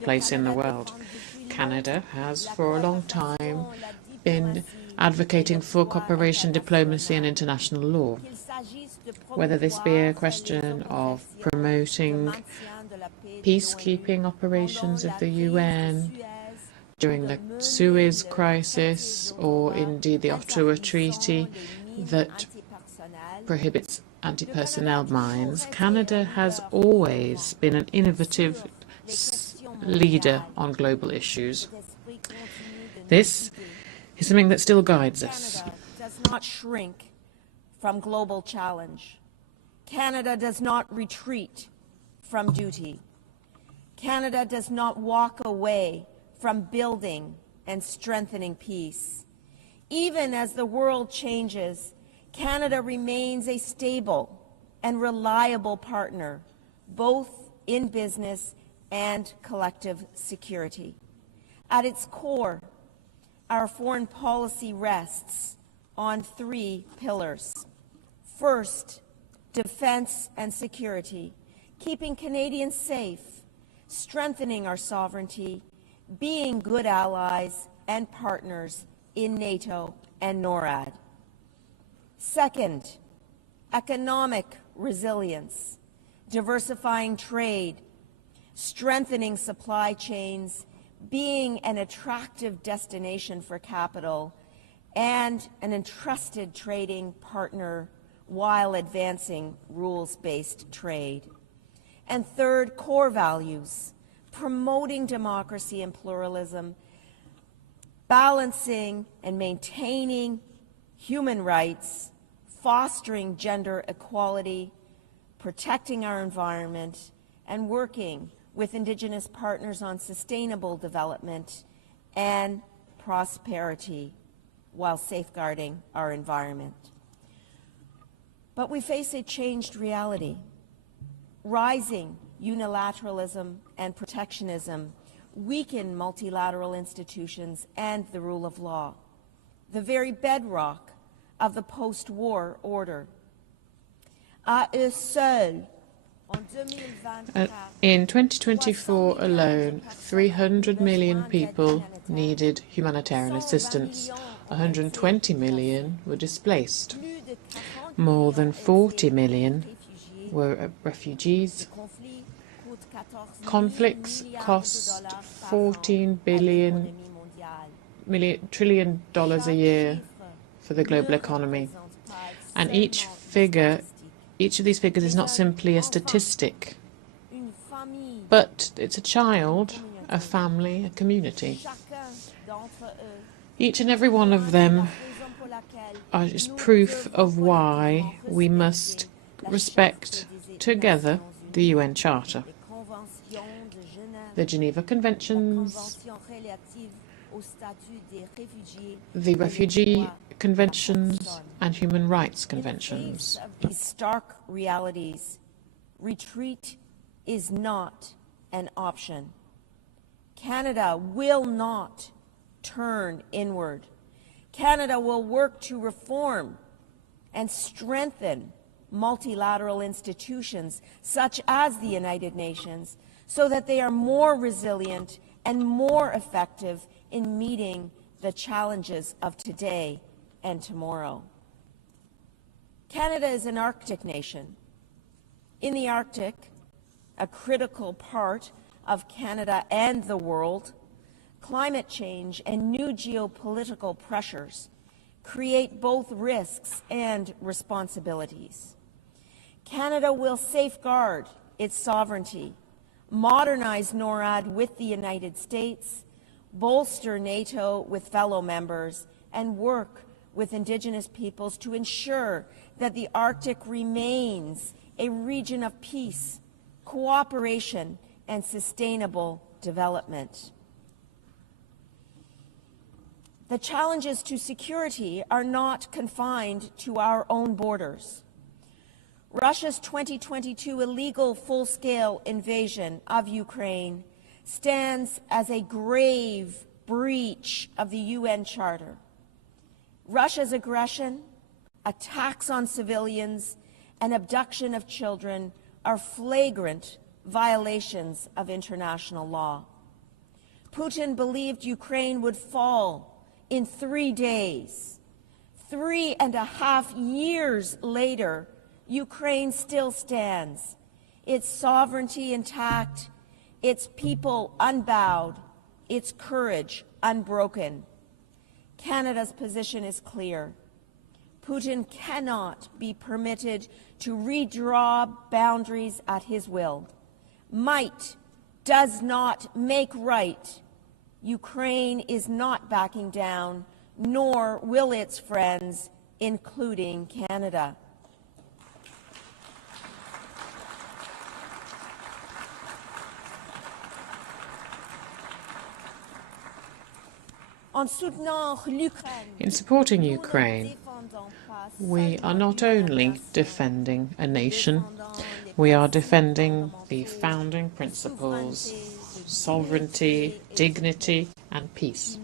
place in the world. Canada has for a long time been advocating for cooperation, diplomacy and international law, whether this be a question of promoting peacekeeping operations of the UN during the Suez crisis, or indeed the Ottawa Treaty that prohibits anti-personnel mines. Canada has always been an innovative leader on global issues. This is something that still guides us. Canada does not shrink from global challenge. Canada does not retreat from duty. Canada does not walk away from building and strengthening peace. Even as the world changes, Canada remains a stable and reliable partner, both in business and collective security. At its core, our foreign policy rests on three pillars. First, defense and security, keeping Canadians safe, strengthening our sovereignty, being good allies and partners in NATO and NORAD. Second, economic resilience, diversifying trade, strengthening supply chains, being an attractive destination for capital, and an entrusted trading partner while advancing rules-based trade. And third, core values, promoting democracy and pluralism, balancing and maintaining human rights, fostering gender equality, protecting our environment, and working with Indigenous partners on sustainable development and prosperity while safeguarding our environment. But we face a changed reality. Rising unilateralism and protectionism weaken multilateral institutions and the rule of law, the very bedrock of the post-war order. À eux seuls, in 2024 alone, 300 million people needed humanitarian assistance. 120 million were displaced. More than 40 million were refugees. Conflicts cost $14 trillion a year for the global economy. And each of these figures is not simply a statistic, but it's a child, a family, a community. Each and every one of them are just proof of why we must respect together the UN Charter, the Geneva Conventions, the Refugee Conventions, and Human Rights Conventions. These stark realities, retreat is not an option. Canada will not turn inward. Canada will work to reform and strengthen multilateral institutions such as the United Nations so that they are more resilient and more effective in meeting the challenges of today and tomorrow. Canada is an Arctic nation. In the Arctic, a critical part of Canada and the world, climate change and new geopolitical pressures create both risks and responsibilities. Canada will safeguard its sovereignty, modernize NORAD with the United States, bolster NATO with fellow members, and work with Indigenous peoples to ensure that the Arctic remains a region of peace, cooperation, and sustainable development. The challenges to security are not confined to our own borders. Russia's 2022 illegal full-scale invasion of Ukraine stands as a grave breach of the UN Charter. Russia's aggression, attacks on civilians, and abduction of children are flagrant violations of international law. Putin believed Ukraine would fall in 3 days. 3.5 years later, Ukraine still stands, its sovereignty intact, its people unbowed, its courage unbroken. Canada's position is clear. Putin cannot be permitted to redraw boundaries at his will. Might does not make right. Ukraine is not backing down, nor will its friends, including Canada. In supporting Ukraine, we are not only defending a nation, we are defending the founding principles, sovereignty, dignity, and peace.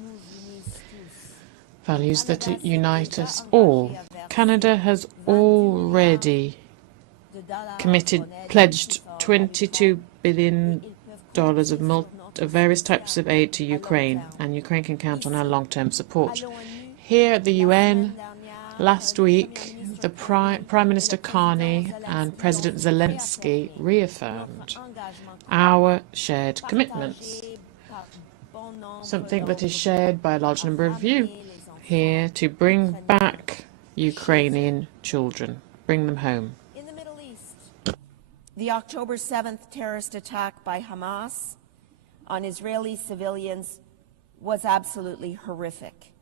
Values that unite us all. Canada has already pledged $22 billion of various types of aid to Ukraine, and Ukraine can count on our long-term support. Here at the UN, last week, the Prime Minister Carney and President Zelensky reaffirmed our shared commitments, something that is shared by a large number of you here, to bring back Ukrainian children, bring them home. In the Middle East, the October 7th terrorist attack by Hamas on Israeli civilians was absolutely horrific.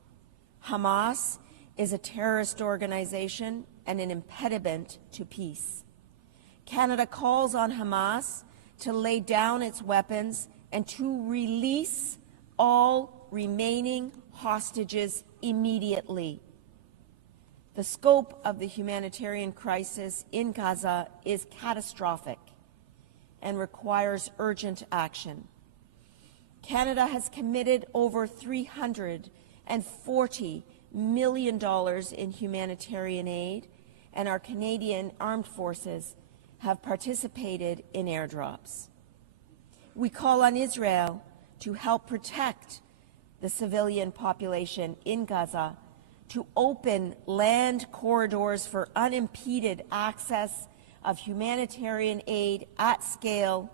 Hamas is a terrorist organization and an impediment to peace. Canada calls on Hamas to lay down its weapons and to release all remaining hostages immediately. The scope of the humanitarian crisis in Gaza is catastrophic and requires urgent action. Canada has committed over $340 million in humanitarian aid, and our Canadian armed forces have participated in airdrops. We call on Israel to help protect the civilian population in Gaza, to open land corridors for unimpeded access of humanitarian aid at scale,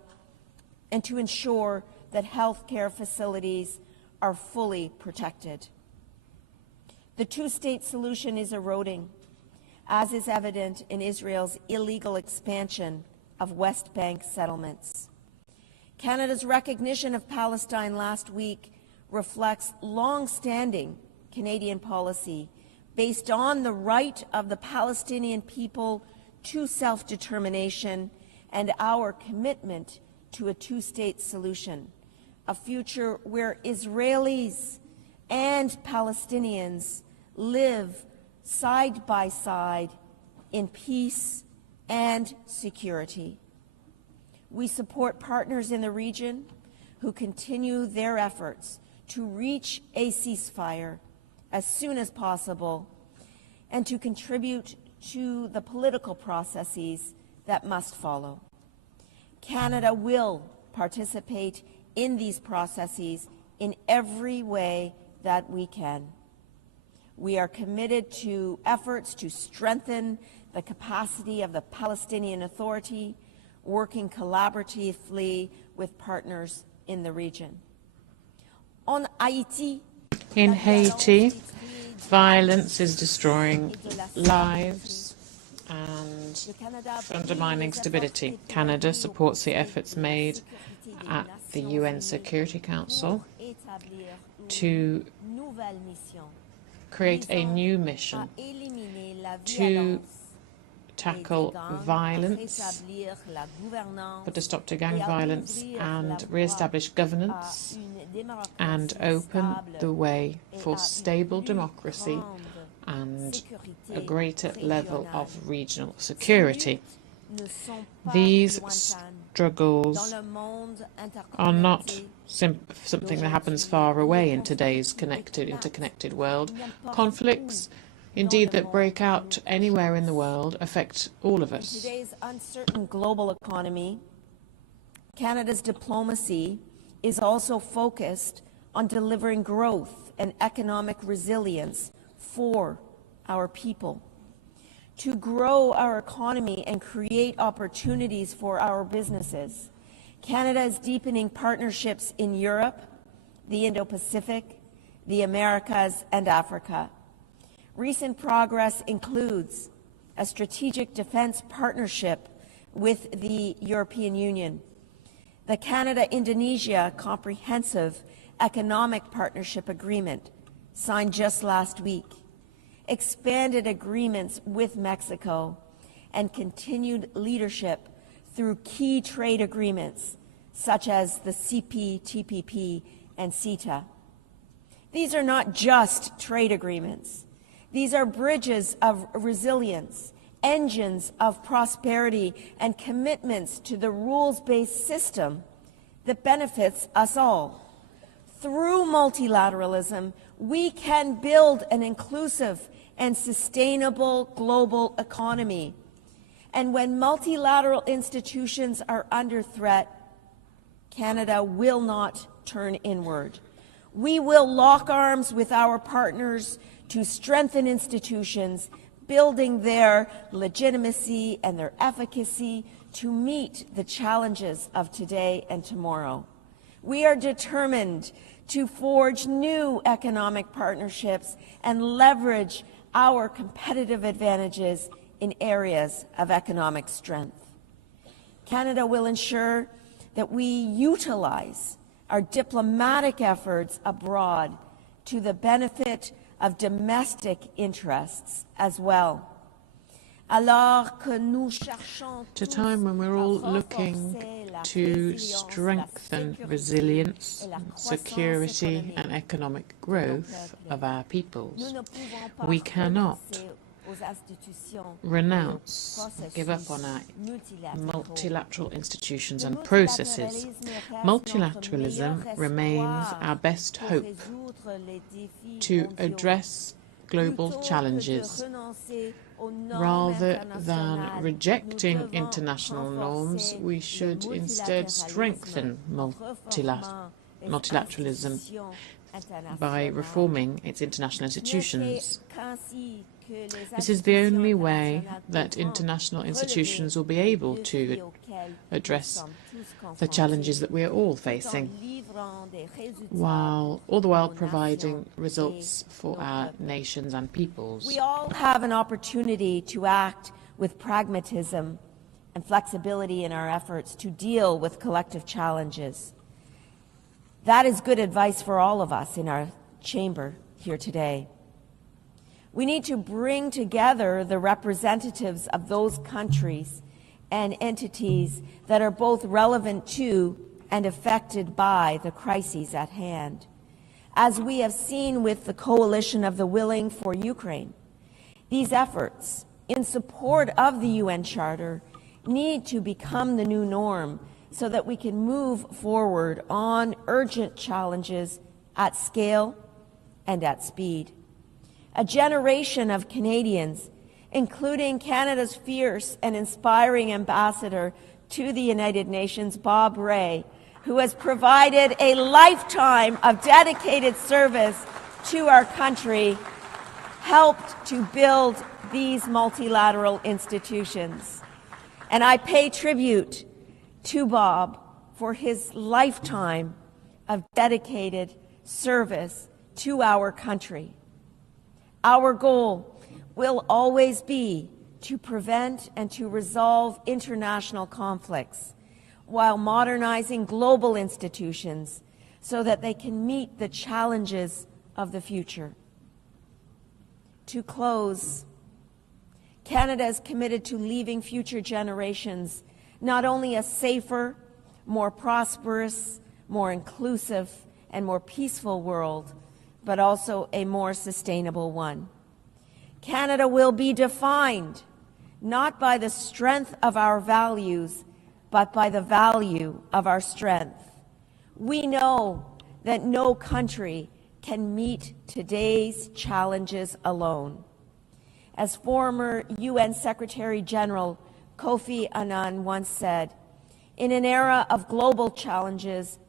and to ensure that healthcare facilities are fully protected. The two-state solution is eroding, as is evident in Israel's illegal expansion of West Bank settlements. Canada's recognition of Palestine last week reflects long-standing Canadian policy based on the right of the Palestinian people to self-determination and our commitment to a two-state solution, a future where Israelis and Palestinians live side by side in peace and security. We support partners in the region who continue their efforts to reach a ceasefire as soon as possible and to contribute to the political processes that must follow. Canada will participate in these processes in every way that we can. We are committed to efforts to strengthen the capacity of the Palestinian Authority, working collaboratively with partners in the region. On Haiti, in Haiti, violence is destroying lives and undermining stability. Canada supports the efforts made at the UN Security Council to create a new mission to tackle violence, put a stop to gang violence, and re-establish governance and open the way for stable democracy and a greater level of regional security. These struggles are not something that happens far away in today's interconnected world. Conflicts, indeed, that break out anywhere in the world affect all of us. In today's uncertain global economy, Canada's diplomacy is also focused on delivering growth and economic resilience for our people. To grow our economy and create opportunities for our businesses, Canada is deepening partnerships in Europe, the Indo-Pacific, the Americas, and Africa. Recent progress includes a strategic defense partnership with the European Union, the Canada-Indonesia Comprehensive Economic Partnership Agreement, signed just last week, expanded agreements with Mexico, and continued leadership through key trade agreements such as the CPTPP and CETA. These are not just trade agreements. These are bridges of resilience, engines of prosperity, and commitments to the rules-based system that benefits us all. Through multilateralism, we can build an inclusive and sustainable global economy. And when multilateral institutions are under threat, Canada will not turn inward. We will lock arms with our partners to strengthen institutions, building their legitimacy and their efficacy to meet the challenges of today and tomorrow. We are determined to forge new economic partnerships and leverage our competitive advantages in areas of economic strength. Canada will ensure that we utilize our diplomatic efforts abroad to the benefit of domestic interests as well. At a time when we're all looking to strengthen resilience, security and economic growth of our peoples, we cannot renounce, give up on our multilateral institutions and processes. Multilateralism remains our best hope to address global challenges. Rather than rejecting international norms, we should instead strengthen multilateralism by reforming its international institutions. This is the only way that international institutions will be able to address the challenges that we are all facing, while all the while providing results for our nations and peoples. We all have an opportunity to act with pragmatism and flexibility in our efforts to deal with collective challenges. That is good advice for all of us in our chamber here today. We need to bring together the representatives of those countries and entities that are both relevant to and affected by the crises at hand. As we have seen with the Coalition of the Willing for Ukraine, these efforts in support of the UN Charter need to become the new norm so that we can move forward on urgent challenges at scale and at speed. A generation of Canadians, including Canada's fierce and inspiring ambassador to the United Nations, Bob Rae, who has provided a lifetime of dedicated service to our country, helped to build these multilateral institutions. And I pay tribute to Bob for his lifetime of dedicated service to our country. Our goal will always be to prevent and to resolve international conflicts while modernizing global institutions so that they can meet the challenges of the future. To close, Canada is committed to leaving future generations not only a safer, more prosperous, more inclusive, and more peaceful world, but also a more sustainable one. Canada will be defined not by the strength of our values, but by the value of our strength. We know that no country can meet today's challenges alone. As former UN Secretary General Kofi Annan once said, in an era of global challenges,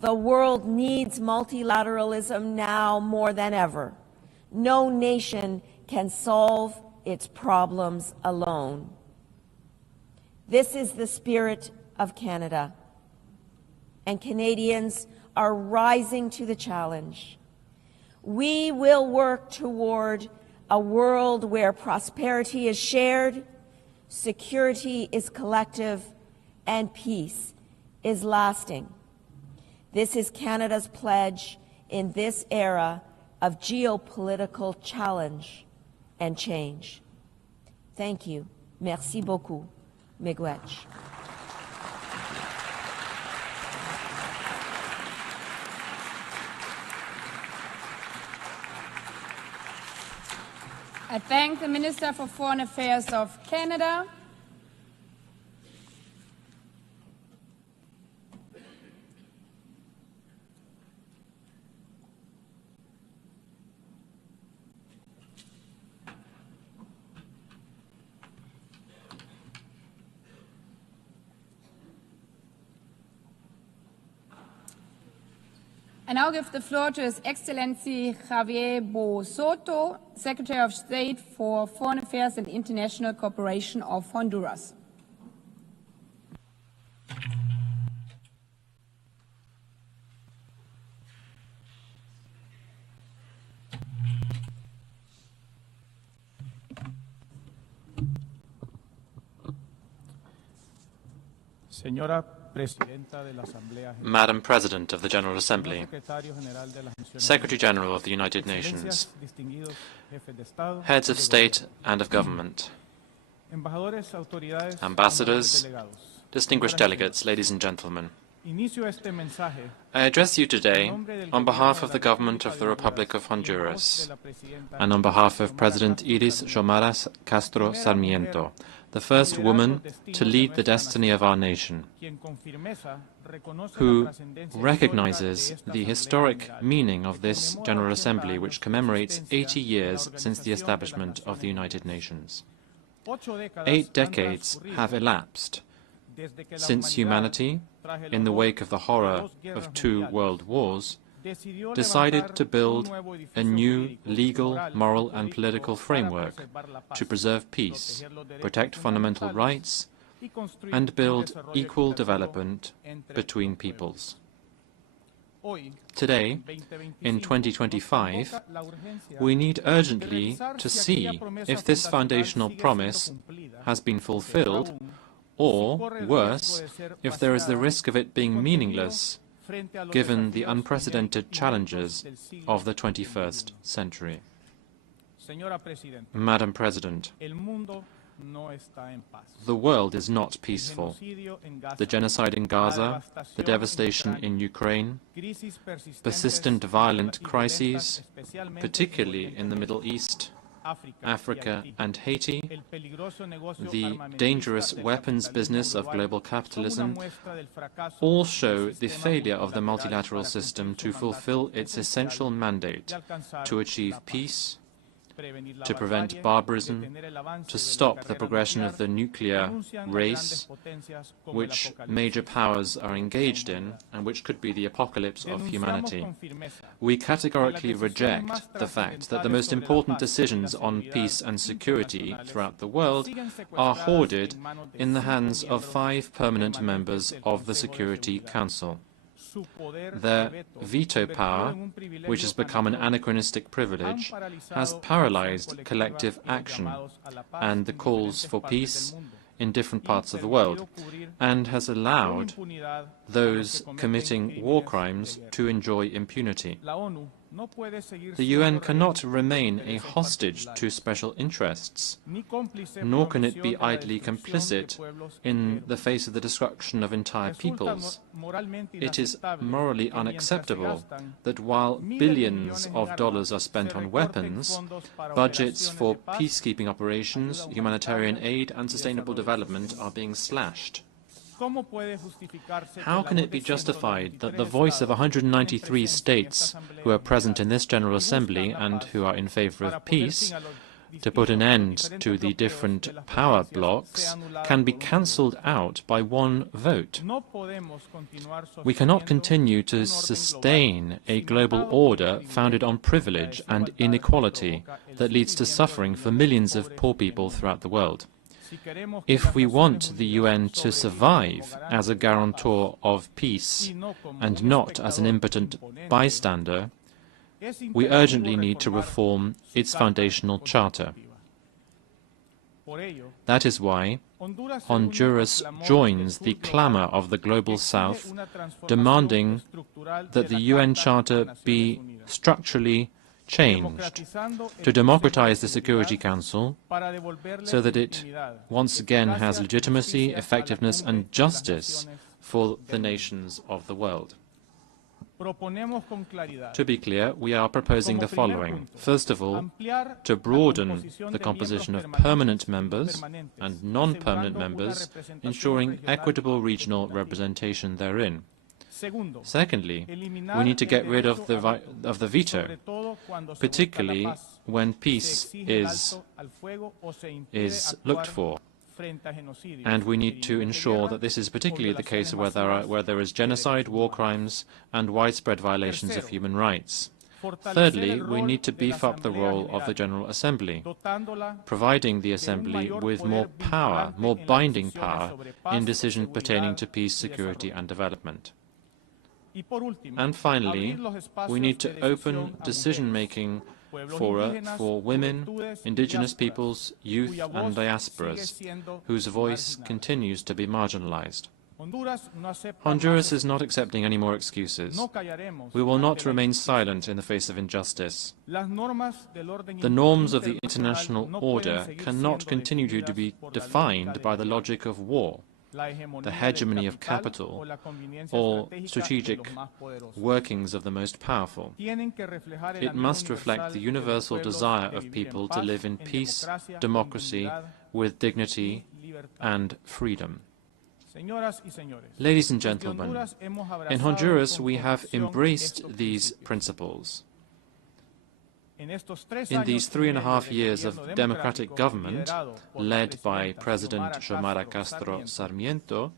The world needs multilateralism now more than ever. No nation can solve its problems alone. This is the spirit of Canada, and Canadians are rising to the challenge. We will work toward a world where prosperity is shared, security is collective, and peace is lasting. This is Canada's pledge in this era of geopolitical challenge and change. Thank you. Merci beaucoup. Miigwech. I thank the Minister for Foreign Affairs of Canada. I now give the floor to His Excellency Javier Bo Soto, Secretary of State for Foreign Affairs and International Cooperation of Honduras. Madam President of the General Assembly, Secretary General of the United Nations, Heads of State and of Government, Ambassadors, distinguished delegates, ladies and gentlemen. I address you today on behalf of the Government of the Republic of Honduras and on behalf of President Iris Xiomara Castro Sarmiento, the first woman to lead the destiny of our nation, who recognizes the historic meaning of this General Assembly, which commemorates 80 years since the establishment of the United Nations. 8 decades have elapsed since humanity, in the wake of the horror of 2 world wars, decided to build a new legal, moral and political framework to preserve peace, protect fundamental rights, and build equal development between peoples. Today, in 2025, we need urgently to see if this foundational promise has been fulfilled, or, worse, if there is the risk of it being meaningless given the unprecedented challenges of the 21st century. Madam President, the world is not peaceful. The genocide in Gaza, the devastation in Ukraine, persistent violent crises, particularly in the Middle East, Africa and Haiti, the dangerous weapons business of global capitalism, all show the failure of the multilateral system to fulfill its essential mandate to achieve peace, to prevent barbarism, to stop the progression of the nuclear race, which major powers are engaged in, and which could be the apocalypse of humanity. We categorically reject the fact that the most important decisions on peace and security throughout the world are hoarded in the hands of 5 permanent members of the Security Council. Their veto power, which has become an anachronistic privilege, has paralyzed collective action and the calls for peace in different parts of the world, and has allowed those committing war crimes to enjoy impunity. The UN cannot remain a hostage to special interests, nor can it be idly complicit in the face of the destruction of entire peoples. It is morally unacceptable that while billions of dollars are spent on weapons, budgets for peacekeeping operations, humanitarian aid and sustainable development are being slashed. How can it be justified that the voice of 193 states who are present in this General Assembly and who are in favor of peace to put an end to the different power blocs can be cancelled out by one vote. We cannot continue to sustain a global order founded on privilege and inequality that leads to suffering for millions of poor people throughout the world. If we want the UN to survive as a guarantor of peace and not as an impotent bystander, we urgently need to reform its foundational charter. That is why Honduras joins the clamor of the Global South, demanding that the UN Charter be structurally changed to democratize the Security Council so that it once again has legitimacy, effectiveness and justice for the nations of the world. To be clear, we are proposing the following. First of all, to broaden the composition of permanent members and non-permanent members, ensuring equitable regional representation therein. Secondly, we need to get rid of the veto, particularly when peace is looked for. And we need to ensure that this is particularly the case where there is genocide, war crimes, and widespread violations of human rights. Thirdly, we need to beef up the role of the General Assembly, providing the Assembly with more power, more binding power, in decisions pertaining to peace, security, and development. And finally, we need to open decision-making fora for women, indigenous peoples, youth and diasporas, whose voice continues to be marginalized. Honduras is not accepting any more excuses. We will not remain silent in the face of injustice. The norms of the international order cannot continue to be defined by the logic of war, the hegemony of capital, or strategic workings of the most powerful. It must reflect the universal desire of people to live in peace, democracy, with dignity and freedom. Ladies and gentlemen, in Honduras we have embraced these principles. In these 3.5 years of democratic government, led by President Xiomara Castro Sarmiento,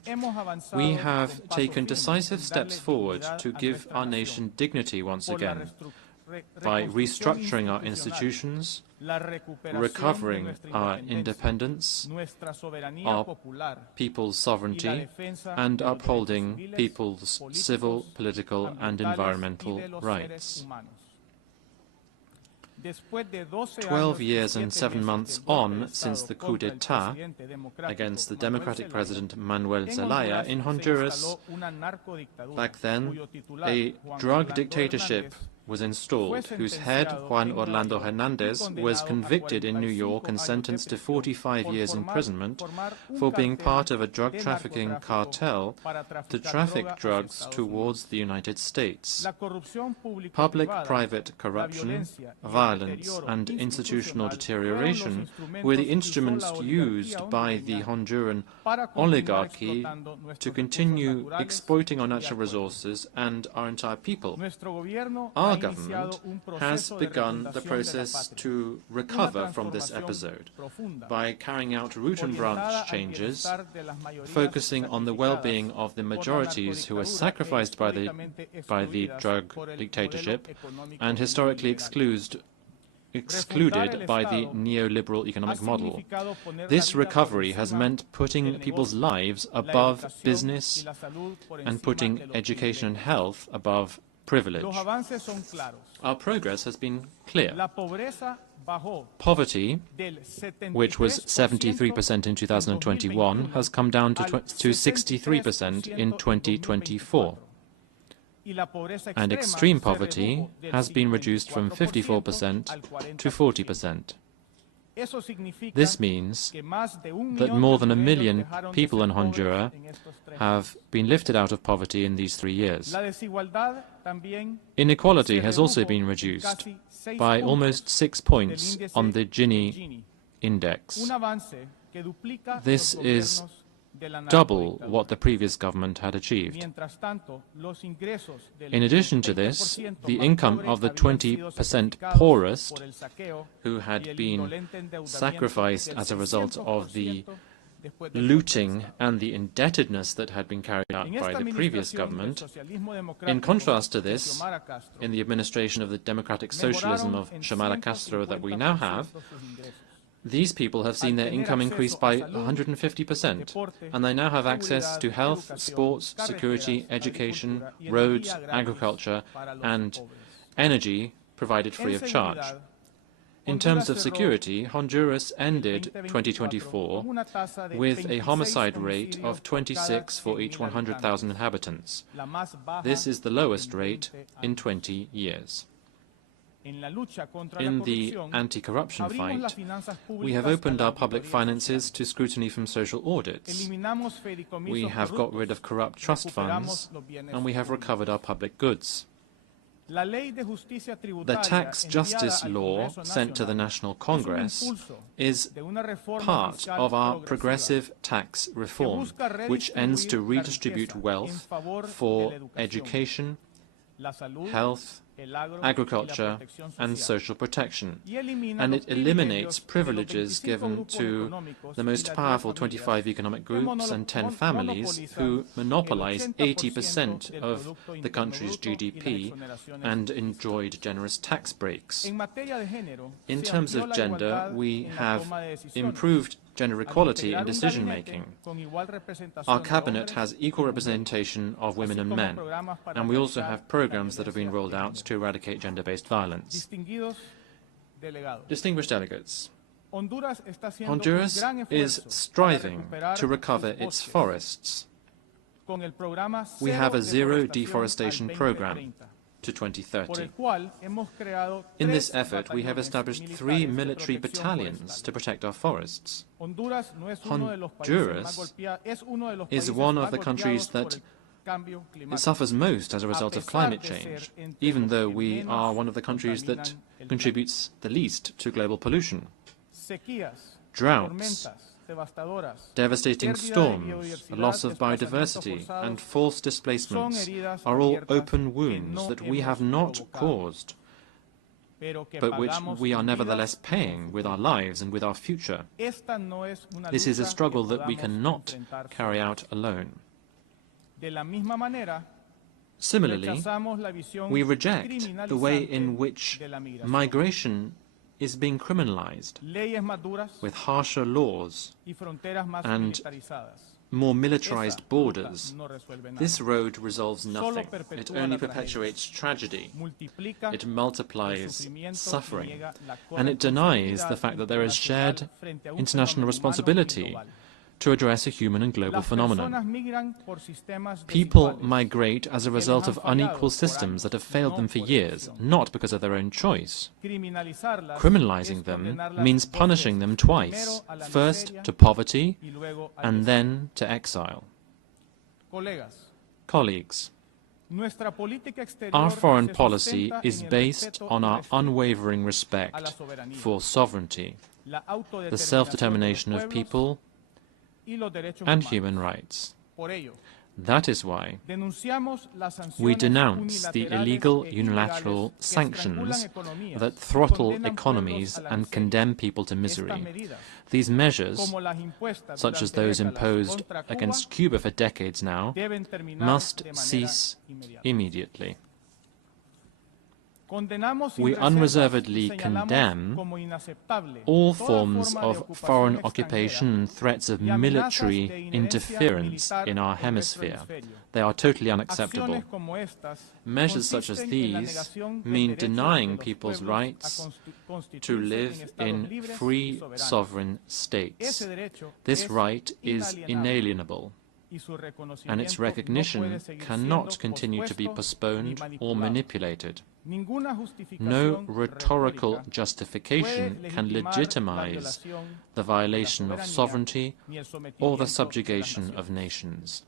we have taken decisive steps forward to give our nation dignity once again, by restructuring our institutions, recovering our independence, our people's sovereignty, and upholding people's civil, political, and environmental rights. 12 years and 7 months on since the coup d'etat against the democratic president Manuel Zelaya in Honduras, back then, a drug dictatorship was installed, whose head, Juan Orlando Hernandez, was convicted in New York and sentenced to 45 years imprisonment for being part of a drug trafficking cartel to traffic drugs towards the United States. Public-private corruption, violence, and institutional deterioration were the instruments used by the Honduran oligarchy to continue exploiting our natural resources and our entire people. Our government has begun the process to recover from this episode by carrying out root and branch changes, focusing on the well-being of the majorities who were sacrificed by the drug dictatorship and historically excluded by the neoliberal economic model. This recovery has meant putting people's lives above business and putting education and health above privilege. Our progress has been clear. Poverty, which was 73% in 2021, has come down to 63% in 2024. And extreme poverty has been reduced from 54% to 40%. This means that more than 1 million people in Honduras have been lifted out of poverty in these 3 years. Inequality has also been reduced by almost 6 points on the Gini index. This is double what the previous government had achieved. In addition to this, the income of the 20% poorest, who had been sacrificed as a result of the looting and the indebtedness that had been carried out by the previous government. In contrast to this, in the administration of the democratic socialism of Xiomara Castro that we now have, these people have seen their income increase by 150%, and they now have access to health, sports, security, education, roads, agriculture, and energy provided free of charge. In terms of security, Honduras ended 2024 with a homicide rate of 26 for each 100,000 inhabitants. This is the lowest rate in 20 years. In the anti-corruption fight, we have opened our public finances to scrutiny from social audits. We have got rid of corrupt trust funds, and we have recovered our public goods. The tax justice law sent to the National Congress is part of our progressive tax reform, which aims to redistribute wealth for education, health, agriculture, and social protection, and it eliminates privileges given to the most powerful 25 economic groups and 10 families who monopolize 80% of the country's GDP and enjoyed generous tax breaks. In terms of gender, we have improved gender equality in decision-making. Our cabinet has equal representation of women and men, and we also have programs that have been rolled out to eradicate gender-based violence. Distinguished delegates, Honduras is striving to recover its forests. We have a zero deforestation program to 2030. In this effort, we have established 3 military battalions to protect our forests. Honduras is one of the countries that suffers most as a result of climate change, even though we are one of the countries that contributes the least to global pollution. Droughts, devastating storms, loss of biodiversity, and forced displacements are all open wounds that we have not caused, but which we are nevertheless paying with our lives and with our future. This is a struggle that we cannot carry out alone. Similarly, we reject the way in which migration is being criminalized, with harsher laws and more militarized borders. This road resolves nothing. It only perpetuates tragedy. It multiplies suffering, and it denies the fact that there is shared international responsibility to address a human and global phenomenon. People migrate as a result of unequal systems that have failed them for years, not because of their own choice. Criminalizing them means punishing them twice, first to poverty and then to exile. Colleagues, our foreign policy is based on our unwavering respect for sovereignty, the self-determination of people, and human rights. That is why we denounce the illegal unilateral sanctions that throttle economies and condemn people to misery. These measures, such as those imposed against Cuba for decades now, must cease immediately. We unreservedly condemn all forms of foreign occupation and threats of military interference in our hemisphere. They are totally unacceptable. Measures such as these mean denying people's rights to live in free sovereign states. This right is inalienable, and its recognition cannot continue to be postponed or manipulated. No rhetorical justification can legitimize the violation of sovereignty or the subjugation of nations.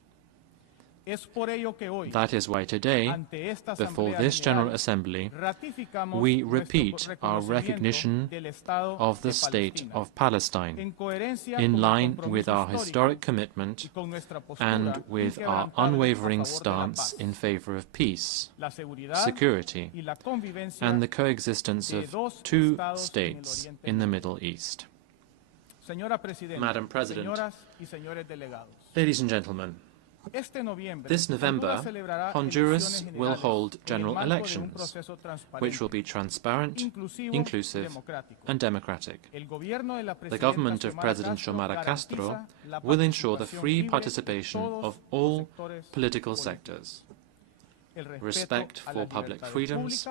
That is why today, before this General Assembly, we repeat our recognition of the State of Palestine, in line with our historic commitment and with our unwavering stance in favor of peace, security, and the coexistence of two states in the Middle East. Madam President, ladies and gentlemen, this November, Honduras will hold general elections, which will be transparent, inclusive, and democratic. The government of President Xiomara Castro will ensure the free participation of all political sectors, respect for public freedoms,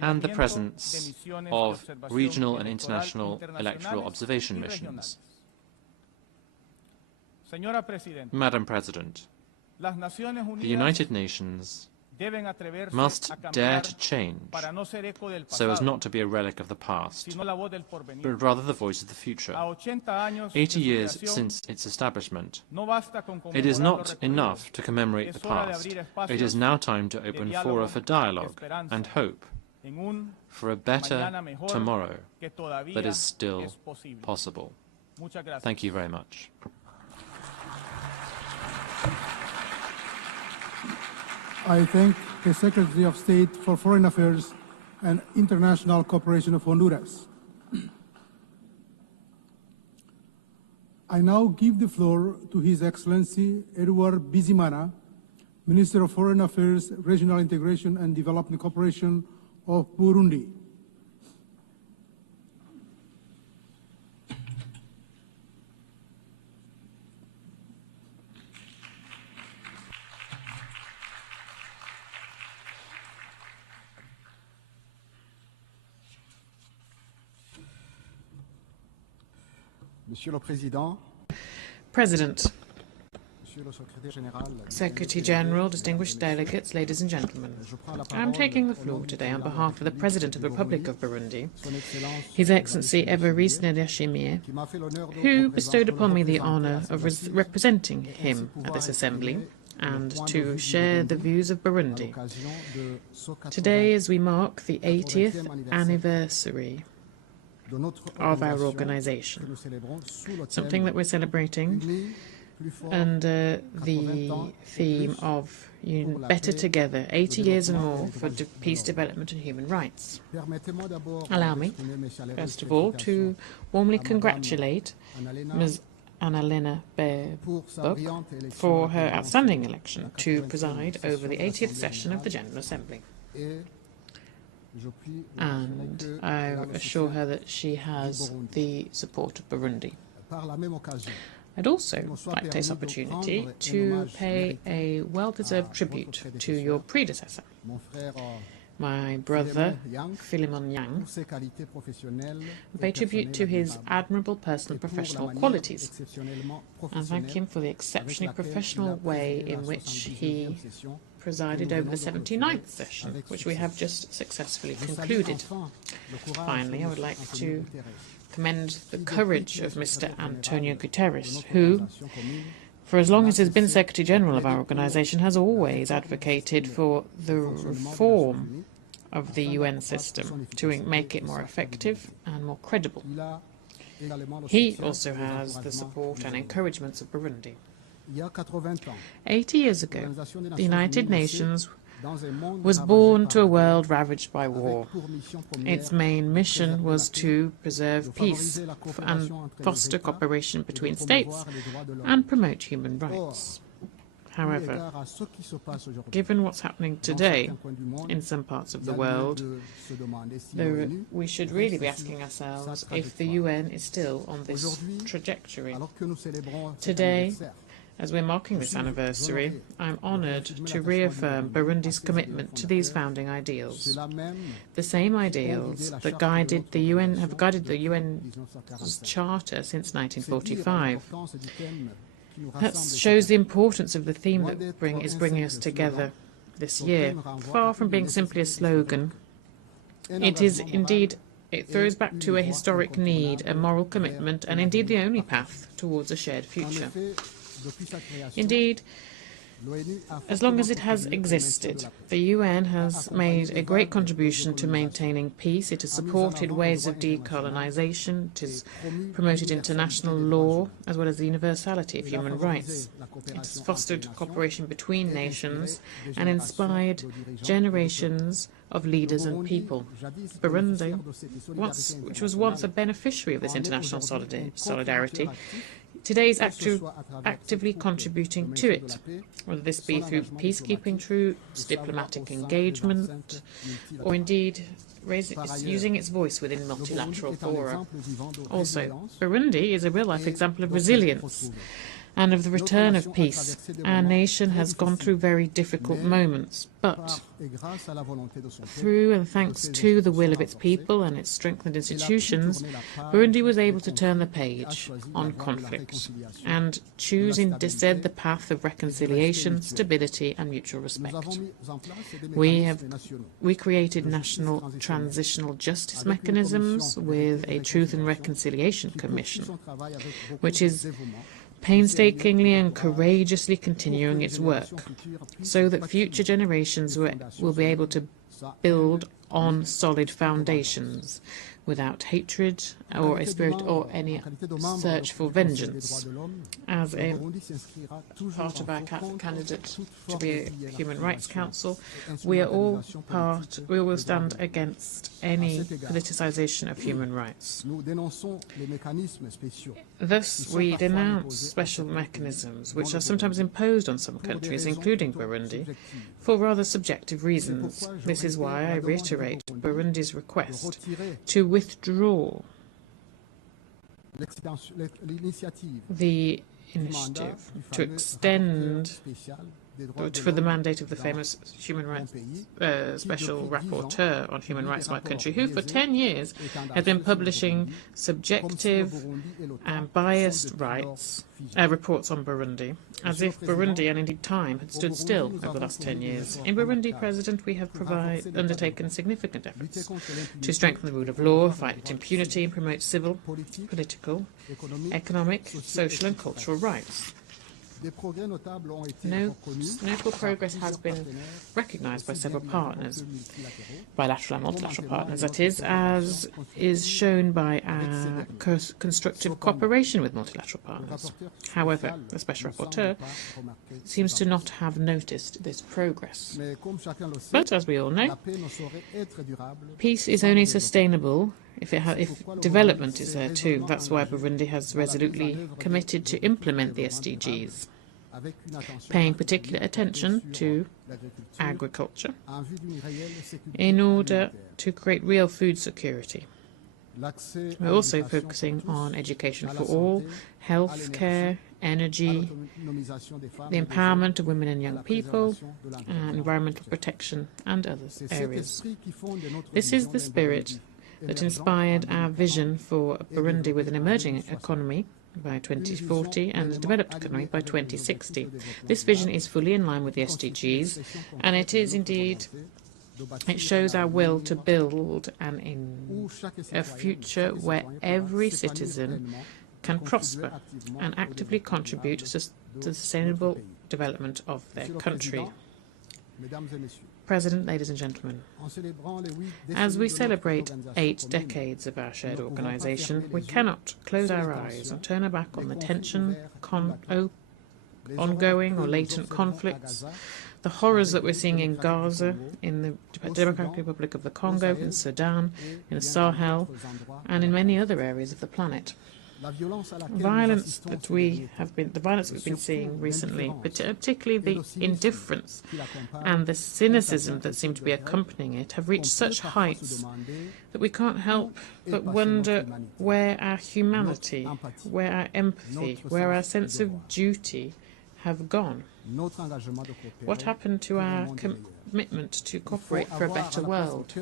and the presence of regional and international electoral observation missions. Madam President, the United Nations must dare to change so as not to be a relic of the past, but rather the voice of the future. 80 years since its establishment, it is not enough to commemorate the past. It is now time to open fora for dialogue and hope for a better tomorrow that is still possible. Thank you very much. I thank the Secretary of State for Foreign Affairs and International Cooperation of Honduras. I now give the floor to His Excellency Edouard Bizimana, Minister of Foreign Affairs, Regional Integration and Development Cooperation of Burundi. Monsieur le Président, President, Monsieur le Secrétaire Général, Secretary General, distinguished delegates, ladies and gentlemen, I am taking the floor today on behalf of the President of the Republic of Burundi, His Excellency Evariste Ndayishimiye, who bestowed upon me the honour of representing him at this Assembly and to share the views of Burundi. Today, as we mark the 80th anniversary of our organisation, something that we're celebrating under the theme of Better Together, 80 years and more for peace, development and human rights. Allow me, first of all, to warmly congratulate Ms. Annalena Baerbock for her outstanding election to preside over the 80th session of the General Assembly. And I assure her that she has the support of Burundi. I'd also like to take this opportunity to pay a well-deserved tribute to your predecessor, my brother Philemon Yang, and pay tribute to his admirable personal and professional qualities, and thank him for the exceptionally professional way in which he presided over the 79th session, which we have just successfully concluded. Finally, I would like to commend the courage of Mr. Antonio Guterres, who, for as long as he's been Secretary General of our organisation, has always advocated for the reform of the UN system to make it more effective and more credible. He also has the support and encouragements of Burundi. 80 years ago, the United Nations was born to a world ravaged by war. Its main mission was to preserve peace and foster cooperation between states and promote human rights. However, given what's happening today in some parts of the world, we should really be asking ourselves if the UN is still on this trajectory. Today, as we're marking this anniversary, I'm honoured to reaffirm Burundi's commitment to these founding ideals. The same ideals that have guided the UN's Charter since 1945. That shows the importance of the theme that is bringing us together this year. Far from being simply a slogan, it is indeed, it throws back to a historic need, a moral commitment, and indeed the only path towards a shared future. Indeed, As long as it has existed, the UN has made a great contribution to maintaining peace. It has supported ways of decolonization. It has promoted international law as well as the universality of human rights. It has fostered cooperation between nations and inspired generations of leaders and people. Burundi, which was once a beneficiary of this international solidarity, today is actively contributing to it, whether this be through peacekeeping troops, diplomatic engagement, or indeed using its voice within multilateral fora. Also, Burundi is a real-life example of resilience and of the return of peace. Our nation has gone through very difficult moments, but through and thanks to the will of its people and its strengthened institutions, Burundi was able to turn the page on conflict and choose instead the path of reconciliation, stability and mutual respect. We created national transitional justice mechanisms with a Truth and Reconciliation Commission, which is painstakingly and courageously continuing its work, so that future generations will be able to build on solid foundations without hatred or a spirit or any search for vengeance. As a part of our candidate to be a Human Rights Council, we will stand against any politicization of human rights. Thus, we denounce special mechanisms which are sometimes imposed on some countries, including Burundi, for rather subjective reasons. This is why I reiterate Burundi's request to withdraw the initiative to extend for the mandate of the famous human rights special rapporteur on human rights in my country, who for 10 years has been publishing subjective and biased reports on Burundi, as if Burundi and indeed time had stood still over the last 10 years. In Burundi, President, we have undertaken significant efforts to strengthen the rule of law, fight impunity and promote civil, political, economic, social and cultural rights. Notable progress has been recognised by several partners, bilateral and multilateral partners, that is, as is shown by our constructive cooperation with multilateral partners. However, the Special Rapporteur seems to not have noticed this progress. But, as we all know, peace is only sustainable if development is there too. That's why Burundi has resolutely committed to implement the SDGs, paying particular attention to agriculture in order to create real food security. We're also focusing on education for all, health care, energy, the empowerment of women and young people, and environmental protection and other areas. This is the spirit that inspired our vision for Burundi with an emerging economy by 2040 and a developed economy by 2060. This vision is fully in line with the SDGs, and it is indeed, it shows our will to build a future where every citizen can prosper and actively contribute to the sustainable development of their country. President, ladies and gentlemen, as we celebrate 8 decades of our shared organisation, we cannot close our eyes and turn our back on the tension, ongoing or latent conflicts, the horrors that we're seeing in Gaza, in the Democratic Republic of the Congo, in Sudan, in the Sahel, and in many other areas of the planet. The violence that we've been seeing recently, particularly the indifference and the cynicism that seem to be accompanying it, have reached such heights that we can't help but wonder where our humanity, where our empathy, where our sense of duty have gone. What happened to our commitment to cooperate for a better world?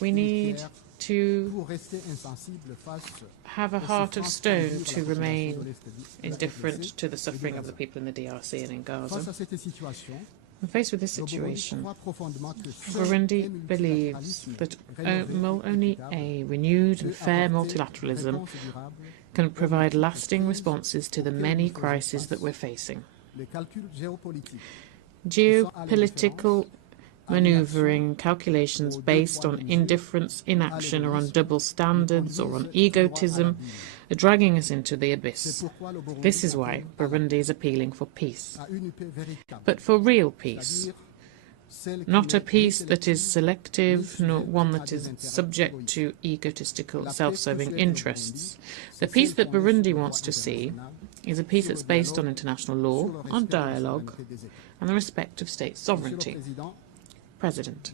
We need to have a heart of stone to remain indifferent to the suffering of the people in the DRC and in Gaza. Faced with this situation, Burundi believes that only a renewed and fair multilateralism can provide lasting responses to the many crises that we're facing. les calculs géopolitiques Geopolitical maneuvering calculations based on indifference, inaction, or on double standards, or on egotism, are dragging us into the abyss. This is why Burundi is appealing for peace. But for real peace. Not a peace that is selective, nor one that is subject to egotistical, self-serving interests. The peace that Burundi wants to see is a peace that's based on international law, on dialogue, and the respect of state sovereignty. President,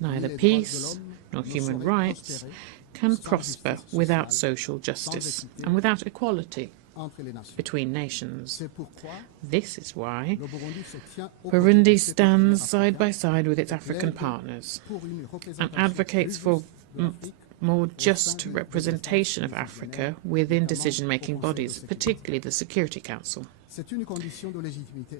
neither peace nor human rights can prosper without social justice and without equality between nations. This is why Burundi stands side by side with its African partners and advocates for more just representation of Africa within decision-making bodies, particularly the Security Council.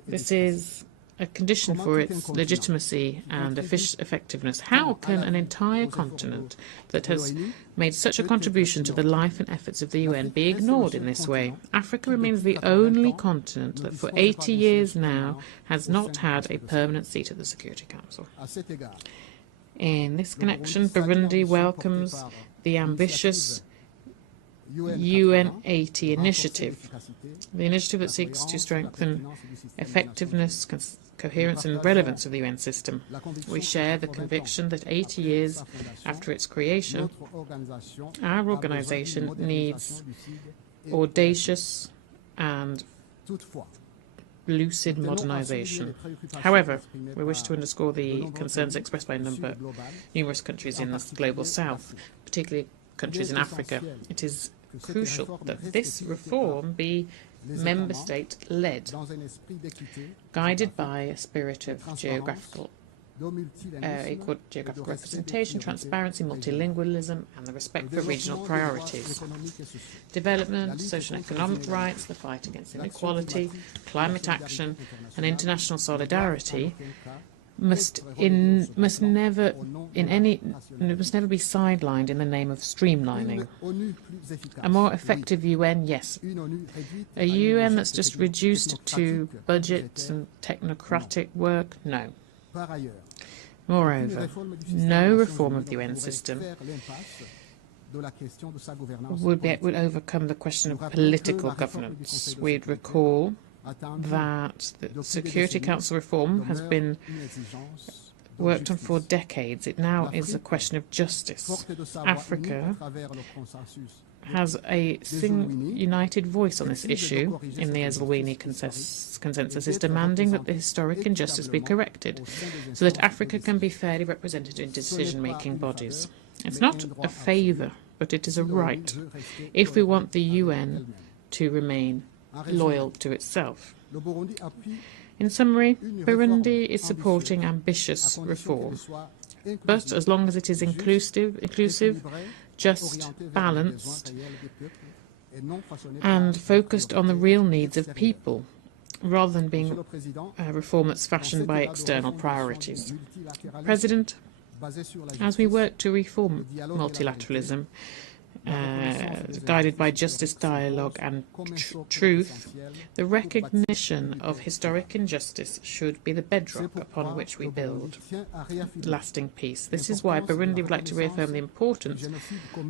This is a condition for its legitimacy and effectiveness. How can an entire continent that has made such a contribution to the life and efforts of the UN be ignored in this way? Africa remains the only continent that for 80 years now has not had a permanent seat at the Security Council. In this connection, Burundi welcomes the ambitious UN 80 initiative, the initiative that seeks to strengthen effectiveness, coherence and relevance of the UN system. We share the conviction that 80 years after its creation, our organization needs audacious and lucid modernization. However, we wish to underscore the concerns expressed by numerous countries in the global south, particularly countries in Africa. It is crucial that this reform be member state-led, guided by a spirit of equal geographical representation, transparency, multilingualism, and the respect for regional priorities. Development, social and economic rights, the fight against inequality, climate action, and international solidarity must never be sidelined in the name of streamlining. A more effective UN, yes. A UN that's just reduced to budgets and technocratic work, no. Moreover, no reform of the UN system would overcome the question of political governance. We'd recall that the Security Council reform has been worked on for decades. It now is a question of justice. Africa has a united voice on this issue in the Eswatini consensus, is demanding that the historic injustice be corrected so that Africa can be fairly represented in decision-making bodies. It's not a favour, but it is a right, if we want the UN to remain loyal to itself. In summary, Burundi is supporting ambitious reform, but as long as it is inclusive, just, balanced, and focused on the real needs of people, rather than being a reform that's fashioned by external priorities. President, as we work to reform multilateralism, guided by justice, dialogue and truth, the recognition of historic injustice should be the bedrock upon which we build lasting peace. This is why Burundi would like to reaffirm the importance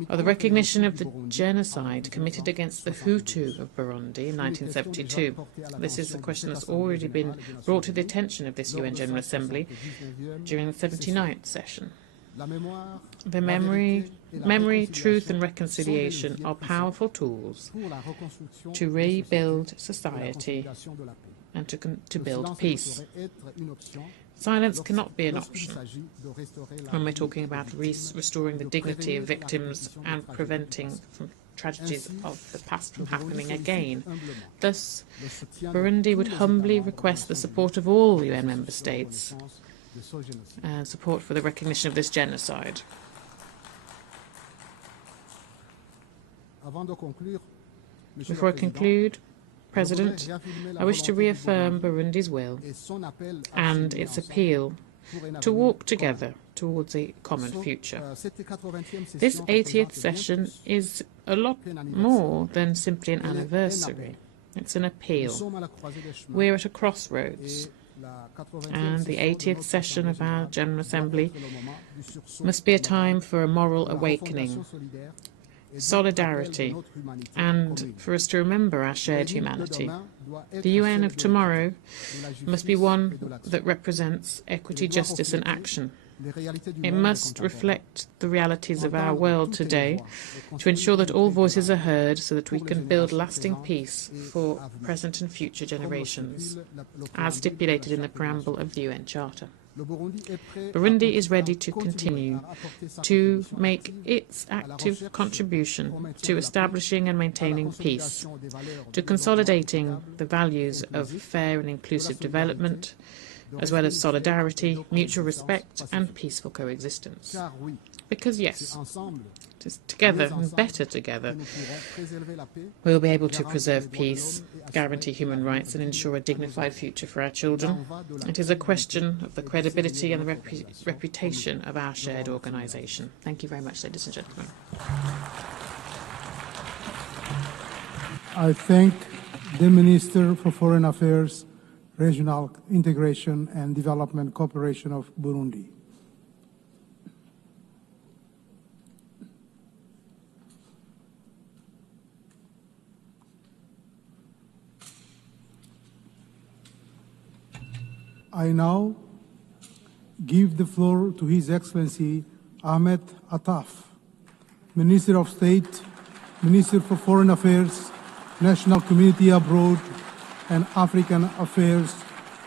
of the recognition of the genocide committed against the Hutu of Burundi in 1972. This is a question that's already been brought to the attention of this UN General Assembly during the 79th session. The memory, truth and reconciliation are powerful tools to rebuild society and to build peace. Silence cannot be an option when we're talking about restoring the dignity of victims and preventing from tragedies of the past from happening again. Thus, Burundi would humbly request the support of all UN member states and support for the recognition of this genocide. Before I conclude, President, I wish to reaffirm Burundi's will and its appeal to walk together towards a common future. This 80th session is a lot more than simply an anniversary. It's an appeal. We're at a crossroads, and the 80th session of our General Assembly must be a time for a moral awakening, solidarity, and for us to remember our shared humanity. The UN of tomorrow must be one that represents equity, justice and action. It must reflect the realities of our world today to ensure that all voices are heard so that we can build lasting peace for present and future generations, as stipulated in the preamble of the UN Charter. Burundi is ready to continue to make its active contribution to establishing and maintaining peace, to consolidating the values of fair and inclusive development, as well as solidarity, mutual respect and peaceful coexistence. Because yes, together and better together, we'll be able to preserve peace, guarantee human rights and ensure a dignified future for our children. It is a question of the credibility and the reputation of our shared organisation. Thank you very much, ladies and gentlemen. I thank the Minister for Foreign Affairs, Regional Integration and Development Cooperation of Burundi. I now give the floor to His Excellency Ahmed Attaf, Minister of State, Minister for Foreign Affairs, National Community Abroad, and African Affairs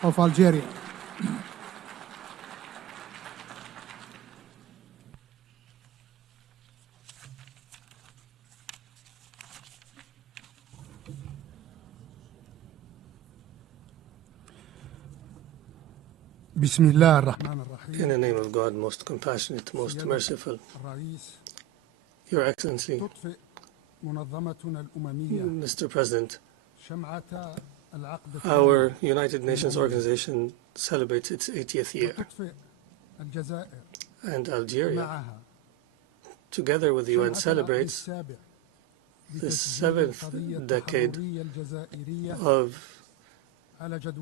of Algeria. In the name of God, most compassionate, most merciful, Your Excellency, Mr. President, our United Nations organization celebrates its 80th year, and Algeria, together with the UN, celebrates the 7th decade of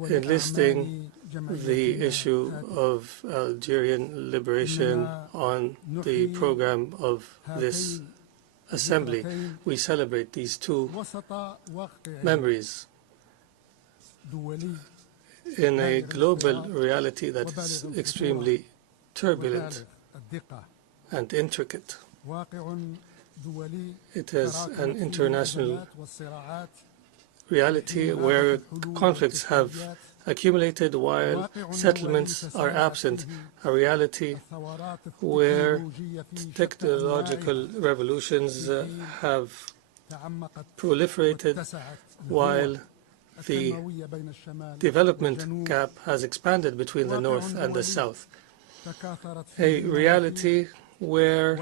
enlisting the issue of Algerian liberation on the program of this Assembly. We celebrate these two memories in a global reality that is extremely turbulent and intricate. It is an international reality where conflicts have accumulated while settlements are absent, a reality where technological revolutions have proliferated while the development gap has expanded between the North and the South. A reality where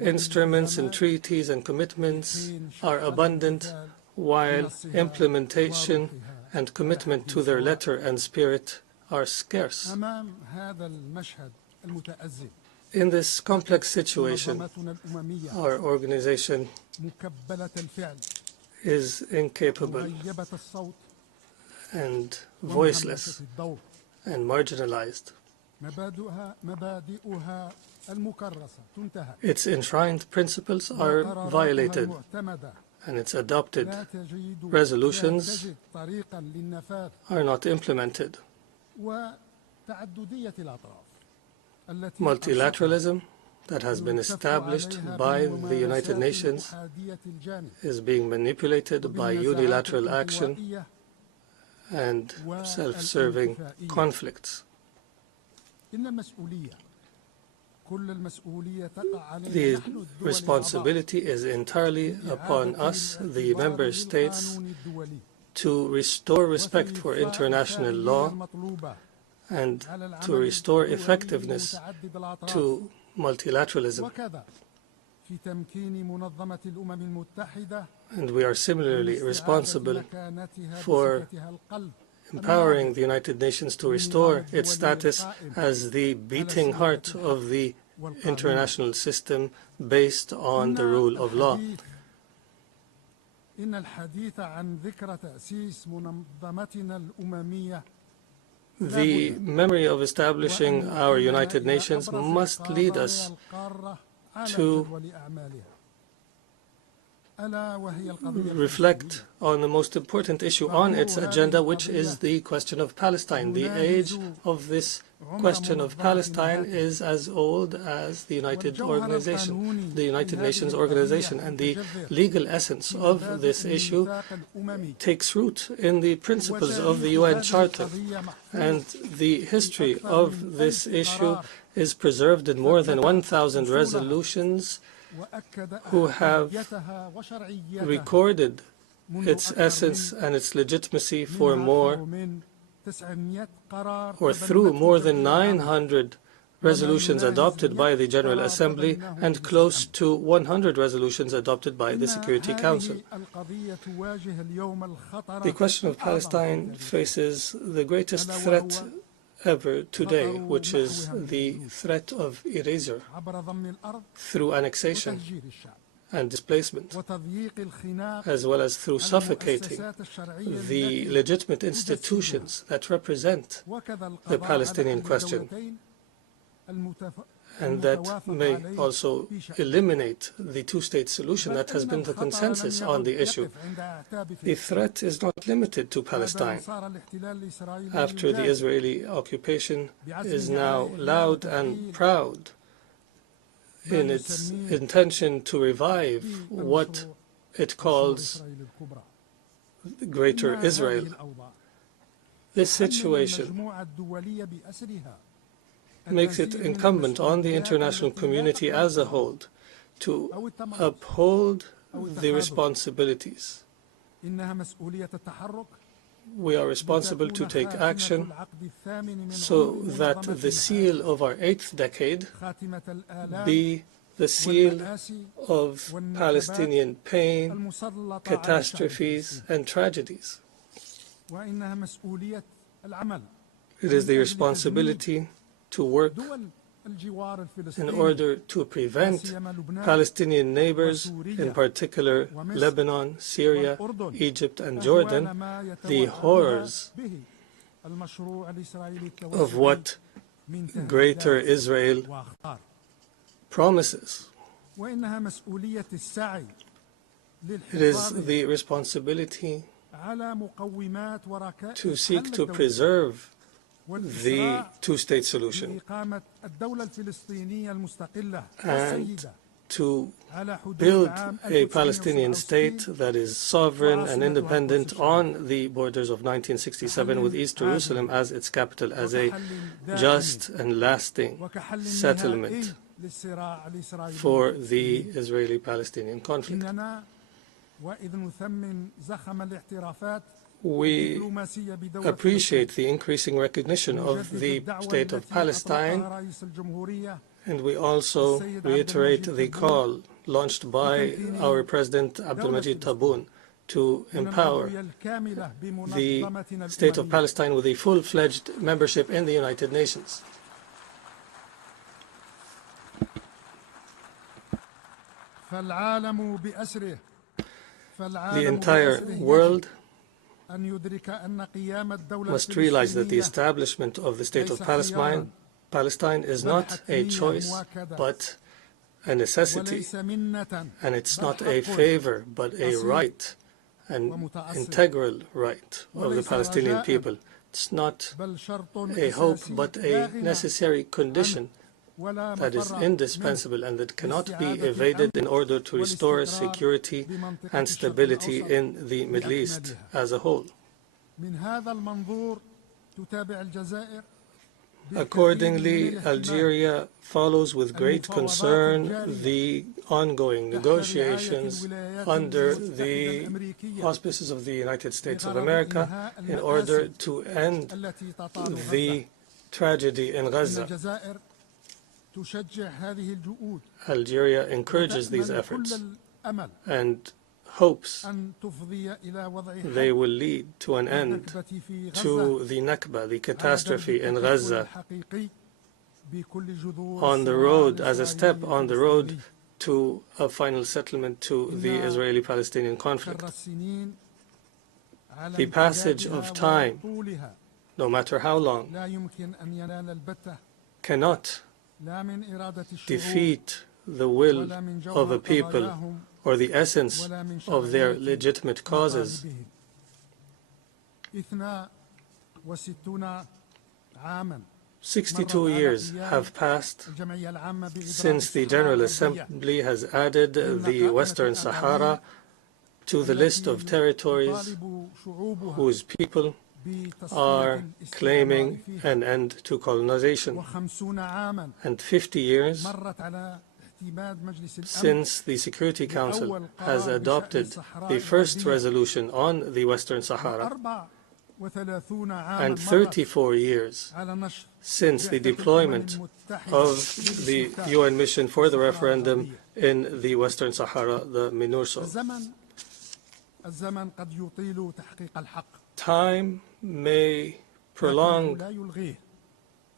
instruments and treaties and commitments are abundant while implementation and commitment to their letter and spirit are scarce. In this complex situation, our organization is incapable and voiceless and marginalized. Its enshrined principles are violated, and its adopted resolutions are not implemented. Multilateralism that has been established by the United Nations is being manipulated by unilateral action and self-serving conflicts. The responsibility is entirely upon us, the member states, to restore respect for international law and to restore effectiveness to multilateralism. And we are similarly responsible for empowering the United Nations to restore its status as the beating heart of the international system based on the rule of law. The memory of establishing our United Nations must lead us to reflect on the most important issue on its agenda, which is the question of Palestine. The age of this question of Palestine is as old as the United Nations organization, and the legal essence of this issue takes root in the principles of the UN Charter, and the history of this issue is preserved in more than 1,000 resolutions who have recorded its essence and its legitimacy for through more than 900 resolutions adopted by the General Assembly and close to 100 resolutions adopted by the Security Council. The question of Palestine faces the greatest threat ever today, which is the threat of erasure through annexation and displacement, as well as through suffocating the legitimate institutions that represent the Palestinian question, and that may also eliminate the two-state solution that has been the consensus on the issue. The threat is not limited to Palestine. After the Israeli occupation is now loud and proud in its intention to revive what it calls Greater Israel. This situation makes it incumbent on the international community as a whole to uphold the responsibilities. We are responsible to take action so that the seal of our 8th decade be the seal of Palestinian pain, catastrophes, and tragedies. It is the responsibility to work in order to prevent Palestinian neighbors, in particular Lebanon, Syria, Egypt, and Jordan, the horrors of what Greater Israel promises. It is the responsibility to seek to preserve the two-state solution and to build a Palestinian state that is sovereign and independent on the borders of 1967, with East Jerusalem as its capital, as a just and lasting settlement for the Israeli-Palestinian conflict. We appreciate the increasing recognition of the State of Palestine, and we also reiterate the call launched by our President Abdelmajid Tebboune to empower the State of Palestine with a full-fledged membership in the United Nations. The entire world must realize that the establishment of the State of Palestine is not a choice, but a necessity, and it's not a favor, but a right, an integral right of the Palestinian people. It's not a hope, but a necessary condition that is indispensable and that cannot be evaded in order to restore security and stability in the Middle East as a whole. Accordingly, Algeria follows with great concern the ongoing negotiations under the auspices of the United States of America in order to end the tragedy in Gaza. Algeria encourages these efforts and hopes they will lead to an end to the Nakba, the catastrophe in Gaza, on the road, as a step on the road to a final settlement to the Israeli-Palestinian conflict. The passage of time, no matter how long, cannot defeat the will of a people or the essence of their legitimate causes. 62 years have passed since the General Assembly has added the Western Sahara to the list of territories whose people are claiming an end to colonization, and 50 years since the Security Council has adopted the first resolution on the Western Sahara, and 34 years since the deployment of the UN mission for the referendum in the Western Sahara, the MINURSO. Time may prolong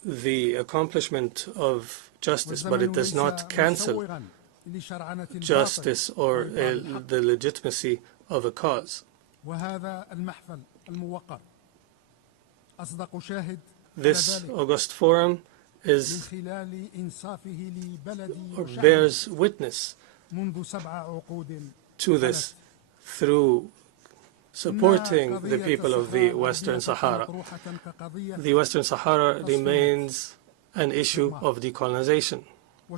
the accomplishment of justice, but it does not cancel justice or the legitimacy of a cause. This August Forum bears witness to this through supporting the people of the Western Sahara. The Western Sahara remains an issue of decolonization. The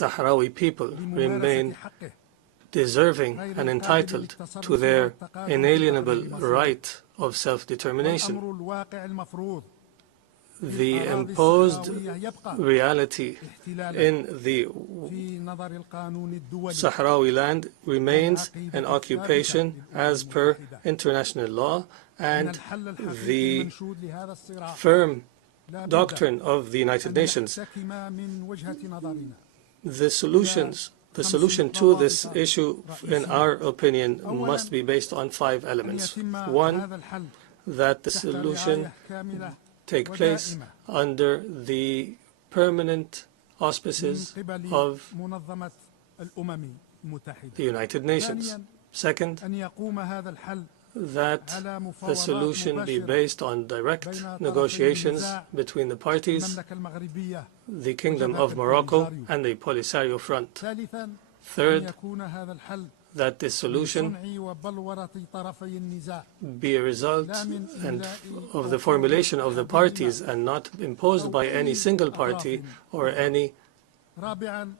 Sahrawi people remain deserving and entitled to their inalienable right of self-determination. The imposed reality in the Sahrawi land remains an occupation as per international law, and the firm doctrine of the United Nations. The solution to this issue, in our opinion, must be based on 5 elements. One, that the solution take place under the permanent auspices of the United Nations. Second, that the solution be based on direct negotiations between the parties, the Kingdom of Morocco and the Polisario Front. Third, that this solution be a result of the formulation of the parties and not imposed by any single party or any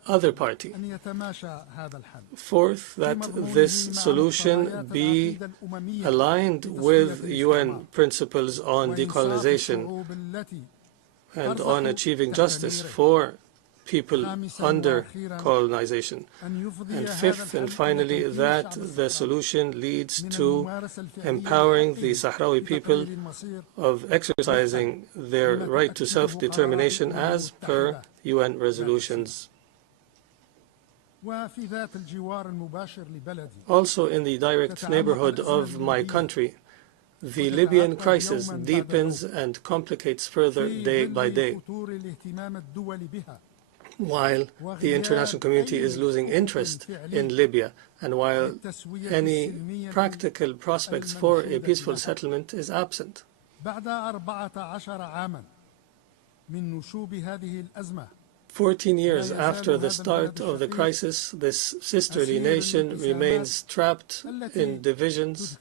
other party. Fourth, that this solution be aligned with UN principles on decolonization and on achieving justice for people under colonization. And fifth and finally, that the solution leads to empowering the Sahrawi people of exercising their right to self-determination as per UN resolutions. Also, in the direct neighborhood of my country, the Libyan crisis deepens and complicates further day by day. While the international community is losing interest in Libya, and while any practical prospects for a peaceful settlement is absent. 14 years after the start of the crisis, this sisterly nation remains trapped in divisions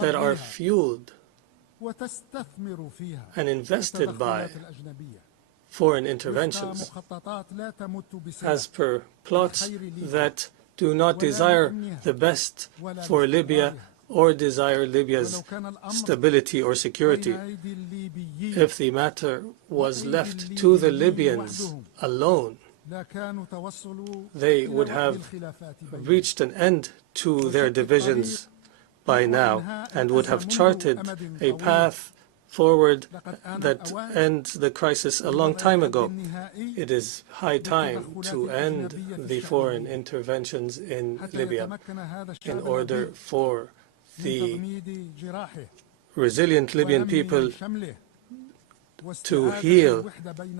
that are fueled and invested by foreign interventions, as per plots that do not desire the best for Libya or desire Libya's stability or security. If the matter was left to the Libyans alone, they would have reached an end to their divisions by now and would have charted a path forward that ends the crisis a long time ago. It is high time to end the foreign interventions in Libya in order for the resilient Libyan people to heal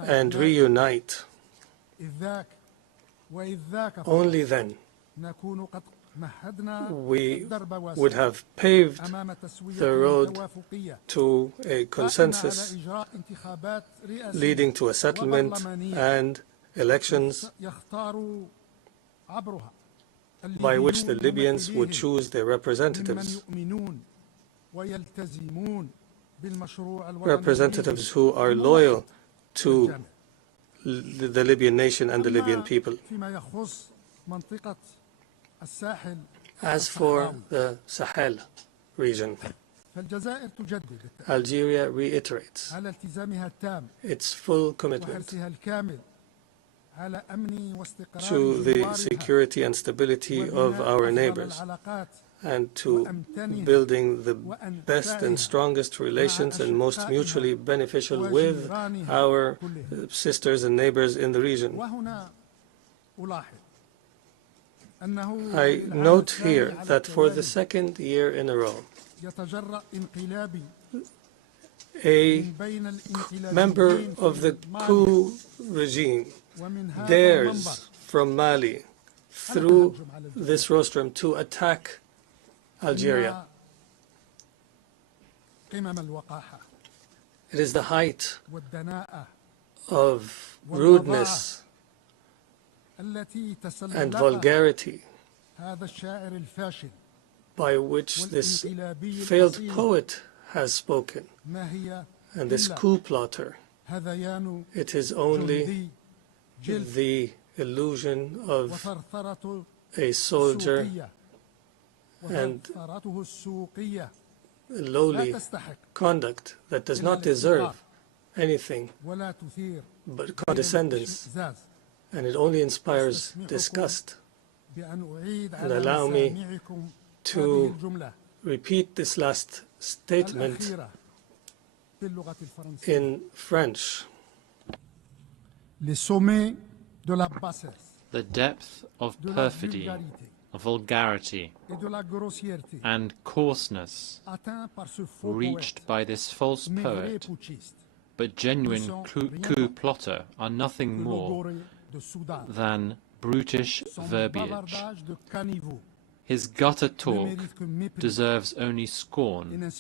and reunite. Only then we would have paved the road to a consensus leading to a settlement and elections by which the Libyans would choose their representatives, representatives who are loyal to the Libyan nation and the Libyan people. As for the Sahel region, Algeria reiterates its full commitment to the security and stability of our neighbors and to building the best and strongest relations and most mutually beneficial with our sisters and neighbors in the region. I note here that for the second year in a row, a member of the coup regime dares from Mali through this rostrum to attack Algeria. It is the height of rudeness and vulgarity by which this failed poet has spoken, and this coup plotter. It is only the illusion of a soldier and lowly conduct that does not deserve anything but condescendence, and it only inspires disgust. And allow me to repeat this last statement in French. The depth of perfidy, vulgarity, and coarseness reached by this false poet, but genuine coup plotter, are nothing more than brutish verbiage. His gutter talk deserves only scorn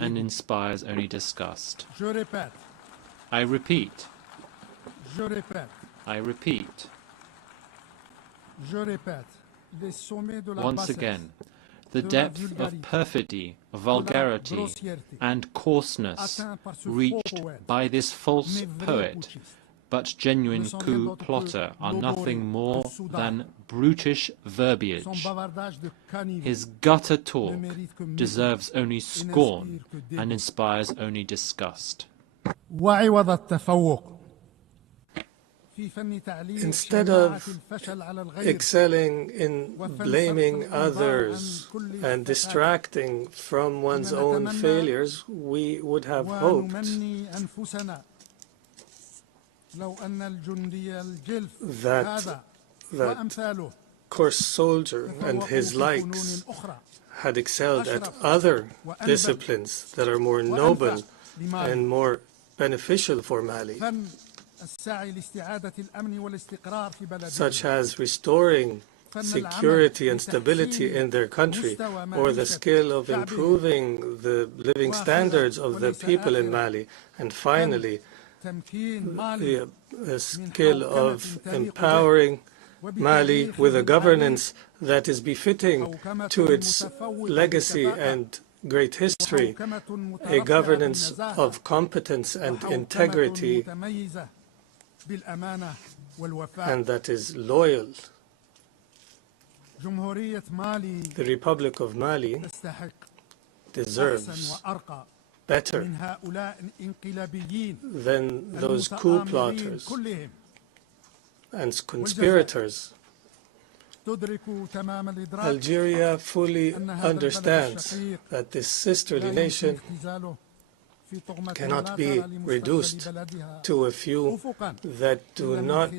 and inspires only disgust. I repeat. I repeat. Once again, the depth of perfidy, vulgarity, and coarseness reached by this false poet, but genuine coup plotter, are nothing more than brutish verbiage. His gutter talk deserves only scorn and inspires only disgust. Instead of excelling in blaming others and distracting from one's own failures, we would have hoped that coarse soldier and his likes had excelled at other disciplines that are more noble and more beneficial for Mali, such as restoring security and stability in their country, or the skill of improving the living standards of the people in Mali, and finally, the skill of empowering Mali with a governance that is befitting to its legacy and great history, a governance of competence and integrity, and that is loyal. The Republic of Mali deserves better than those coup plotters and conspirators. Algeria fully understands that this sisterly nation cannot be reduced to a few that do not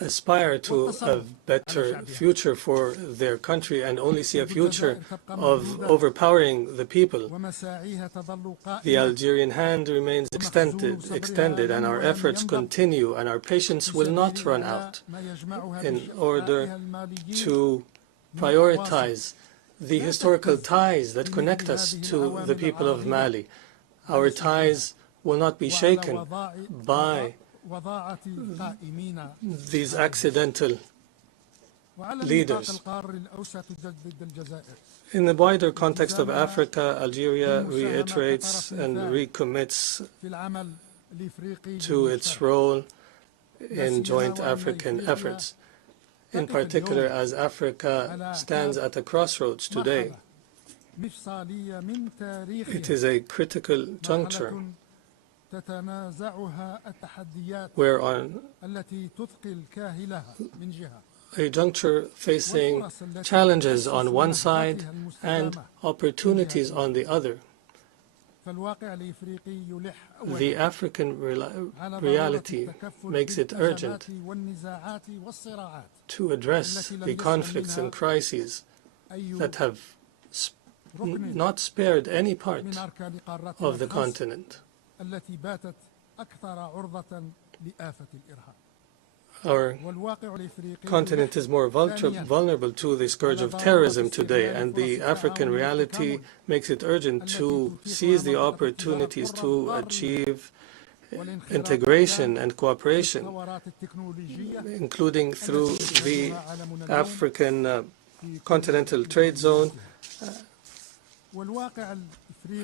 aspire to a better future for their country and only see a future of overpowering the people. The Algerian hand remains extended, and our efforts continue, and our patience will not run out in order to prioritize the historical ties that connect us to the people of Mali. Our ties will not be shaken by these accidental leaders. In the wider context of Africa, Algeria reiterates and recommits to its role in joint African efforts, in particular as Africa stands at a crossroads today. It is a critical juncture facing challenges on one side and opportunities on the other. The African reality makes it urgent to address the conflicts and crises that have not spared any part of the continent. Our continent is more vulnerable to the scourge of terrorism today, and the African reality makes it urgent to seize the opportunities to achieve integration and cooperation, including through the African Continental Trade Zone,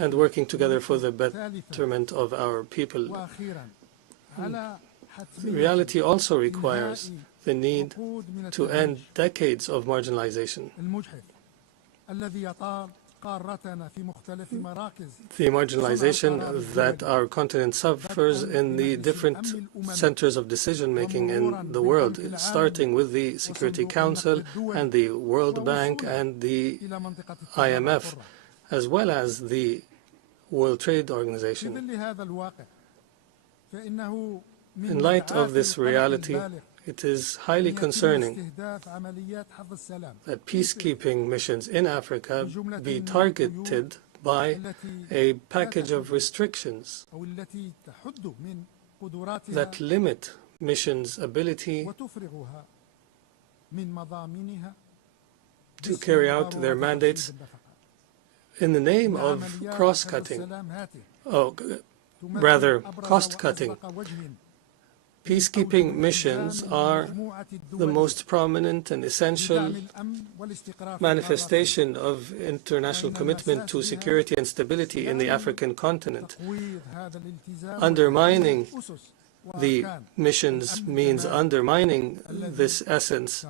and working together for the betterment of our people. Reality also requires the need to end decades of marginalization. The marginalization that our continent suffers in the different centers of decision-making in the world, starting with the Security Council and the World Bank and the IMF, as well as the World Trade Organization. In light of this reality, it is highly concerning that peacekeeping missions in Africa be targeted by a package of restrictions that limit missions' ability to carry out their mandates in the name of cross-cutting, rather cost-cutting. Peacekeeping missions are the most prominent and essential manifestation of international commitment to security and stability in the African continent. Undermining the missions means undermining this essence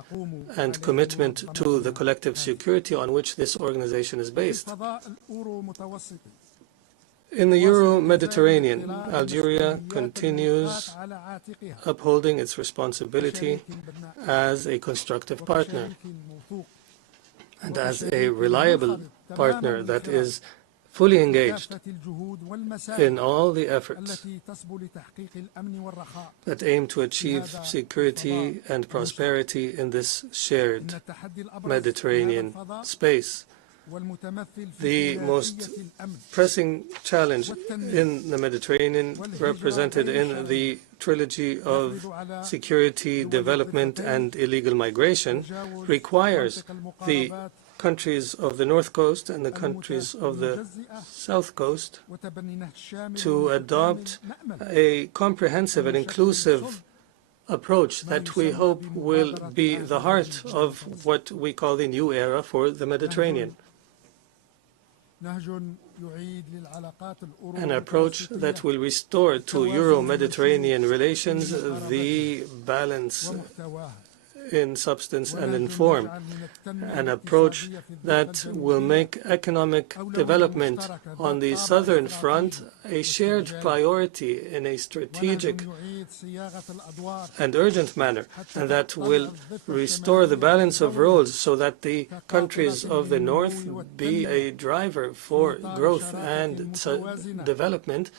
and commitment to the collective security on which this organization is based. In the Euro-Mediterranean, Algeria continues upholding its responsibility as a constructive partner and as a reliable partner that is fully engaged in all the efforts that aim to achieve security and prosperity in this shared Mediterranean space. The most pressing challenge in the Mediterranean, represented in the trilogy of security, development, and illegal migration, requires the countries of the North Coast and the countries of the South Coast to adopt a comprehensive and inclusive approach that we hope will be the heart of what we call the new era for the Mediterranean. An approach that will restore to Euro-Mediterranean relations the balance in substance and in form. An approach that will make economic development on the southern front a shared priority in a strategic and urgent manner, and that will restore the balance of roles so that the countries of the North be a driver for growth and development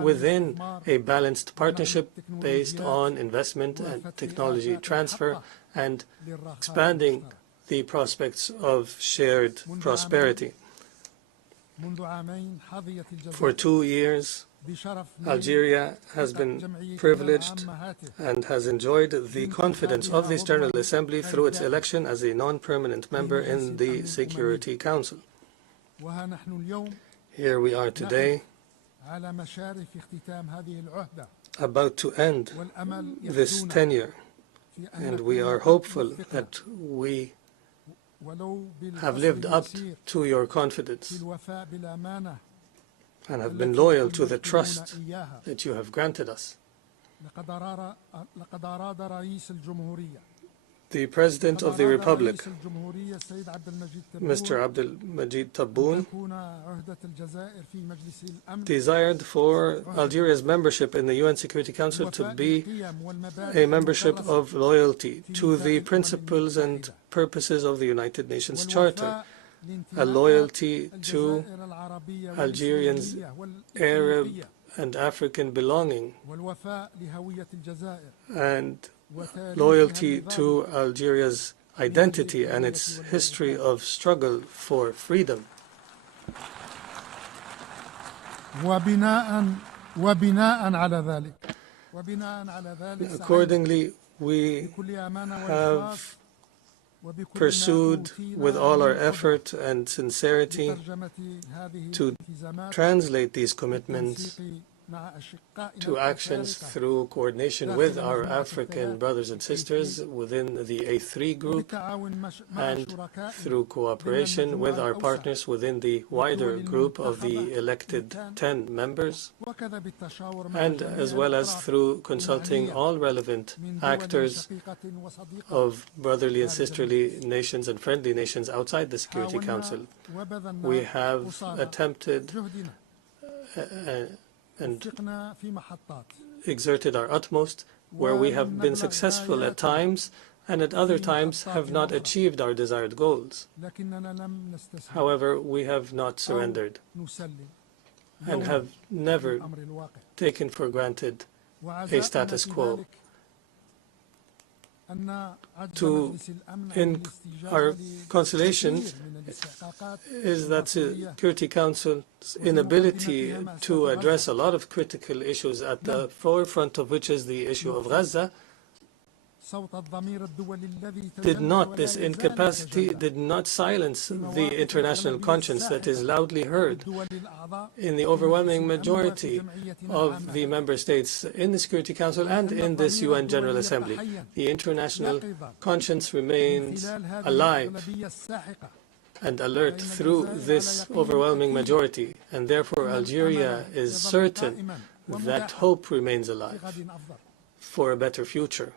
within a balanced partnership based on investment and technology transfer and expanding the prospects of shared prosperity. For 2 years, Algeria has been privileged and has enjoyed the confidence of this General Assembly through its election as a non-permanent member in the Security Council. Here we are today, about to end this tenure, and we are hopeful that we have lived up to your confidence and have been loyal to the trust that you have granted us. The President of the Republic, Mr. Abdelmajid Tebboune, desired for Algeria's membership in the UN Security Council to be a membership of loyalty to the principles and purposes of the United Nations Charter, a loyalty to Algerians' Arab and African belonging, and loyalty to Algeria's identity and its history of struggle for freedom. Accordingly, we have pursued with all our effort and sincerity to translate these commitments to actions through coordination with our African brothers and sisters within the A3 group and through cooperation with our partners within the wider group of the elected 10 members, and as well as through consulting all relevant actors of brotherly and sisterly nations and friendly nations outside the Security Council. We have attempted and exerted our utmost, where we have been successful at times and at other times have not achieved our desired goals. However, we have not surrendered and have never taken for granted a status quo. In our consolation is that the Security Council's inability to address a lot of critical issues, at the forefront of which is the issue of Gaza, this incapacity did not silence the international conscience that is loudly heard in the overwhelming majority of the member states in the Security Council and in this UN General Assembly. The international conscience remains alive and alert through this overwhelming majority, and therefore Algeria is certain that hope remains alive for a better future.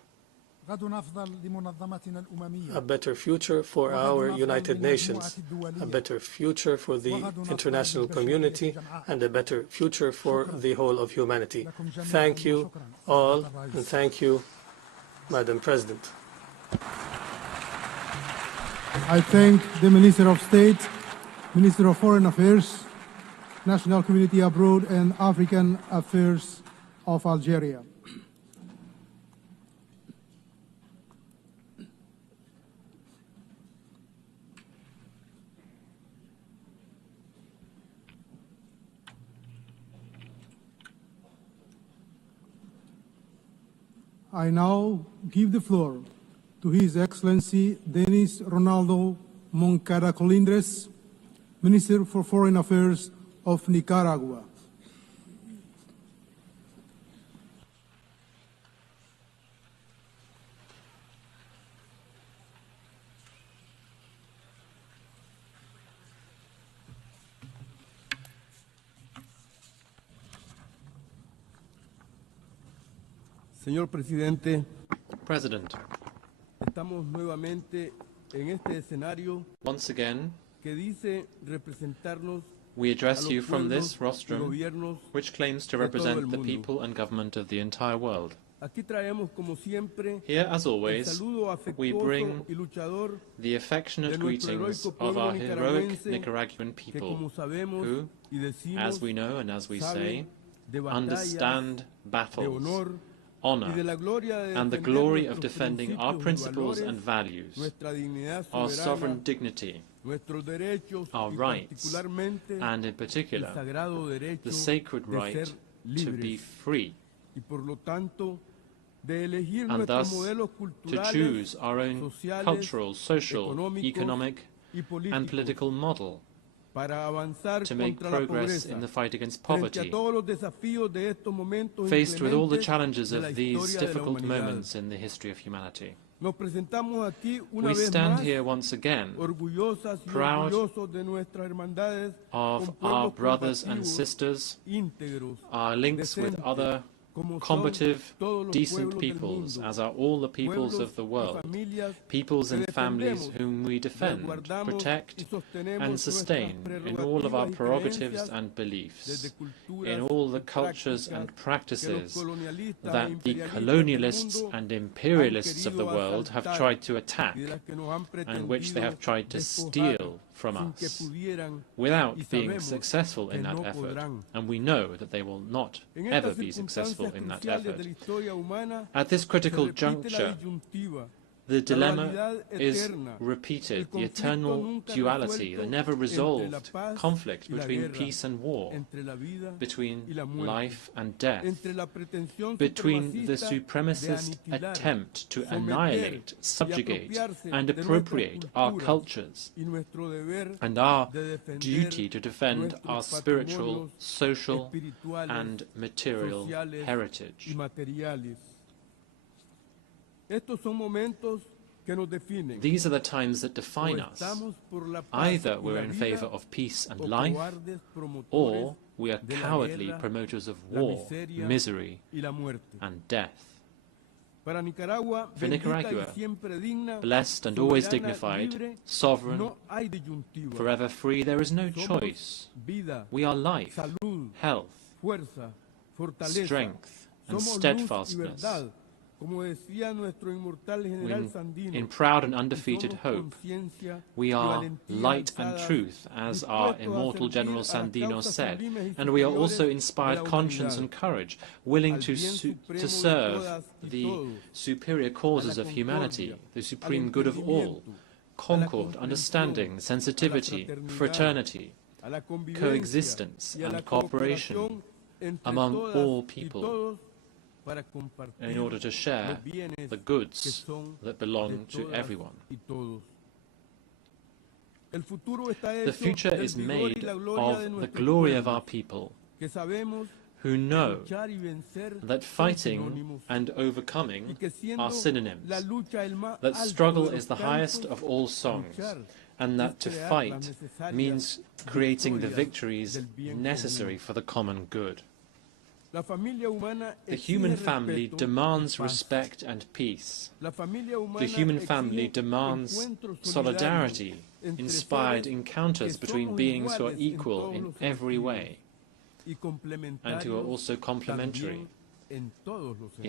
A better future for our United Nations, a better future for the international community, and a better future for the whole of humanity. Thank you all, and thank you, Madam President. I thank the Minister of State, Minister of Foreign Affairs, National Community Abroad, and African Affairs of Algeria. I now give the floor to His Excellency Denis Ronaldo Moncada Colindres, Minister for Foreign Affairs of Nicaragua. Señor Presidente, President, estamos nuevamente en este escenario once again, que dice representarnos We address you from this rostrum, which claims to represent the people and government of the entire world. Here, as always, we bring the affectionate greetings of our heroic Nicaraguan people, who, as we know and as we say, understand battles, honor, and the glory of defending our principles and values, our sovereign dignity, our rights, and in particular, the sacred right to be free, and thus to choose our own cultural, social, economic, and political model to make progress in the fight against poverty, faced with all the challenges of these difficult moments in the history of humanity. We stand here once again, proud of our brothers and sisters, our links with other combative, decent peoples, as are all the peoples of the world, peoples and families whom we defend, protect, and sustain in all of our prerogatives and beliefs, in all the cultures and practices that the colonialists and imperialists of the world have tried to attack, and which they have tried to steal from us, without being successful in that effort, and we know that they will not ever be successful in that effort. At this critical juncture, the dilemma is repeated, the eternal duality, the never-resolved conflict between peace and war, between life and death, between the supremacist attempt to annihilate, subjugate, and appropriate our cultures, and our duty to defend our spiritual, social, and material heritage. These are the times that define us. Either we're in favor of peace and life, or we are cowardly promoters of war, misery, and death. For Nicaragua, blessed and always dignified, sovereign, forever free, there is no choice. We are life, health, strength, and steadfastness. In proud and undefeated hope, we are light and truth, as our immortal General Sandino said, and we are also inspired conscience and courage, willing to serve the superior causes of humanity, the supreme good of all, concord, understanding, sensitivity, fraternity, coexistence, and cooperation among all people, in order to share the goods that belong to everyone. The future is made of the glory of our people, who know that fighting and overcoming are synonyms, that struggle is the highest of all songs, and that to fight means creating the victories necessary for the common good. The human family demands respect and peace. The human family demands solidarity, inspired encounters between beings who are equal in every way, and who are also complementary in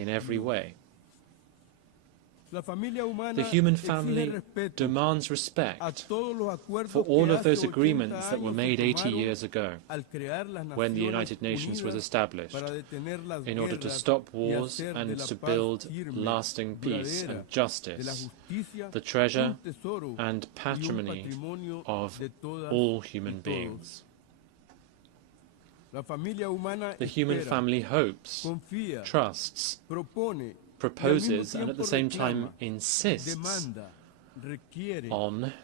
every way. The human family demands respect for all of those agreements that were made 80 years ago, when the United Nations was established, in order to stop wars and to build lasting peace and justice, the treasure and patrimony of all human beings. The human family hopes, trusts, proposes, and at the same time insists on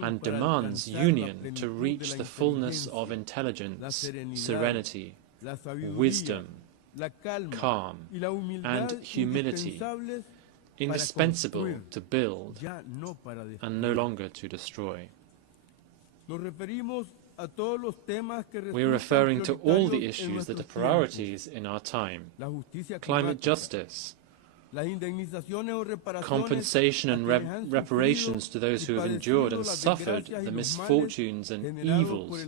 and demands union to reach the fullness of intelligence, serenity, wisdom, calm, and humility, indispensable to build and no longer to destroy. We are referring to all the issues that are priorities in our time: climate justice, compensation and reparations to those who have endured and suffered the misfortunes and evils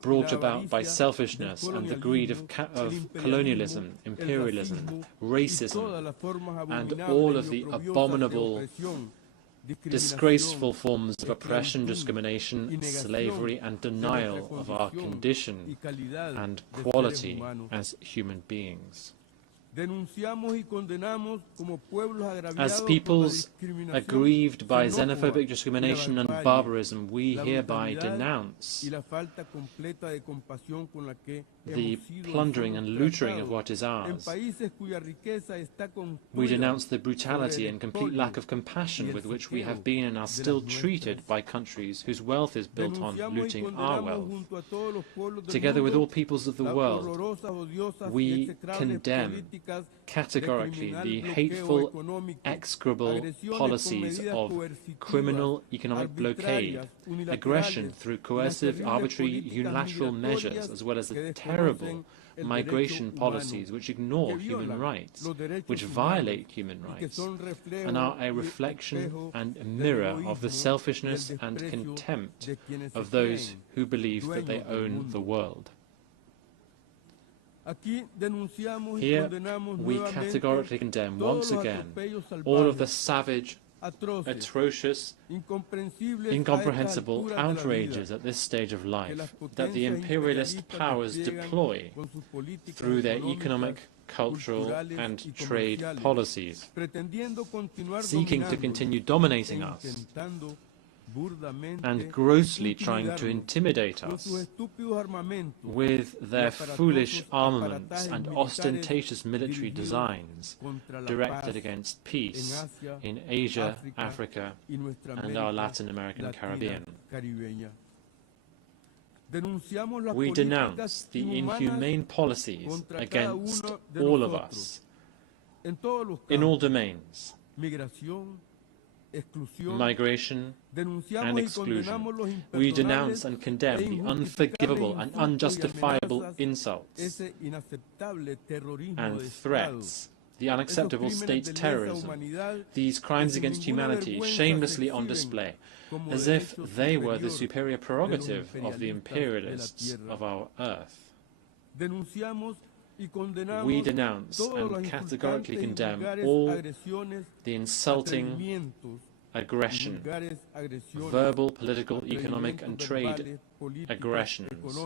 brought about by selfishness and the greed of colonialism, imperialism, racism, and all of the abominable, disgraceful forms of oppression, discrimination, slavery, and denial of our condition and quality as human beings. As peoples aggrieved by xenophobic discrimination and barbarism, we hereby denounce the plundering and looting of what is ours. We denounce the brutality and complete lack of compassion with which we have been and are still treated by countries whose wealth is built on looting our wealth. Together with all peoples of the world, we condemn categorically the hateful, execrable policies of criminal economic blockade, aggression through coercive, arbitrary, unilateral measures, as well as the terrible migration policies which ignore human rights, which violate human rights, and are a reflection and a mirror of the selfishness and contempt of those who believe that they own the world. Here we categorically condemn once again all of the savage, atrocious, incomprehensible outrages at this stage of life that the imperialist powers deploy through their economic, cultural and trade policies, seeking to continue dominating us and grossly trying to intimidate us with their foolish armaments and ostentatious military designs directed against peace in Asia, Africa, and our Latin American Caribbean. We denounce the inhumane policies against all of us in all domains: migration and exclusion. We denounce and condemn the unforgivable and unjustifiable insults and threats, the unacceptable state terrorism, these crimes against humanity shamelessly on display, as if they were the superior prerogative of the imperialists of our earth. We denounce and categorically condemn all the insulting aggression, verbal, political, economic and trade aggressions,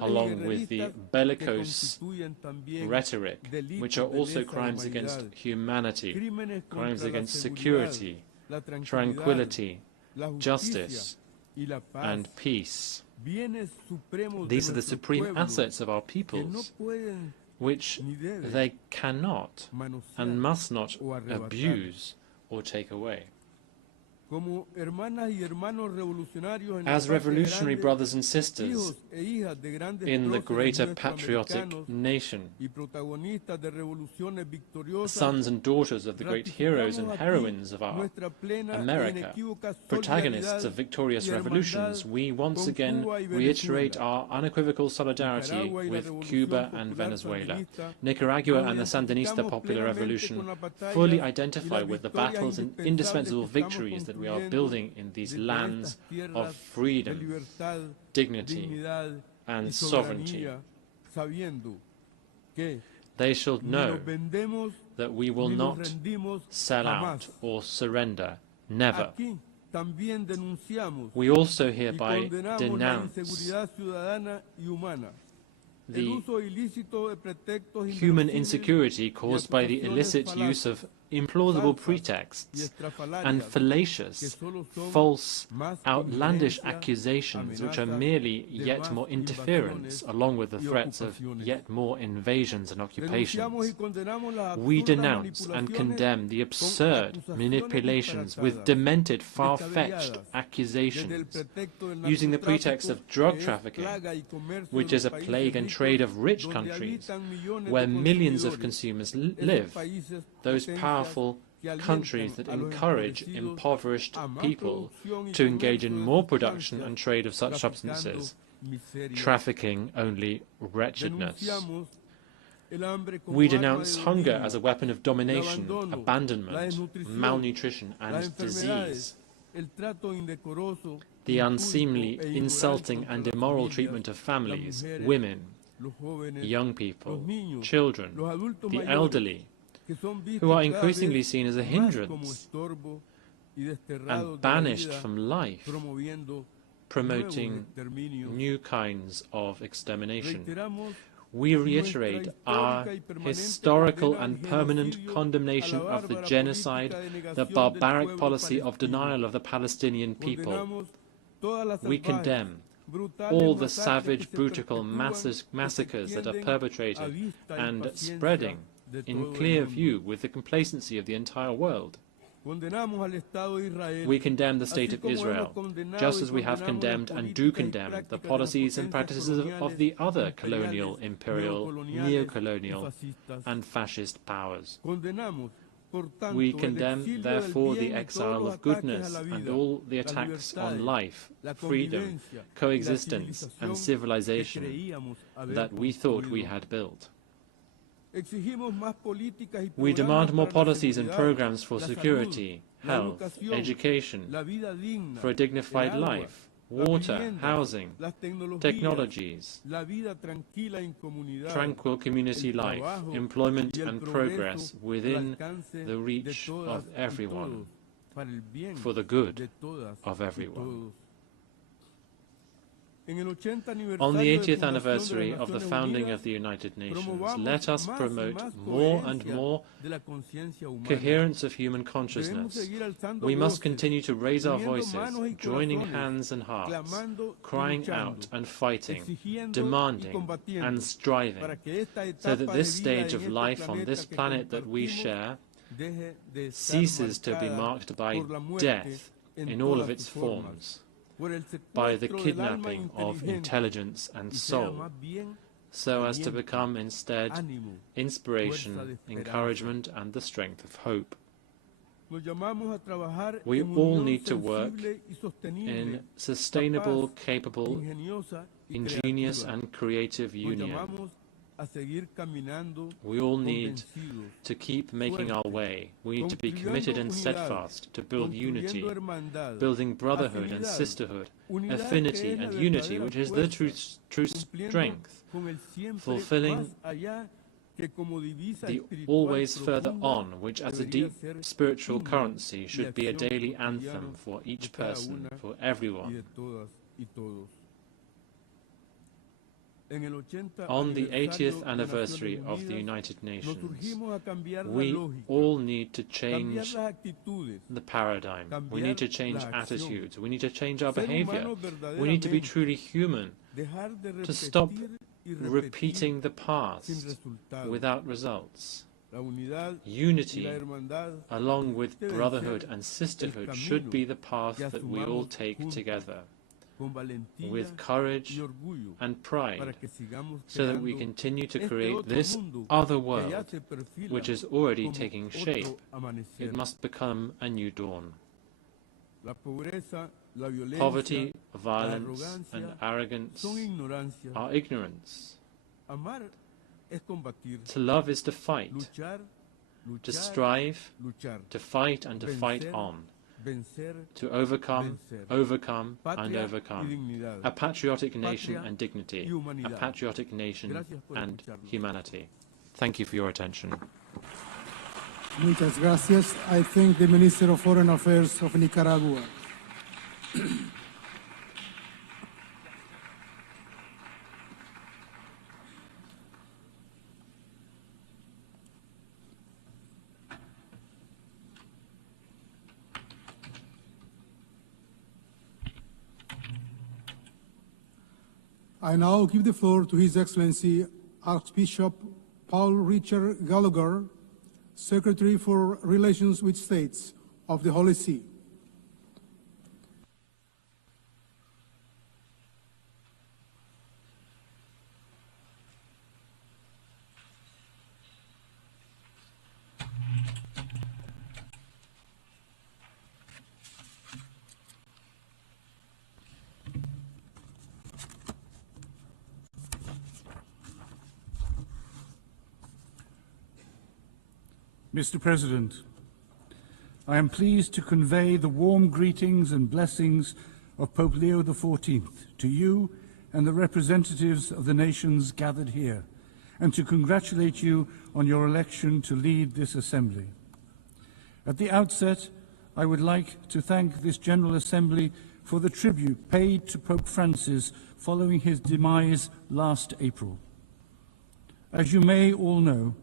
along with the bellicose rhetoric, which are also crimes against humanity, crimes against security, tranquility, justice and peace. These are the supreme assets of our peoples, which they cannot and must not abuse or take away. As revolutionary brothers and sisters in the greater patriotic nation, sons and daughters of the great heroes and heroines of our America, protagonists of victorious revolutions, we once again reiterate our unequivocal solidarity with Cuba and Venezuela. Nicaragua and the Sandinista Popular Revolution fully identify with the battles and indispensable victories that we are building in these lands of freedom, dignity, and sovereignty. They shall know that we will not sell out or surrender, never. We also hereby denounce the human insecurity caused by the illicit use of implausible pretexts and fallacious, false, outlandish accusations which are merely yet more interference along with the threats of yet more invasions and occupations. We denounce and condemn the absurd manipulations with demented, far-fetched accusations using the pretext of drug trafficking, which is a plague and trade of rich countries where millions of consumers live, those powerful countries that encourage impoverished people to engage in more production and trade of such substances, trafficking only wretchedness. We denounce hunger as a weapon of domination, abandonment, malnutrition, and disease. The unseemly, insulting, and immoral treatment of families, women, young people, children, the elderly, who are increasingly seen as a hindrance and banished from life, promoting new kinds of extermination. We reiterate our historical and permanent condemnation of the genocide, the barbaric policy of denial of the Palestinian people. We condemn all the savage, brutal massacres that are perpetrated and spreading in clear view with the complacency of the entire world. We condemn the State of Israel, just as we have condemned and do condemn the policies and practices of the other colonial, imperial, neo-colonial and fascist powers. We condemn, therefore, the exile of goodness and all the attacks on life, freedom, coexistence and civilization that we thought we had built. We demand more policies and programs for security, health, education, for a dignified life, water, housing, technologies, tranquil community life, employment and progress within the reach of everyone, for the good of everyone. On the 80th anniversary of the founding of the United Nations, let us promote more and more coherence of human consciousness. We must continue to raise our voices, joining hands and hearts, crying out and fighting, demanding and striving, so that this stage of life on this planet that we share ceases to be marked by death in all of its forms, by the kidnapping of intelligence and soul, so as to become instead inspiration, encouragement, and the strength of hope. We all need to work in sustainable, capable, ingenious, and creative union. We all need to keep making our way. We need to be committed and steadfast to build unity, building brotherhood and sisterhood, affinity and unity, which is the true strength, fulfilling the always further on, which as a deep spiritual currency should be a daily anthem for each person, for everyone. On the 80th anniversary of the United Nations, we all need to change the paradigm. We need to change attitudes. We need to change our behavior. We need to be truly human, to stop repeating the past without results. Unity, along with brotherhood and sisterhood, should be the path that we all take together, with courage and pride, so that we continue to create this other world, which is already taking shape. It must become a new dawn. Poverty, violence, and arrogance are ignorance. To love is to fight, to strive, to fight and to fight on, to overcome, overcome, and overcome. A patriotic nation and dignity, a patriotic nation and humanity. Thank you for your attention. Muchas gracias. I thank the Minister of Foreign Affairs of Nicaragua. I now give the floor to His Excellency Archbishop Paul Richard Gallagher, Secretary for Relations with States of the Holy See. Mr. President, I am pleased to convey the warm greetings and blessings of Pope Leo XIV to you and the representatives of the nations gathered here, and to congratulate you on your election to lead this Assembly. At the outset, I would like to thank this General Assembly for the tribute paid to Pope Francis following his demise last April. As you may all know,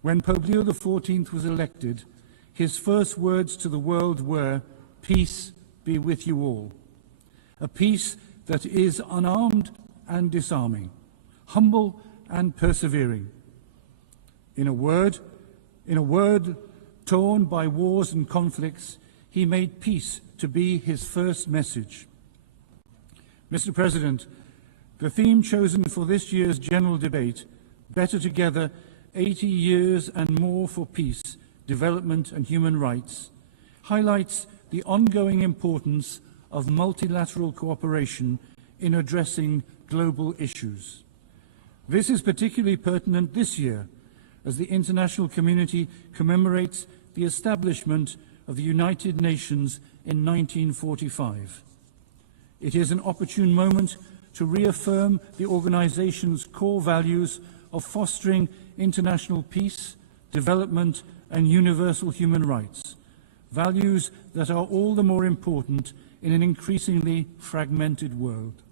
when Pope Leo XIV was elected, his first words to the world were, "Peace be with you all." A peace that is unarmed and disarming, humble and persevering. In a word torn by wars and conflicts, he made peace to be his first message. Mr. President, the theme chosen for this year's general debate, Better Together, 80 Years and More for Peace, Development and Human Rights, highlights the ongoing importance of multilateral cooperation in addressing global issues. This is particularly pertinent this year, as the international community commemorates the establishment of the United Nations in 1945. It is an opportune moment to reaffirm the organization's core values of fostering international peace, development, and universal human rights, values that are all the more important in an increasingly fragmented world.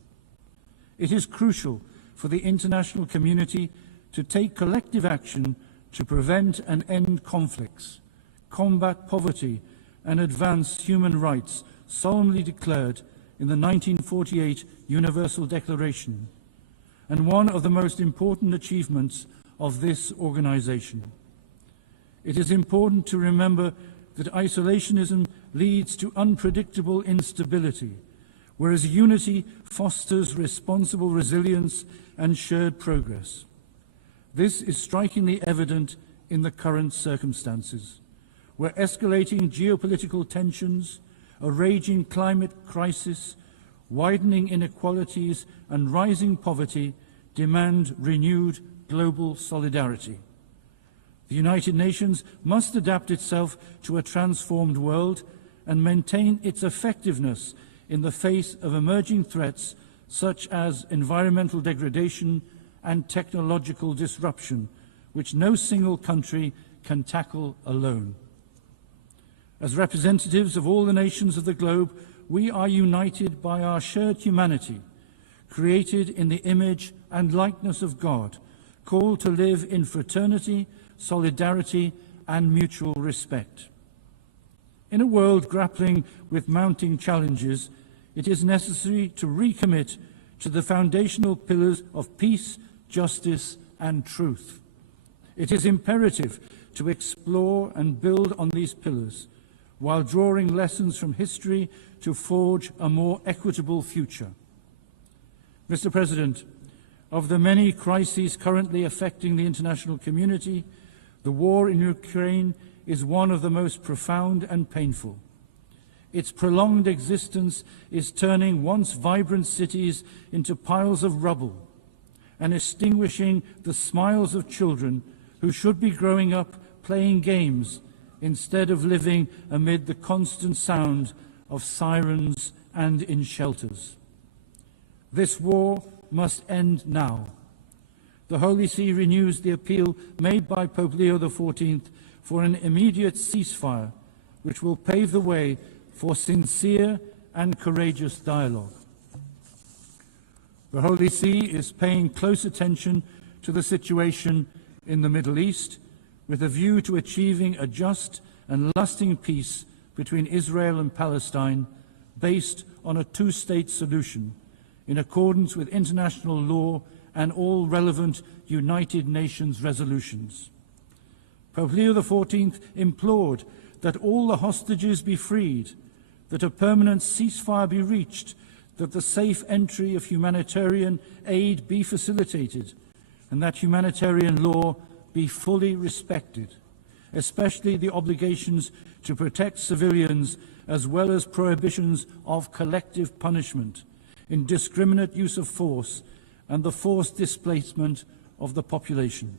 It is crucial for the international community to take collective action to prevent and end conflicts, combat poverty, and advance human rights solemnly declared in the 1948 Universal Declaration, and one of the most important achievements of this organization. It is important to remember that isolationism leads to unpredictable instability, whereas unity fosters responsible resilience and shared progress. This is strikingly evident in the current circumstances, where escalating geopolitical tensions, a raging climate crisis, widening inequalities, and rising poverty demand renewed global solidarity. The United Nations must adapt itself to a transformed world and maintain its effectiveness in the face of emerging threats such as environmental degradation and technological disruption, which no single country can tackle alone. As representatives of all the nations of the globe, we are united by our shared humanity, created in the image and likeness of God, called to live in fraternity, solidarity, and mutual respect. In a world grappling with mounting challenges, it is necessary to recommit to the foundational pillars of peace, justice, and truth. It is imperative to explore and build on these pillars, while drawing lessons from history to forge a more equitable future. Mr. President, of the many crises currently affecting the international community, the war in Ukraine is one of the most profound and painful. Its prolonged existence is turning once vibrant cities into piles of rubble and extinguishing the smiles of children who should be growing up playing games instead of living amid the constant sound of sirens and in shelters. This war must end now. The Holy See renews the appeal made by Pope Leo XIV for an immediate ceasefire, which will pave the way for sincere and courageous dialogue. The Holy See is paying close attention to the situation in the Middle East with a view to achieving a just and lasting peace between Israel and Palestine based on a two-state solution in accordance with international law and all relevant United Nations resolutions. Pope Leo XIV implored that all the hostages be freed, that a permanent ceasefire be reached, that the safe entry of humanitarian aid be facilitated, and that humanitarian law be fully respected, especially the obligations to protect civilians as well as prohibitions of collective punishment, indiscriminate use of force, and the forced displacement of the population.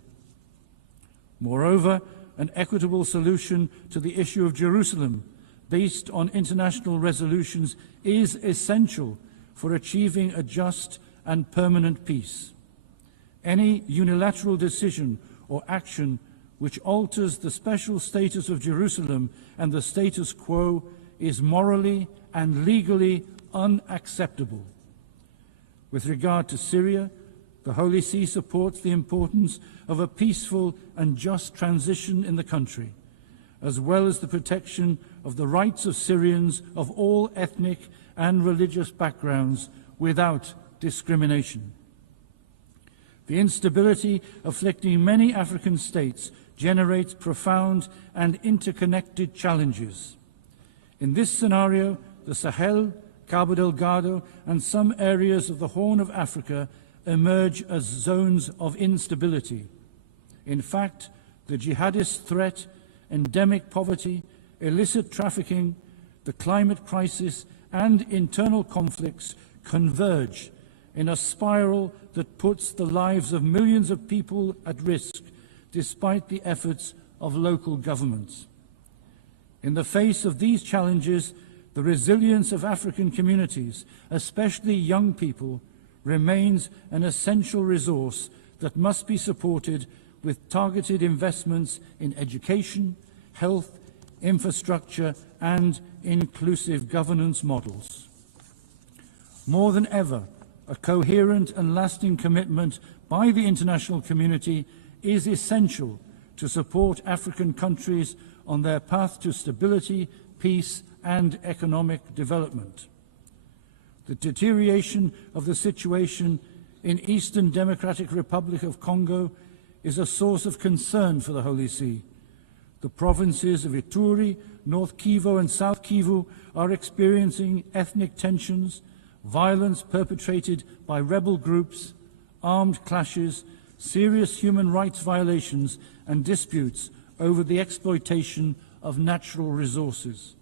Moreover, an equitable solution to the issue of Jerusalem based on international resolutions is essential for achieving a just and permanent peace. Any unilateral decision or action which alters the special status of Jerusalem and the status quo is morally and legally unacceptable. With regard to Syria, the Holy See supports the importance of a peaceful and just transition in the country, as well as the protection of the rights of Syrians of all ethnic and religious backgrounds without discrimination. The instability afflicting many African states generates profound and interconnected challenges. In this scenario, the Sahel, Cabo Delgado, and some areas of the Horn of Africa emerge as zones of instability. In fact, the jihadist threat, endemic poverty, illicit trafficking, the climate crisis, and internal conflicts converge in a spiral that puts the lives of millions of people at risk, despite the efforts of local governments. In the face of these challenges, the resilience of African communities, especially young people, remains an essential resource that must be supported with targeted investments in education, health, infrastructure, and inclusive governance models. More than ever, a coherent and lasting commitment by the international community is essential to support African countries on their path to stability, peace, and economic development. The deterioration of the situation in Eastern Democratic Republic of Congo is a source of concern for the Holy See. The provinces of Ituri, North Kivu, and South Kivu are experiencing ethnic tensions, violence perpetrated by rebel groups, armed clashes, serious human rights violations, and disputes over the exploitation of natural resources.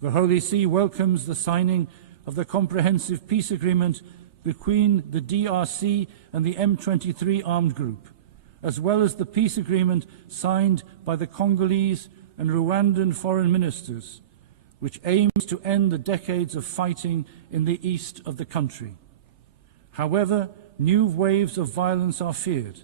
The Holy See welcomes the signing of the Comprehensive Peace Agreement between the DRC and the M23 armed group, as well as the peace agreement signed by the Congolese and Rwandan foreign ministers, which aims to end the decades of fighting in the east of the country. However, new waves of violence are feared.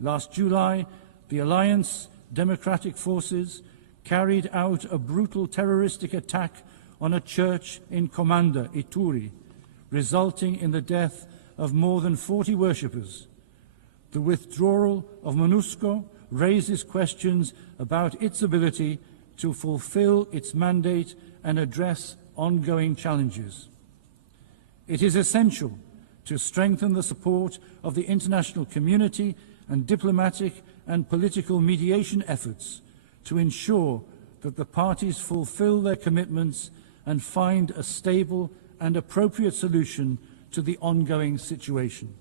Last July, the Alliance Democratic Forces carried out a brutal terroristic attack on a church in Komanda, Ituri, resulting in the death of more than 40 worshippers. The withdrawal of MONUSCO raises questions about its ability to fulfill its mandate and address ongoing challenges. It is essential to strengthen the support of the international community and diplomatic and political mediation efforts to ensure that the parties fulfill their commitments and find a stable and appropriate solution to the ongoing situation.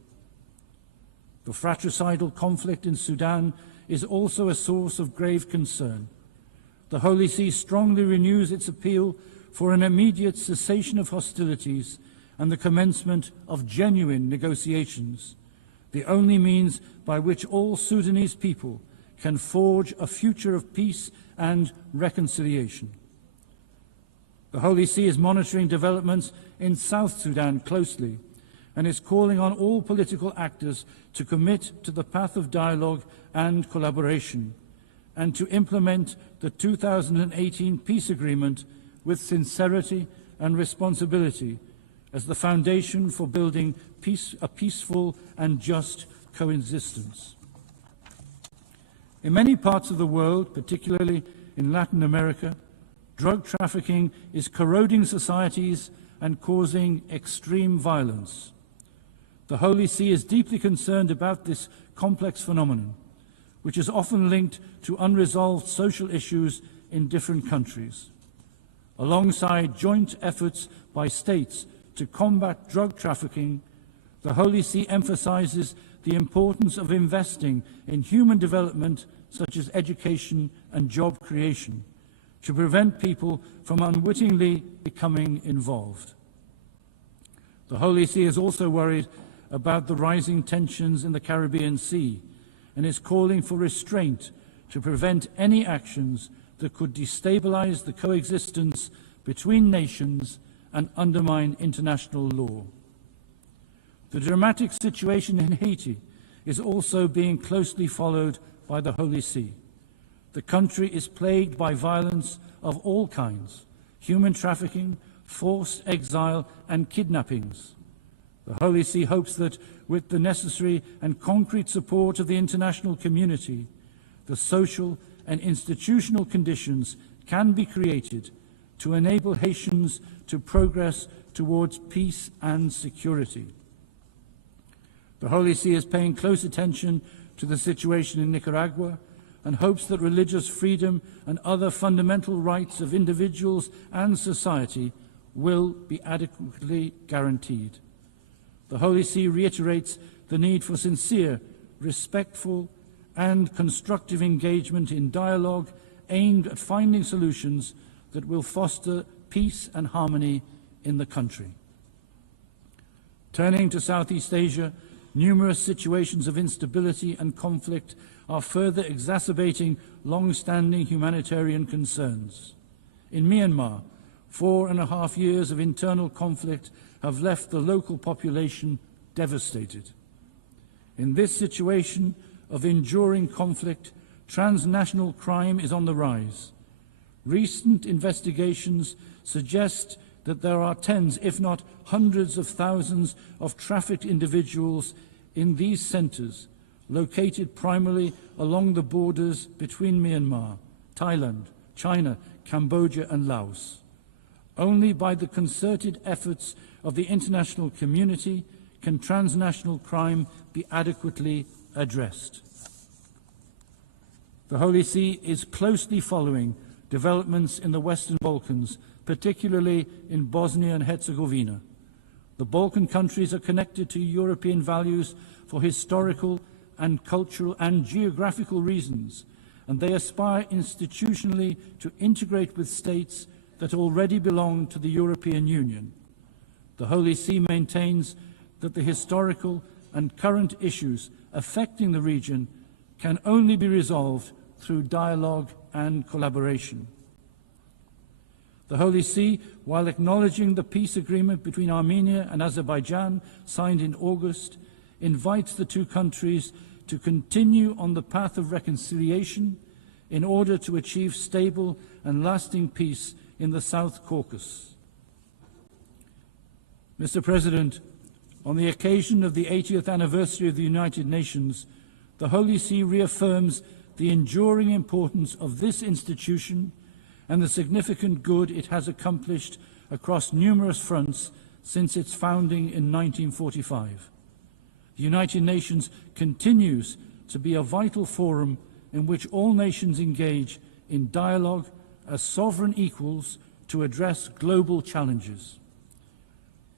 The fratricidal conflict in Sudan is also a source of grave concern. The Holy See strongly renews its appeal for an immediate cessation of hostilities and the commencement of genuine negotiations, the only means by which all Sudanese people can forge a future of peace and reconciliation. The Holy See is monitoring developments in South Sudan closely and is calling on all political actors to commit to the path of dialogue and collaboration and to implement the 2018 peace agreement with sincerity and responsibility as the foundation for building a peaceful and just coexistence. In many parts of the world, particularly in Latin America, drug trafficking is corroding societies and causing extreme violence. The Holy See is deeply concerned about this complex phenomenon, which is often linked to unresolved social issues in different countries. Alongside joint efforts by states to combat drug trafficking, the Holy See emphasizes the importance of investing in human development such as education and job creation to prevent people from unwittingly becoming involved. The Holy See is also worried about the rising tensions in the Caribbean Sea and is calling for restraint to prevent any actions that could destabilize the coexistence between nations and undermine international law. The dramatic situation in Haiti is also being closely followed by the Holy See. The country is plagued by violence of all kinds, human trafficking, forced exile, and kidnappings. The Holy See hopes that with the necessary and concrete support of the international community, the social and institutional conditions can be created to enable Haitians to progress towards peace and security. The Holy See is paying close attention to the situation in Nicaragua and hopes that religious freedom and other fundamental rights of individuals and society will be adequately guaranteed. The Holy See reiterates the need for sincere, respectful, and constructive engagement in dialogue aimed at finding solutions that will foster peace and harmony in the country. Turning to Southeast Asia, numerous situations of instability and conflict are further exacerbating long-standing humanitarian concerns. In Myanmar, 4.5 years of internal conflict have left the local population devastated. In this situation of enduring conflict, transnational crime is on the rise. Recent investigations suggest that there are tens, if not hundreds of thousands of trafficked individuals in these centres, located primarily along the borders between Myanmar, Thailand, China, Cambodia and Laos. Only by the concerted efforts of the international community can transnational crime be adequately addressed. The Holy See is closely following developments in the Western Balkans, particularly in Bosnia and Herzegovina. The Balkan countries are connected to European values for historical and cultural and geographical reasons, and they aspire institutionally to integrate with states that already belong to the European Union. The Holy See maintains that the historical and current issues affecting the region can only be resolved through dialogue and collaboration. The Holy See, while acknowledging the peace agreement between Armenia and Azerbaijan signed in August, invites the two countries to continue on the path of reconciliation in order to achieve stable and lasting peace in the South Caucasus. Mr. President, on the occasion of the 80th anniversary of the United Nations, the Holy See reaffirms the enduring importance of this institution and the significant good it has accomplished across numerous fronts since its founding in 1945. The United Nations continues to be a vital forum in which all nations engage in dialogue as sovereign equals to address global challenges.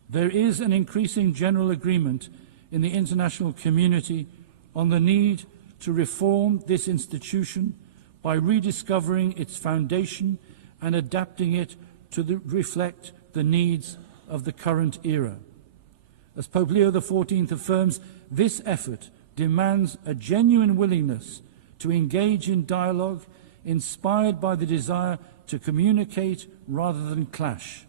There is an increasing general agreement in the international community on the need to reform this institution by rediscovering its foundation and adapting it to reflect the needs of the current era. As Pope Leo XIV affirms, this effort demands a genuine willingness to engage in dialogue inspired by the desire to communicate rather than clash.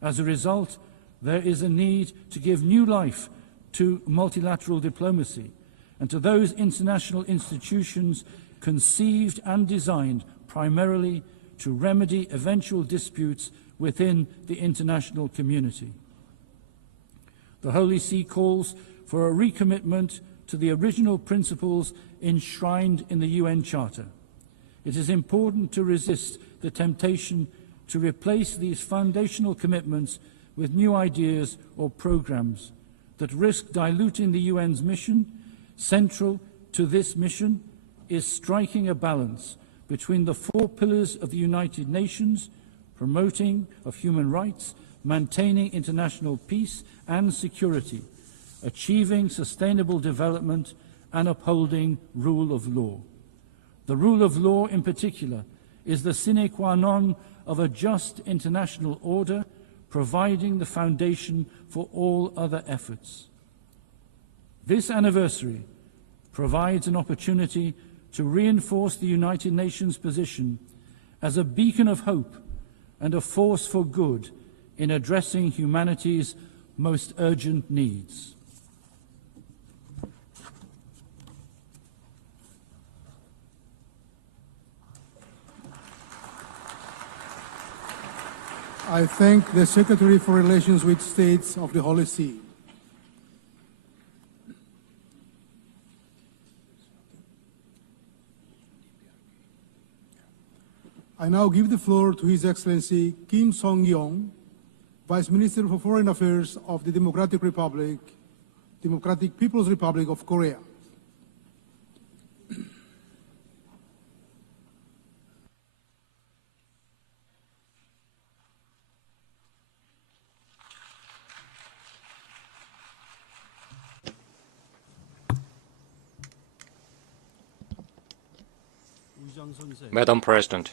As a result, there is a need to give new life to multilateral diplomacy and to those international institutions conceived and designed primarily to remedy eventual disputes within the international community. The Holy See calls for a recommitment to the original principles enshrined in the UN Charter. It is important to resist the temptation to replace these foundational commitments with new ideas or programs that risk diluting the UN's mission. Central to this mission is striking a balance between the four pillars of the United Nations, promoting of human rights, maintaining international peace and security, achieving sustainable development, and upholding rule of law. The rule of law in particular is the sine qua non of a just international order, providing the foundation for all other efforts. This anniversary provides an opportunity to reinforce the United Nations position as a beacon of hope and a force for good in addressing humanity's most urgent needs. I thank the Secretary for Relations with States of the Holy See. I now give the floor to His Excellency Kim Song-yong, Vice Minister for Foreign Affairs of the Democratic People's Republic of Korea. Madam President,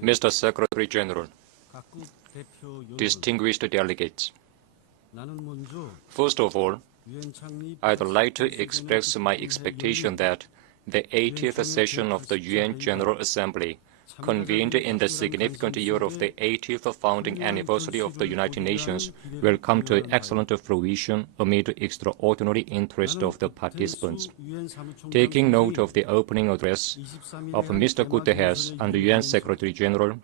Mr. Secretary General, distinguished delegates, first of all, I'd like to express my expectation that the 80th session of the UN General Assembly, convened in the significant year of the 80th founding anniversary of the United Nations, will come to excellent fruition amid extraordinary interest of the participants. Taking note of the opening address of Mr. Guterres and the UN Secretary General,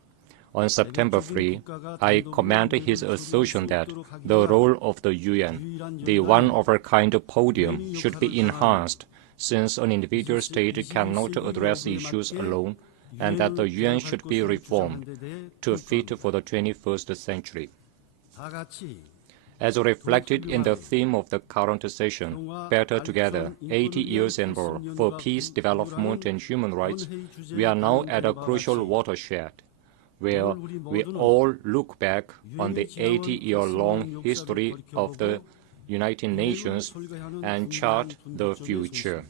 on September 3, I commend his assertion that the role of the UN, the one-of-a-kind podium, should be enhanced, since an individual state cannot address issues alone, and that the UN should be reformed to fit for the 21st century. As reflected in the theme of the current session, Better Together, 80 years and more for peace, development, and human rights, we are now at a crucial watershed, where we all look back on the 80-year-long history of the United Nations and chart the future.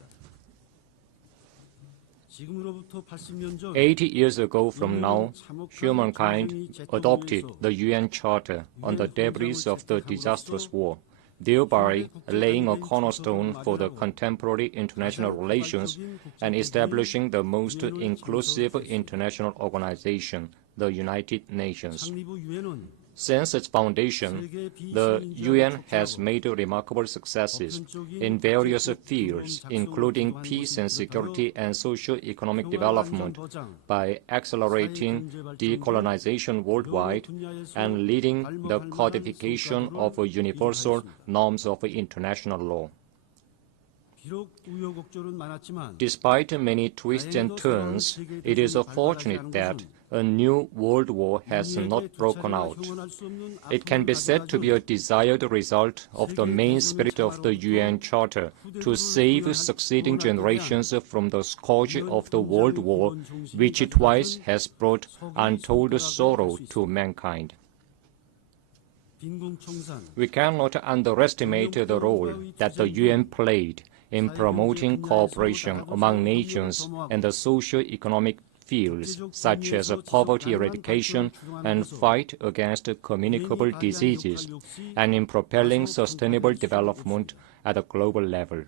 80 years ago from now, humankind adopted the UN Charter on the debris of the disastrous war, thereby laying a cornerstone for the contemporary international relations and establishing the most inclusive international organization, the United Nations. Since its foundation, the UN has made remarkable successes in various fields, including peace and security and socio-economic development, by accelerating decolonization worldwide and leading the codification of universal norms of international law. Despite many twists and turns, it is fortunate that a new world war has not broken out. It can be said to be a desired result of the main spirit of the UN Charter to save succeeding generations from the scourge of the World War, which twice has brought untold sorrow to mankind. We cannot underestimate the role that the UN played in promoting cooperation among nations in the socio-economic fields such as poverty eradication and fight against communicable diseases, and in propelling sustainable development at a global level.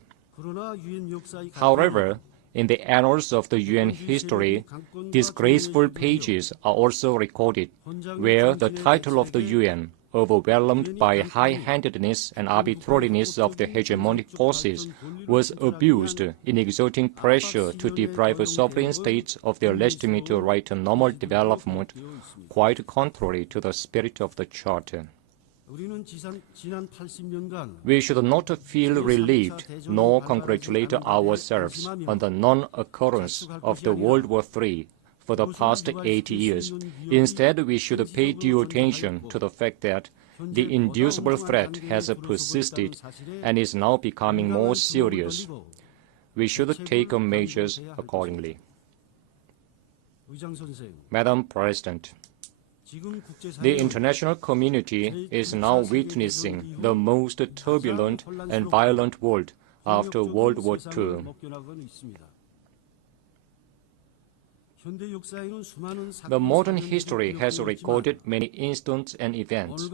However, in the annals of the UN history, disgraceful pages are also recorded, where the title of the UN, overwhelmed by high-handedness and arbitrariness of the hegemonic forces, was abused in exerting pressure to deprive sovereign states of their legitimate right to normal development, quite contrary to the spirit of the Charter. We should not feel relieved nor congratulate ourselves on the non-occurrence of the World War III for the past 80 years. Instead, we should pay due attention to the fact that the inducible threat has persisted and is now becoming more serious. We should take measures accordingly. Madam President, the international community is now witnessing the most turbulent and violent world after World War II. The modern history has recorded many incidents and events,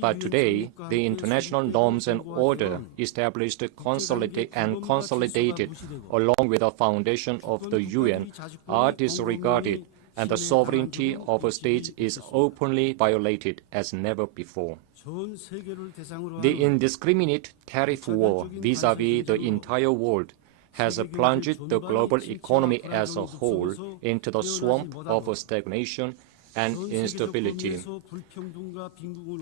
but today the international norms and order established and consolidated along with the foundation of the UN are disregarded, and the sovereignty of states is openly violated as never before. The indiscriminate tariff war vis-à-vis the entire world has plunged the global economy as a whole into the swamp of stagnation and instability.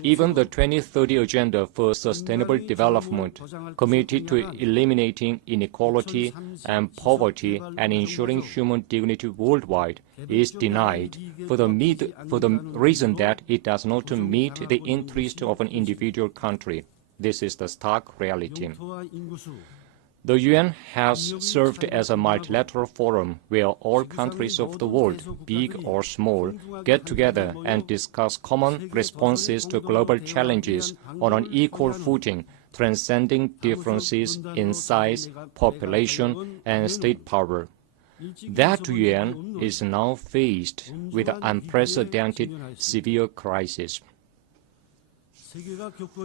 Even the 2030 Agenda for Sustainable Development, committed to eliminating inequality and poverty and ensuring human dignity worldwide, is denied for the reason that it does not meet the interest of an individual country. This is the stark reality. The UN has served as a multilateral forum where all countries of the world, big or small, get together and discuss common responses to global challenges on an equal footing, transcending differences in size, population, and state power. That UN is now faced with an unprecedented severe crisis.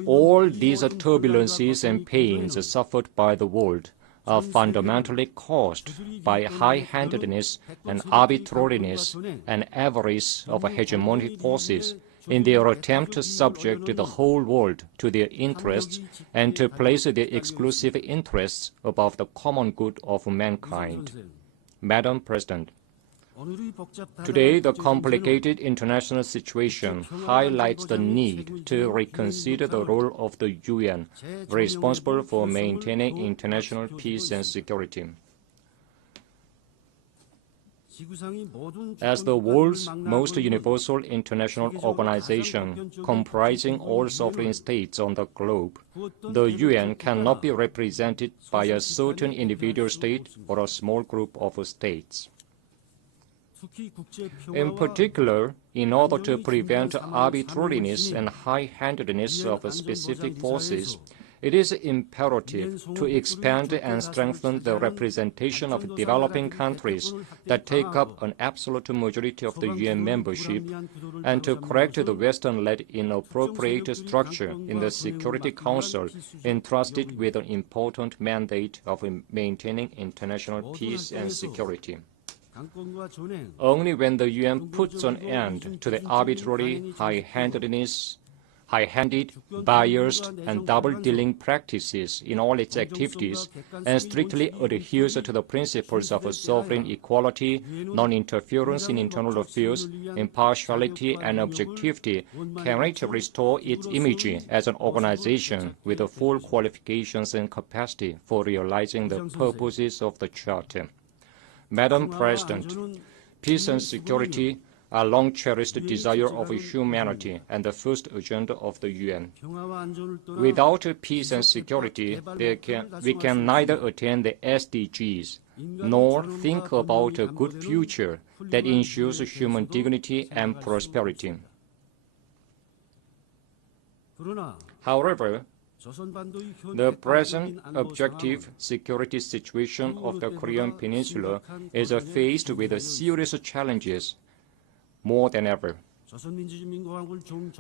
All these turbulences and pains suffered by the world are fundamentally caused by high-handedness and arbitrariness and avarice of hegemonic forces in their attempt to subject the whole world to their interests and to place their exclusive interests above the common good of mankind. Madam President, today, the complicated international situation highlights the need to reconsider the role of the UN, responsible for maintaining international peace and security. As the world's most universal international organization, comprising all sovereign states on the globe, the UN cannot be represented by a certain individual state or a small group of states. In particular, in order to prevent arbitrariness and high-handedness of specific forces, it is imperative to expand and strengthen the representation of developing countries that take up an absolute majority of the UN membership, and to correct the Western-led inappropriate structure in the Security Council entrusted with an important mandate of maintaining international peace and security. Only when the UN puts an end to the arbitrary, high-handed, biased, and double-dealing practices in all its activities and strictly adheres to the principles of sovereign equality, non-interference in internal affairs, impartiality, and objectivity, can it restore its image as an organization with the full qualifications and capacity for realizing the purposes of the Charter. Madam President, peace and security are long-cherished desire of humanity and the first agenda of the UN. Without peace and security, we can neither attain the SDGs nor think about a good future that ensures human dignity and prosperity. However, the present objective security situation of the Korean Peninsula is faced with serious challenges more than ever.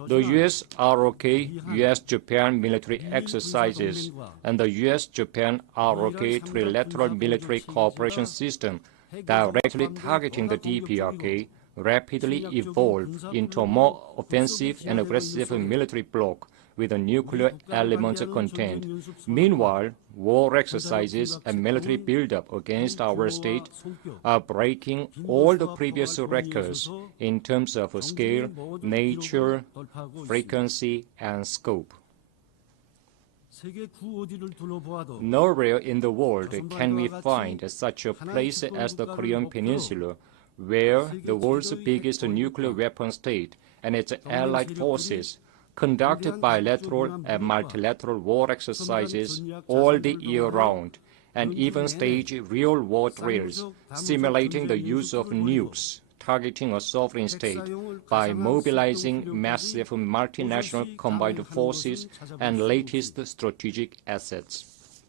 The US-ROK, US-Japan military exercises, and the US-Japan-ROK trilateral military cooperation system directly targeting the DPRK rapidly evolve into a more offensive and aggressive military bloc with a nuclear element contained. Meanwhile, war exercises and military buildup against our state are breaking all the previous records in terms of scale, nature, frequency, and scope. Nowhere in the world can we find such a place as the Korean Peninsula, where the world's biggest nuclear weapon state and its allied forces conduct bilateral and multilateral war exercises all the year round, and even stage real war drills simulating the use of nukes targeting a sovereign state by mobilizing massive multinational combined forces and latest strategic assets.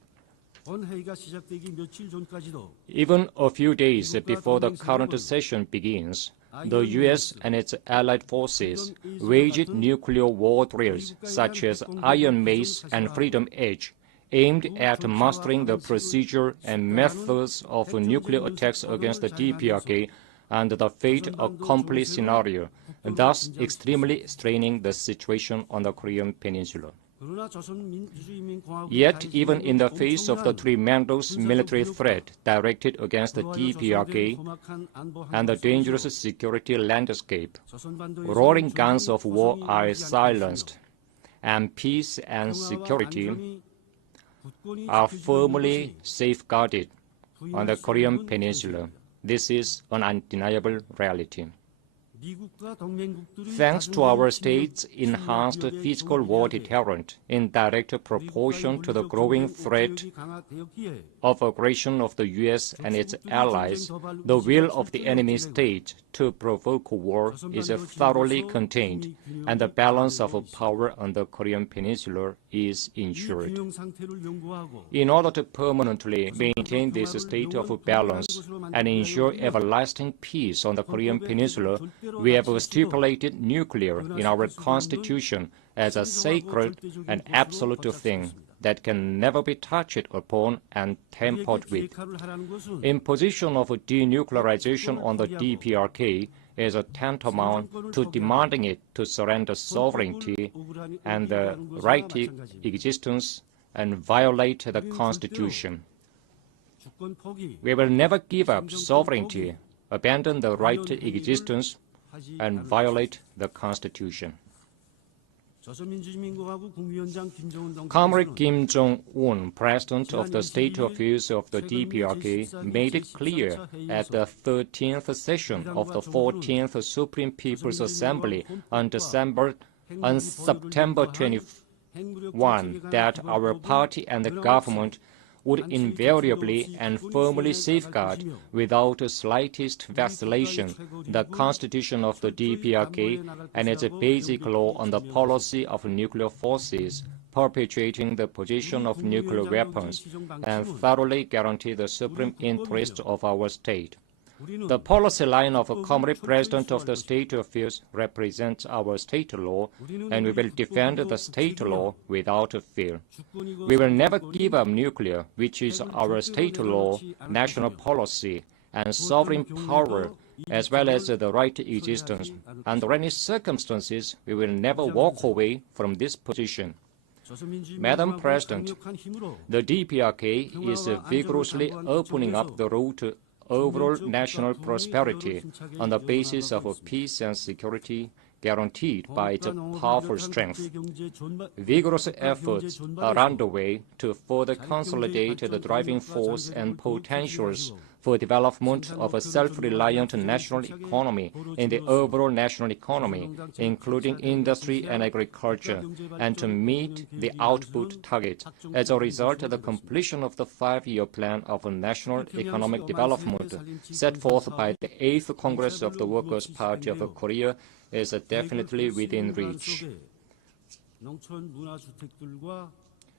Even a few days before the current session begins, the U.S. and its allied forces waged nuclear war drills such as Iron Mace and Freedom Edge, aimed at mastering the procedure and methods of nuclear attacks against the DPRK and the fait accompli scenario, thus extremely straining the situation on the Korean Peninsula. Yet, even in the face of the tremendous military threat directed against the DPRK and the dangerous security landscape, roaring guns of war are silenced, and peace and security are firmly safeguarded on the Korean Peninsula. This is an undeniable reality. Thanks to our state's enhanced physical war deterrent in direct proportion to the growing threat of aggression of the U.S. and its allies, the will of the enemy state to provoke war is thoroughly contained, and the balance of power on the Korean Peninsula is ensured. In order to permanently maintain this state of balance and ensure everlasting peace on the Korean Peninsula, we have stipulated nuclear in our Constitution as a sacred and absolute thing that can never be touched upon and tampered with. Imposition of denuclearization on the DPRK is tantamount to demanding it to surrender sovereignty and the right to existence and violate the Constitution. We will never give up sovereignty, abandon the right to existence, and violate the Constitution. Comrade Kim Jong-un, President of the State Affairs of the DPRK, made it clear at the 13th session of the 14th Supreme People's Assembly on September 21 that our party and the government would invariably and firmly safeguard, without the slightest vacillation, the Constitution of the DPRK and its basic law on the policy of nuclear forces, perpetuating the possession of nuclear weapons, and thoroughly guarantee the supreme interest of our state. The policy line of a Comrade President of the State Affairs represents our state law, and we will defend the state law without fear. We will never give up nuclear, which is our state law, national policy, and sovereign power, as well as the right to existence. Under any circumstances, we will never walk away from this position. Madam President, the DPRK is vigorously opening up the road to overall national prosperity on the basis of peace and security guaranteed by its powerful strength. Vigorous efforts are underway to further consolidate the driving force and potentials for development of a self-reliant national economy in the overall national economy, including industry and agriculture, and to meet the output target. As a result, the completion of the 5-year plan of national economic development set forth by the 8th Congress of the Workers' Party of Korea is definitely within reach.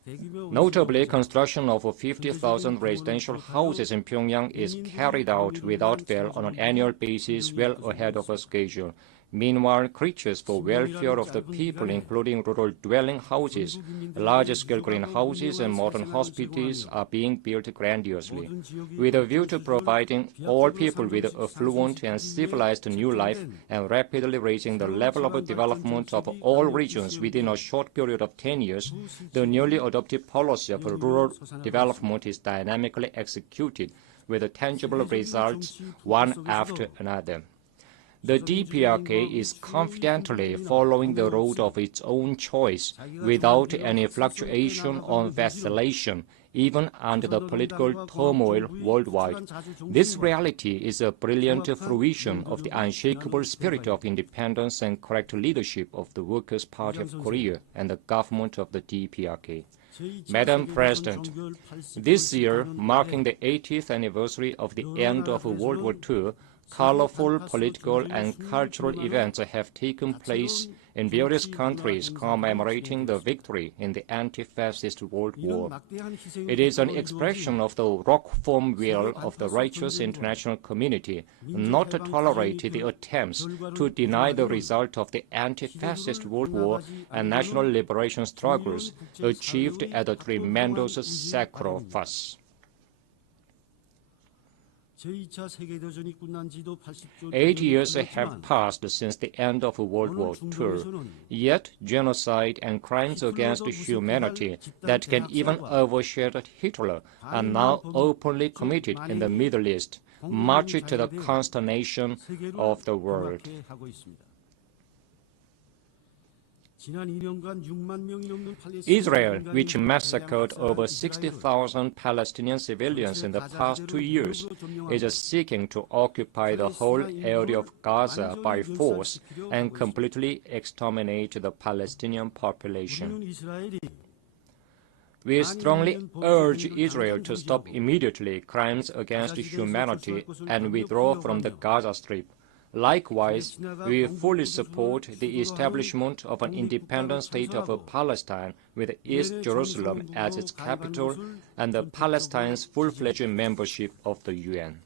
Notably, construction of 50,000 residential houses in Pyongyang is carried out without fail on an annual basis, well ahead of schedule. Meanwhile, creatures for welfare of the people, including rural dwelling houses, large-scale greenhouses, and modern hospitals, are being built grandiosely. With a view to providing all people with affluent and civilized new life and rapidly raising the level of development of all regions within a short period of 10 years, the newly adopted policy of rural development is dynamically executed with tangible results one after another. The DPRK is confidently following the road of its own choice without any fluctuation or vacillation, even under the political turmoil worldwide. This reality is a brilliant fruition of the unshakable spirit of independence and correct leadership of the Workers' Party of Korea and the government of the DPRK. Madam President, this year, marking the 80th anniversary of the end of World War II, colorful political and cultural events have taken place in various countries commemorating the victory in the anti-fascist World War. It is an expression of the rock-firm will of the righteous international community not to tolerate the attempts to deny the result of the anti-fascist World War and national liberation struggles achieved at a tremendous sacrifice. 8 years have passed since the end of World War II, yet genocide and crimes against humanity that can even overshadow Hitler are now openly committed in the Middle East, much to the consternation of the world. Israel, which massacred over 60,000 Palestinian civilians in the past 2 years, is seeking to occupy the whole area of Gaza by force and completely exterminate the Palestinian population. We strongly urge Israel to stop immediately crimes against humanity and withdraw from the Gaza Strip. Likewise, we fully support the establishment of an independent state of Palestine with East Jerusalem as its capital and Palestine's full-fledged membership of the UN.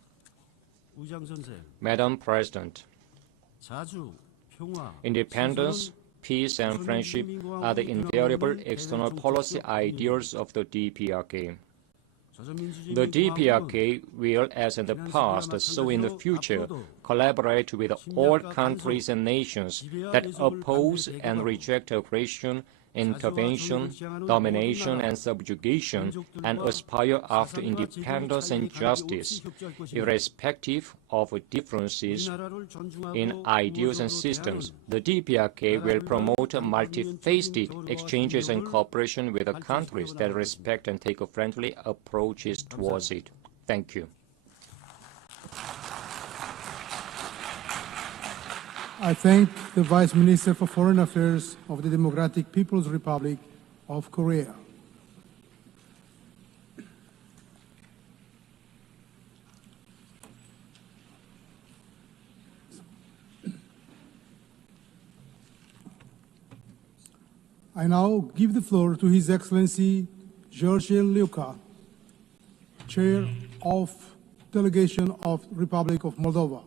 Madam President, independence, peace, and friendship are the invariable external policy ideals of the DPRK. The DPRK will, as in the past, so in the future, collaborate with all countries and nations that oppose and reject aggression, intervention, domination, and subjugation, and aspire after independence and justice, irrespective of differences in ideals and systems. The DPRK will promote multifaceted exchanges and cooperation with the countries that respect and take friendly approaches towards it. Thank you. I thank the Vice Minister for Foreign Affairs of the Democratic People's Republic of Korea. I now give the floor to His Excellency George Luka, Chair of Delegation of Republic of Moldova.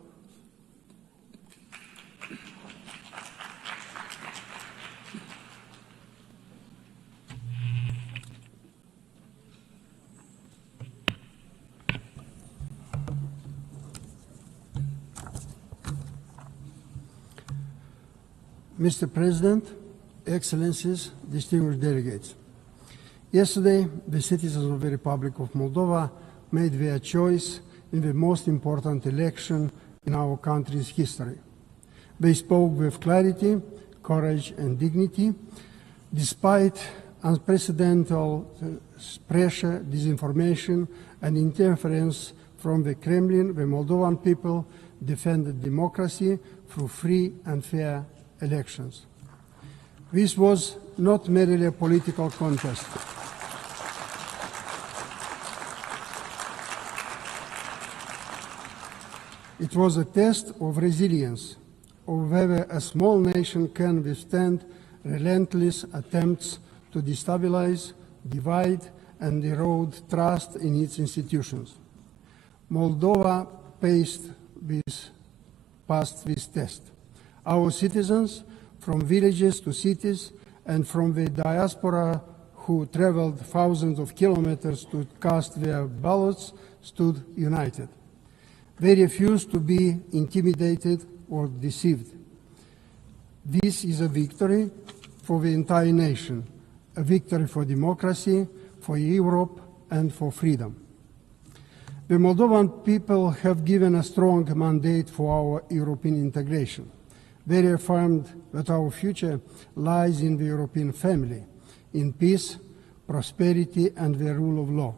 Mr. President, Excellencies, distinguished delegates. Yesterday, the citizens of the Republic of Moldova made their choice in the most important election in our country's history. They spoke with clarity, courage, and dignity, despite unprecedented pressure, disinformation, and interference from the Kremlin. The Moldovan people defended democracy through free and fair elections. This was not merely a political contest. It was a test of resilience, of whether a small nation can withstand relentless attempts to destabilize, divide, and erode trust in its institutions. Moldova passed this test. Our citizens, from villages to cities, and from the diaspora who traveled thousands of kilometers to cast their ballots, stood united. They refused to be intimidated or deceived. This is a victory for the entire nation, a victory for democracy, for Europe, and for freedom. The Moldovan people have given a strong mandate for our European integration. They affirmed that our future lies in the European family, in peace, prosperity, and the rule of law.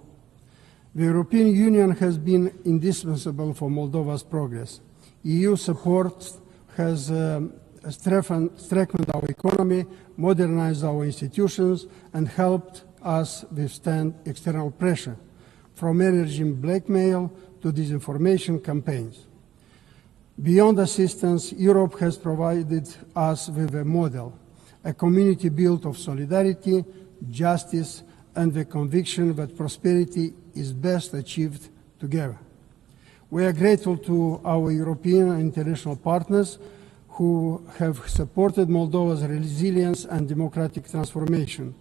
The European Union has been indispensable for Moldova's progress. EU support has strengthened our economy, modernized our institutions, and helped us withstand external pressure, from energy blackmail to disinformation campaigns. Beyond assistance, Europe has provided us with a model, a community built of solidarity, justice, and the conviction that prosperity is best achieved together. We are grateful to our European and international partners who have supported Moldova's resilience and democratic transformation.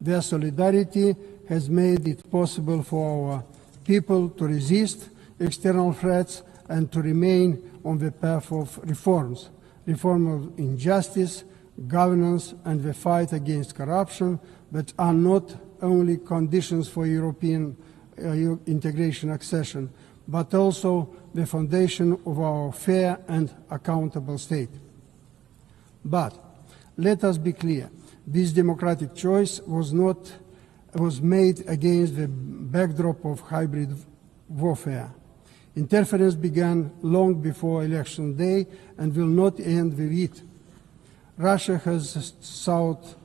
Their solidarity has made it possible for our people to resist external threats and to remain on the path of reforms, reform of injustice, governance, and the fight against corruption that are not only conditions for European integration accession, but also the foundation of our fair and accountable state. But let us be clear, this democratic choice was made against the backdrop of hybrid warfare. Interference began long before election day and will not end with it. Russia has sought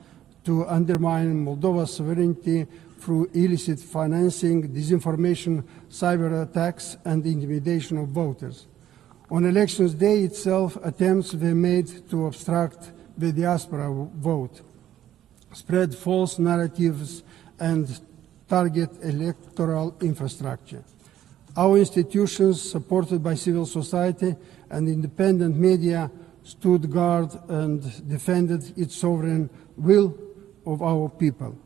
to undermine Moldova's sovereignty through illicit financing, disinformation, cyber attacks, and intimidation of voters. On elections day itself, attempts were made to obstruct the diaspora vote, spread false narratives, and target electoral infrastructure. Our institutions, supported by civil society and independent media, stood guard and defended its sovereign will of our people.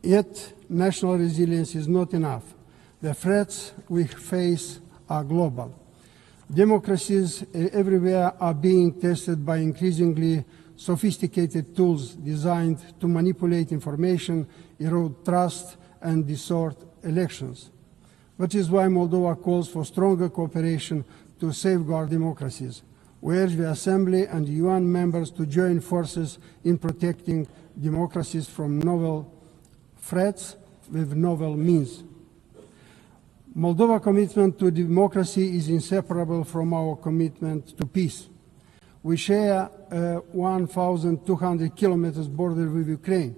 Yet, national resilience is not enough. The threats we face are global. Democracies everywhere are being tested by increasingly sophisticated tools designed to manipulate information, erode trust, and distort elections. Which is why Moldova calls for stronger cooperation to safeguard democracies. We urge the Assembly and UN members to join forces in protecting democracies from novel threats with novel means. Moldova's commitment to democracy is inseparable from our commitment to peace. We share a 1,200 kilometers border with Ukraine,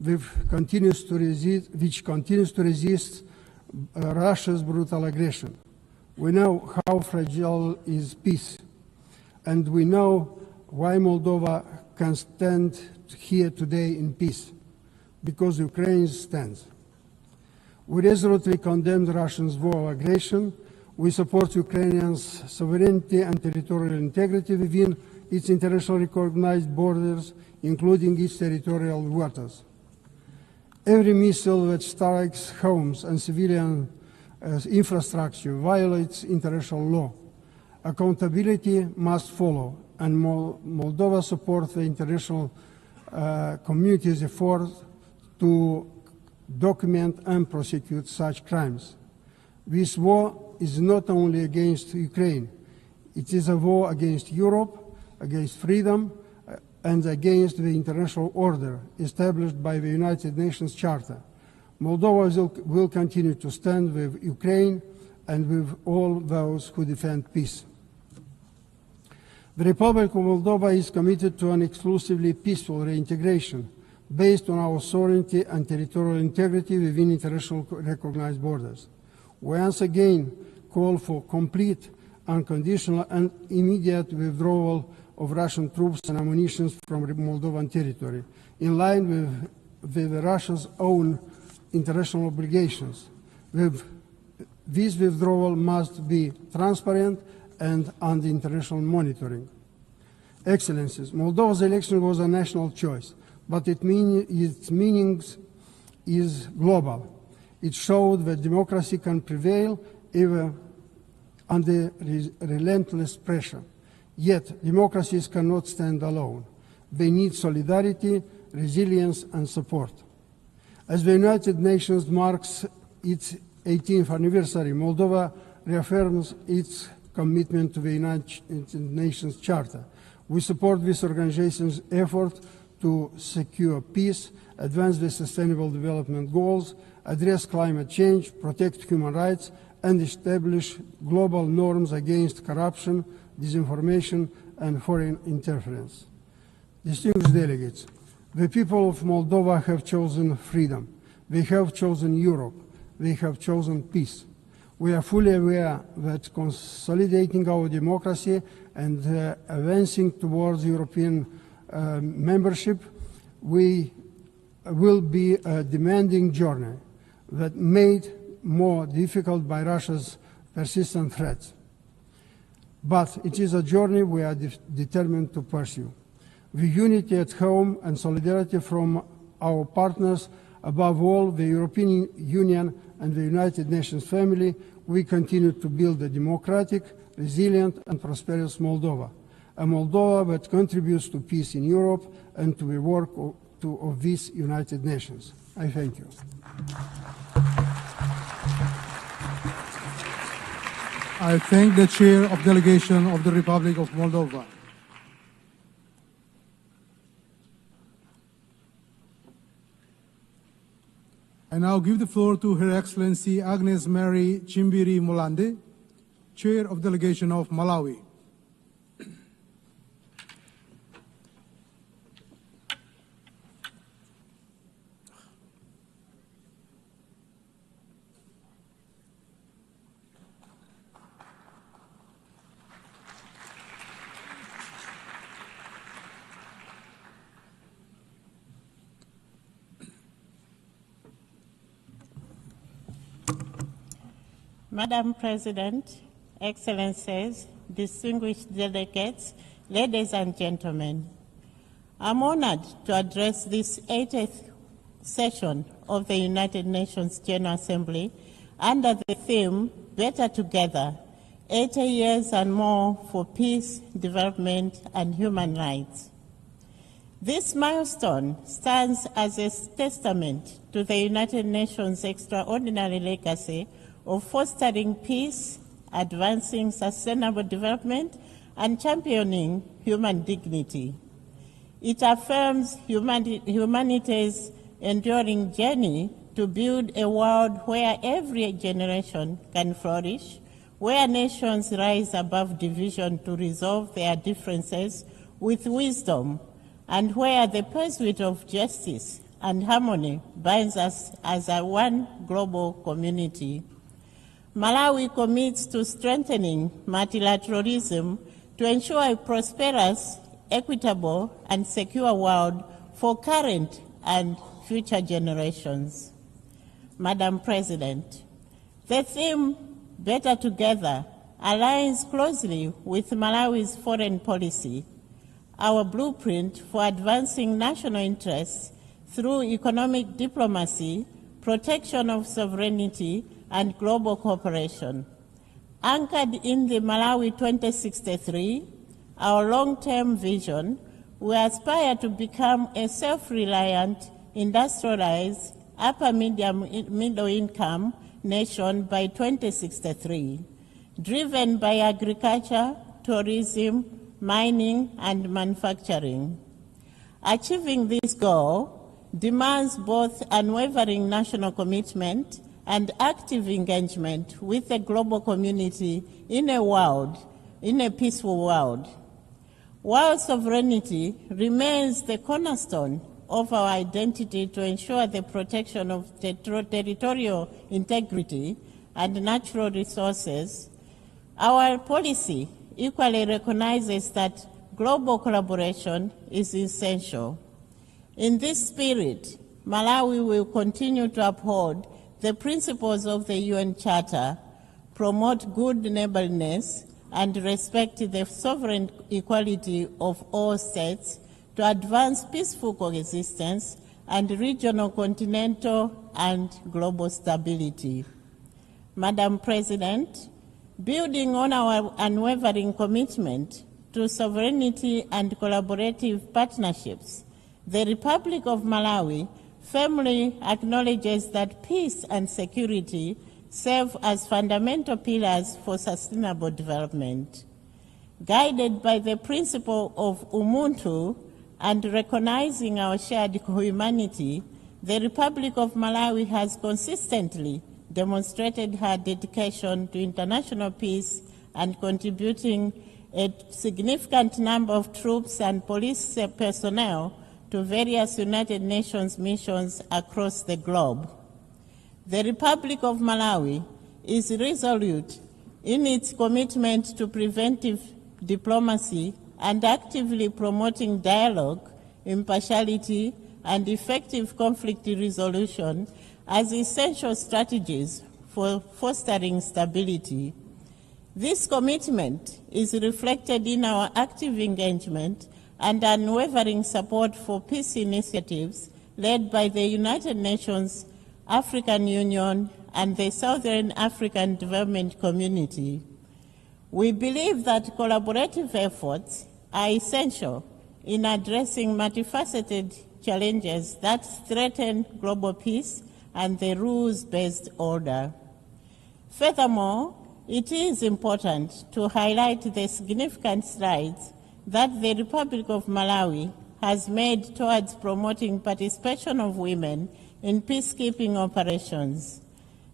which continues to resist Russia's brutal aggression. We know how fragile is peace, and we know why Moldova can stand here today in peace, because Ukraine stands. We resolutely condemn Russia's war of aggression. We support Ukrainians' sovereignty and territorial integrity within its internationally recognized borders, including its territorial waters. Every missile that strikes homes and civilian infrastructure violates international law. Accountability must follow, and Moldova supports the international community's effort to document and prosecute such crimes. This war is not only against Ukraine, it is a war against Europe, against freedom, and against the international order established by the United Nations Charter. Moldova will continue to stand with Ukraine and with all those who defend peace. The Republic of Moldova is committed to an exclusively peaceful reintegration based on our sovereignty and territorial integrity within international recognized borders. We once again call for complete, unconditional, and immediate withdrawal of Russian troops and ammunition from Moldovan territory, in line with Russia's own international obligations. This withdrawal must be transparent and under international monitoring. Excellencies, Moldova's election was a national choice, but its meaning is global. It showed that democracy can prevail even under relentless pressure. Yet, democracies cannot stand alone. They need solidarity, resilience, and support. As the United Nations marks its 18th anniversary, Moldova reaffirms its commitment to the United Nations Charter. We support this organization's effort to secure peace, advance the Sustainable Development Goals, address climate change, protect human rights, and establish global norms against corruption, disinformation, and foreign interference. Distinguished delegates, the people of Moldova have chosen freedom. They have chosen Europe. They have chosen peace. We are fully aware that consolidating our democracy and advancing towards European membership will be a demanding journey that made more difficult by Russia's persistent threats. But it is a journey we are determined to pursue. With unity at home and solidarity from our partners, above all the European Union and the United Nations family, we continue to build a democratic, resilient and prosperous Moldova, a Moldova that contributes to peace in Europe and to the work of these United Nations. I thank you. I thank the Chair of Delegation of the Republic of Moldova. I now give the floor to Her Excellency Agnes Mary Chimbiri Molande, Chair of Delegation of Malawi. Madam President, Excellencies, distinguished delegates, ladies and gentlemen, I'm honored to address this 80th session of the United Nations General Assembly under the theme, Better Together, 80 years and more for peace, development, and human rights. This milestone stands as a testament to the United Nations' extraordinary legacy of fostering peace, advancing sustainable development, and championing human dignity. It affirms humanity's enduring journey to build a world where every generation can flourish, where nations rise above division to resolve their differences with wisdom, and where the pursuit of justice and harmony binds us as a one global community. Malawi commits to strengthening multilateralism to ensure a prosperous, equitable, and secure world for current and future generations. Madam President, the theme, Better Together, aligns closely with Malawi's foreign policy, our blueprint for advancing national interests through economic diplomacy, protection of sovereignty, and global cooperation. Anchored in the Malawi 2063, our long-term vision, we aspire to become a self-reliant, industrialized, middle-income nation by 2063, driven by agriculture, tourism, mining, and manufacturing. Achieving this goal demands both unwavering national commitment and active engagement with the global community in a peaceful world. While sovereignty remains the cornerstone of our identity to ensure the protection of territorial integrity and natural resources, our policy equally recognizes that global collaboration is essential. In this spirit, Malawi will continue to uphold the principles of the UN Charter, promote good neighborliness, and respect the sovereign equality of all states to advance peaceful coexistence and regional, continental, and global stability. Madam President, building on our unwavering commitment to sovereignty and collaborative partnerships, the Republic of Malawi firmly acknowledges that peace and security serve as fundamental pillars for sustainable development. Guided by the principle of Ubuntu and recognizing our shared humanity, the Republic of Malawi has consistently demonstrated her dedication to international peace and contributing a significant number of troops and police personnel to various United Nations missions across the globe. The Republic of Malawi is resolute in its commitment to preventive diplomacy and actively promoting dialogue, impartiality, and effective conflict resolution as essential strategies for fostering stability. This commitment is reflected in our active engagement and unwavering support for peace initiatives led by the United Nations, African Union, and the Southern African Development Community. We believe that collaborative efforts are essential in addressing multifaceted challenges that threaten global peace and the rules-based order. Furthermore, it is important to highlight the significant strides that the Republic of Malawi has made towards promoting participation of women in peacekeeping operations.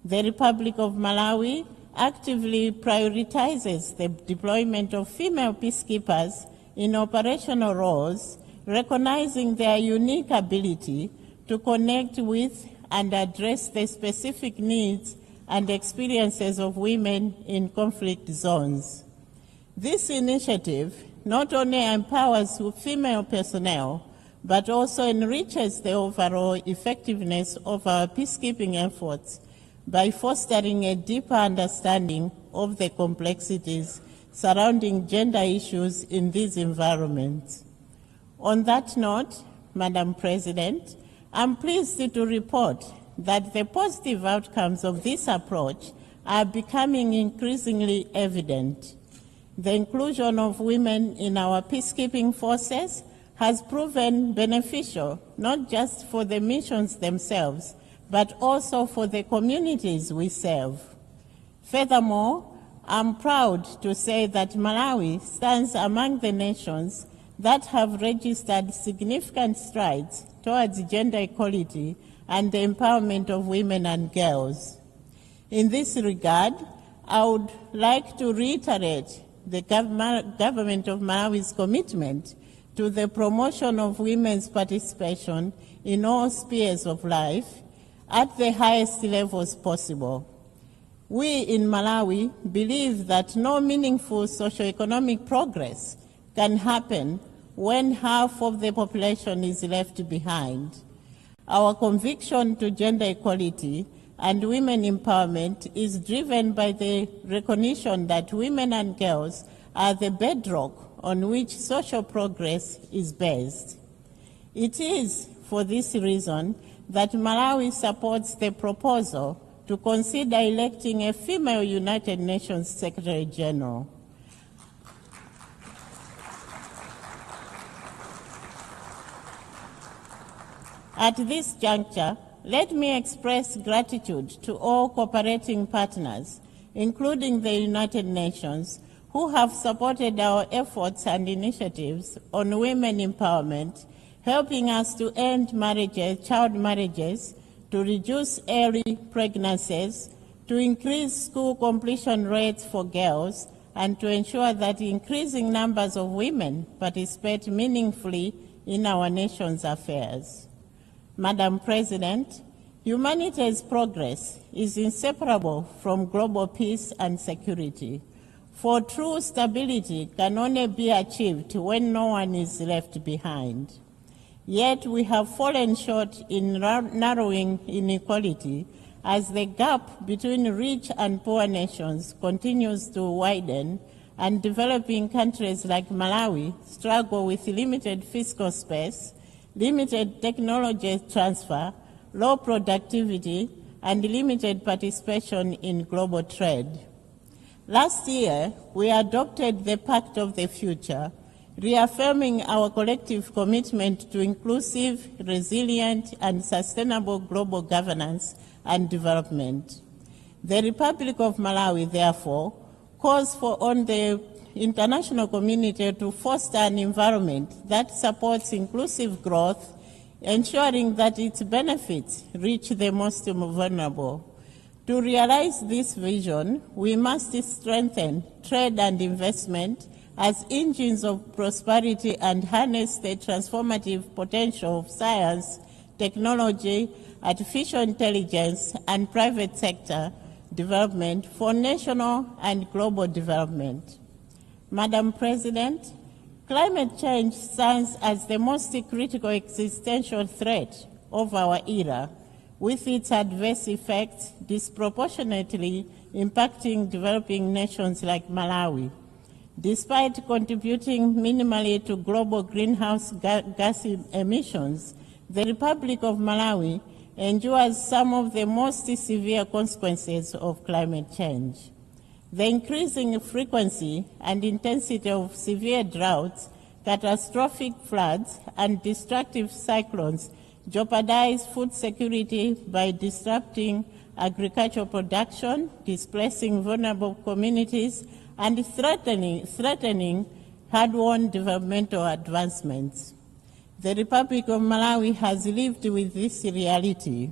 The Republic of Malawi actively prioritizes the deployment of female peacekeepers in operational roles, recognizing their unique ability to connect with and address the specific needs and experiences of women in conflict zones. This initiative not only empowers female personnel, but also enriches the overall effectiveness of our peacekeeping efforts by fostering a deeper understanding of the complexities surrounding gender issues in these environments. On that note, Madam President, I'm pleased to report that the positive outcomes of this approach are becoming increasingly evident. The inclusion of women in our peacekeeping forces has proven beneficial not just for the missions themselves, but also for the communities we serve. Furthermore, I'm proud to say that Malawi stands among the nations that have registered significant strides towards gender equality and the empowerment of women and girls. In this regard, I would like to reiterate the government of Malawi's commitment to the promotion of women's participation in all spheres of life at the highest levels possible. We in Malawi believe that no meaningful socioeconomic progress can happen when half of the population is left behind. Our conviction to gender equality and women empowerment is driven by the recognition that women and girls are the bedrock on which social progress is based. It is for this reason that Malawi supports the proposal to consider electing a female United Nations Secretary General. At this juncture, let me express gratitude to all cooperating partners, including the United Nations, who have supported our efforts and initiatives on women empowerment, helping us to end child marriages, to reduce early pregnancies, to increase school completion rates for girls, and to ensure that increasing numbers of women participate meaningfully in our nation's affairs. Madam President, humanity's progress is inseparable from global peace and security, for true stability can only be achieved when no one is left behind. Yet we have fallen short in narrowing inequality as the gap between rich and poor nations continues to widen, and developing countries like Malawi struggle with limited fiscal space, limited technology transfer, low productivity, and limited participation in global trade. Last year, we adopted the Pact of the Future, reaffirming our collective commitment to inclusive, resilient, and sustainable global governance and development. The Republic of Malawi, therefore, calls on the international community to foster an environment that supports inclusive growth, ensuring that its benefits reach the most vulnerable. To realize this vision, we must strengthen trade and investment as engines of prosperity and harness the transformative potential of science, technology, artificial intelligence, and private sector development for national and global development. Madam President, climate change stands as the most critical existential threat of our era, with its adverse effects disproportionately impacting developing nations like Malawi. Despite contributing minimally to global greenhouse gas emissions, the Republic of Malawi endures some of the most severe consequences of climate change. The increasing frequency and intensity of severe droughts, catastrophic floods, and destructive cyclones jeopardize food security by disrupting agricultural production, displacing vulnerable communities, and threatening hard-won developmental advancements. The Republic of Malawi has lived with this reality.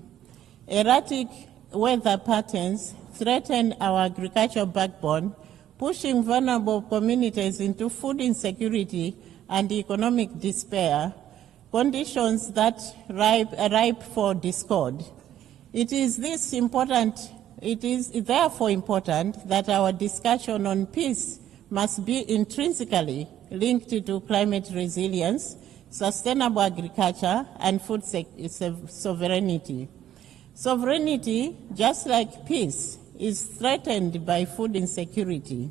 Erratic weather patterns threaten our agricultural backbone, pushing vulnerable communities into food insecurity and economic despair, conditions that are ripe for discord. It is therefore important that our discussion on peace must be intrinsically linked to climate resilience, sustainable agriculture, and food sovereignty. Sovereignty, just like peace, is threatened by food insecurity.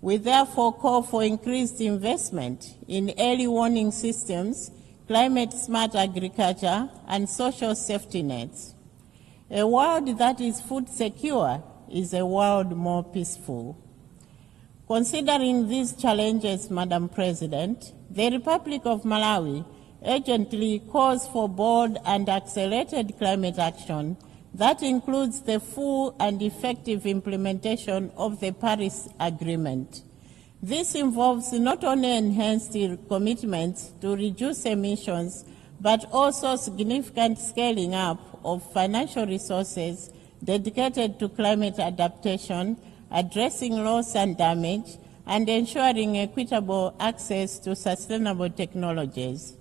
We therefore call for increased investment in early warning systems, climate-smart agriculture, and social safety nets. A world that is food secure is a world more peaceful. Considering these challenges, Madam President, the Republic of Malawi urgently calls for bold and accelerated climate action that includes the full and effective implementation of the Paris Agreement. This involves not only enhanced commitments to reduce emissions, but also significant scaling up of financial resources dedicated to climate adaptation, addressing loss and damage, and ensuring equitable access to sustainable technologies.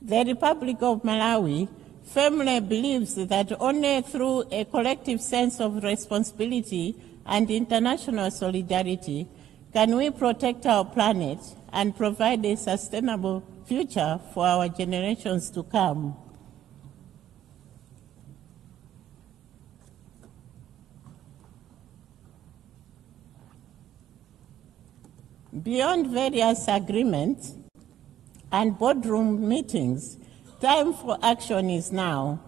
The Republic of Malawi firmly believes that only through a collective sense of responsibility and international solidarity can we protect our planet and provide a sustainable future for our generations to come. Beyond various agreements and boardroom meetings, time for action is now.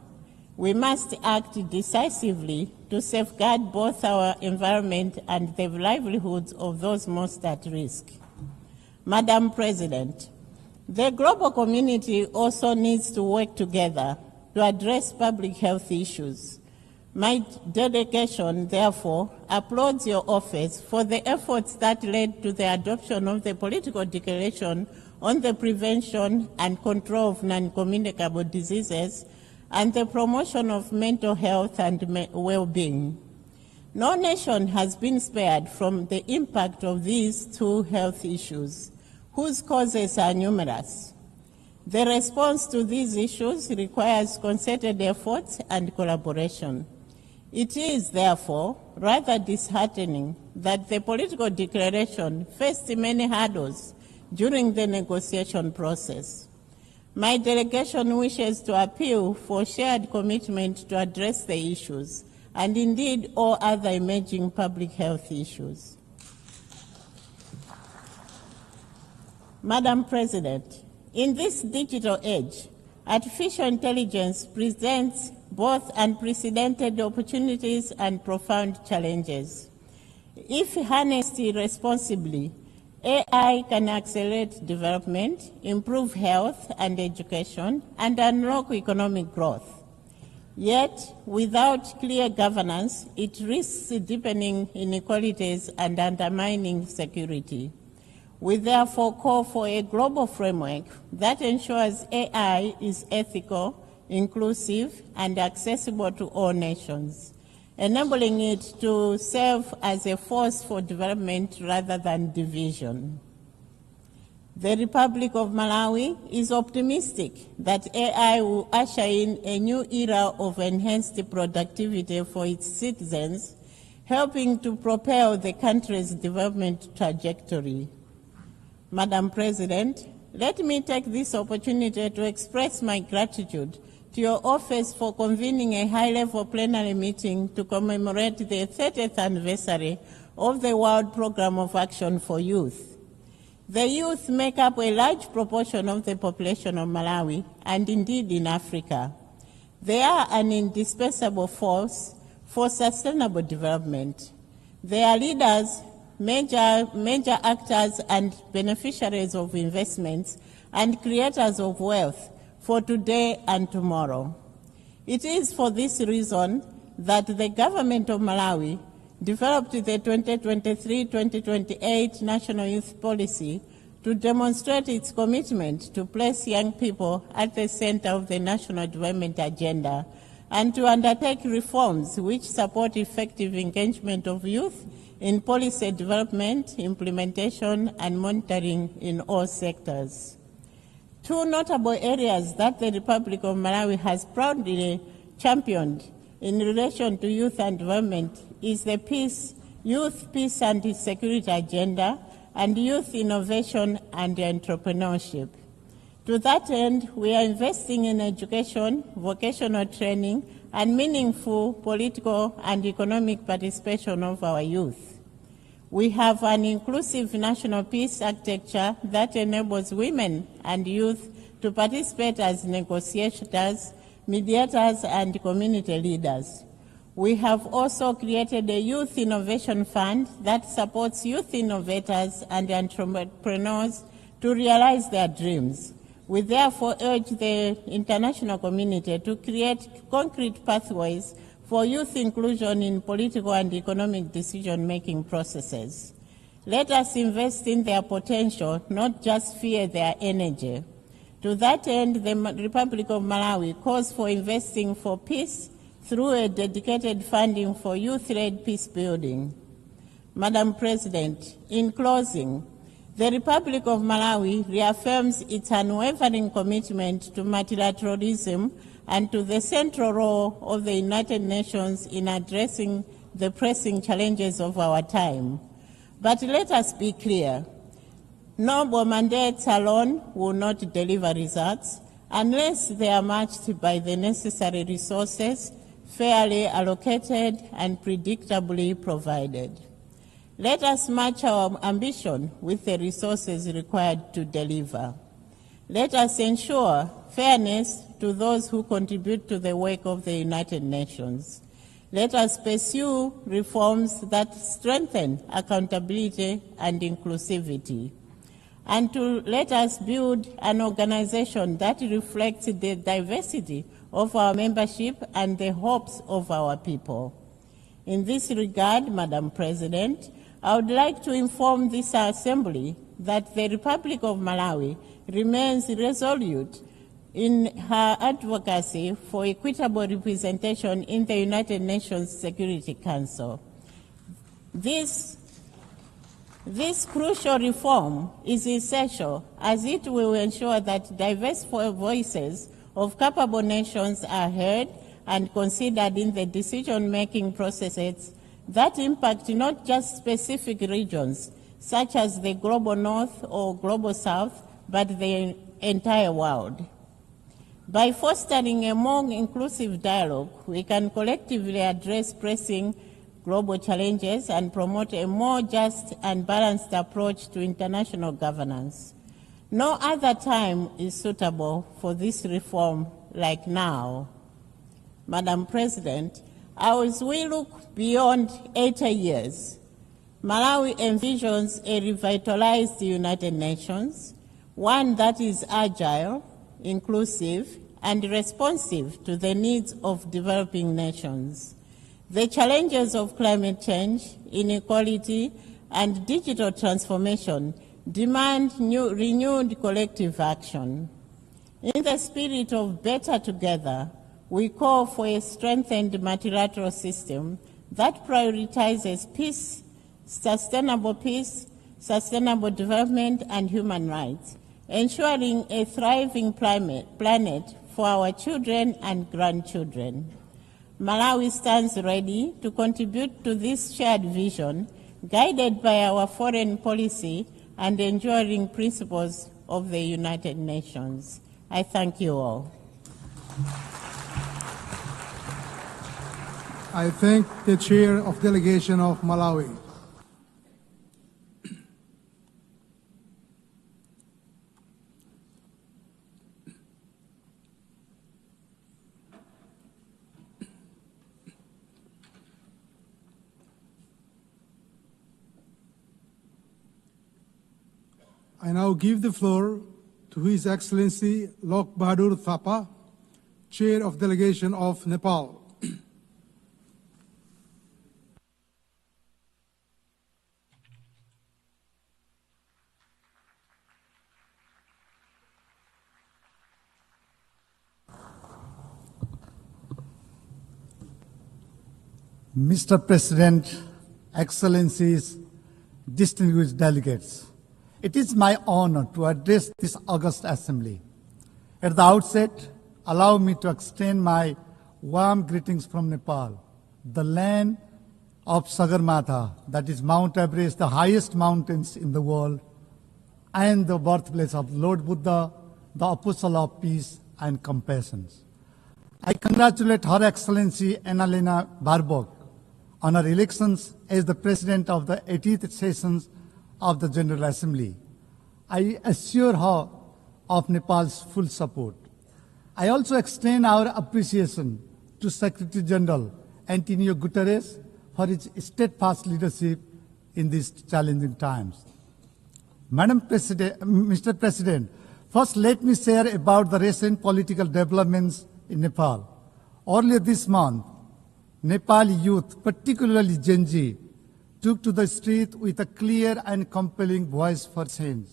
We must act decisively to safeguard both our environment and the livelihoods of those most at risk. Madam President, the global community also needs to work together to address public health issues. My delegation, therefore, applauds your office for the efforts that led to the adoption of the political declaration on the prevention and control of non-communicable diseases and the promotion of mental health and well-being. No nation has been spared from the impact of these two health issues, whose causes are numerous. The response to these issues requires concerted efforts and collaboration. It is, therefore, rather disheartening that the political declaration faced many hurdles during the negotiation process. My delegation wishes to appeal for shared commitment to address the issues, and indeed all other emerging public health issues. Madam President, in this digital age, artificial intelligence presents both unprecedented opportunities and profound challenges. If harnessed responsibly, AI can accelerate development, improve health and education, and unlock economic growth. Yet, without clear governance, it risks deepening inequalities and undermining security. We therefore call for a global framework that ensures AI is ethical, inclusive, and accessible to all nations, enabling it to serve as a force for development rather than division. The Republic of Malawi is optimistic that AI will usher in a new era of enhanced productivity for its citizens, helping to propel the country's development trajectory. Madam President, let me take this opportunity to express my gratitude to your office for convening a high-level plenary meeting to commemorate the 30th anniversary of the World Programme of Action for Youth. The youth make up a large proportion of the population of Malawi and indeed in Africa. They are an indispensable force for sustainable development. They are leaders, major actors and beneficiaries of investments and creators of wealth for today and tomorrow. It is for this reason that the government of Malawi developed the 2023-2028 National Youth Policy to demonstrate its commitment to place young people at the center of the national development agenda and to undertake reforms which support effective engagement of youth in policy development, implementation, and monitoring in all sectors. Two notable areas that the Republic of Malawi has proudly championed in relation to youth and development is the Youth Peace and Security Agenda and Youth Innovation and Entrepreneurship. To that end, we are investing in education, vocational training, and meaningful political and economic participation of our youth. We have an inclusive national peace architecture that enables women and youth to participate as negotiators, mediators, and community leaders. We have also created a Youth Innovation Fund that supports youth innovators and entrepreneurs to realize their dreams. We therefore urge the international community to create concrete pathways for youth inclusion in political and economic decision-making processes. Let us invest in their potential, not just fear their energy. To that end, the Republic of Malawi calls for investing for peace through a dedicated funding for youth-led peace building. Madam President, in closing, the Republic of Malawi reaffirms its unwavering commitment to multilateralism and to the central role of the United Nations in addressing the pressing challenges of our time. But let us be clear, noble mandates alone will not deliver results unless they are matched by the necessary resources, fairly allocated and predictably provided. Let us match our ambition with the resources required to deliver. Let us ensure fairness to those who contribute to the work of the United Nations. Let us pursue reforms that strengthen accountability and inclusivity. And let us build an organization that reflects the diversity of our membership and the hopes of our people. In this regard, Madam President, I would like to inform this Assembly that the Republic of Malawi remains resolute in her advocacy for equitable representation in the United Nations Security Council. This crucial reform is essential as it will ensure that diverse voices of capable nations are heard and considered in the decision-making processes that impact not just specific regions, such as the global north or global south, but the entire world. By fostering a more inclusive dialogue, we can collectively address pressing global challenges and promote a more just and balanced approach to international governance. No other time is suitable for this reform like now. Madam President, as we look beyond 80 years, Malawi envisions a revitalized United Nations, one that is agile, inclusive, and responsive to the needs of developing nations. The challenges of climate change, inequality, and digital transformation demand renewed collective action. In the spirit of better together, we call for a strengthened multilateral system that prioritizes peace, sustainable peace, sustainable development, and human rights, ensuring a thriving planet for our children and grandchildren. Malawi stands ready to contribute to this shared vision, guided by our foreign policy and enduring principles of the United Nations. I thank you all. I thank the Chair of Delegation of Malawi. I now give the floor to His Excellency Lok Bahadur Thapa, Chair of Delegation of Nepal. Mr. President, Excellencies, distinguished delegates, it is my honor to address this august assembly. At the outset, allow me to extend my warm greetings from Nepal, the land of Sagarmatha, that is Mount Everest, the highest mountains in the world, and the birthplace of Lord Buddha, the apostle of peace and compassion. I congratulate Her Excellency Annalena Baerbock on her elections as the President of the 80th sessions of the General Assembly. I assure her of Nepal's full support. I also extend our appreciation to Secretary General Antonio Guterres for his steadfast leadership in these challenging times. Mr. President, first let me share about the recent political developments in Nepal. Earlier this month, Nepali youth, particularly Gen Z, took to the street with a clear and compelling voice for change.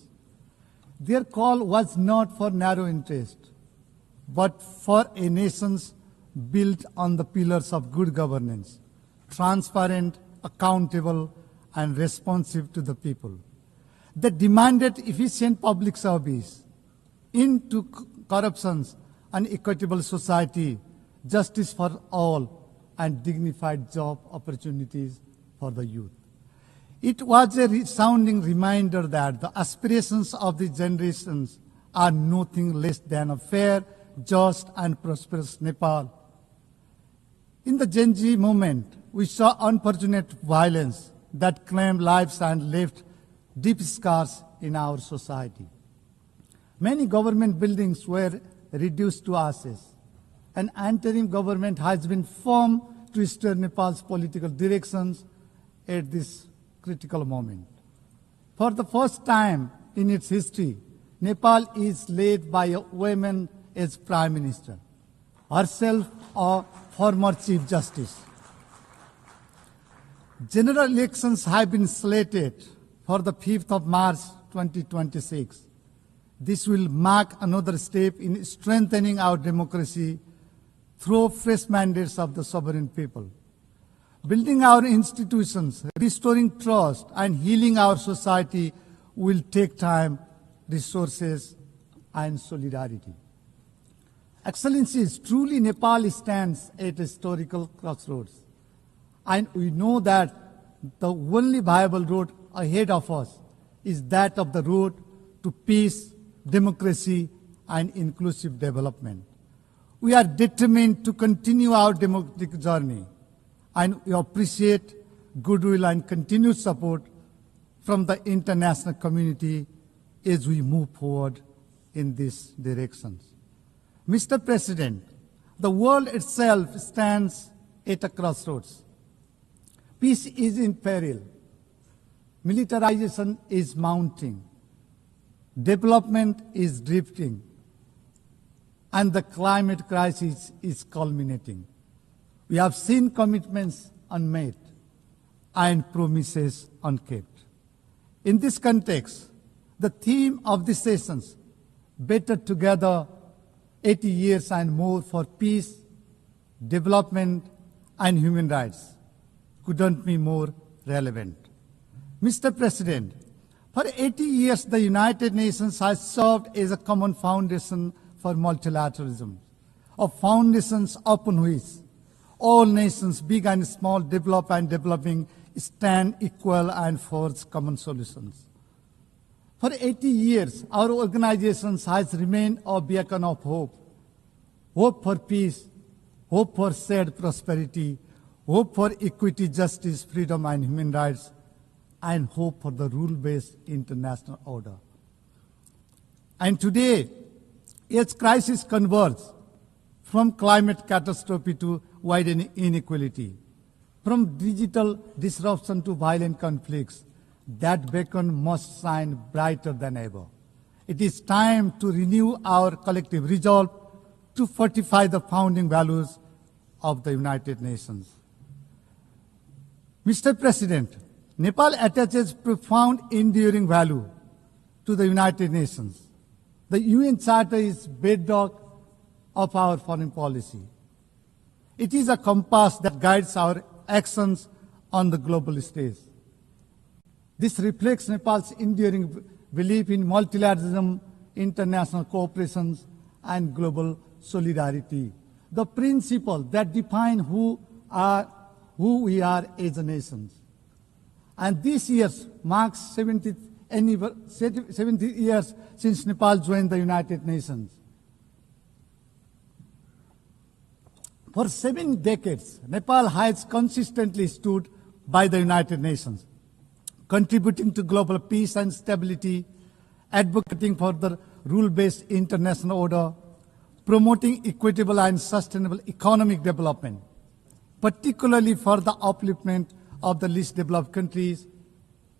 Their call was not for narrow interest, but for a nation built on the pillars of good governance, transparent, accountable, and responsive to the people. They demanded efficient public service, into corruptions, and equitable society, justice for all, and dignified job opportunities for the youth. It was a resounding reminder that the aspirations of the generations are nothing less than a fair, just, and prosperous Nepal. In the Gen Z movement, we saw unfortunate violence that claimed lives and left deep scars in our society. Many government buildings were reduced to ashes. An interim government has been formed to steer Nepal's political directions at this critical moment. For the first time in its history, Nepal is led by a woman as Prime Minister, herself a former Chief Justice. General elections have been slated for the 5th of March 2026. This will mark another step in strengthening our democracy through fresh mandates of the sovereign people. Building our institutions, restoring trust, and healing our society will take time, resources, and solidarity. Excellencies, truly Nepal stands at a historical crossroads. And we know that the only viable road ahead of us is that of the road to peace, democracy, and inclusive development. We are determined to continue our democratic journey, and we appreciate goodwill and continued support from the international community as we move forward in these directions. Mr. President, the world itself stands at a crossroads. Peace is in peril. Militarization is mounting. Development is drifting. And the climate crisis is culminating. We have seen commitments unmet and promises unkept. In this context, the theme of this sessions, Better Together, 80 years and more for peace, development, and human rights, couldn't be more relevant. Mr. President, For 80 years, the United Nations has served as a common foundation for multilateralism, a foundation upon which all nations, big and small, developed and developing, stand equal and forge common solutions. For 80 years, our organization has remained a beacon of hope. Hope for peace, hope for shared prosperity, hope for equity, justice, freedom, and human rights, and hope for the rule-based international order. And today, as crisis converge from climate catastrophe to widening inequality, from digital disruption to violent conflicts, that beacon must shine brighter than ever. It is time to renew our collective resolve to fortify the founding values of the United Nations. Mr. President, Nepal attaches profound enduring value to the United Nations. The UN Charter is bedrock of our foreign policy. It is a compass that guides our actions on the global stage. This reflects Nepal's enduring belief in multilateralism, international cooperation, and global solidarity, the principles that define who we are as a nation. And this year marks 70 years since Nepal joined the United Nations. For 7 decades, Nepal has consistently stood by the United Nations, contributing to global peace and stability, advocating for the rule-based international order, promoting equitable and sustainable economic development, particularly for the upliftment of the least developed countries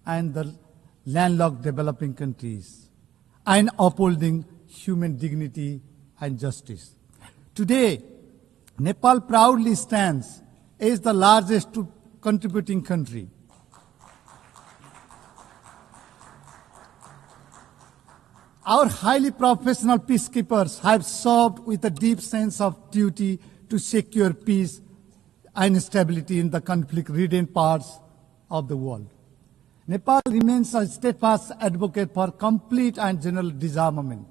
and the landlocked developing countries, and upholding human dignity and justice. Today, Nepal proudly stands as the largest contributing country. Our highly professional peacekeepers have served with a deep sense of duty to secure peace and stability in the conflict-ridden parts of the world. Nepal remains a steadfast advocate for complete and general disarmament.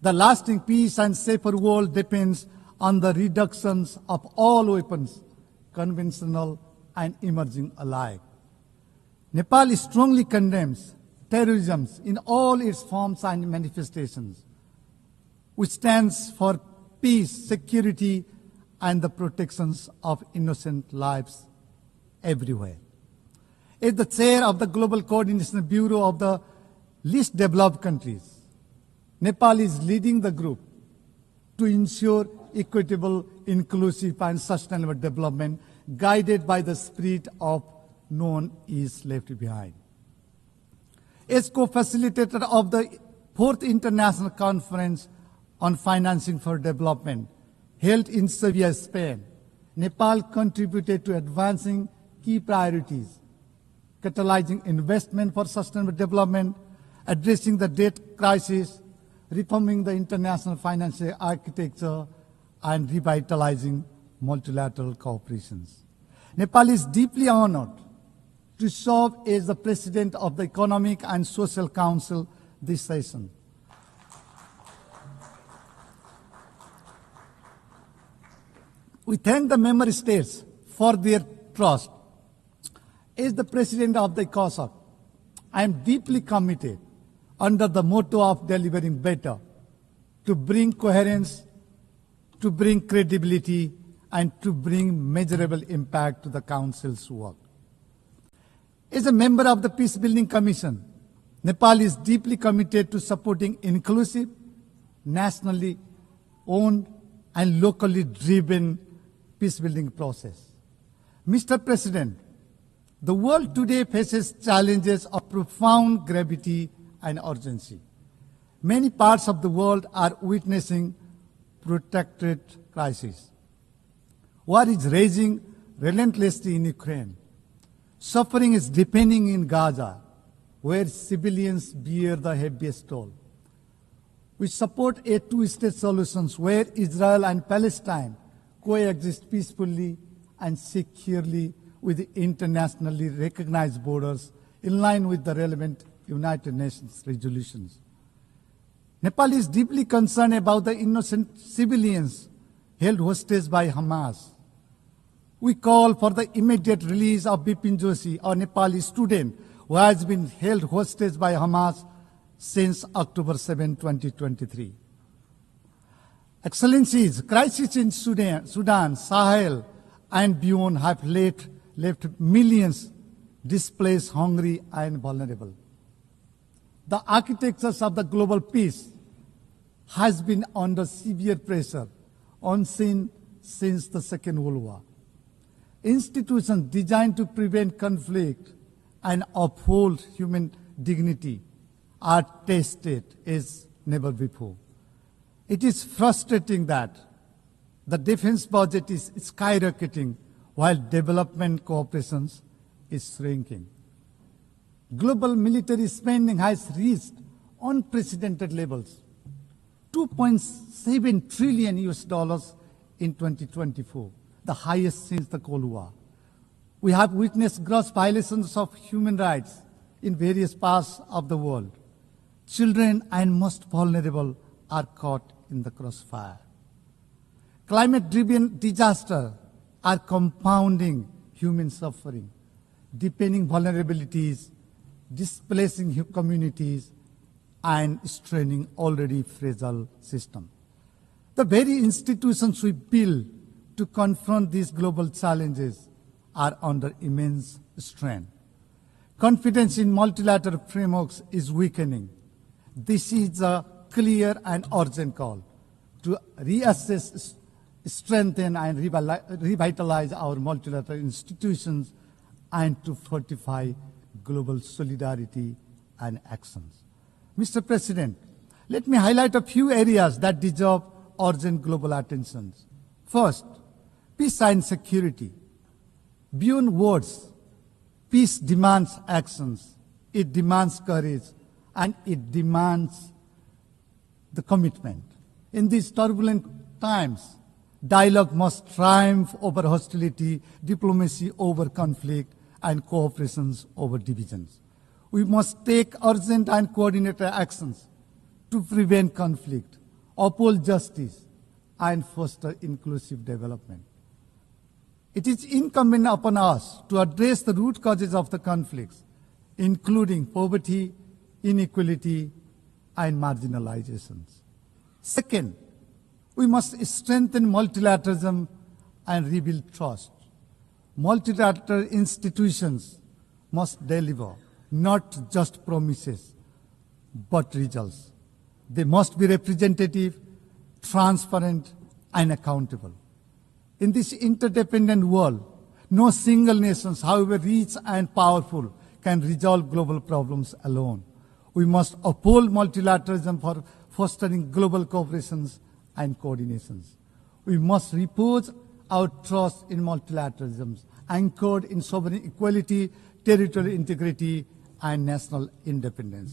The lasting peace and safer world depends on the reductions of all weapons, conventional and emerging alike. Nepal strongly condemns terrorism in all its forms and manifestations, which stands for peace, security, and the protections of innocent lives everywhere. As the chair of the Global Coordination Bureau of the least developed countries, Nepal is leading the group to ensure equitable, inclusive, and sustainable development guided by the spirit of no one is left behind. As co-facilitator of the 4th International Conference on Financing for Development, held in Sevilla, Spain, Nepal contributed to advancing key priorities, catalyzing investment for sustainable development, addressing the debt crisis, reforming the international financial architecture, and revitalizing multilateral cooperations. Nepal is deeply honored to serve as the President of the Economic and Social Council this session. We thank the member states for their trust. As the President of the COSOC, I am deeply committed under the motto of delivering better to bring coherence, to bring credibility, and to bring measurable impact to the Council's work. As a member of the Peacebuilding Commission, Nepal is deeply committed to supporting inclusive, nationally owned, and locally driven peacebuilding process. Mr. President, the world today faces challenges of profound gravity and urgency. Many parts of the world are witnessing protracted crisis. War is raging relentlessly in Ukraine. Suffering is deepening in Gaza, where civilians bear the heaviest toll. We support a two-state solution where Israel and Palestine coexist peacefully and securely with internationally recognized borders in line with the relevant United Nations resolutions. Nepal is deeply concerned about the innocent civilians held hostage by Hamas. We call for the immediate release of Bipin Joshi, a Nepali student who has been held hostage by Hamas since October 7, 2023. Excellencies, crises in Sudan, Sahel, and beyond have left millions displaced, hungry, and vulnerable. The architectures of the global peace has been under severe pressure, unseen since the Second World War. Institutions designed to prevent conflict and uphold human dignity are tested as never before. It is frustrating that the defense budget is skyrocketing while development cooperation is shrinking. Global military spending has reached unprecedented levels, $2.7 trillion in 2024, the highest since the Cold War. We have witnessed gross violations of human rights in various parts of the world. Children and most vulnerable are caught in the crossfire. Climate-driven disasters are compounding human suffering, deepening vulnerabilities, displacing communities, and straining already fragile systems. The very institutions we build to confront these global challenges are under immense strain. Confidence in multilateral frameworks is weakening. This is a clear and urgent call to reassess, strengthen, and revitalize our multilateral institutions and to fortify global solidarity and actions. Mr. President, let me highlight a few areas that deserve urgent global attention. First, peace and security. Beyond words, peace demands actions. It demands courage, and it demands the commitment. In these turbulent times, dialogue must triumph over hostility, diplomacy over conflict, and cooperation over divisions. We must take urgent and coordinated actions to prevent conflict, uphold justice, and foster inclusive development. It is incumbent upon us to address the root causes of the conflicts, including poverty, inequality, and marginalizations. Second, we must strengthen multilateralism and rebuild trust. Multilateral institutions must deliver not just promises, but results. They must be representative, transparent, and accountable. In this interdependent world, no single nation, however rich and powerful, can resolve global problems alone. We must uphold multilateralism for fostering global cooperations and coordinations. We must repose our trust in multilateralism, anchored in sovereign equality, territorial integrity, and national independence.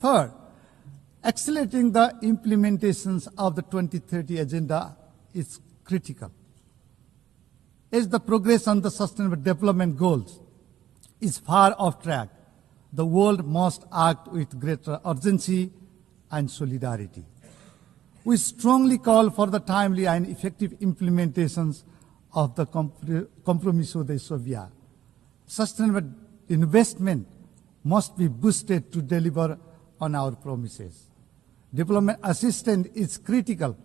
Third, accelerating the implementations of the 2030 Agenda is critical. As the progress on the Sustainable Development Goals is far off track, the world must act with greater urgency and solidarity. We strongly call for the timely and effective implementations of the Compromiso de Sovia. Sustainable investment must be boosted to deliver on our promises. Development assistance is critical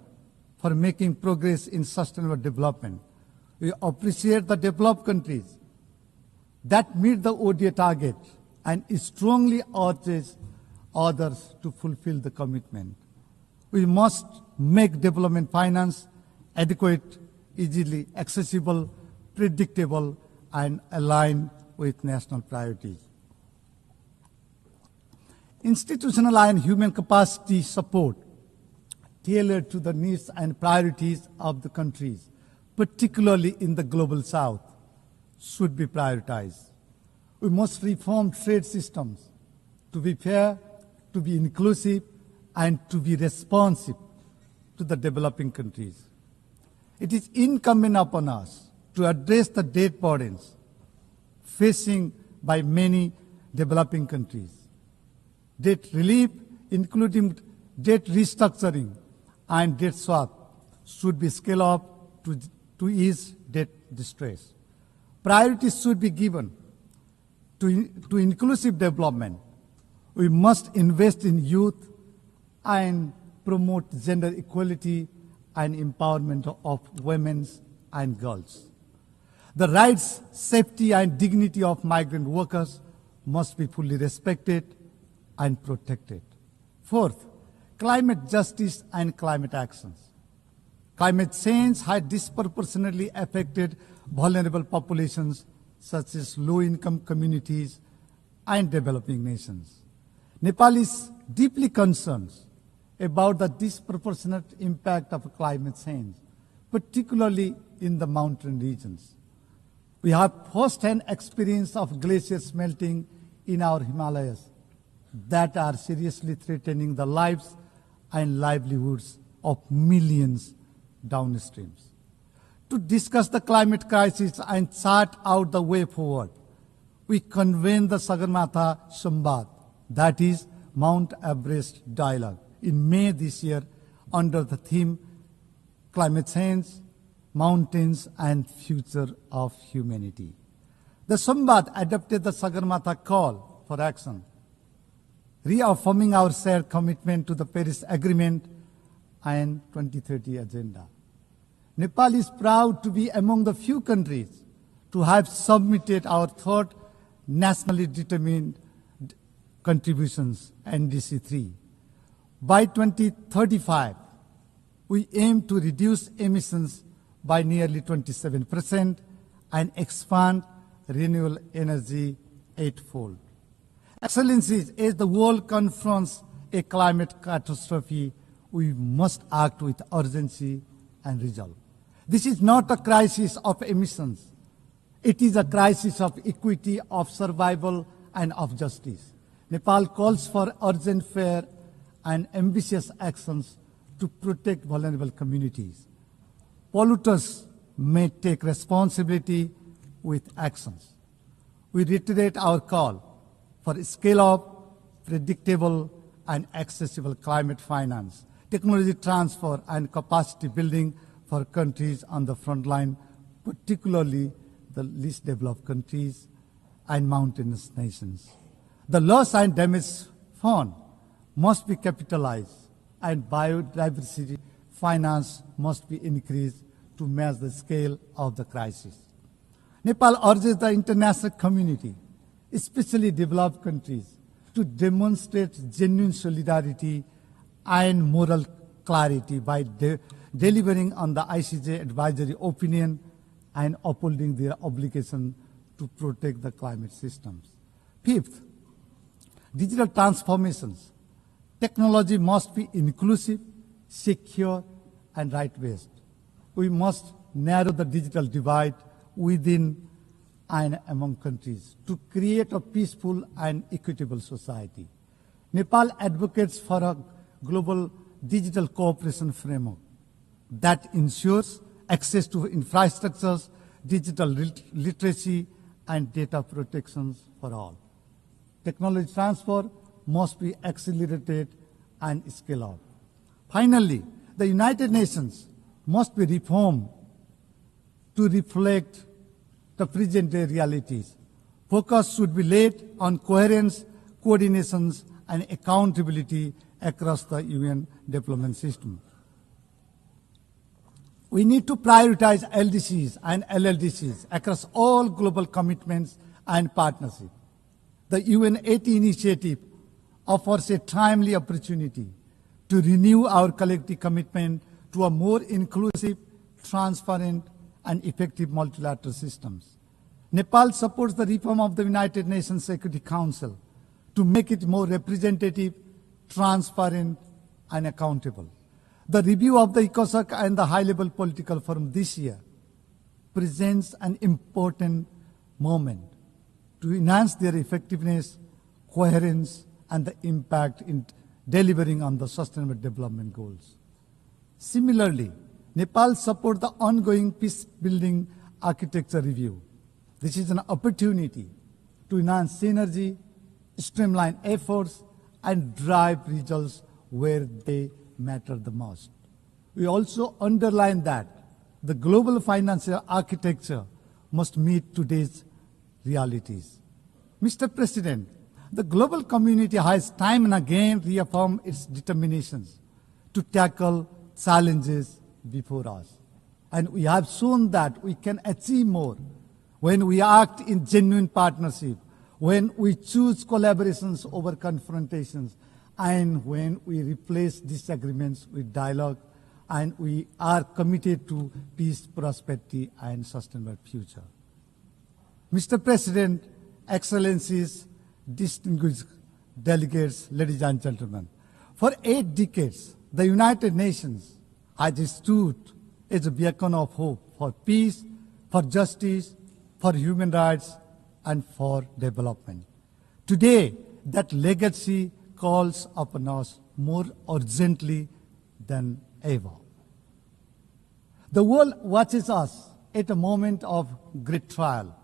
for making progress in sustainable development. We appreciate the developed countries that meet the ODA target and strongly urges others to fulfill the commitment. We must make development finance adequate, easily accessible, predictable, and aligned with national priorities. Institutional and human capacity support tailored to the needs and priorities of the countries, particularly in the global south, should be prioritized. We must reform trade systems to be fair, to be inclusive, and to be responsive to the developing countries. It is incumbent upon us to address the debt burdens facing by many developing countries. Debt relief, including debt restructuring and debt swap, should be scaled up to ease debt distress. Priorities should be given to inclusive development. We must invest in youth and promote gender equality and empowerment of women and girls. The rights, safety, and dignity of migrant workers must be fully respected and protected. Fourth, climate justice and climate actions. Climate change has disproportionately affected vulnerable populations such as low-income communities and developing nations. Nepal is deeply concerned about the disproportionate impact of climate change, particularly in the mountain regions. We have first-hand experience of glaciers melting in our Himalayas that are seriously threatening the lives and livelihoods of millions downstreams. To discuss the climate crisis and chart out the way forward, we convened the Sagarmatha Samvad, that is Mount Everest Dialogue, in May this year under the theme Climate Change, Mountains and Future of Humanity. The Samvad adopted the Sagarmatha call for action, reaffirming our shared commitment to the Paris Agreement and 2030 Agenda. Nepal is proud to be among the few countries to have submitted our third nationally determined contributions, NDC 3. By 2035, we aim to reduce emissions by nearly 27% and expand renewable energy eightfold. Excellencies, as the world confronts a climate catastrophe, we must act with urgency and resolve. This is not a crisis of emissions. It is a crisis of equity, of survival, and of justice. Nepal calls for urgent, fair, and ambitious actions to protect vulnerable communities. Polluters may take responsibility with actions. We reiterate our call for scale-up, predictable, and accessible climate finance, technology transfer, and capacity building for countries on the front line, particularly the least developed countries and mountainous nations. The loss and damage fund must be capitalized, and biodiversity finance must be increased to match the scale of the crisis. Nepal urges the international community, especially developed countries, to demonstrate genuine solidarity and moral clarity by delivering on the ICJ advisory opinion and upholding their obligation to protect the climate systems. Fifth, digital transformations. Technology must be inclusive, secure, and right-based. We must narrow the digital divide within and among countries to create a peaceful and equitable society. Nepal advocates for a global digital cooperation framework that ensures access to infrastructures, digital literacy, and data protections for all. Technology transfer must be accelerated and scaled up. Finally, the United Nations must be reformed to reflect the present-day realities. Focus should be laid on coherence, coordinations, and accountability across the UN development system. We need to prioritize LDCs and LLDCs across all global commitments and partnerships. The UN 80 initiative offers a timely opportunity to renew our collective commitment to a more inclusive, transparent, and effective multilateral systems. Nepal supports the reform of the United Nations Security Council to make it more representative, transparent, and accountable. The review of the ECOSOC and the high-level political forum this year presents an important moment to enhance their effectiveness, coherence, and the impact in delivering on the Sustainable Development Goals. Similarly, Nepal supports the ongoing peace-building architecture review. This is an opportunity to enhance synergy, streamline efforts, and drive results where they matter the most. We also underline that the global financial architecture must meet today's realities. Mr. President, the global community has time and again reaffirmed its determinations to tackle challenges before us. And we have shown that we can achieve more when we act in genuine partnership, when we choose collaborations over confrontations, and when we replace disagreements with dialogue, and we are committed to peace, prosperity, and sustainable future. Mr. President, Excellencies, distinguished delegates, ladies and gentlemen, for 8 decades, the United Nations has stood as a beacon of hope for peace, for justice, for human rights, and for development. Today, that legacy calls upon us more urgently than ever. The world watches us at a moment of great trial.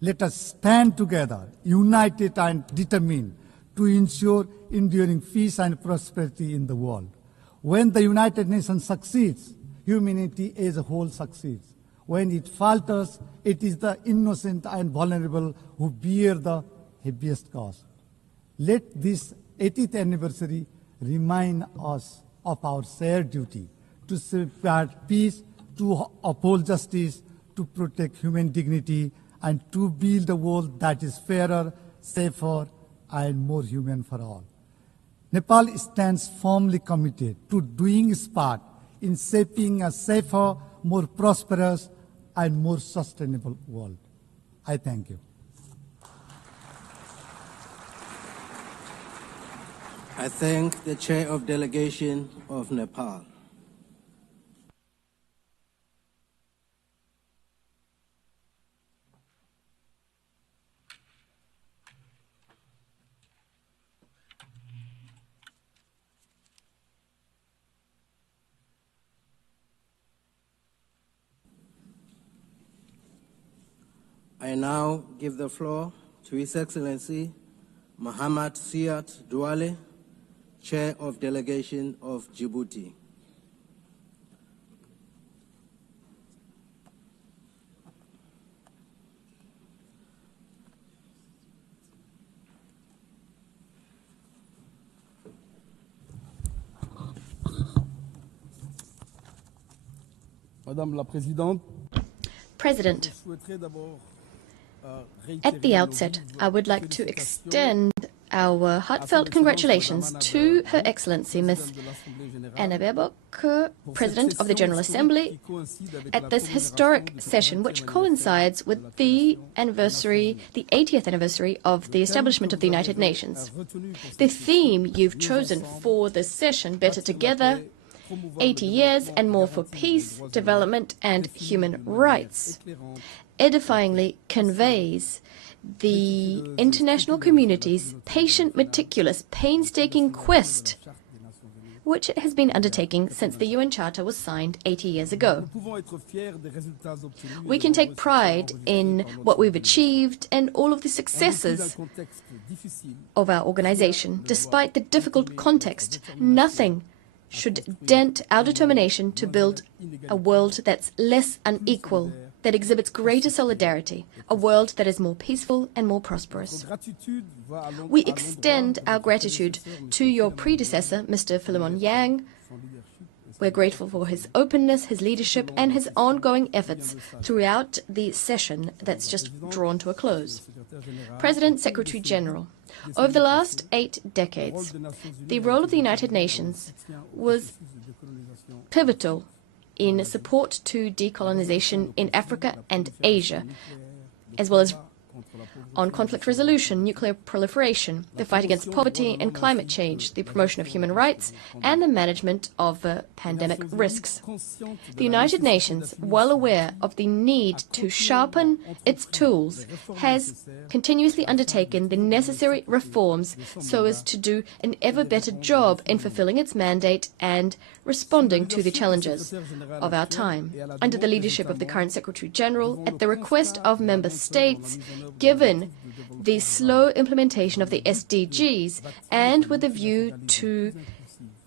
Let us stand together, united and determined, to ensure enduring peace and prosperity in the world. When the United Nations succeeds, humanity as a whole succeeds. When it falters, it is the innocent and vulnerable who bear the heaviest cost. Let this 80th anniversary remind us of our shared duty to safeguard peace, to uphold justice, to protect human dignity, and to build a world that is fairer, safer, and more human for all. Nepal stands firmly committed to doing its part in shaping a safer, more prosperous, and more sustainable world. I thank you. I thank the Chair of Delegation of Nepal. I now give the floor to His Excellency Muhammad Siat Douale, Chair of Delegation of Djibouti. Madame la Présidente, President, at the outset, I would like to extend our heartfelt congratulations to Her Excellency Ms. Anna Baerbock, President of the General Assembly, at this historic session, which coincides with the 80th anniversary of the establishment of the United Nations. The theme you've chosen for this session, Better Together, 80 years and more for peace, development, and human rights, edifyingly conveys the international community's patient, meticulous, painstaking quest, which it has been undertaking since the UN Charter was signed 80 years ago. We can take pride in what we've achieved and all of the successes of our organization. Despite the difficult context, nothing should dent our determination to build a world that's less unequal, that exhibits greater solidarity, a world that is more peaceful and more prosperous. We extend our gratitude to your predecessor, Mr. Philemon Yang. We're grateful for his openness, his leadership, and his ongoing efforts throughout the session that's just drawn to a close. President, Secretary General, over the last 8 decades, the role of the United Nations was pivotal in support to decolonization in Africa and Asia, as well as on conflict resolution, nuclear proliferation, the fight against poverty and climate change, the promotion of human rights, and the management of pandemic risks. The United Nations, well aware of the need to sharpen its tools, has continuously undertaken the necessary reforms so as to do an ever better job in fulfilling its mandate and responding to the challenges of our time. Under the leadership of the current Secretary General, at the request of member states, given the slow implementation of the SDGs and with a view to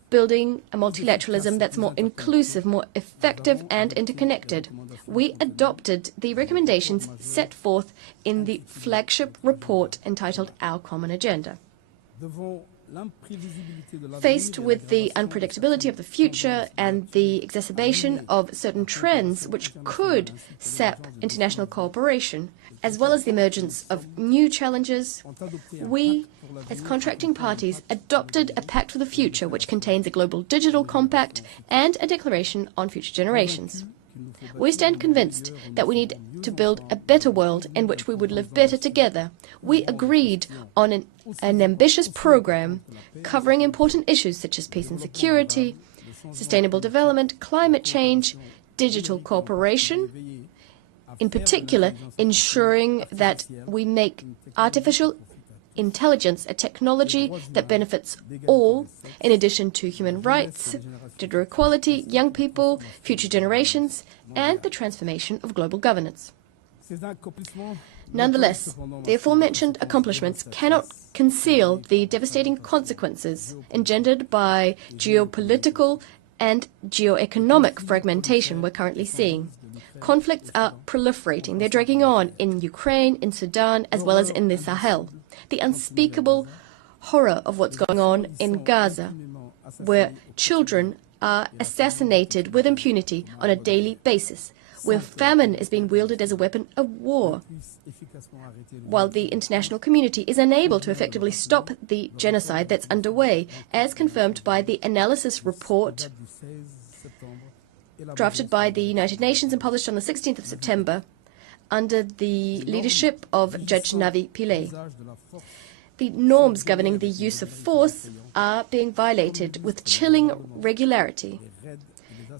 building a multilateralism that's more inclusive, more effective and interconnected. We adopted the recommendations set forth in the flagship report entitled Our Common Agenda. Faced with the unpredictability of the future and the exacerbation of certain trends which could sap international cooperation, as well as the emergence of new challenges, we, as contracting parties, adopted a Pact for the Future which contains a global digital compact and a declaration on future generations. We stand convinced that we need to build a better world in which we would live better together. We agreed on an ambitious program covering important issues such as peace and security, sustainable development, climate change, digital cooperation, in particular ensuring that we make artificial intelligence a technology that benefits all, in addition to human rights, gender equality, young people, future generations, and the transformation of global governance. Nonetheless, the aforementioned accomplishments cannot conceal the devastating consequences engendered by geopolitical and geoeconomic fragmentation we're currently seeing. Conflicts are proliferating. They're dragging on in Ukraine, in Sudan, as well as in the Sahel. The unspeakable horror of what's going on in Gaza, where children are assassinated with impunity on a daily basis, where famine is being wielded as a weapon of war, while the international community is unable to effectively stop the genocide that's underway, as confirmed by the analysis report drafted by the United Nations and published on the 16th of September under the leadership of Judge Navi Pillay. The norms governing the use of force are being violated with chilling regularity,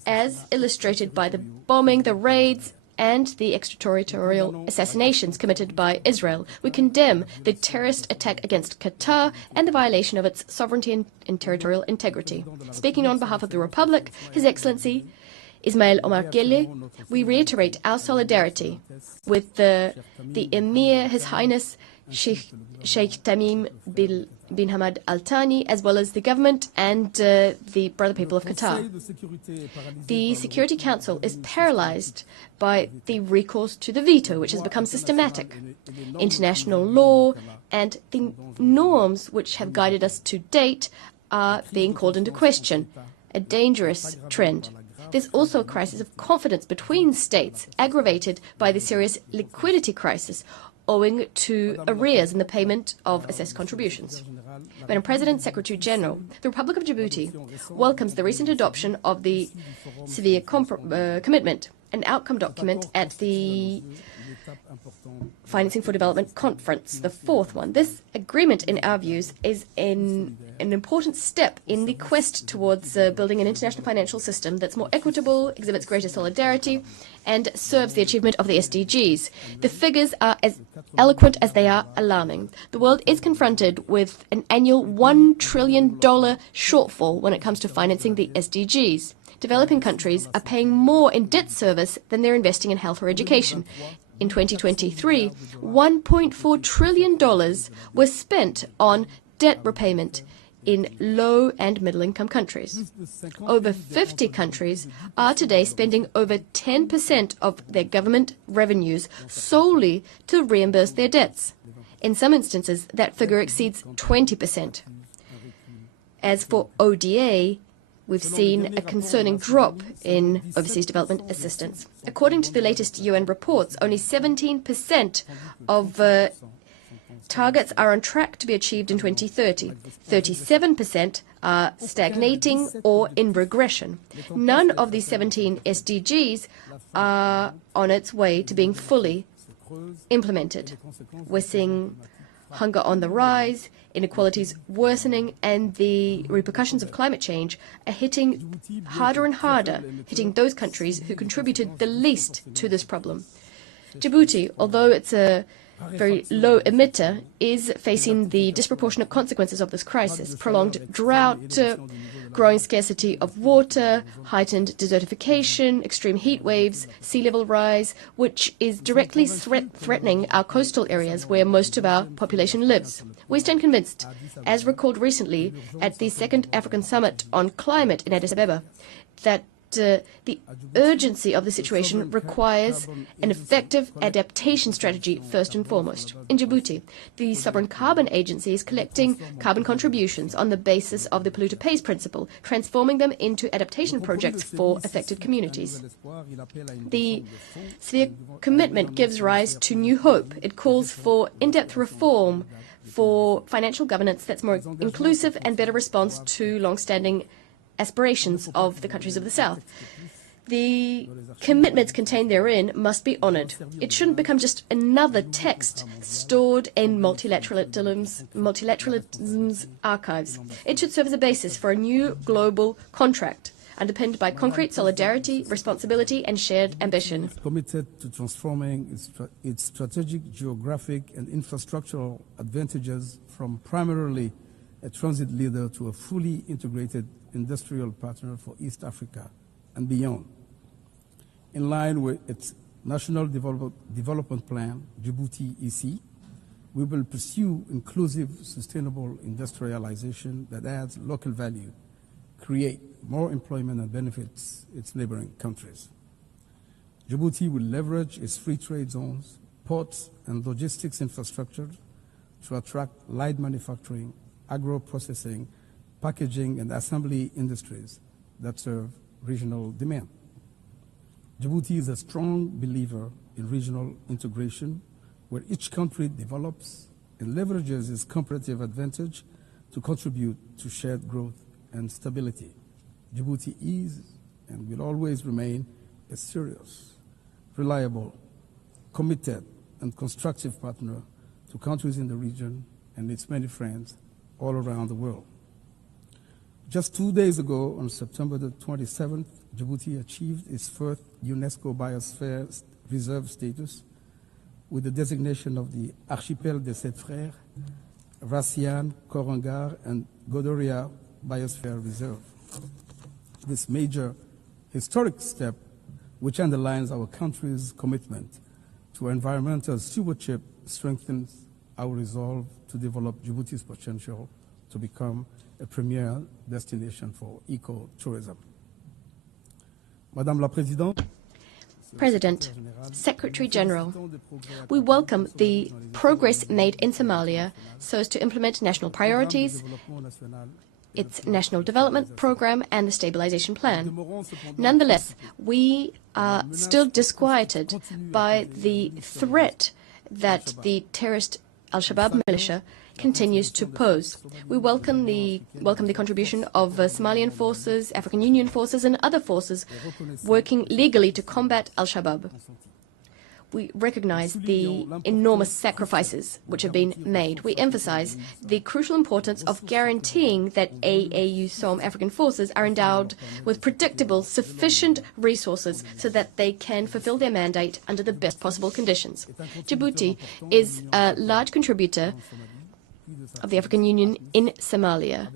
as illustrated by the bombing, the raids, and the extraterritorial assassinations committed by Israel. We condemn the terrorist attack against Qatar and the violation of its sovereignty and territorial integrity. Speaking on behalf of the Republic, His Excellency Ismail Omar Guelleh, we reiterate our solidarity with the Emir, His Highness Sheikh Tamim bin Hamad Al Thani, as well as the government and the brother people of Qatar. The Security Council is paralyzed by the recourse to the veto, which has become systematic. International law and the norms which have guided us to date are being called into question, a dangerous trend. There's also a crisis of confidence between states, aggravated by the serious liquidity crisis owing to arrears in the payment of assessed contributions. Madam President, Secretary General, the Republic of Djibouti welcomes the recent adoption of the Severe Commitment, an outcome document at the Financing for Development Conference, the fourth one. This agreement, in our views, is an important step in the quest towards building an international financial system that's more equitable, exhibits greater solidarity, and serves the achievement of the SDGs. The figures are as eloquent as they are alarming. The world is confronted with an annual $1 trillion shortfall when it comes to financing the SDGs. Developing countries are paying more in debt service than they're investing in health or education. In 2023, $1.4 trillion was spent on debt repayment in low and middle-income countries. Over 50 countries are today spending over 10% of their government revenues solely to reimburse their debts. In some instances, that figure exceeds 20%. As for ODA, we've seen a concerning drop in overseas development assistance. According to the latest UN reports, only 17% of targets are on track to be achieved in 2030. 37% are stagnating or in regression. None of these 17 SDGs are on its way to being fully implemented. We're seeing hunger on the rise, inequalities worsening, and the repercussions of climate change are hitting harder and harder, hitting those countries who contributed the least to this problem. Djibouti, although it's a very low emitter, is facing the disproportionate consequences of this crisis: prolonged drought, growing scarcity of water, heightened desertification, extreme heat waves, sea level rise, which is directly threatening our coastal areas where most of our population lives. We stand convinced, as recalled recently at the Second African Summit on Climate in Addis Ababa, that the urgency of the situation requires an effective adaptation strategy first and foremost. In Djibouti, the Sovereign Carbon Agency is collecting carbon contributions on the basis of the polluter pays principle, transforming them into adaptation projects for affected communities. The Sphere commitment gives rise to new hope. It calls for in-depth reform for financial governance that's more inclusive and better response to long-standing aspirations of the countries of the South. The commitments contained therein must be honoured. It shouldn't become just another text stored in multilateralism's archives. It should serve as a basis for a new global contract underpinned by concrete solidarity, responsibility and shared ambition. Committed to transforming its strategic, geographic and infrastructural advantages from primarily a transit leader to a fully integrated industrial partner for East Africa and beyond. In line with its National Development Plan, Djibouti EC, we will pursue inclusive, sustainable industrialization that adds local value, create more employment and benefits its neighboring countries. Djibouti will leverage its free trade zones, ports and logistics infrastructure to attract light manufacturing, agro-processing, packaging and assembly industries that serve regional demand. Djibouti is a strong believer in regional integration, where each country develops and leverages its comparative advantage to contribute to shared growth and stability. Djibouti is and will always remain a serious, reliable, committed and constructive partner to countries in the region and its many friends all around the world. Just 2 days ago, on September the 27th, Djibouti achieved its first UNESCO Biosphere Reserve status with the designation of the Archipel des Sept Frères, Rassian, Korangar, and Godoria Biosphere Reserve. This major historic step, which underlines our country's commitment to environmental stewardship, strengthens our resolve to develop Djibouti's potential to become a premier destination for eco-tourism. Madame la Présidente, President, Secretary General, we welcome the progress made in Somalia so as to implement national priorities, its national development program and the stabilization plan. Nonetheless, we are still disquieted by the threat that the terrorist Al-Shabaab militia continues to pose. We welcome the contribution of Somalian forces, African Union forces and other forces working legally to combat Al-Shabaab. We recognize the enormous sacrifices which have been made. We emphasize the crucial importance of guaranteeing that AUSOM African forces are endowed with predictable, sufficient resources so that they can fulfill their mandate under the best possible conditions. Djibouti is a large contributor of the African Union in Somalia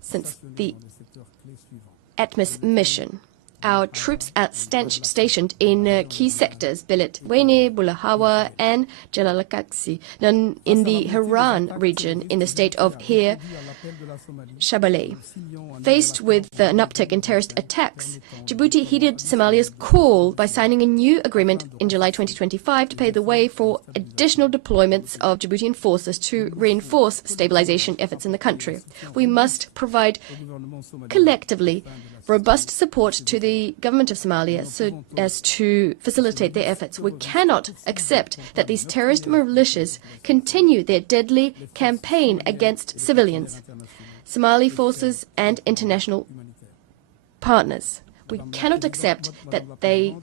since the ATMIS mission. Our troops are stationed in key sectors, Belet Wene, Bulahawa, and Jalalakaksi, in the Haran region in the state of Hir Shabelle. Faced with an uptick in terrorist attacks, Djibouti heeded Somalia's call by signing a new agreement in July 2025 to pave the way for additional deployments of Djiboutian forces to reinforce stabilization efforts in the country. We must provide collectively robust support to the government of Somalia so as to facilitate their efforts. We cannot accept that these terrorist militias continue their deadly campaign against civilians, Somali forces and international partners. We cannot accept that they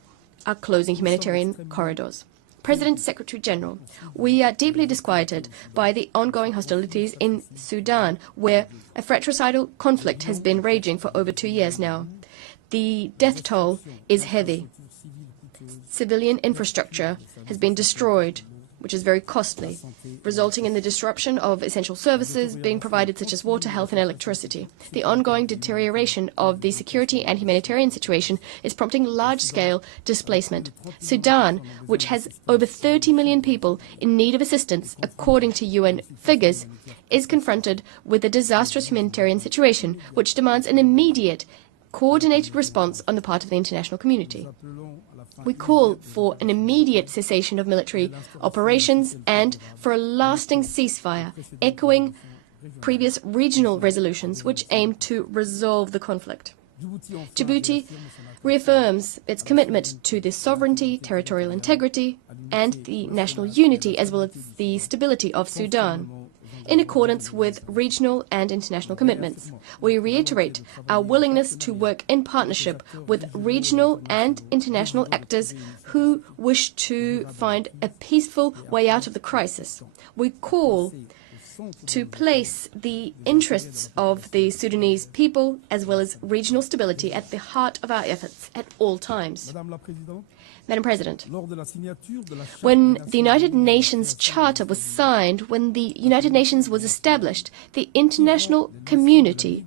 are closing humanitarian corridors. President, Secretary General, we are deeply disquieted by the ongoing hostilities in Sudan, where a fratricidal conflict has been raging for over 2 years now. The death toll is heavy. Civilian infrastructure has been destroyed. which is very costly, resulting in the disruption of essential services being provided such as water, health and electricity. The ongoing deterioration of the security and humanitarian situation is prompting large-scale displacement. Sudan, which has over 30 million people in need of assistance, according to UN figures, is confronted with a disastrous humanitarian situation, which demands an immediate, coordinated response on the part of the international community. We call for an immediate cessation of military operations and for a lasting ceasefire, echoing previous regional resolutions which aim to resolve the conflict. Djibouti reaffirms its commitment to the sovereignty, territorial integrity, and the national unity as well as the stability of Sudan, in accordance with regional and international commitments. We reiterate our willingness to work in partnership with regional and international actors who wish to find a peaceful way out of the crisis. We call to place the interests of the Sudanese people as well as regional stability at the heart of our efforts at all times. Madam President, when the United Nations Charter was signed, when the United Nations was established, the international community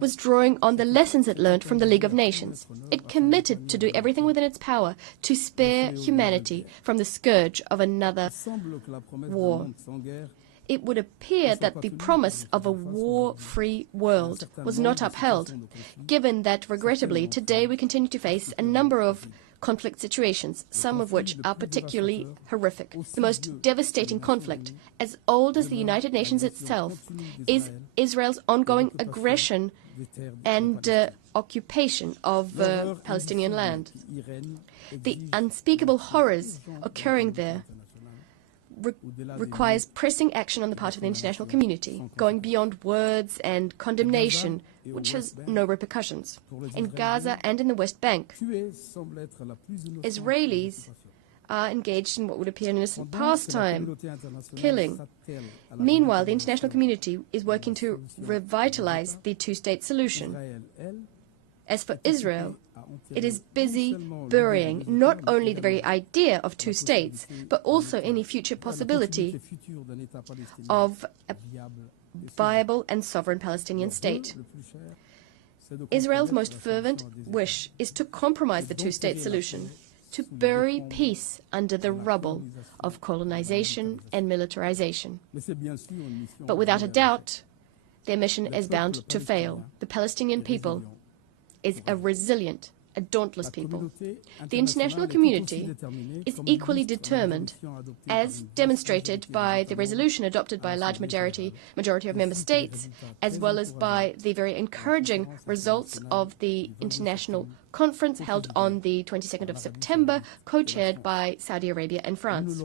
was drawing on the lessons it learned from the League of Nations. It committed to do everything within its power to spare humanity from the scourge of another war. It would appear that the promise of a war-free world was not upheld, given that, regrettably, today we continue to face a number of conflict situations, some of which are particularly horrific. The most devastating conflict, as old as the United Nations itself, is Israel's ongoing aggression and occupation of Palestinian land. The unspeakable horrors occurring there requires pressing action on the part of the international community, going beyond words and condemnation, which has no repercussions. In Gaza and in the West Bank, Israelis are engaged in what would appear an innocent pastime, killing. Meanwhile, the international community is working to revitalize the two-state solution. As for Israel, it is busy burying not only the very idea of two states, but also any future possibility of a viable and sovereign Palestinian state. Israel's most fervent wish is to compromise the two-state solution, to bury peace under the rubble of colonization and militarization. But without a doubt, their mission is bound to fail. The Palestinian people is a resilient, a dauntless people. The international community is equally determined, as demonstrated by the resolution adopted by a large majority of member states, as well as by the very encouraging results of the international conference held on the 22nd of September, co-chaired by Saudi Arabia and France.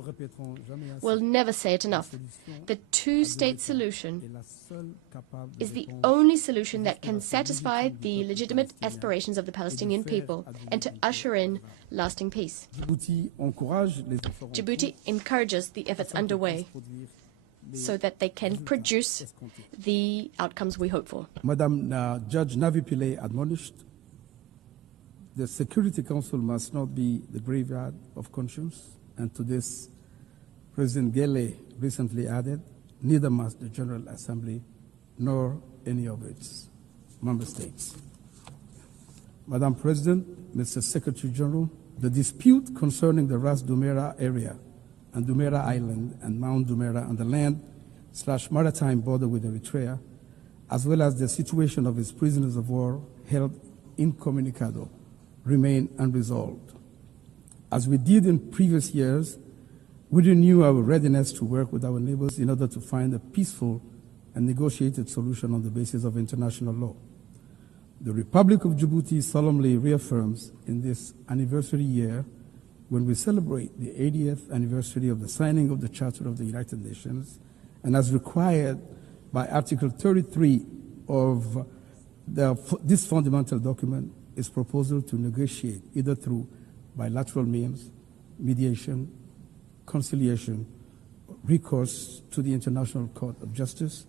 We'll never say it enough. The two-state solution is the only solution that can satisfy the legitimate aspirations of the Palestinian people and to usher in lasting peace. Djibouti encourages the efforts underway so that they can produce the outcomes we hope for. Madam Judge Navi Pillay admonished, the Security Council must not be the graveyard of conscience, and to this, President Gele recently added, neither must the General Assembly nor any of its member states. Madam President, Mr. Secretary General, the dispute concerning the Ras Dumera area and Dumera Island and Mount Dumera on the land/maritime border with Eritrea, as well as the situation of its prisoners of war held incommunicado, remain unresolved. As we did in previous years, we renew our readiness to work with our neighbors in order to find a peaceful and negotiated solution on the basis of international law. The Republic of Djibouti solemnly reaffirms in this anniversary year, when we celebrate the 80th anniversary of the signing of the Charter of the United Nations, and as required by Article 33 of this fundamental document, its proposal to negotiate either through bilateral means, mediation, conciliation, recourse to the International Court of Justice,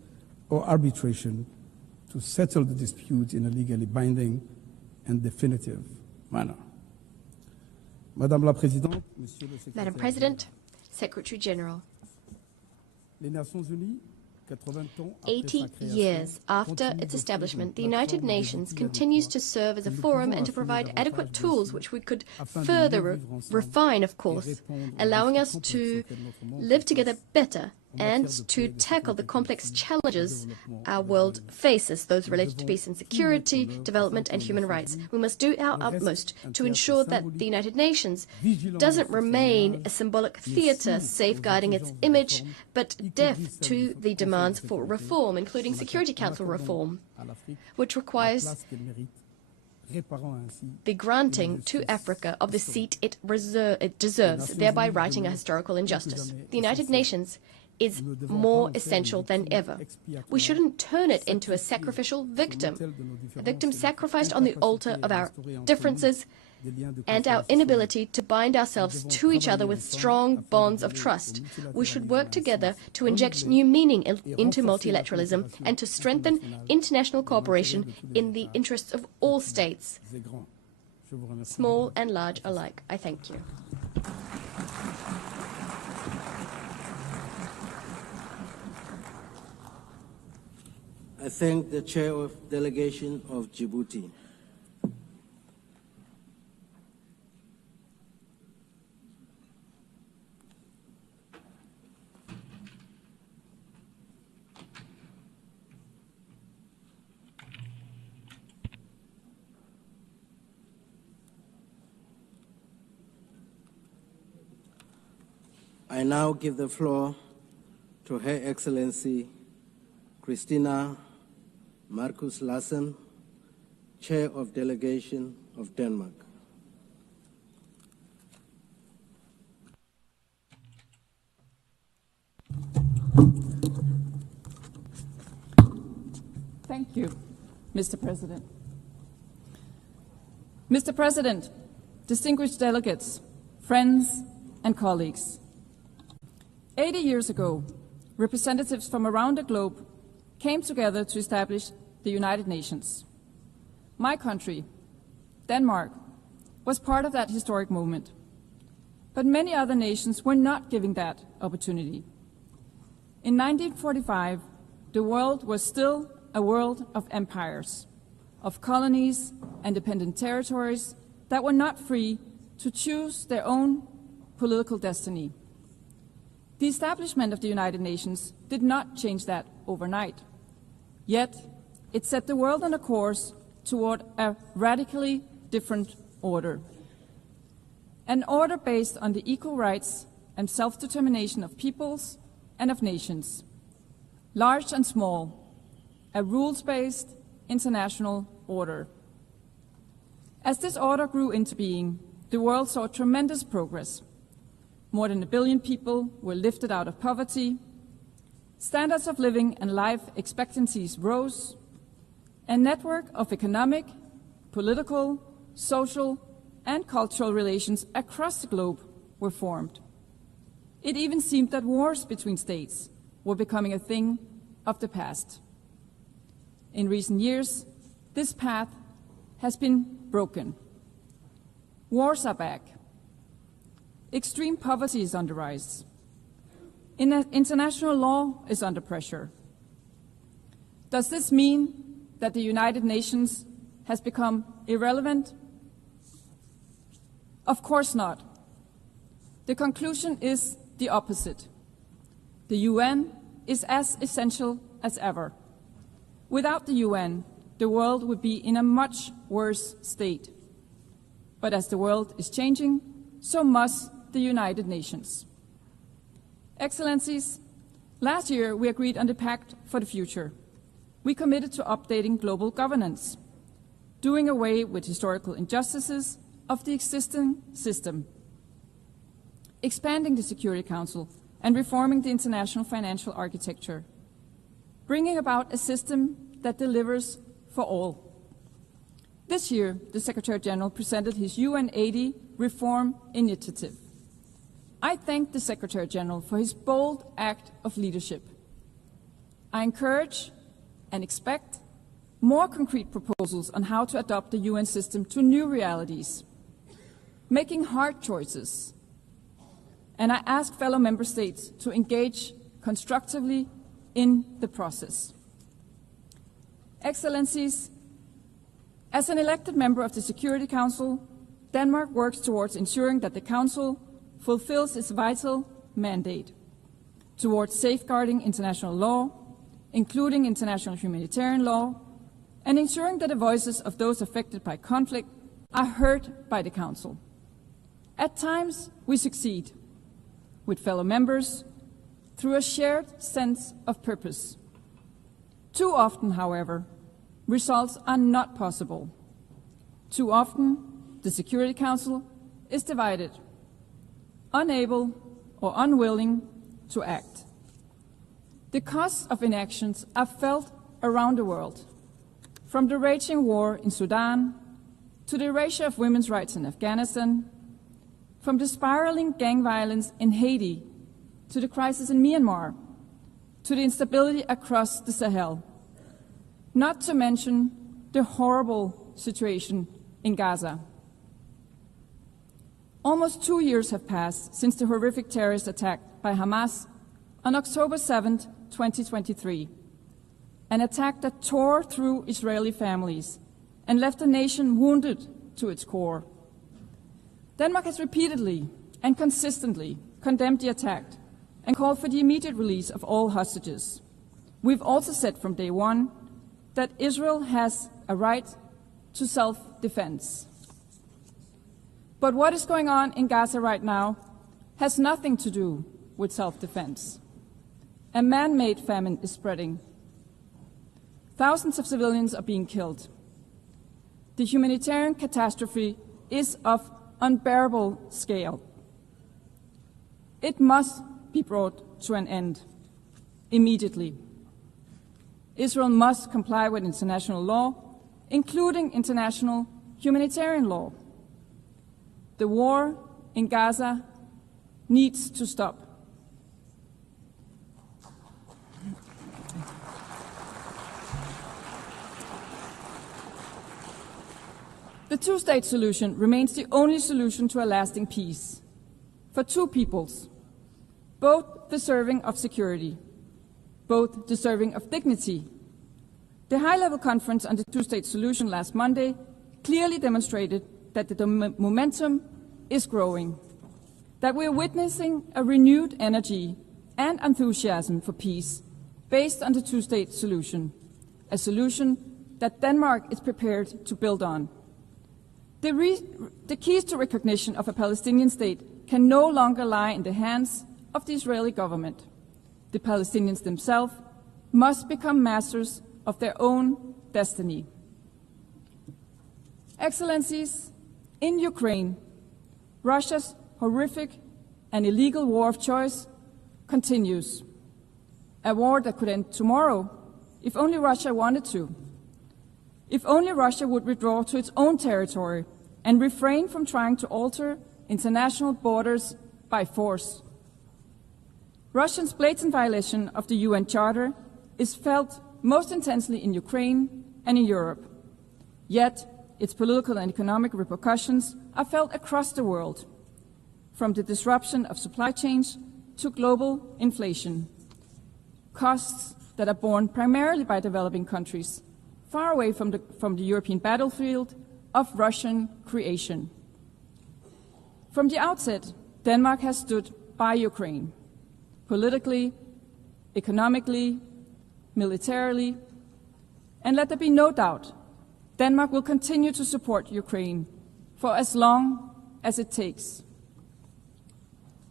or arbitration to settle the dispute in a legally binding and definitive manner. Madam President, Secretary General. Les Nations Unies, 80 years after its establishment, the United Nations continues to serve as a forum and to provide adequate tools which we could further refine, of course, allowing us to live together better and to tackle the complex challenges our world faces, those related to peace and security, development and human rights. We must do our utmost to ensure that the United Nations doesn't remain a symbolic theatre safeguarding its image, but deaf to the demands for reform, including Security Council reform, which requires the granting to Africa of the seat it deserves, thereby righting a historical injustice. The United Nations is more essential than ever. We shouldn't turn it into a sacrificial victim, a victim sacrificed on the altar of our differences and our inability to bind ourselves to each other with strong bonds of trust. We should work together to inject new meaning into multilateralism and to strengthen international cooperation in the interests of all states, small and large alike. I thank you. I thank the Chair of Delegation of Djibouti. I now give the floor to Her Excellency Christina Marcus Lassen, Chair of Delegation of Denmark. Thank you, Mr. President. Mr. President, distinguished delegates, friends, and colleagues. 80 years ago, representatives from around the globe came together to establish the United Nations. My country, Denmark, was part of that historic moment. But many other nations were not given that opportunity. In 1945, the world was still a world of empires, of colonies and dependent territories that were not free to choose their own political destiny. The establishment of the United Nations did not change that overnight. Yet, it set the world on a course toward a radically different order. An order based on the equal rights and self-determination of peoples and of nations, large and small, a rules-based international order. As this order grew into being, the world saw tremendous progress. More than 1 billion people were lifted out of poverty. Standards of living and life expectancies rose. A network of economic, political, social, and cultural relations across the globe were formed. It even seemed that wars between states were becoming a thing of the past. In recent years, this path has been broken. Wars are back. Extreme poverty is on the rise. International law is under pressure. Does this mean that the United Nations has become irrelevant? Of course not. The conclusion is the opposite. The UN is as essential as ever. Without the UN, the world would be in a much worse state. But as the world is changing, so must the United Nations. Excellencies, last year we agreed on the Pact for the Future. We committed to updating global governance, doing away with historical injustices of the existing system, expanding the Security Council and reforming the international financial architecture, bringing about a system that delivers for all. This year, the Secretary General presented his UN80 reform initiative. I thank the Secretary General for his bold act of leadership. I encourage and expect more concrete proposals on how to adapt the UN system to new realities, making hard choices, and I ask fellow member states to engage constructively in the process. Excellencies, as an elected member of the Security Council, Denmark works towards ensuring that the Council fulfills its vital mandate towards safeguarding international law, including international humanitarian law, and ensuring that the voices of those affected by conflict are heard by the Council. At times, we succeed with fellow members through a shared sense of purpose. Too often, however, results are not possible. Too often, the Security Council is divided, unable or unwilling to act. The costs of inactions are felt around the world, from the raging war in Sudan to the erasure of women's rights in Afghanistan, from the spiraling gang violence in Haiti to the crisis in Myanmar, to the instability across the Sahel, not to mention the horrible situation in Gaza. Almost 2 years have passed since the horrific terrorist attack by Hamas on October 7, 2023, an attack that tore through Israeli families and left the nation wounded to its core. Denmark has repeatedly and consistently condemned the attack and called for the immediate release of all hostages. We've also said from day one that Israel has a right to self-defense. But what is going on in Gaza right now has nothing to do with self-defense. A man-made famine is spreading. Thousands of civilians are being killed. The humanitarian catastrophe is of unbearable scale. It must be brought to an end immediately. Israel must comply with international law, including international humanitarian law. The war in Gaza needs to stop. The two-state solution remains the only solution to a lasting peace for two peoples, both deserving of security, both deserving of dignity. The high-level conference on the two-state solution last Monday clearly demonstrated that the momentum is growing, that we are witnessing a renewed energy and enthusiasm for peace based on the two-state solution, a solution that Denmark is prepared to build on. The keys to recognition of a Palestinian state can no longer lie in the hands of the Israeli government. The Palestinians themselves must become masters of their own destiny. Excellencies, in Ukraine, Russia's horrific and illegal war of choice continues. A war that could end tomorrow if only Russia wanted to. If only Russia would withdraw to its own territory and refrain from trying to alter international borders by force. Russia's blatant violation of the UN Charter is felt most intensely in Ukraine and in Europe. Yet, its political and economic repercussions are felt across the world, from the disruption of supply chains to global inflation, costs that are borne primarily by developing countries, far away from the European battlefield of Russian creation. From the outset, Denmark has stood by Ukraine, politically, economically, militarily, and let there be no doubt, Denmark will continue to support Ukraine for as long as it takes.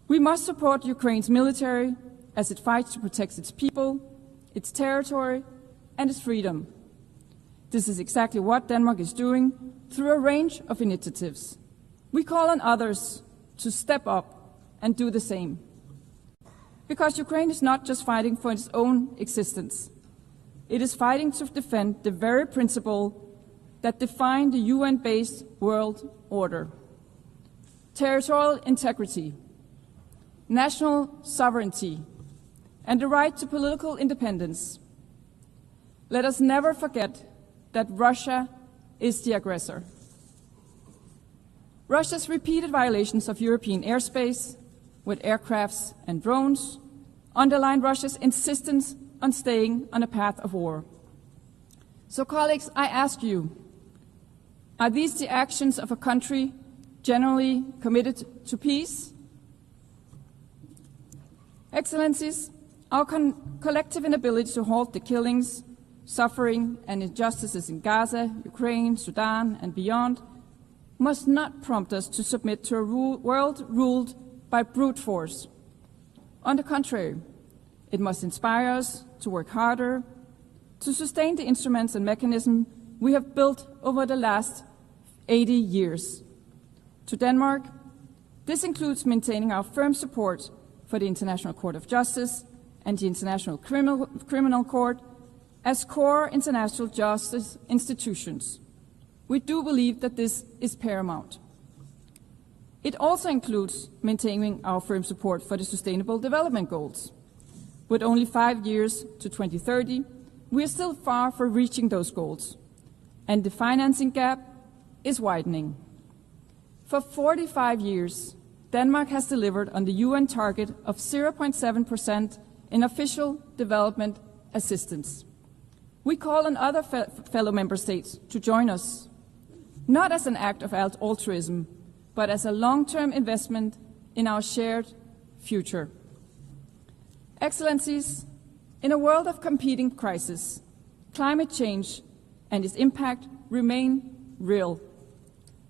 We must support Ukraine's military as it fights to protect its people, its territory, and its freedom. This is exactly what Denmark is doing through a range of initiatives. We call on others to step up and do the same. Because Ukraine is not just fighting for its own existence. It is fighting to defend the very principle that define the UN-based world order: territorial integrity, national sovereignty, and the right to political independence. Let us never forget that Russia is the aggressor. Russia's repeated violations of European airspace, with aircrafts and drones, underline Russia's insistence on staying on a path of war. So, colleagues, I ask you, are these the actions of a country generally committed to peace? Excellencies, our collective inability to halt the killings, suffering, and injustices in Gaza, Ukraine, Sudan, and beyond must not prompt us to submit to a world ruled by brute force. On the contrary, it must inspire us to work harder, to sustain the instruments and mechanisms we have built over the last 80 years. To Denmark, this includes maintaining our firm support for the International Court of Justice and the International Criminal Court as core international justice institutions. We do believe that this is paramount. It also includes maintaining our firm support for the Sustainable Development Goals. With only 5 years to 2030, we are still far from reaching those goals, and the financing gap is widening. For 45 years, Denmark has delivered on the UN target of 0.7% in official development assistance. We call on other fellow member states to join us, not as an act of altruism, but as a long-term investment in our shared future. Excellencies, in a world of competing crises, climate change and its impact remain real.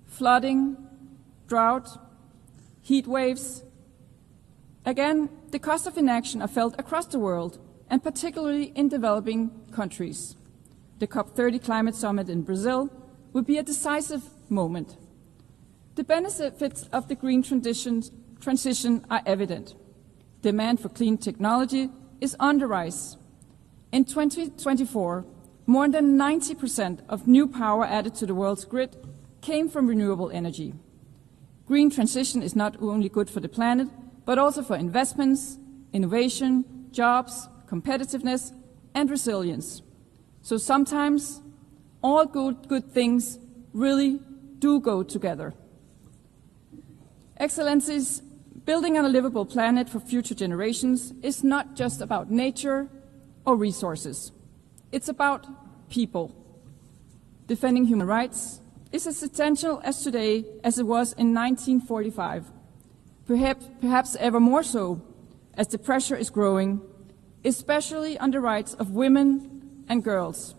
Flooding, drought, heat waves. Again, the cost of inaction are felt across the world, and particularly in developing countries. The COP30 climate summit in Brazil will be a decisive moment. The benefits of the green transition are evident. Demand for clean technology is on the rise. In 2024, more than 90% of new power added to the world's grid came from renewable energy. Green transition is not only good for the planet, but also for investments, innovation, jobs, competitiveness, and resilience. So sometimes all good things really do go together. Excellencies, building on a livable planet for future generations is not just about nature or resources. It's about people. Defending human rights is as essential as today as it was in 1945. Perhaps ever more so as the pressure is growing, especially on the rights of women and girls.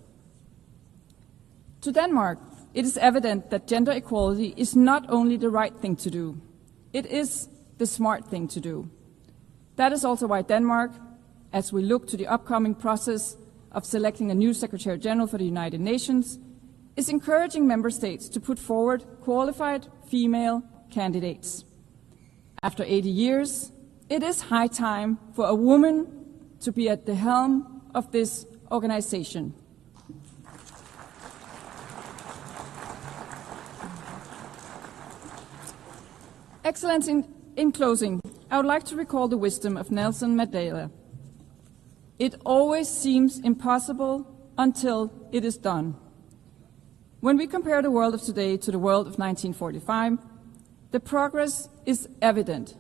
To Denmark, it is evident that gender equality is not only the right thing to do, it is the smart thing to do. That is also why Denmark, as we look to the upcoming process of selecting a new Secretary General for the United Nations, is encouraging member states to put forward qualified female candidates. After 80 years, it is high time for a woman to be at the helm of this organization. Excellency, in closing, I would like to recall the wisdom of Nelson Mandela. It always seems impossible until it is done. When we compare the world of today to the world of 1945, the progress is evident.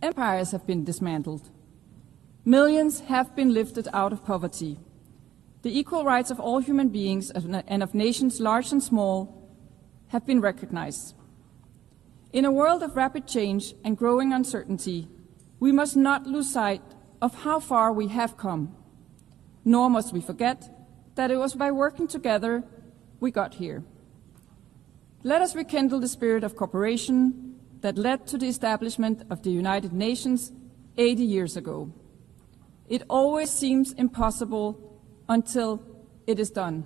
Empires have been dismantled. Millions have been lifted out of poverty. The equal rights of all human beings and of nations large and small have been recognized. In a world of rapid change and growing uncertainty, we must not lose sight of how far we have come, nor must we forget that it was by working together we got here. Let us rekindle the spirit of cooperation that led to the establishment of the United Nations 80 years ago. It always seems impossible until it is done.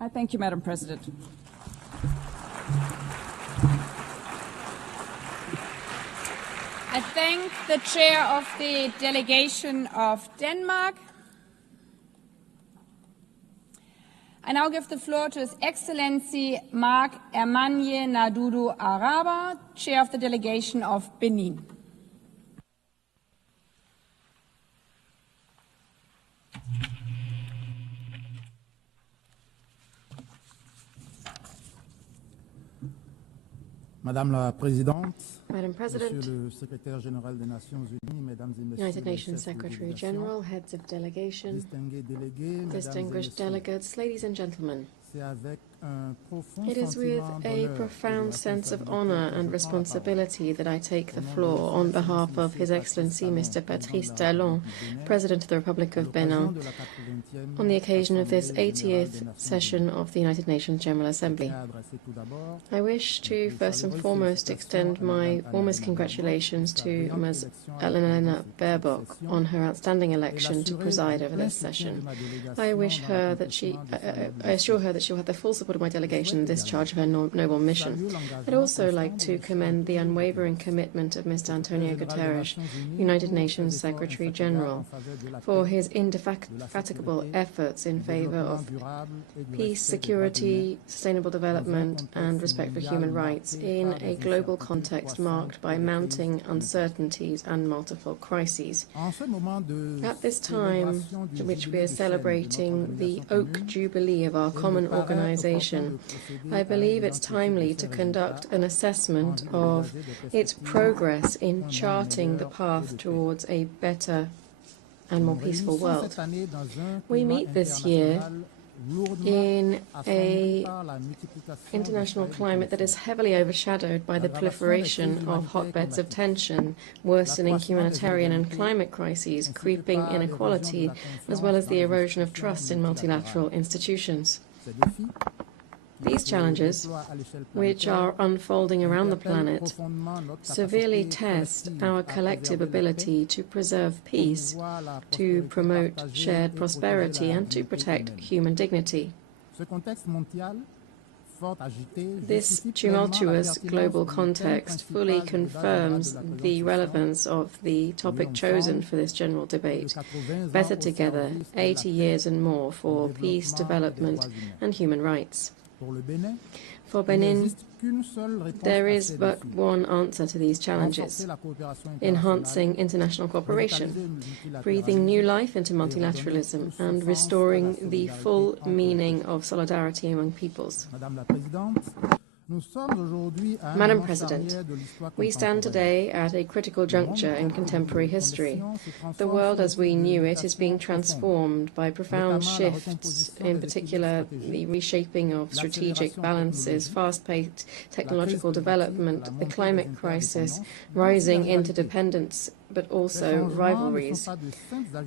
I thank you, Madam President. I thank the chair of the delegation of Denmark. I now give the floor to His Excellency Marc Hermanje Nadudu Araba, chair of the delegation of Benin. Madame la Présidente, Madam President, Monsieur le Secrétaire Général des Nations Unies, Mesdames et Messieurs United les Nations chefs de Secretary délégation, General, heads of delegation, distingués délégués, Mesdames et distinguished Messieurs, delegates, ladies and gentlemen. c'est avec un profond It is with sentiment a d'honneur et de profound sense of responsabilité honor que and je prends la parole. responsibility that I take the floor on behalf of His Excellency Mr. Patrice Talon, President of the Republic of Benin, on the occasion of this 80th session of the United Nations General Assembly. I wish to first and foremost extend my warmest congratulations to Ms. Elena Baerbock on her outstanding election to preside over this session. I assure her that she will have the full support of my delegation in discharge of her noble mission. I'd also like to commend the unwavering commitment of Mr. Antonio Guterres, United Nations Secretary General, for his indefatigable efforts in favor of peace, security, sustainable development, and respect for human rights in a global context marked by mounting uncertainties and multiple crises. At this time in which we are celebrating the Oak Jubilee of our common organization, I believe it's timely to conduct an assessment of its progress in charting the path towards a better and more peaceful world. We meet this year in an international climate that is heavily overshadowed by the proliferation of hotbeds of tension, worsening humanitarian and climate crises, creeping inequality, as well as the erosion of trust in multilateral institutions. These challenges, which are unfolding around the planet, severely test our collective ability to preserve peace, to promote shared prosperity, and to protect human dignity. This tumultuous global context fully confirms the relevance of the topic chosen for this general debate: Better Together, 80 years and more for peace, development, and human rights. For Benin, there is but one answer to these challenges: enhancing international cooperation, breathing new life into multilateralism, and restoring the full meaning of solidarity among peoples. Madam President, we stand today at a critical juncture in contemporary history. The world as we knew it is being transformed by profound shifts, in particular the reshaping of strategic balances, fast-paced technological development, the climate crisis, rising interdependence, but also rivalries.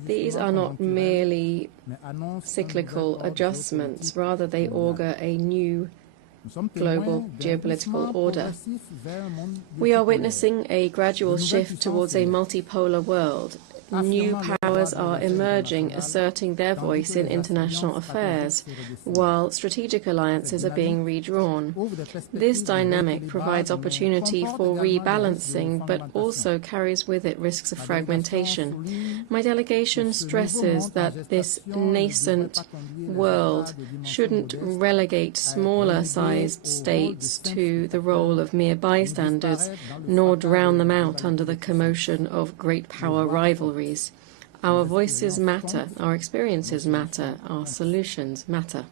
These are not merely cyclical adjustments, rather they augur a new global geopolitical order. We are witnessing a gradual shift towards a multipolar world. New powers are emerging, asserting their voice in international affairs, while strategic alliances are being redrawn. This dynamic provides opportunity for rebalancing, but also carries with it risks of fragmentation. My delegation stresses that this nascent world shouldn't relegate smaller-sized states to the role of mere bystanders, nor drown them out under the commotion of great power rivalries. Our voices matter, our experiences matter, our solutions matter.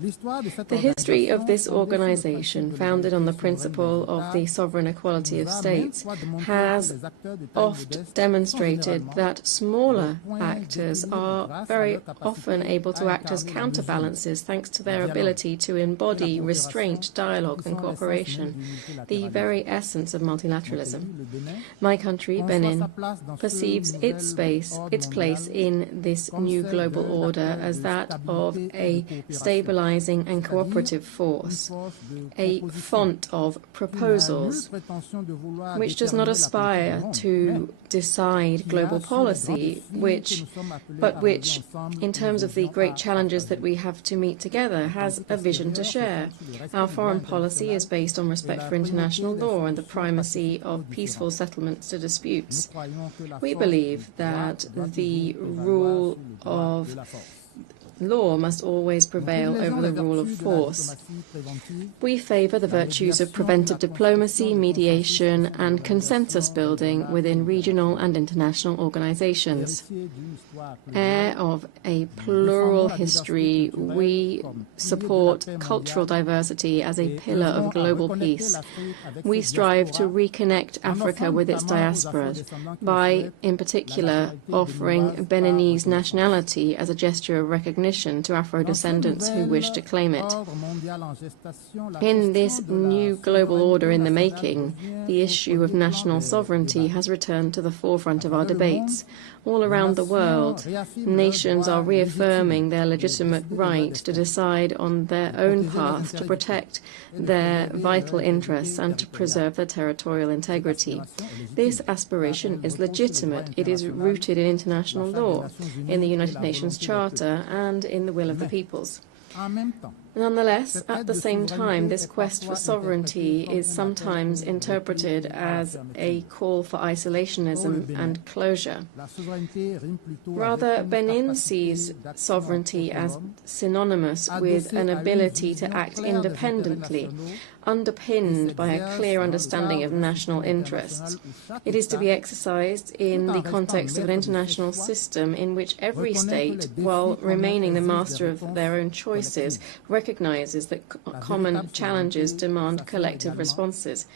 The history of this organization, founded on the principle of the sovereign equality of states, has oft demonstrated that smaller actors are very often able to act as counterbalances thanks to their ability to embody restraint, dialogue, and cooperation, the very essence of multilateralism. My country, Benin, perceives its place in this new global order as that of a stabilizing and cooperative force, a font of proposals, which does not aspire to decide global policy, but which, in terms of the great challenges that we have to meet together, has a vision to share. Our foreign policy is based on respect for international law and the primacy of peaceful settlements to disputes. We believe that the rule of Law must always prevail over the rule of force. We favour the virtues of preventive diplomacy, mediation and consensus building within regional and international organisations. Heir of a plural history, we support cultural diversity as a pillar of global peace. We strive to reconnect Africa with its diasporas by, in particular, offering Beninese nationality as a gesture of recognition to Afro-descendants who wish to claim it. In this new global order in the making, the issue of national sovereignty has returned to the forefront of our debates. All around the world, nations are reaffirming their legitimate right to decide on their own path, to protect their vital interests and to preserve their territorial integrity. This aspiration is legitimate. It is rooted in international law, in the United Nations Charter and in the will of the peoples. Nonetheless, at the same time, this quest for sovereignty is sometimes interpreted as a call for isolationism and closure. Rather, Benin sees sovereignty as synonymous with an ability to act independently, underpinned by a clear understanding of national interests. It is to be exercised in the context of an international system in which every state, while remaining the master of their own choices, recognizes that common challenges demand collective responses.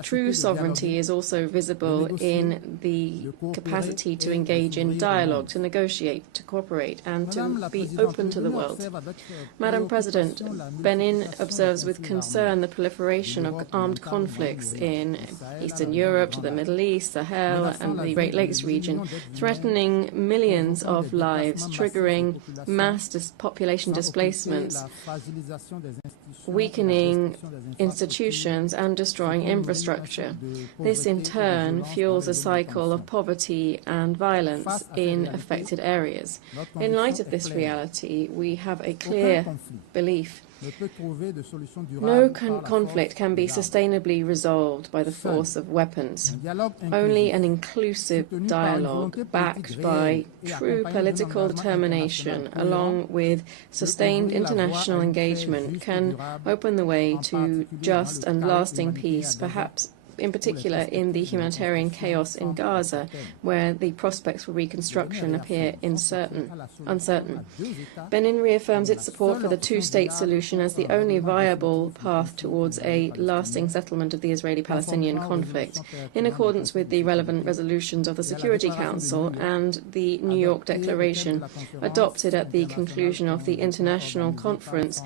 True sovereignty is also visible in the capacity to engage in dialogue, to negotiate, to cooperate, and to be open to the world. Madam President, Benin observes with concern the proliferation of armed conflicts in Eastern Europe, to the Middle East, Sahel, and the Great Lakes region, threatening millions of lives, triggering mass population displacements, weakening institutions and destroying infrastructure. This in turn fuels a cycle of poverty and violence in affected areas. In light of this reality, we have a clear belief. No conflict can be sustainably resolved by the force of weapons. Only an inclusive dialogue backed by true political determination, along with sustained international engagement, can open the way to just and lasting peace, perhaps in particular in the humanitarian chaos in Gaza, where the prospects for reconstruction appear uncertain. Benin reaffirms its support for the two-state solution as the only viable path towards a lasting settlement of the Israeli-Palestinian conflict, in accordance with the relevant resolutions of the Security Council and the New York Declaration, adopted at the conclusion of the international conference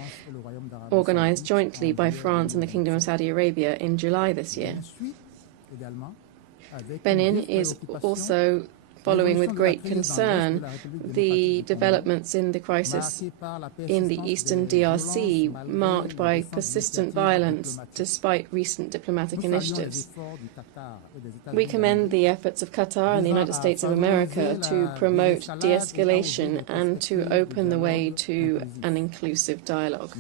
organized jointly by France and the Kingdom of Saudi Arabia in July this year. Benin is also following with great concern the developments in the crisis in the eastern DRC, marked by persistent violence despite recent diplomatic initiatives. We commend the efforts of Qatar and the United States of America to promote de-escalation and to open the way to an inclusive dialogue.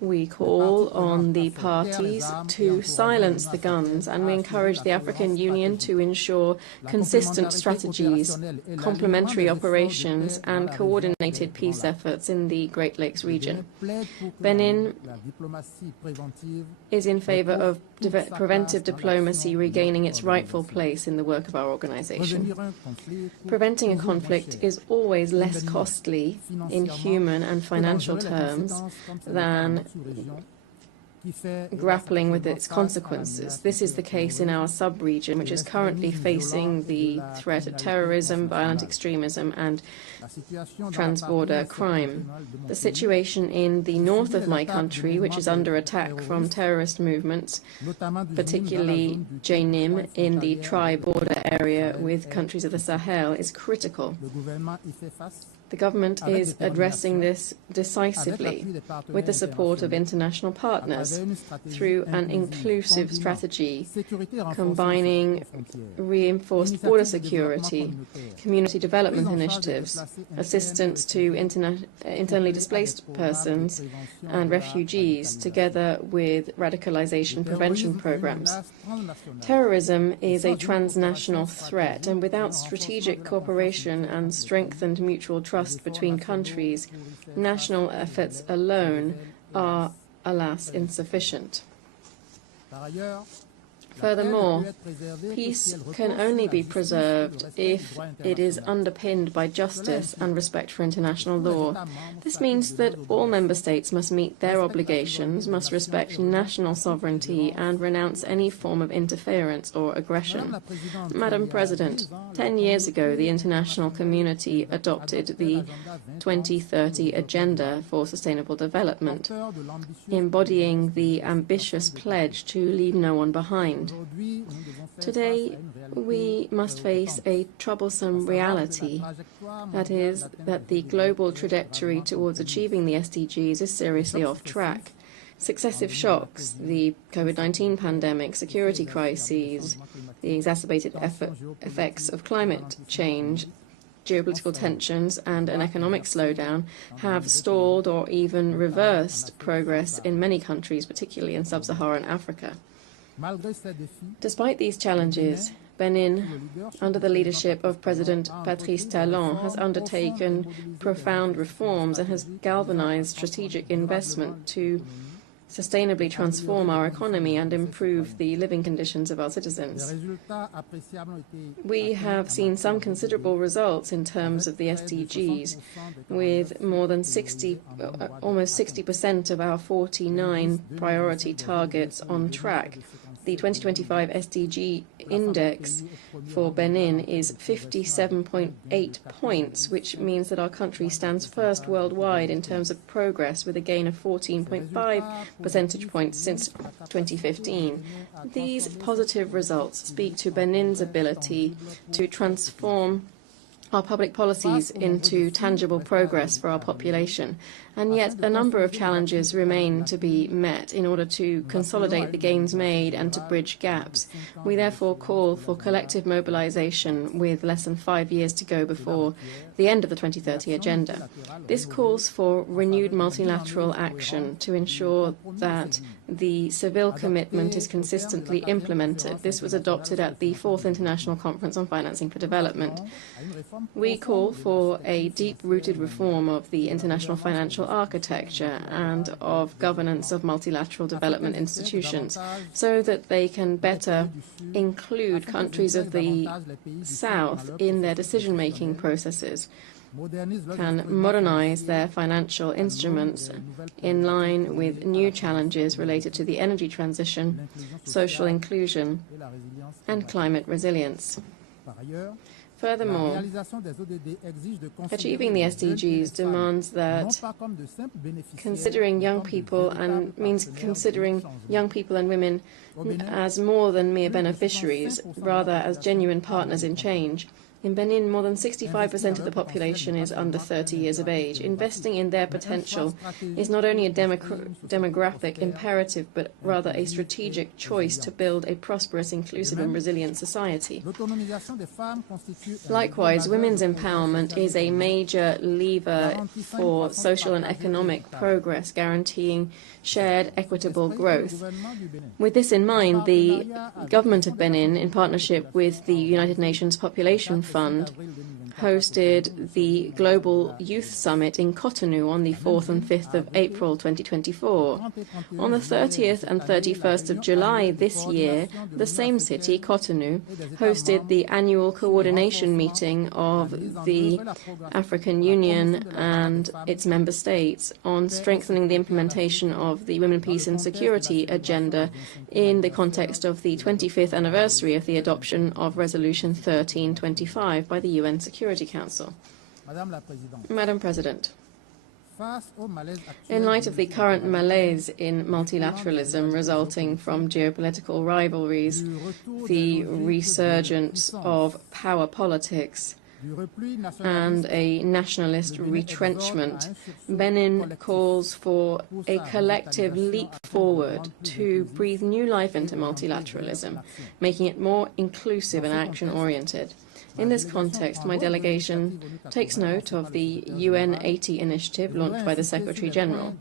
We call on the parties to silence the guns, and we encourage the African Union to ensure consistent strategies, complementary operations, and coordinated peace efforts in the Great Lakes region. Benin is in favor of preventive diplomacy regaining its rightful place in the work of our organization. Preventing a conflict is always less costly in human and financial terms than grappling with its consequences. This is the case in our sub-region, which is currently facing the threat of terrorism, violent extremism, and transborder crime. The situation in the north of my country, which is under attack from terrorist movements, particularly Jenim in the tri-border area with countries of the Sahel, is critical. The government is addressing this decisively with the support of international partners through an inclusive strategy combining reinforced border security, community development initiatives, assistance to internally displaced persons and refugees, together with radicalization prevention programs. Terrorism is a transnational threat, and without strategic cooperation and strengthened mutual trust trust between countries, national efforts alone are, alas, insufficient. Furthermore, peace can only be preserved if it is underpinned by justice and respect for international law. This means that all member states must meet their obligations, must respect national sovereignty, and renounce any form of interference or aggression. Madam President, 10 years ago, the international community adopted the 2030 Agenda for Sustainable Development, embodying the ambitious pledge to leave no one behind. Today, we must face a troublesome reality. That is, that the global trajectory towards achieving the SDGs is seriously off track. Successive shocks, the COVID-19 pandemic, security crises, the exacerbated effects of climate change, geopolitical tensions, and an economic slowdown have stalled or even reversed progress in many countries, particularly in sub-Saharan Africa. Despite these challenges, Benin, under the leadership of President Patrice Talon, has undertaken profound reforms and has galvanized strategic investment to sustainably transform our economy and improve the living conditions of our citizens. We have seen some considerable results in terms of the SDGs, with more than almost 60% of our 49 priority targets on track. The 2025 SDG index for Benin is 57.8 points, which means that our country stands first worldwide in terms of progress, with a gain of 14.5 percentage points since 2015. These positive results speak to Benin's ability to transform our public policies into tangible progress for our population. And yet a number of challenges remain to be met in order to consolidate the gains made and to bridge gaps. We therefore call for collective mobilization with less than 5 years to go before the end of the 2030 Agenda. This calls for renewed multilateral action to ensure that the Seville commitment is consistently implemented. This was adopted at the 4th International Conference on Financing for Development. We call for a deep-rooted reform of the international financial architecture and of governance of multilateral development institutions so that they can better include countries of the South in their decision-making processes, can modernize their financial instruments in line with new challenges related to the energy transition, social inclusion, and climate resilience. Furthermore, achieving the SDGs demands that considering young people and women as more than mere beneficiaries, rather as genuine partners in change. In Benin, more than 65% of the population is under 30 years of age. Investing in their potential is not only a demographic imperative, but rather a strategic choice to build a prosperous, inclusive and resilient society. Likewise, women's empowerment is a major lever for social and economic progress, guaranteeing shared equitable growth. With this in mind, the government of Benin, in partnership with the United Nations Population Fund, hosted the Global Youth Summit in Cotonou on the 4th and 5th of April 2024. On the 30th and 31st of July this year, the same city, Cotonou, hosted the annual coordination meeting of the African Union and its member states on strengthening the implementation of the Women, Peace and Security Agenda in the context of the 25th anniversary of the adoption of Resolution 1325 by the UN Security Council. Madam President, in light of the current malaise in multilateralism resulting from geopolitical rivalries, the resurgence of power politics, and a nationalist retrenchment, Benin calls for a collective leap forward to breathe new life into multilateralism, making it more inclusive and action-oriented. In this context, my delegation takes note of the UN 80 initiative launched by the Secretary-General.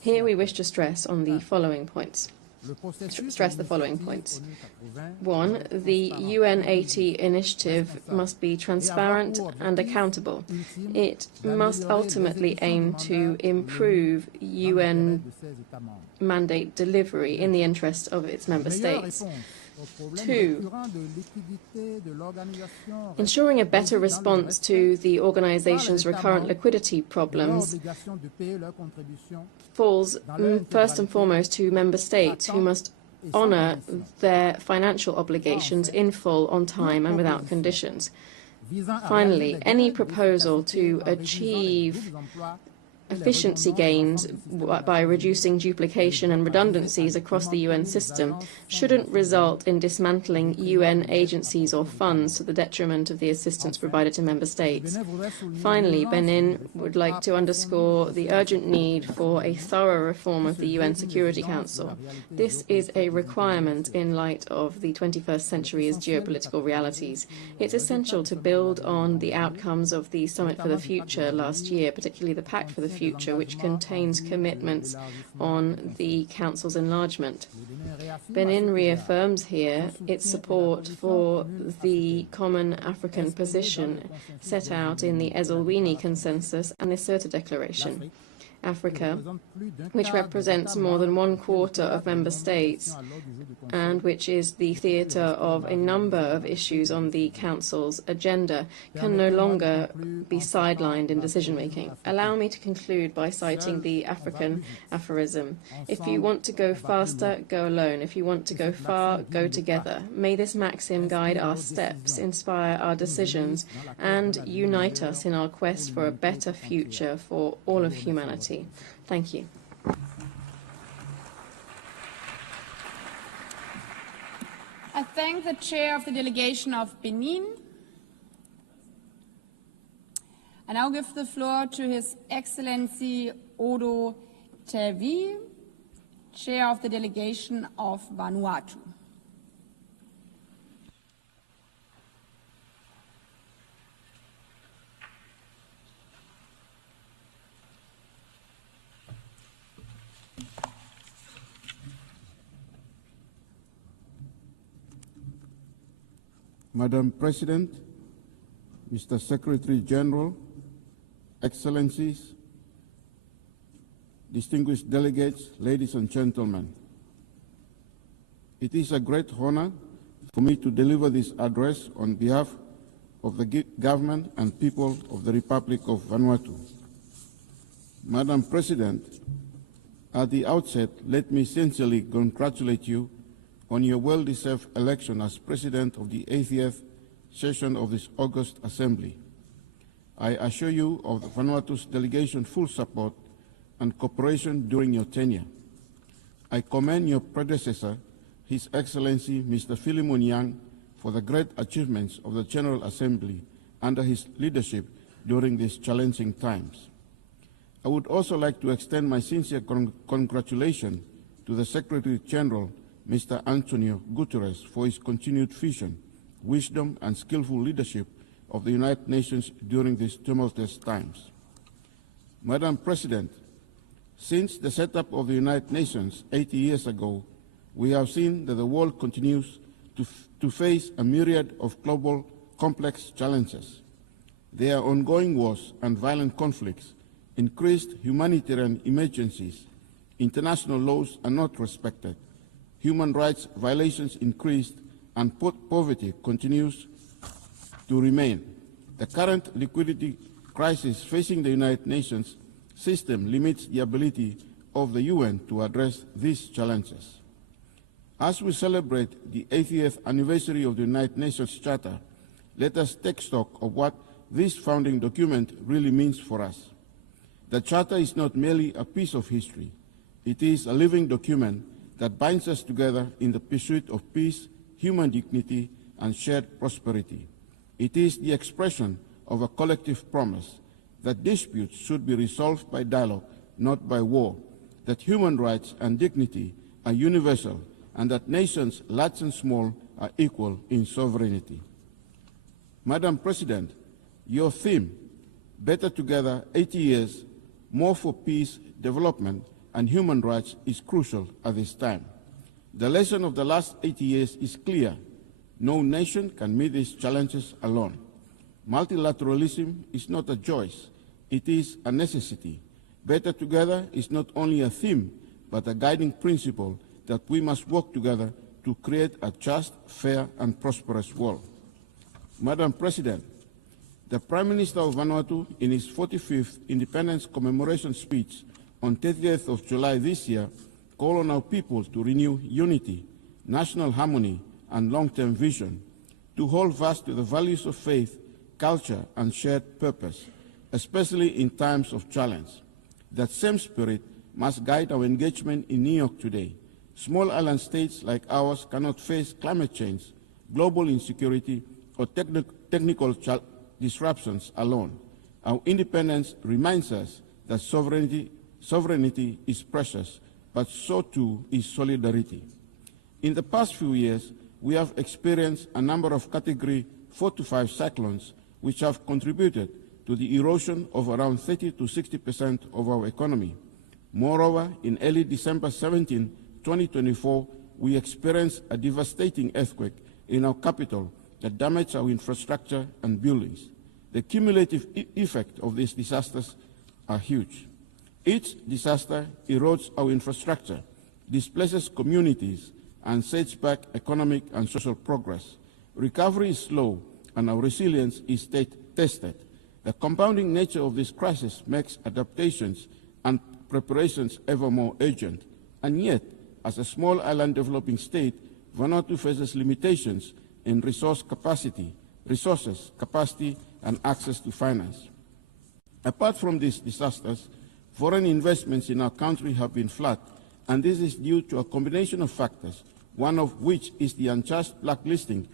Here we wish to stress on the following points. stress the following points. 1. The UN 80 initiative must be transparent and accountable. It must ultimately aim to improve UN mandate delivery in the interest of its member states. 2. Ensuring a better response to the organization's recurrent liquidity problems falls first and foremost to member states, who must honor their financial obligations in full, on time and without conditions. Finally, any proposal to achieve efficiency gains by reducing duplication and redundancies across the UN system shouldn't result in dismantling UN agencies or funds to the detriment of the assistance provided to member states. Finally, Benin would like to underscore the urgent need for a thorough reform of the UN Security Council. This is a requirement in light of the 21st century's geopolitical realities. It's essential to build on the outcomes of the Summit for the Future last year, particularly the Pact for the Future, which contains commitments on the Council's enlargement. Benin reaffirms here its support for the common African position set out in the Esselwini Consensus and the Ceuta Declaration. Africa, which represents more than 1/4 of member states and which is the theatre of a number of issues on the Council's agenda, can no longer be sidelined in decision-making. Allow me to conclude by citing the African aphorism: if you want to go faster, go alone. If you want to go far, go together. May this maxim guide our steps, inspire our decisions, and unite us in our quest for a better future for all of humanity. Thank you. I thank the chair of the delegation of Benin. I now give the floor to His Excellency Odo Tevi, chair of the delegation of Vanuatu. Madam President, Mr. Secretary General, Excellencies, distinguished delegates, ladies and gentlemen, it is a great honor for me to deliver this address on behalf of the government and people of the Republic of Vanuatu. Madam President, at the outset, let me sincerely congratulate you on your well-deserved election as President of the 80th session of this August Assembly. I assure you of the Vanuatu's delegation full support and cooperation during your tenure. I commend your predecessor, His Excellency Mr. Philemon Yang, for the great achievements of the General Assembly under his leadership during these challenging times. I would also like to extend my sincere congratulations to the Secretary General, Mr. Antonio Guterres, for his continued vision, wisdom, and skillful leadership of the United Nations during these tumultuous times. Madam President, since the setup of the United Nations 80 years ago, we have seen that the world continues to face a myriad of global complex challenges. There are ongoing wars and violent conflicts, increased humanitarian emergencies, international laws are not respected, human rights violations increased, and poverty continues to remain. The current liquidity crisis facing the United Nations system limits the ability of the UN to address these challenges. As we celebrate the 80th anniversary of the United Nations Charter, let us take stock of what this founding document really means for us. The Charter is not merely a piece of history. It is a living document that binds us together in the pursuit of peace, human dignity, and shared prosperity. It is the expression of a collective promise that disputes should be resolved by dialogue, not by war, that human rights and dignity are universal, and that nations, large and small, are equal in sovereignty. Madam President, your theme, Better Together, 80 years, more for peace, development, and human rights, is crucial at this time. The lesson of the last 80 years is clear. No nation can meet these challenges alone. Multilateralism is not a choice, it is a necessity. Better together is not only a theme, but a guiding principle that we must work together to create a just, fair, and prosperous world. Madam President, the Prime Minister of Vanuatu, in his 45th Independence Commemoration speech on 30th of July this year, called on our people to renew unity, national harmony, and long-term vision, to hold fast to the values of faith, culture, and shared purpose, especially in times of challenge. That same spirit must guide our engagement in New York today. Small island states like ours cannot face climate change, global insecurity, or technical disruptions alone. Our independence reminds us that sovereignty is precious, but so too is solidarity. In the past few years, we have experienced a number of Category 4 to 5 cyclones which have contributed to the erosion of around 30 to 60% of our economy. Moreover, in early December 17, 2024, we experienced a devastating earthquake in our capital that damaged our infrastructure and buildings. The cumulative effect of these disasters are huge. Each disaster erodes our infrastructure, displaces communities, and sets back economic and social progress. Recovery is slow, and our resilience is tested. The compounding nature of this crisis makes adaptations and preparations ever more urgent. And yet, as a small island developing state, Vanuatu faces limitations in resources, capacity, and access to finance. Apart from these disasters, foreign investments in our country have been flat, and this is due to a combination of factors, one of which is the unjust blacklisting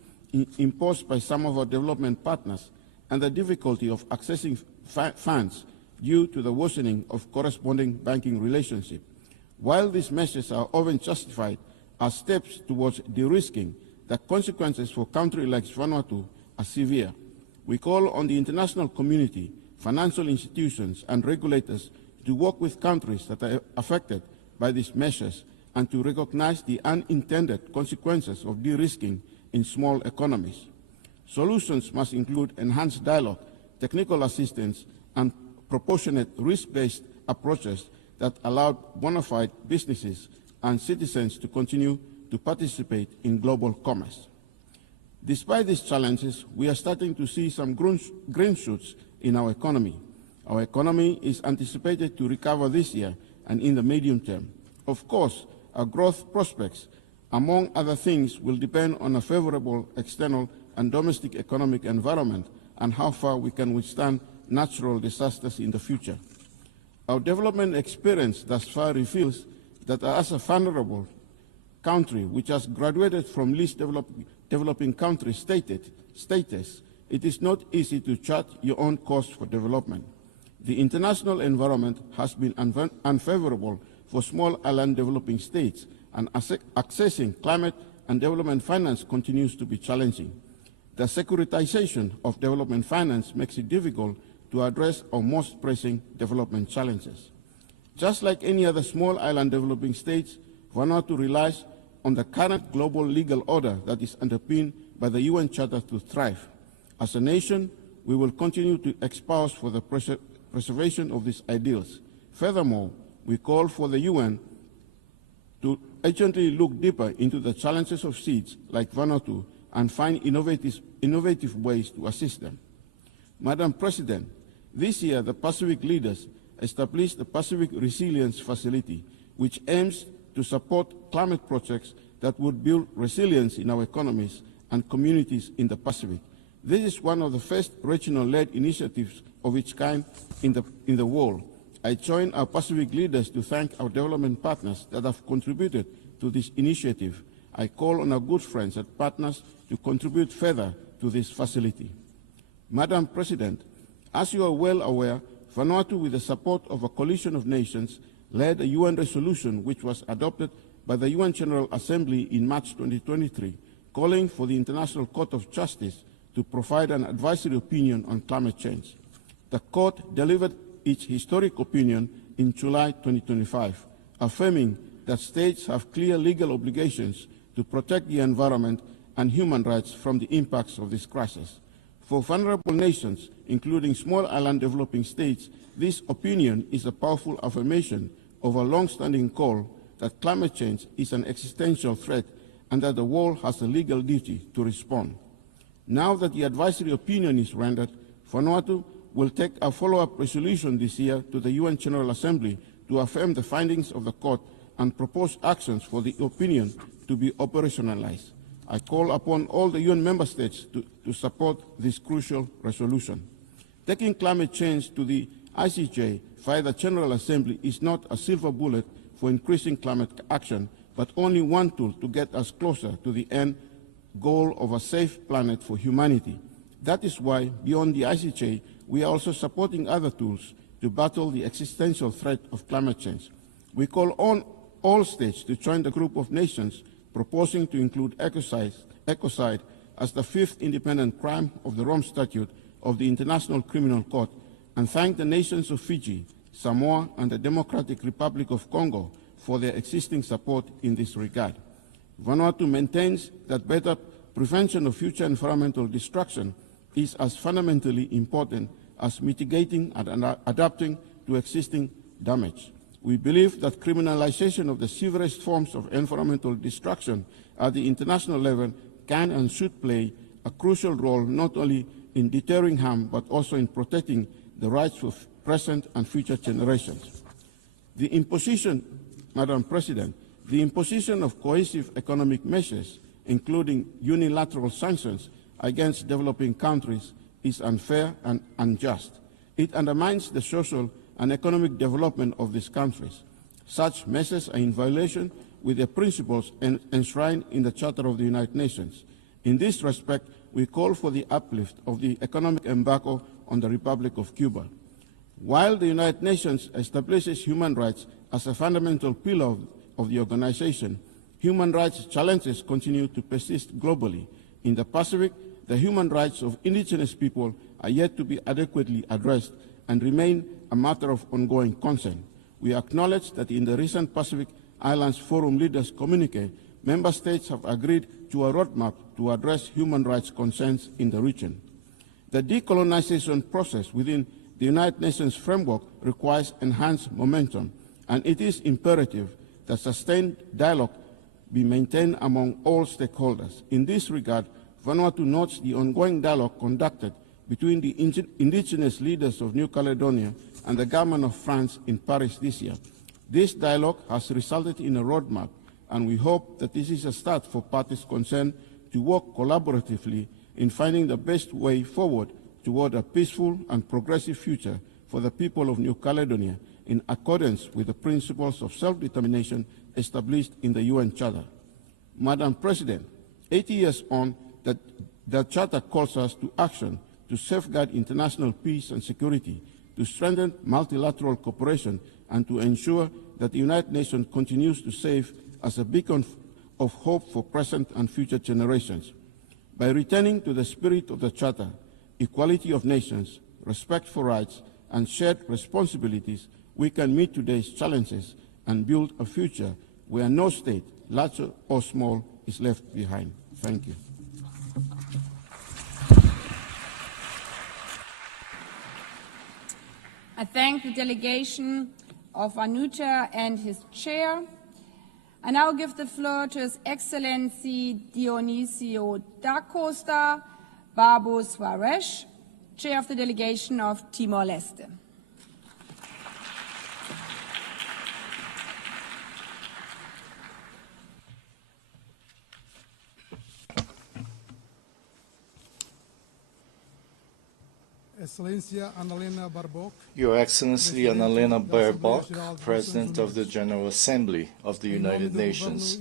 imposed by some of our development partners and the difficulty of accessing funds due to the worsening of corresponding banking relationship. While these measures are often justified as steps towards de-risking, the consequences for a country like Vanuatu are severe. We call on the international community, financial institutions, and regulators to work with countries that are affected by these measures and to recognize the unintended consequences of de-risking in small economies. Solutions must include enhanced dialogue, technical assistance, and proportionate risk-based approaches that allow bona fide businesses and citizens to continue to participate in global commerce. Despite these challenges, we are starting to see some green shoots in our economy. Our economy is anticipated to recover this year and in the medium term. Of course, our growth prospects, among other things, will depend on a favorable external and domestic economic environment and how far we can withstand natural disasters in the future. Our development experience thus far reveals that as a vulnerable country which has graduated from least developing country status, it is not easy to chart your own course for development. The international environment has been unfavorable for small island developing states, and accessing climate and development finance continues to be challenging. The securitization of development finance makes it difficult to address our most pressing development challenges. Just like any other small island developing states, Vanuatu relies on the current global legal order that is underpinned by the UN Charter to thrive. As a nation, we will continue to espouse for the preservation of these ideals. Furthermore, we call for the UN to urgently look deeper into the challenges of states like Vanuatu and find innovative ways to assist them. Madam President, this year the Pacific leaders established the Pacific Resilience Facility, which aims to support climate projects that would build resilience in our economies and communities in the Pacific. This is one of the first regional-led initiatives of its kind in the world. I join our Pacific leaders to thank our development partners that have contributed to this initiative. I call on our good friends and partners to contribute further to this facility. Madam President, as you are well aware, Vanuatu, with the support of a coalition of nations, led a UN resolution which was adopted by the UN General Assembly in March 2023, calling for the International Court of Justice to provide an advisory opinion on climate change. The court delivered its historic opinion in July 2025, affirming that states have clear legal obligations to protect the environment and human rights from the impacts of this crisis. For vulnerable nations, including small island developing states, this opinion is a powerful affirmation of a long-standing call that climate change is an existential threat and that the world has a legal duty to respond. Now that the advisory opinion is rendered, Vanuatu will take a follow-up resolution this year to the UN General Assembly to affirm the findings of the court and propose actions for the opinion to be operationalized. I call upon all the UN member states to support this crucial resolution. Taking climate change to the ICJ via the General Assembly is not a silver bullet for increasing climate action, but only one tool to get us closer to the end goal of a safe planet for humanity. That is why, beyond the ICJ, we are also supporting other tools to battle the existential threat of climate change. We call on all states to join the group of nations proposing to include ecocide as the fifth independent crime of the Rome Statute of the International Criminal Court, and thank the nations of Fiji, Samoa, and the Democratic Republic of Congo for their existing support in this regard. Vanuatu maintains that better prevention of future environmental destruction is as fundamentally important as mitigating and adapting to existing damage. We believe that criminalization of the severest forms of environmental destruction at the international level can and should play a crucial role not only in deterring harm but also in protecting the rights of present and future generations. The imposition, Madam President, the imposition of cohesive economic measures, including unilateral sanctions against developing countries, is unfair and unjust. It undermines the social and economic development of these countries. Such measures are in violation with the principles enshrined in the Charter of the United Nations. In this respect, we call for the uplift of the economic embargo on the Republic of Cuba. While the United Nations establishes human rights as a fundamental pillar of the organization, human rights challenges continue to persist globally. In the Pacific, the human rights of indigenous people are yet to be adequately addressed and remain a matter of ongoing concern. We acknowledge that in the recent Pacific Islands Forum Leaders Communique, member states have agreed to a roadmap to address human rights concerns in the region. The decolonization process within the United Nations framework requires enhanced momentum, and it is imperative that sustained dialogue be maintained among all stakeholders. In this regard, Vanuatu notes the ongoing dialogue conducted between the indigenous leaders of New Caledonia and the government of France in Paris this year. This dialogue has resulted in a roadmap, and we hope that this is a start for parties concerned to work collaboratively in finding the best way forward toward a peaceful and progressive future for the people of New Caledonia in accordance with the principles of self-determination established in the UN Charter. Madam President, 80 years on, the Charter calls us to action to safeguard international peace and security, to strengthen multilateral cooperation, and to ensure that the United Nations continues to serve as a beacon of hope for present and future generations. By returning to the spirit of the Charter, equality of nations, respect for rights, and shared responsibilities, we can meet today's challenges and build a future where no state, large or small, is left behind. Thank you. I thank the delegation of Vanuatu and his chair. I now give the floor to His Excellency Dionisio da Costa Babo Suarez, chair of the delegation of Timor-Leste. Your Excellency Annalena Baerbock, President of the General Assembly of the United Nations.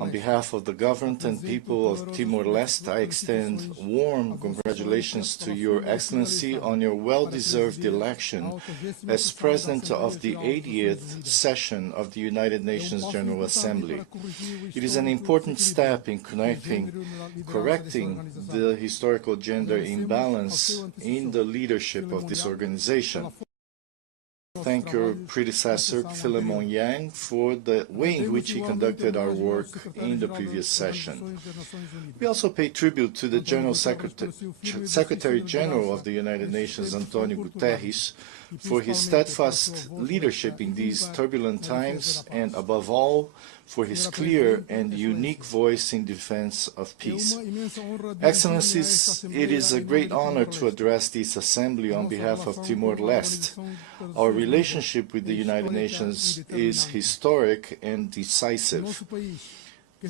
On behalf of the government and people of Timor-Leste, I extend warm congratulations to Your Excellency on your well-deserved election as President of the 80th session of the United Nations General Assembly. It is an important step in correcting the historical gender imbalance in the leadership of this organization. thank your predecessor, Philemon Yang, for the way in which he conducted our work in the previous session. We also pay tribute to the Secretary General of the United Nations, Antonio Guterres, for his steadfast leadership in these turbulent times and, above all, for his clear and unique voice in defense of peace. Excellencies, it is a great honor to address this Assembly on behalf of Timor-Leste. Our relationship with the United Nations is historic and decisive.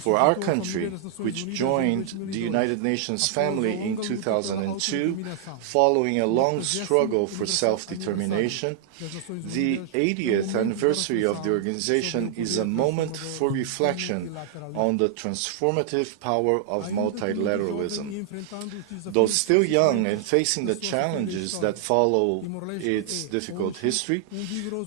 For our country, which joined the United Nations family in 2002, following a long struggle for self-determination, the 80th anniversary of the organization is a moment for reflection on the transformative power of multilateralism. Though still young and facing the challenges that follow its difficult history,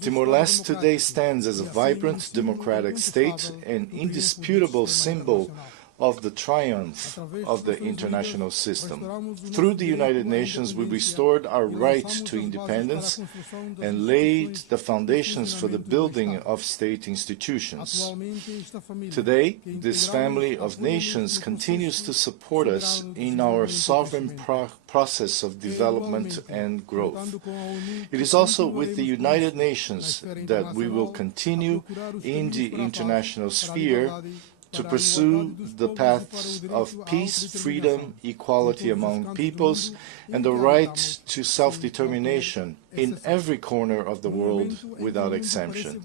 Timor-Leste today stands as a vibrant democratic state, an indisputable symbol of the triumph of the international system. Through the United Nations, we restored our right to independence and laid the foundations for the building of state institutions. Today, this family of nations continues to support us in our sovereign process of development and growth. It is also with the United Nations that we will continue in the international sphere to pursue the paths of peace, freedom, equality among peoples, and the right to self-determination in every corner of the world without exemption.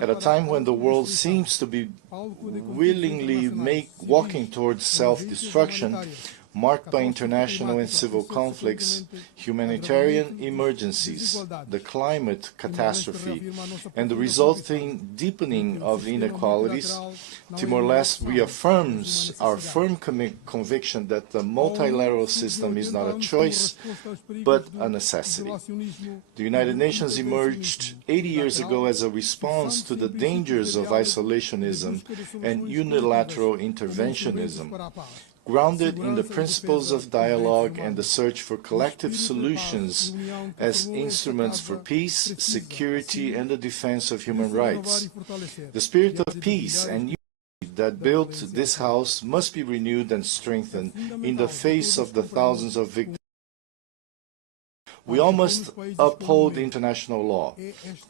At a time when the world seems to be willingly walking towards self-destruction, marked by international and civil conflicts, humanitarian emergencies, the climate catastrophe, and the resulting deepening of inequalities, Timor-Leste reaffirms our firm conviction that the multilateral system is not a choice, but a necessity. The United Nations emerged 80 years ago as a response to the dangers of isolationism and unilateral interventionism. Grounded in the principles of dialogue and the search for collective solutions as instruments for peace, security, and the defense of human rights. The spirit of peace and unity that built this House must be renewed and strengthened in the face of the thousands of victims. We all must uphold international law.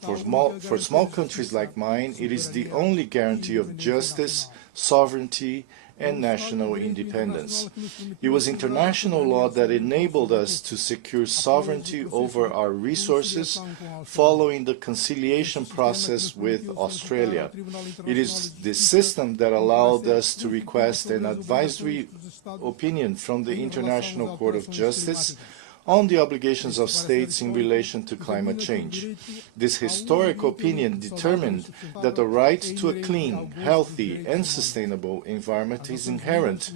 For small countries like mine, it is the only guarantee of justice, sovereignty, and national independence. It was international law that enabled us to secure sovereignty over our resources following the conciliation process with Australia. It is this system that allowed us to request an advisory opinion from the International Court of Justice on the obligations of states in relation to climate change. This historic opinion determined that the right to a clean, healthy, and sustainable environment is inherent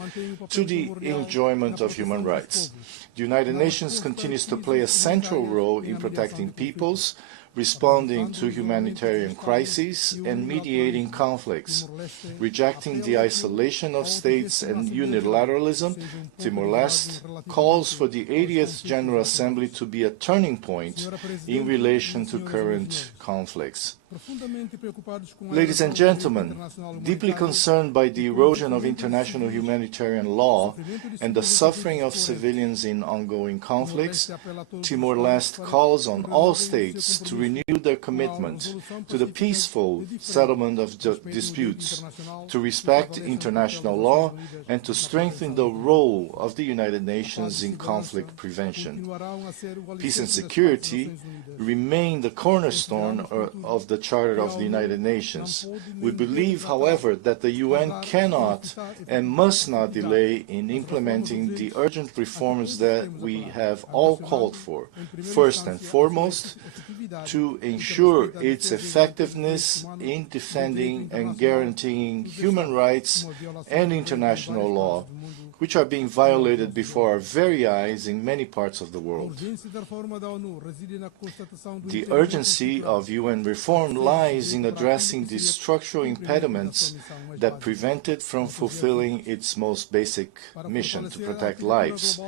to the enjoyment of human rights. The United Nations continues to play a central role in protecting peoples, responding to humanitarian crises, and mediating conflicts. Rejecting the isolation of states and unilateralism, Timor-Leste calls for the 80th General Assembly to be a turning point in relation to current conflicts. Ladies and gentlemen, deeply concerned by the erosion of international humanitarian law and the suffering of civilians in ongoing conflicts, Timor-Leste calls on all states to renew their commitment to the peaceful settlement of disputes, to respect international law, and to strengthen the role of the United Nations in conflict prevention. Peace and security remain the cornerstone of the Charter of the United Nations. We believe, however, that the UN cannot and must not delay in implementing the urgent reforms that we have all called for. First and foremost, to ensure its effectiveness in defending and guaranteeing human rights and international law, which are being violated before our very eyes in many parts of the world. The urgency of UN reform lies in addressing the structural impediments that prevent it from fulfilling its most basic mission, to protect lives.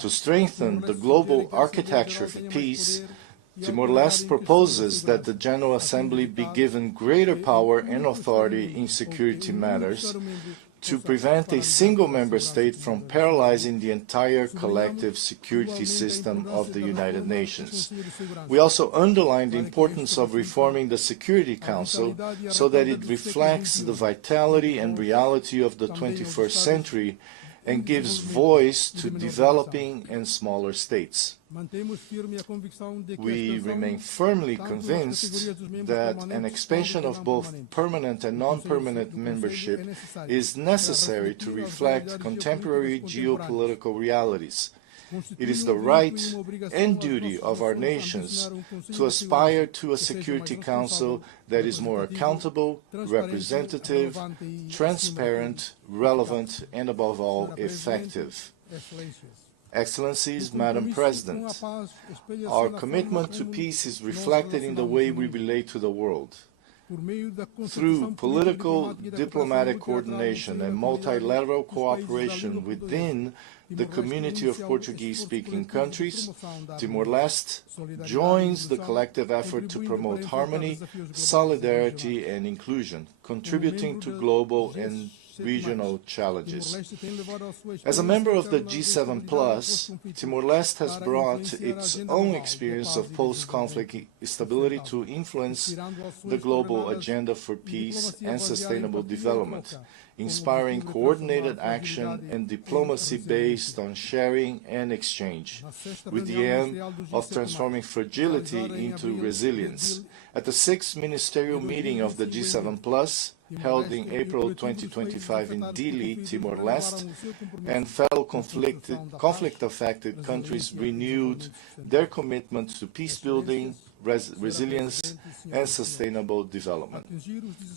To strengthen the global architecture for peace, Timor-Leste proposes that the General Assembly be given greater power and authority in security matters to prevent a single member state from paralyzing the entire collective security system of the United Nations. We also underline the importance of reforming the Security Council so that it reflects the vitality and reality of the 21st century and gives voice to developing and smaller states. We remain firmly convinced that an expansion of both permanent and non-permanent membership is necessary to reflect contemporary geopolitical realities. It is the right and duty of our nations to aspire to a Security Council that is more accountable, representative, transparent, relevant, and above all, effective. Excellencies, Madam President, our commitment to peace is reflected in the way we relate to the world. Through political, diplomatic coordination and multilateral cooperation within the community of Portuguese-speaking countries, Timor-Leste joins the collective effort to promote harmony, solidarity, and inclusion, contributing to global and regional challenges. As a member of the G7+, Timor-Leste has brought its own experience of post-conflict stability to influence the global agenda for peace and sustainable development, inspiring coordinated action and diplomacy based on sharing and exchange, with the aim of transforming fragility into resilience. At the 6th Ministerial Meeting of the G7+, held in April 2025 in Dili, Timor-Leste, and fellow conflict-affected countries renewed their commitment to peace-building, resilience, and sustainable development.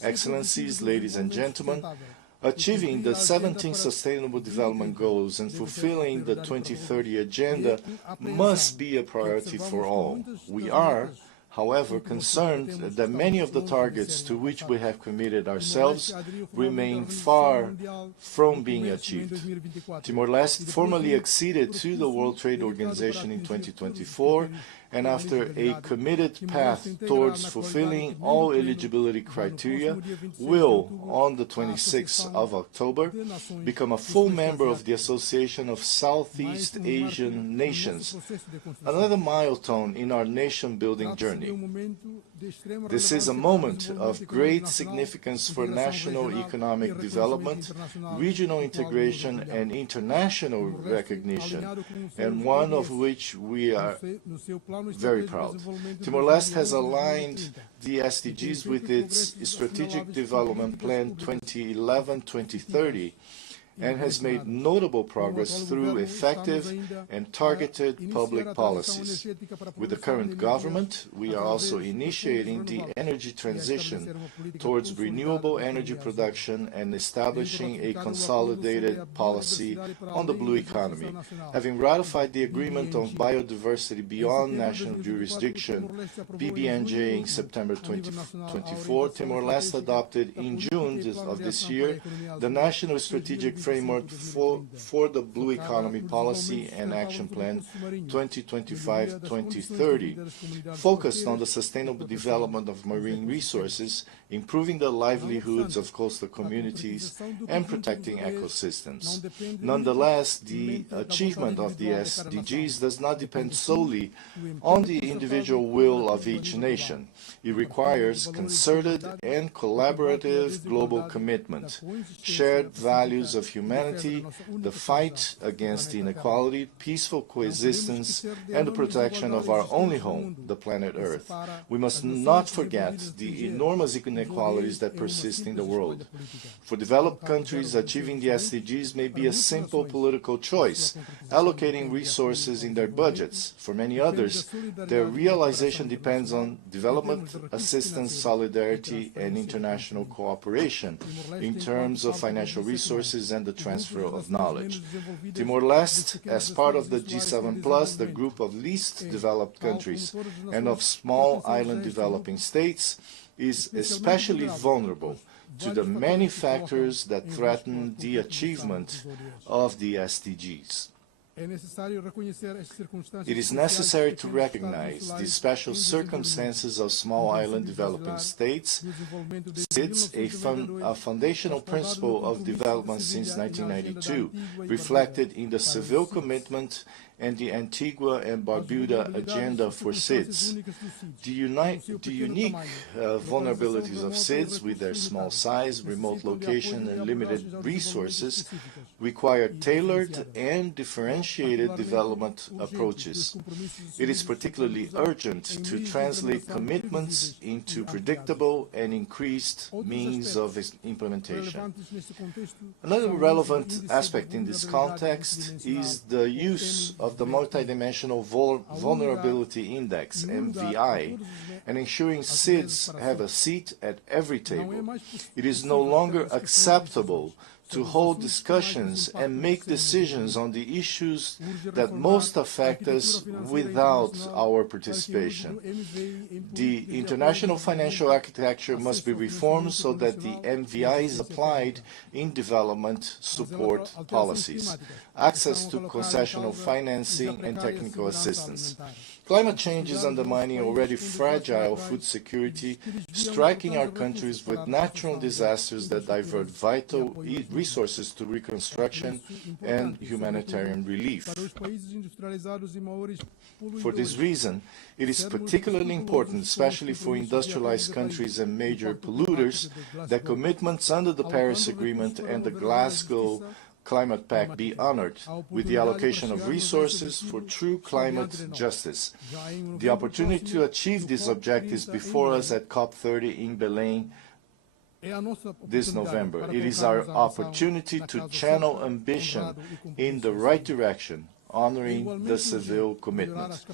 Excellencies, ladies and gentlemen, achieving the 17 Sustainable Development Goals and fulfilling the 2030 Agenda must be a priority for all. We are, however, concerned that many of the targets to which we have committed ourselves remain far from being achieved. Timor-Leste formally acceded to the World Trade Organization in 2024, and after a committed path towards fulfilling all eligibility criteria, will, on the 26th of October, become a full member of the Association of Southeast Asian Nations, another milestone in our nation-building journey. This is a moment of great significance for national economic development, regional integration, and international recognition, and one of which we are very proud. Timor-Leste has aligned the SDGs with its Strategic Development Plan 2011-2030 and has made notable progress through effective and targeted public policies. With the current government, we are also initiating the energy transition towards renewable energy production and establishing a consolidated policy on the blue economy. Having ratified the Agreement on Biodiversity Beyond National Jurisdiction, BBNJ, in September 2024, Timor-Leste adopted in June of this year the National Strategic Framework for the Blue Economy Policy and Action Plan 2025-2030, focused on the sustainable development of marine resources, improving the livelihoods of coastal communities, and protecting ecosystems. Nonetheless, the achievement of the SDGs does not depend solely on the individual will of each nation. It requires concerted and collaborative global commitment, shared values of humanity, the fight against inequality, peaceful coexistence, and the protection of our only home, the planet Earth. We must not forget the enormous inequalities that persist in the world. For developed countries, achieving the SDGs may be a simple political choice, allocating resources in their budgets. For many others, their realization depends on development assistance, solidarity, and international cooperation in terms of financial resources and the transfer of knowledge. Timor-Leste, as part of the G7+, the group of least developed countries and of small island developing states, is especially vulnerable to the many factors that threaten the achievement of the SDGs. It is necessary to recognize the special circumstances of small island developing states, SIDS, a foundational principle of development since 1992, reflected in the Seville Commitment and the Antigua and Barbuda Agenda for SIDS. The unique vulnerabilities of SIDS, with their small size, remote location, and limited resources, require tailored and differentiated development approaches. It is particularly urgent to translate commitments into predictable and increased means of implementation. Another relevant aspect in this context is the use of the Multidimensional Vulnerability Index, MVI, and ensuring SIDS have a seat at every table. It is no longer acceptable to hold discussions and make decisions on the issues that most affect us without our participation. The international financial architecture must be reformed so that the MVI is applied in development support policies. Access to concessional financing and technical assistance. Climate change is undermining already fragile food security, striking our countries with natural disasters that divert vital resources to reconstruction and humanitarian relief. For this reason, it is particularly important, especially for industrialized countries and major polluters, that commitments under the Paris Agreement and the Glasgow Climate Pact be honored, with the allocation of resources for true climate justice. The opportunity to achieve these objectives before us at COP30 in Belém this November. It is our opportunity to channel ambition in the right direction, honoring the Seville Commitment.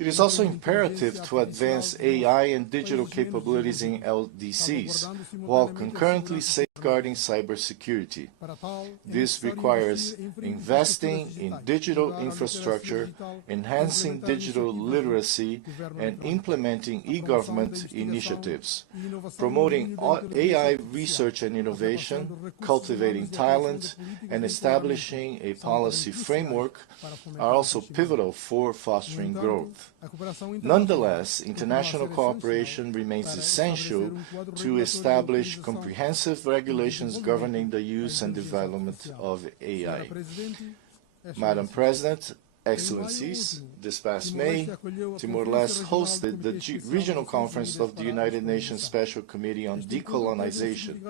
It is also imperative to advance AI and digital capabilities in LDCs, while concurrently safeguarding cybersecurity. This requires investing in digital infrastructure, enhancing digital literacy, and implementing e-government initiatives. Promoting AI research and innovation, cultivating talent, and establishing a policy framework are also pivotal for fostering growth. Nonetheless, international cooperation remains essential to establish comprehensive regulations governing the use and development of AI. Madam President, Excellencies, this past May, Timor-Leste hosted the Regional Conference of the United Nations Special Committee on Decolonization.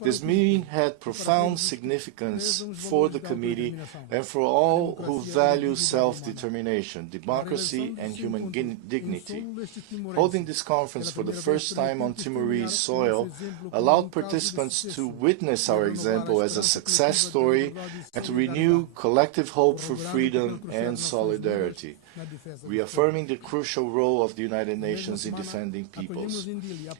This meeting had profound significance for the committee and for all who value self-determination, democracy, and human dignity. Holding this conference for the first time on Timorese soil allowed participants to witness our example as a success story and to renew collective hope for freedom and solidarity, reaffirming the crucial role of the United Nations in defending peoples.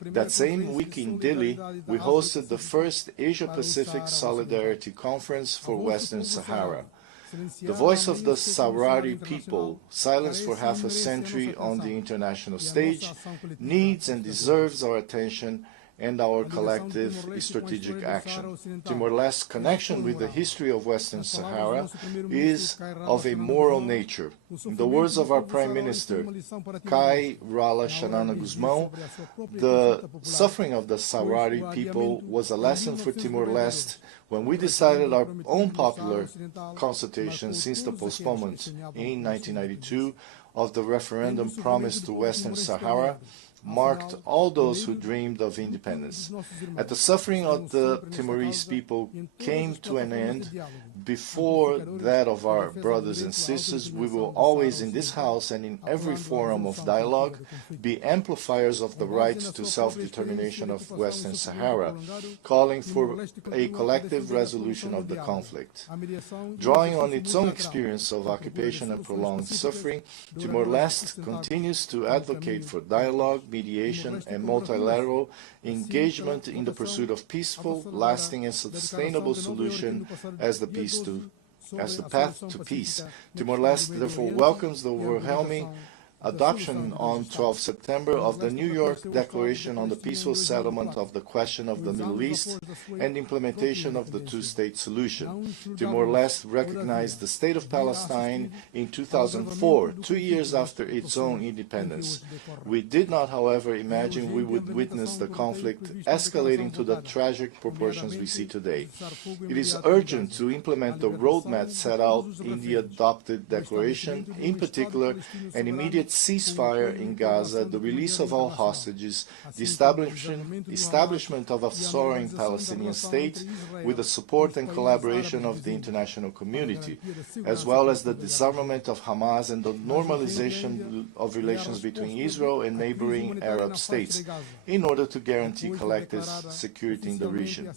That same week in Dili, we hosted the first Asia-Pacific Solidarity Conference for Western Sahara. The voice of the Sahrawi people, silenced for half a century on the international stage, needs and deserves our attention and our collective strategic action. Timor-Leste's connection with the history of Western Sahara is of a moral nature. In the words of our Prime Minister, Kai Rala Xanana Guzmão, the suffering of the Sahrawi people was a lesson for Timor-Leste when we decided our own popular consultation since the postponement in 1992 of the referendum promised to Western Sahara marked all those who dreamed of independence. As the suffering of the Timorese people came to an end before that of our brothers and sisters, we will always in this House and in every forum of dialogue be amplifiers of the right to self-determination of Western Sahara, calling for a collective resolution of the conflict. Drawing on its own experience of occupation and prolonged suffering, Timor-Leste continues to advocate for dialogue, mediation, and multilateral engagement in the pursuit of peaceful, lasting, and sustainable solution as the path to peace. Timor-Leste therefore welcomes the overwhelming adoption on 12 September of the New York Declaration on the Peaceful Settlement of the Question of the Middle East and implementation of the two-state solution. Timor-Leste recognized the State of Palestine in 2004, 2 years after its own independence. We did not, however, imagine we would witness the conflict escalating to the tragic proportions we see today. It is urgent to implement the roadmap set out in the adopted declaration, in particular, an immediate ceasefire in Gaza, the release of all hostages, the establishment of a sovereign Palestinian state with the support and collaboration of the international community, as well as the disarmament of Hamas and the normalization of relations between Israel and neighboring Arab states, in order to guarantee collective security in the region.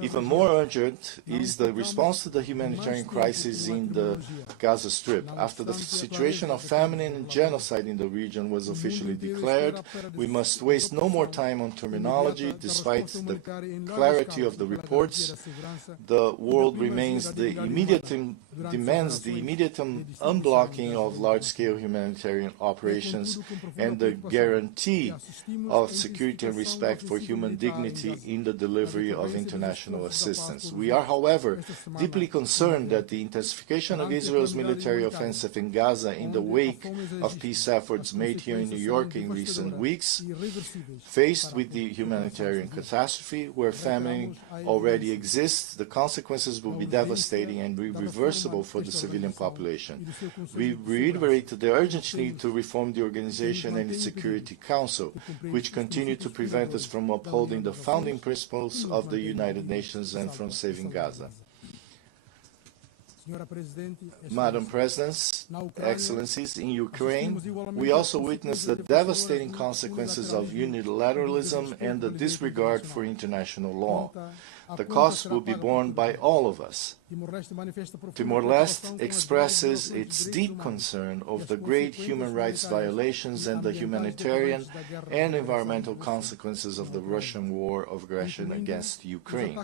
Even more urgent is the response to the humanitarian crisis in the Gaza Strip. After the situation of famine and genocide in the region was officially declared, we must waste no more time on terminology. Despite the clarity of the reports, the world demands the immediate unblocking of large-scale humanitarian operations and the guarantee of security and respect for human dignity in the delivery of international assistance. We are, however, deeply concerned that the intensification of Israel's military offensive in Gaza in the wake of peace efforts made here in New York in recent weeks, faced with the humanitarian catastrophe where famine already exists, the consequences will be devastating and irreversible for the civilian population. We reiterate the urgent need to reform the organization and its Security Council, which continue to prevent us from upholding the founding principles of the United Nations and from saving Gaza. Madam President, Excellencies, in Ukraine, we also witnessed the devastating consequences of unilateralism and the disregard for international law. The cost will be borne by all of us. Timor-Leste expresses its deep concern over the great human rights violations and the humanitarian and environmental consequences of the Russian war of aggression against Ukraine,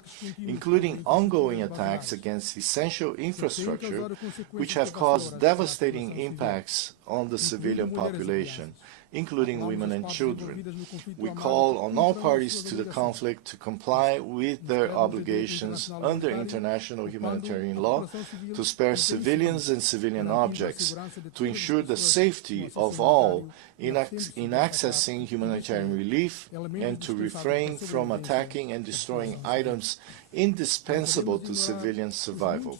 including ongoing attacks against essential infrastructure, which have caused devastating impacts on the civilian population, including women and children. We call on all parties to the conflict to comply with their obligations under international humanitarian law, to spare civilians and civilian objects, to ensure the safety of all in accessing humanitarian relief, and to refrain from attacking and destroying items indispensable to civilian survival.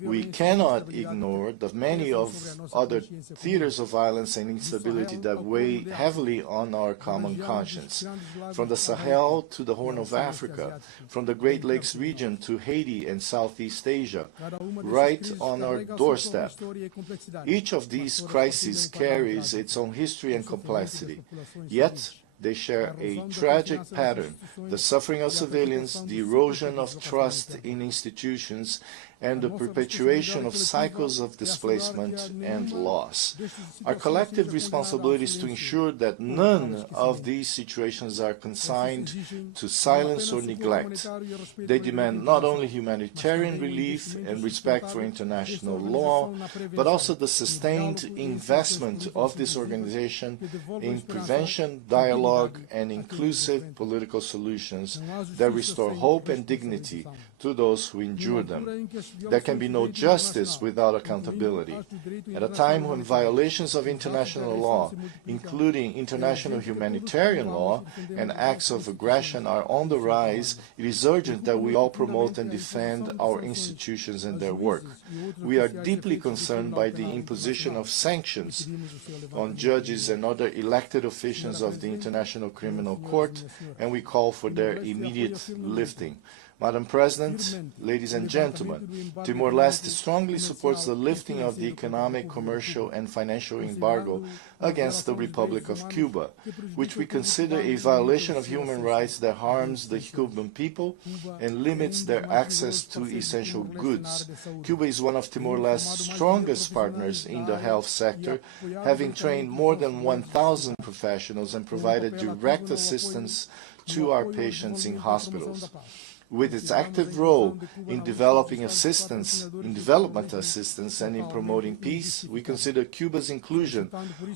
We cannot ignore the many other theaters of violence and instability that weigh heavily on our common conscience, from the Sahel to the Horn of Africa, from the Great Lakes region to Haiti and Southeast Asia, right on our doorstep. Each of these crises carries its own history and complexity, yet they share a tragic pattern: the suffering of civilians, the erosion of trust in institutions, and the perpetuation of cycles of displacement and loss. Our collective responsibility is to ensure that none of these situations are consigned to silence or neglect. They demand not only humanitarian relief and respect for international law, but also the sustained investment of this organization in prevention, dialogue, and inclusive political solutions that restore hope and dignity to those who endure them. There can be no justice without accountability. At a time when violations of international law, including international humanitarian law and acts of aggression, are on the rise, it is urgent that we all promote and defend our institutions and their work. We are deeply concerned by the imposition of sanctions on judges and other elected officials of the International Criminal Court, and we call for their immediate lifting. Madam President, ladies and gentlemen, Timor-Leste strongly supports the lifting of the economic, commercial, and financial embargo against the Republic of Cuba, which we consider a violation of human rights that harms the Cuban people and limits their access to essential goods. Cuba is one of Timor-Leste's strongest partners in the health sector, having trained more than 1,000 professionals and provided direct assistance to our patients in hospitals. with its active role in development assistance and in promoting peace, we consider Cuba's inclusion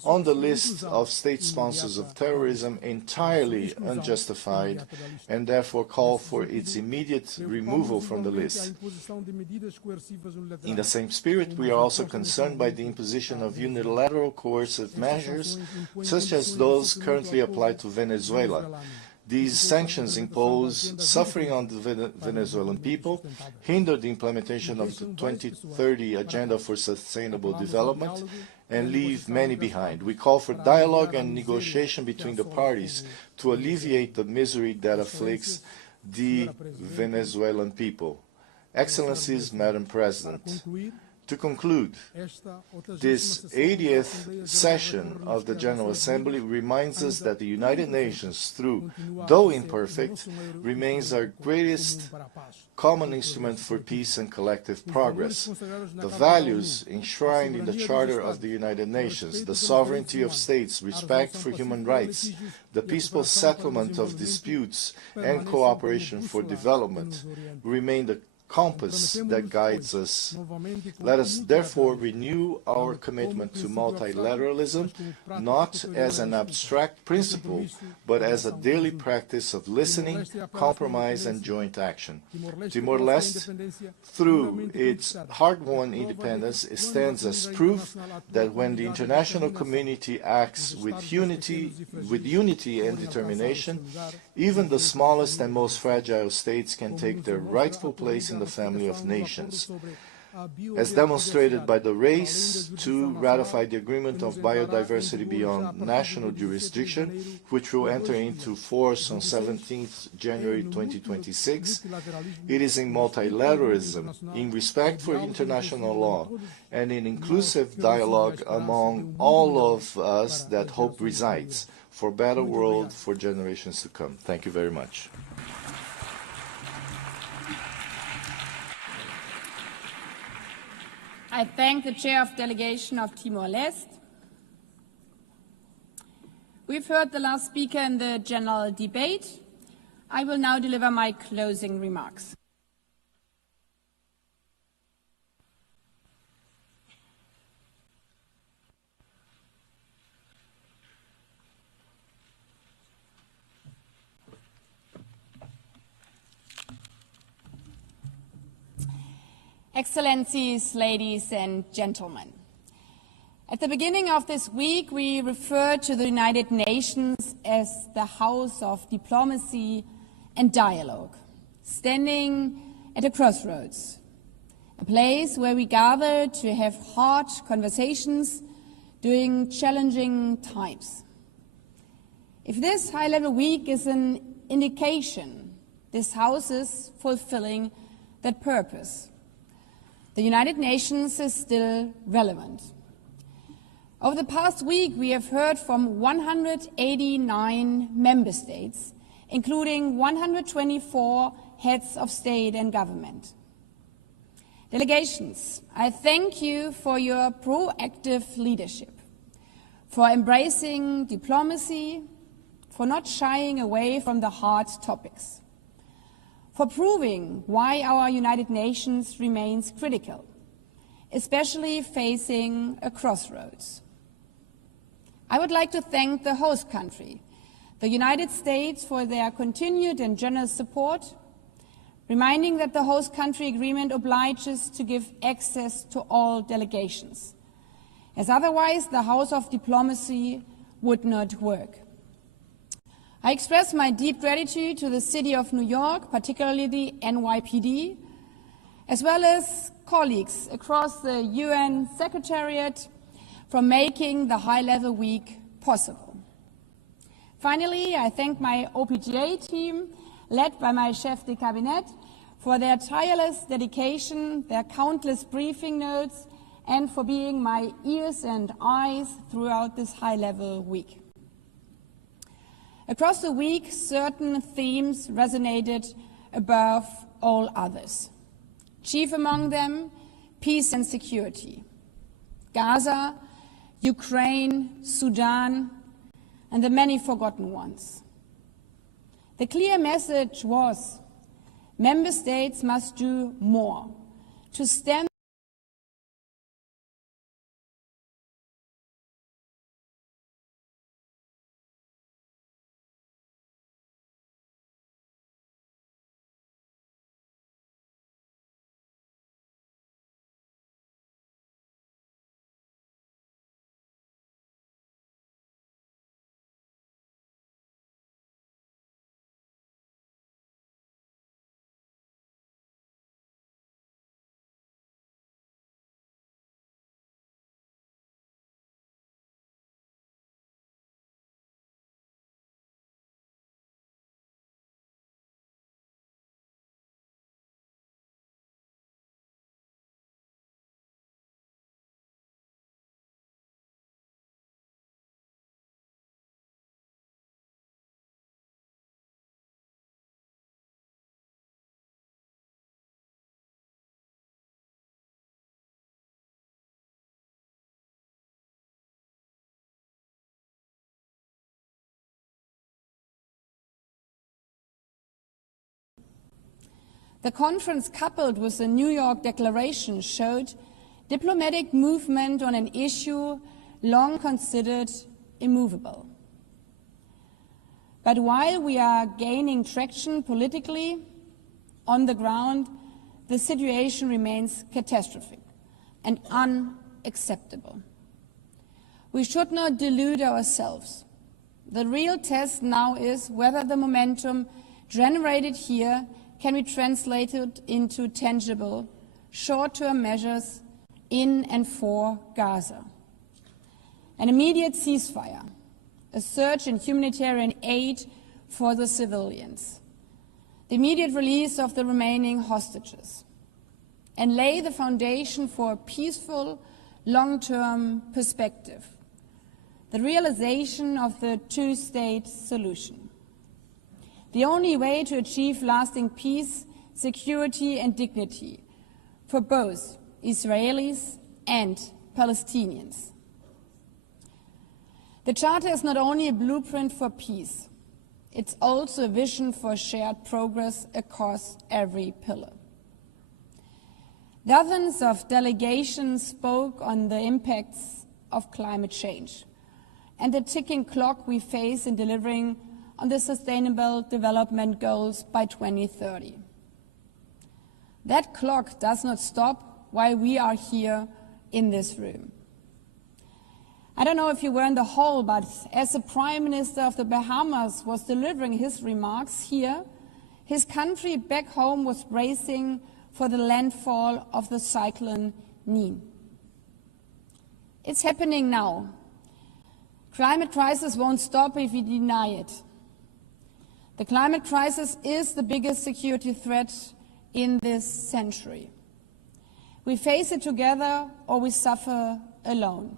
on the list of state sponsors of terrorism entirely unjustified and therefore call for its immediate removal from the list. In the same spirit, we are also concerned by the imposition of unilateral coercive measures, such as those currently applied to Venezuela. These sanctions impose suffering on the Venezuelan people, hinder the implementation of the 2030 Agenda for Sustainable Development, and leave many behind. We call for dialogue and negotiation between the parties to alleviate the misery that afflicts the Venezuelan people. Excellencies, Madam President, to conclude, this 80th session of the General Assembly reminds us that the United Nations, though imperfect, remains our greatest common instrument for peace and collective progress. The values enshrined in the Charter of the United Nations, the sovereignty of states, respect for human rights, the peaceful settlement of disputes, and cooperation for development remain the compass that guides us. Let us therefore renew our commitment to multilateralism, not as an abstract principle, but as a daily practice of listening, compromise, and joint action. Timor-Leste, through its hard-won independence, stands as proof that when the international community acts with unity and determination, even the smallest and most fragile states can take their rightful place in the family of nations. As demonstrated by the race to ratify the Agreement of Biodiversity Beyond National Jurisdiction, which will enter into force on 17th January 2026, it is in multilateralism, in respect for international law, and in inclusive dialogue among all of us that hope resides for a better world for generations to come. Thank you very much. I thank the Chair of Delegation of Timor-Leste. We've heard the last speaker in the general debate. I will now deliver my closing remarks. Excellencies, ladies and gentlemen, at the beginning of this week, we referred to the United Nations as the House of Diplomacy and Dialogue, standing at a crossroads, a place where we gather to have hard conversations during challenging times. If this high-level week is an indication, this House is fulfilling that purpose. The United Nations is still relevant. Over the past week, we have heard from 189 member states, including 124 heads of state and government. Delegations, I thank you for your proactive leadership, for embracing diplomacy, for not shying away from the hard topics, for proving why our United Nations remains critical, especially facing a crossroads. I would like to thank the host country, the United States, for their continued and generous support, reminding that the host country agreement obliges to give access to all delegations, as otherwise the House of Diplomacy would not work. I express my deep gratitude to the City of New York, particularly the NYPD, as well as colleagues across the UN Secretariat for making the high-level week possible. Finally, I thank my OPGA team, led by my chef de cabinet, for their tireless dedication, their countless briefing notes, and for being my ears and eyes throughout this high-level week. Across the week, certain themes resonated above all others. Chief among them, peace and security. Gaza, Ukraine, Sudan, and the many forgotten ones. The clear message was, Member States must do more to stem The conference, coupled with the New York Declaration, showed diplomatic movement on an issue long considered immovable. But while we are gaining traction politically, on the ground, the situation remains catastrophic and unacceptable. We should not delude ourselves. The real test now is whether the momentum generated here can be translated into tangible, short-term measures in and for Gaza. An immediate ceasefire, a surge in humanitarian aid for the civilians, the immediate release of the remaining hostages, and lay the foundation for a peaceful, long-term perspective, the realization of the two-state solution. The only way to achieve lasting peace, security, and dignity for both Israelis and Palestinians. The Charter is not only a blueprint for peace, it's also a vision for shared progress across every pillar. Dozens of delegations spoke on the impacts of climate change and the ticking clock we face in delivering on the Sustainable Development Goals by 2030. That clock does not stop while we are here in this room. I don't know if you were in the hall, but as the Prime Minister of the Bahamas was delivering his remarks here, his country back home was bracing for the landfall of the cyclone Nene. It's happening now. Climate crisis won't stop if we deny it. The climate crisis is the biggest security threat in this century. We face it together or we suffer alone.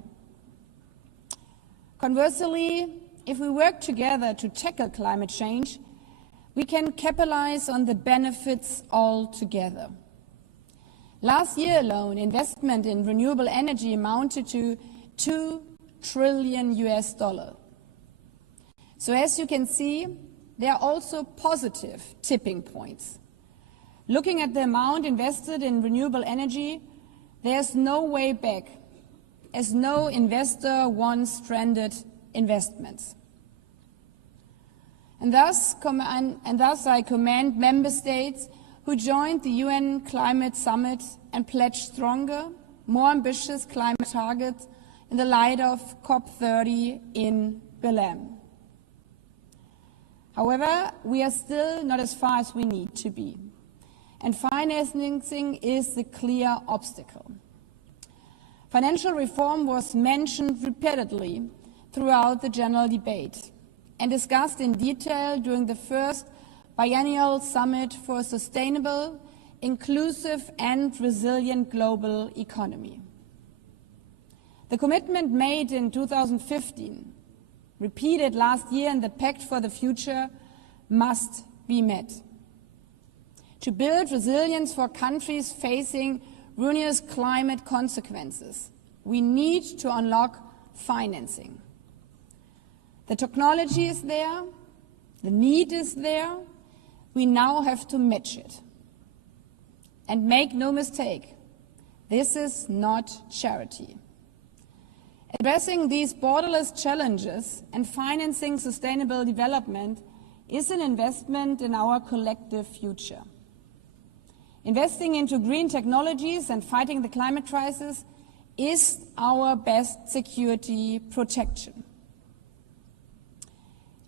Conversely, if we work together to tackle climate change, we can capitalize on the benefits all together. Last year alone, investment in renewable energy amounted to $2 trillion. So as you can see, there are also positive tipping points. Looking at the amount invested in renewable energy, there's no way back, as no investor wants stranded investments. And thus I commend member states who joined the UN Climate Summit and pledged stronger, more ambitious climate targets in the light of COP30 in Belém. However, we are still not as far as we need to be, and financing is the clear obstacle. Financial reform was mentioned repeatedly throughout the general debate and discussed in detail during the first biennial summit for a sustainable, inclusive and resilient global economy. The commitment made in 2015, repeated last year in the Pact for the Future, must be met. To build resilience for countries facing ruinous climate consequences, we need to unlock financing. The technology is there, the need is there, we now have to match it. And make no mistake, this is not charity. Addressing these borderless challenges and financing sustainable development is an investment in our collective future. Investing into green technologies and fighting the climate crisis is our best security protection.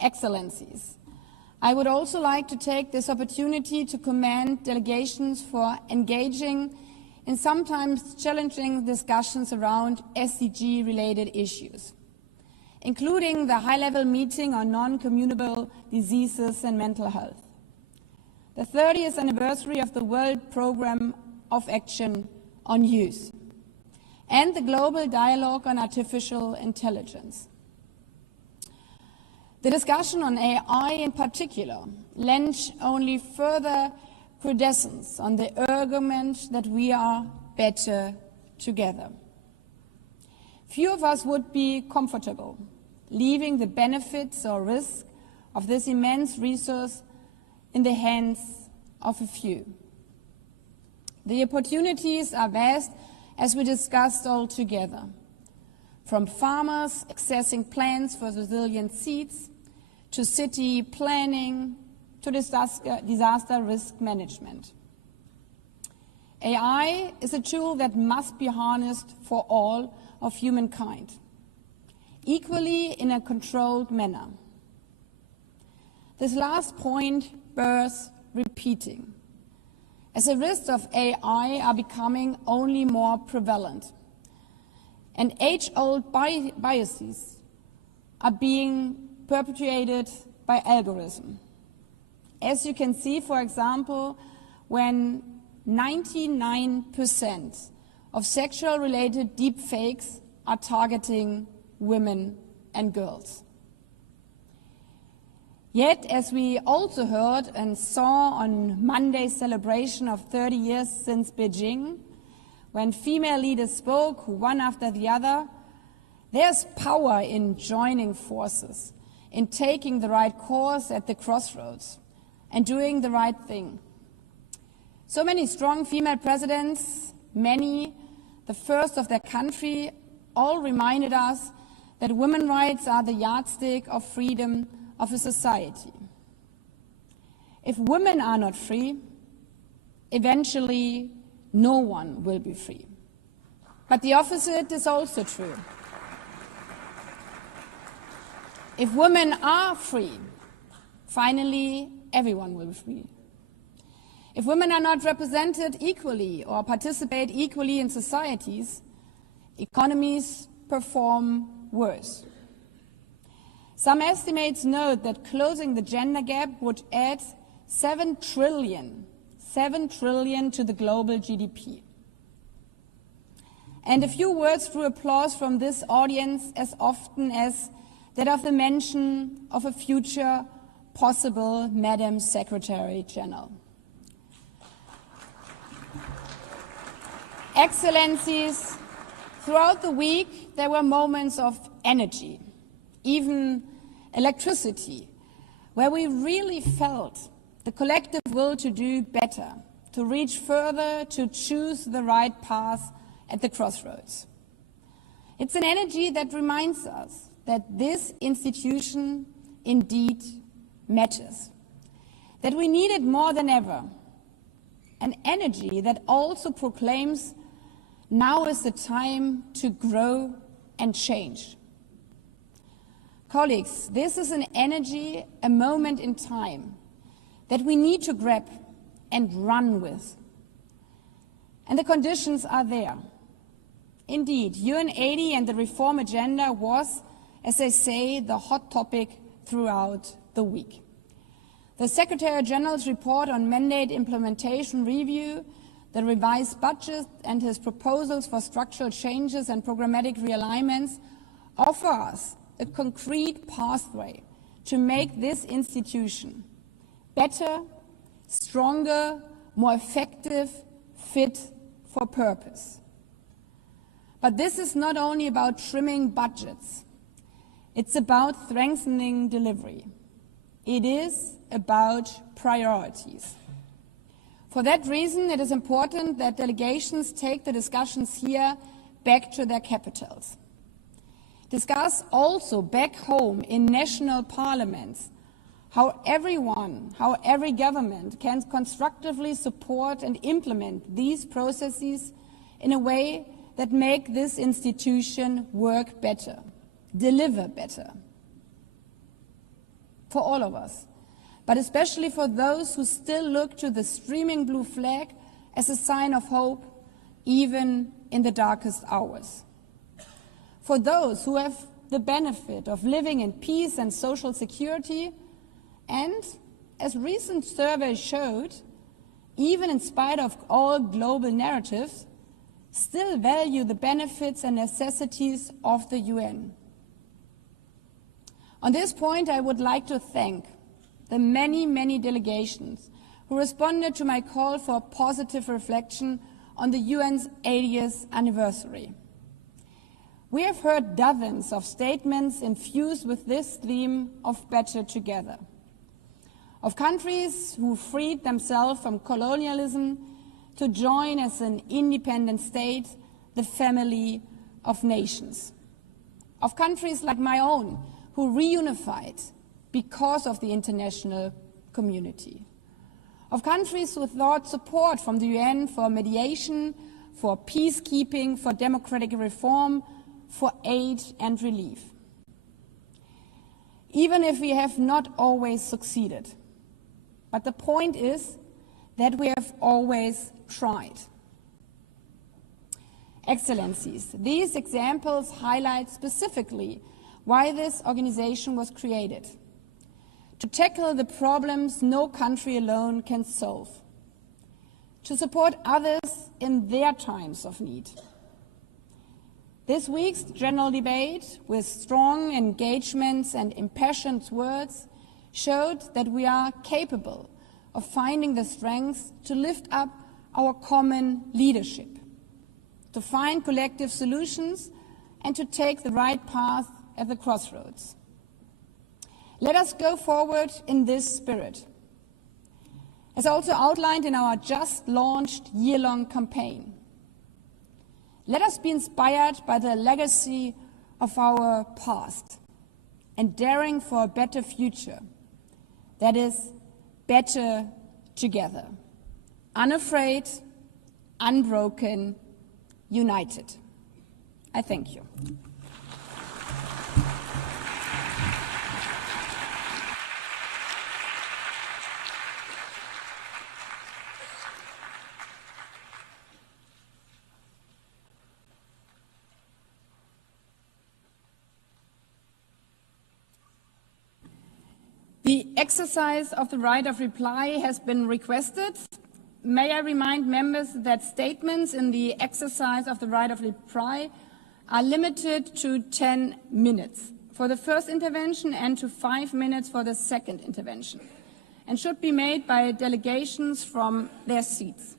Excellencies, I would also like to take this opportunity to commend delegations for engaging in sometimes challenging discussions around SDG-related issues, including the high-level meeting on non-communicable diseases and mental health, the 30th anniversary of the World Programme of Action on Youth, and the Global Dialogue on Artificial Intelligence. The discussion on AI in particular lends only further credence on the argument that we are better together. Few of us would be comfortable leaving the benefits or risk of this immense resource in the hands of a few. The opportunities are vast, as we discussed all together, from farmers accessing plans for resilient seeds, to city planning, to disaster risk management. AI is a tool that must be harnessed for all of humankind, equally in a controlled manner. This last point bears repeating, as the risks of AI are becoming only more prevalent, and age-old biases are being perpetuated by algorithm. As you can see, for example, when 99% of sexual-related deepfakes are targeting women and girls. Yet, as we also heard and saw on Monday's celebration of 30 years since Beijing, when female leaders spoke one after the other, there's power in joining forces, in taking the right course at the crossroads, and doing the right thing. So many strong female presidents, many the first of their country, all reminded us that women's rights are the yardstick of freedom of a society. If women are not free, eventually no one will be free. But the opposite is also true. If women are free, finally everyone will be free. If women are not represented equally or participate equally in societies, economies perform worse. Some estimates note that closing the gender gap would add 7 trillion to the global GDP. And a few words drew applause from this audience as often as that of the mention of a future possible Madam Secretary General. Excellencies, throughout the week there were moments of energy, even electricity, where we really felt the collective will to do better, to reach further, to choose the right path at the crossroads. It's an energy that reminds us that this institution indeed matters, that we need it more than ever, an energy that also proclaims now is the time to grow and change. Colleagues, this is an energy, a moment in time that we need to grab and run with. And the conditions are there. Indeed, UN80 and the reform agenda was, as they say, the hot topic throughout the week. The Secretary General's report on mandate implementation review, the revised budget and his proposals for structural changes and programmatic realignments offer us a concrete pathway to make this institution better, stronger, more effective, fit for purpose. But this is not only about trimming budgets. It's about strengthening delivery. It is about priorities. For that reason, it is important that delegations take the discussions here back to their capitals. Discuss also back home in national parliaments how every government can constructively support and implement these processes in a way that make this institution work better, deliver better. For all of us, but especially for those who still look to the streaming blue flag as a sign of hope, even in the darkest hours. For those who have the benefit of living in peace and social security, and, as recent surveys showed, even in spite of all global narratives, still value the benefits and necessities of the UN. On this point, I would like to thank the many, many delegations who responded to my call for positive reflection on the UN's 80th anniversary. We have heard dozens of statements infused with this theme of better together, of countries who freed themselves from colonialism to join as an independent state, the family of nations, of countries like my own who reunified because of the international community, of countries who sought support from the UN for mediation, for peacekeeping, for democratic reform, for aid and relief. Even if we have not always succeeded, but the point is that we have always tried. Excellencies, these examples highlight specifically why this organization was created: to tackle the problems no country alone can solve, to support others in their times of need. This week's general debate, with strong engagements and impassioned words, showed that we are capable of finding the strength to lift up our common leadership, to find collective solutions, and to take the right path at the crossroads. Let us go forward in this spirit. As also outlined in our just launched year-long campaign, let us be inspired by the legacy of our past and daring for a better future, that is, better together, unafraid, unbroken, united. I thank you. The exercise of the right of reply has been requested. May I remind members that statements in the exercise of the right of reply are limited to 10 minutes for the first intervention and to 5 minutes for the second intervention, and should be made by delegations from their seats.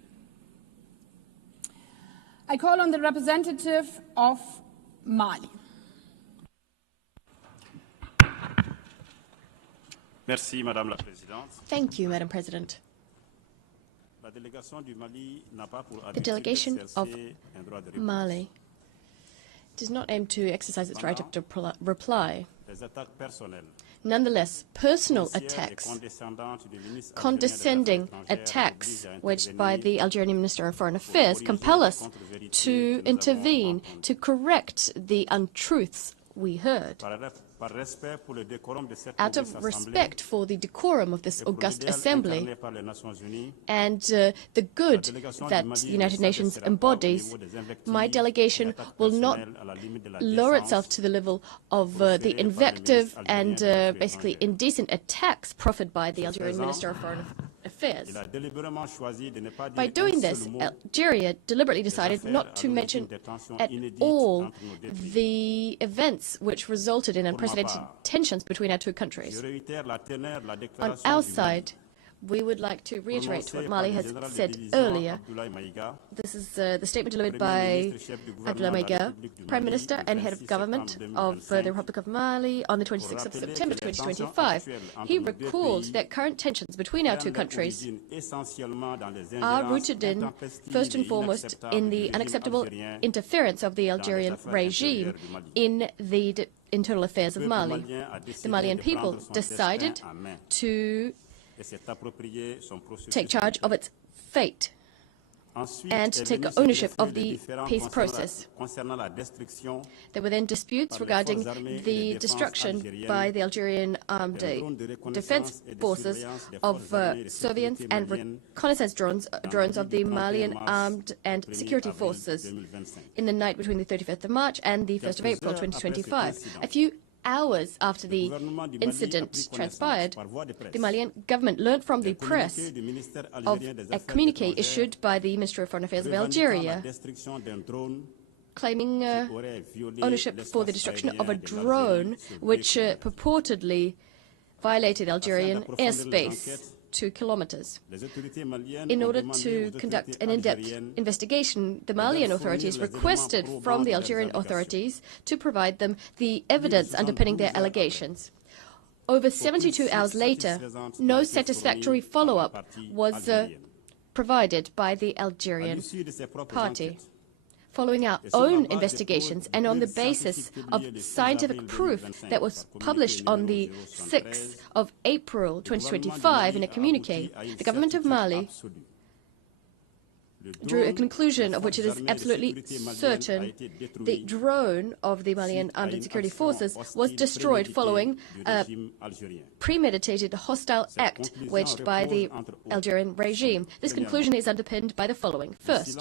I call on the representative of Mali. Merci, Madame la Présidente. Thank you, Madam President. The delegation of Mali does not aim to exercise its right of reply. Nonetheless, personal attacks, condescending attacks waged by the Algerian Minister of Foreign Affairs compel us to intervene, to correct the untruths we heard. Out of respect for the decorum of this august assembly and the good that the United Nations embodies, my delegation will not lower itself to the level of the invective and basically indecent attacks proffered by the Algerian Minister of Foreign Affairs. By doing this, Algeria deliberately decided not to mention at all the events which resulted in unprecedented tensions between our two countries. On our side, we would like to reiterate what Mali has said earlier. This is the statement delivered by Abdoulaye Maïga, Prime Minister and Head of Government of the Republic of Mali on the 26th of September 2025. He recalled that current tensions between our two countries are rooted in, first and foremost, in the unacceptable interference of the Algerian regime in the internal affairs of Mali. The Malian people decided to take charge of its fate and take ownership of the peace process. There were then disputes regarding the destruction by the Algerian armed defense forces of surveillance and reconnaissance drones of the Malian armed and security forces in the night between the 31st of March and the 1st of April 2025. A few hours after the incident transpired, the Malian government learned from the press of a communique issued by the Ministry of Foreign Affairs of Algeria claiming ownership for the destruction of a drone which purportedly violated Algerian airspace 2 kilometers. In order to conduct an in-depth investigation, the Malian authorities requested from the Algerian authorities to provide them the evidence underpinning their allegations. Over 72 hours later, no satisfactory follow-up was provided by the Algerian party. Following our own investigations and on the basis of scientific proof that was published on the 6th of April 2025 in a communique, the government of Mali drew a conclusion of which it is absolutely certain the drone of the Malian Armed and Security Forces was destroyed following a premeditated hostile act waged by the Algerian regime. This conclusion is underpinned by the following. First,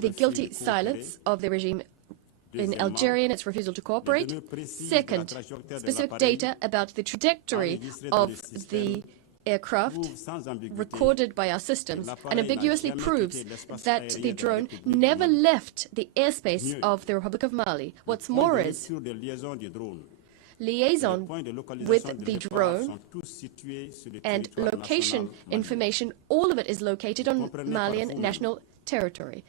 the guilty silence of the regime in Algeria and its refusal to cooperate. Second, specific data about the trajectory of the aircraft recorded by our systems unambiguously proves that the drone never left the airspace of the Republic of Mali. What's more is liaison with the drone and location information, all of it is located on Malian national territory.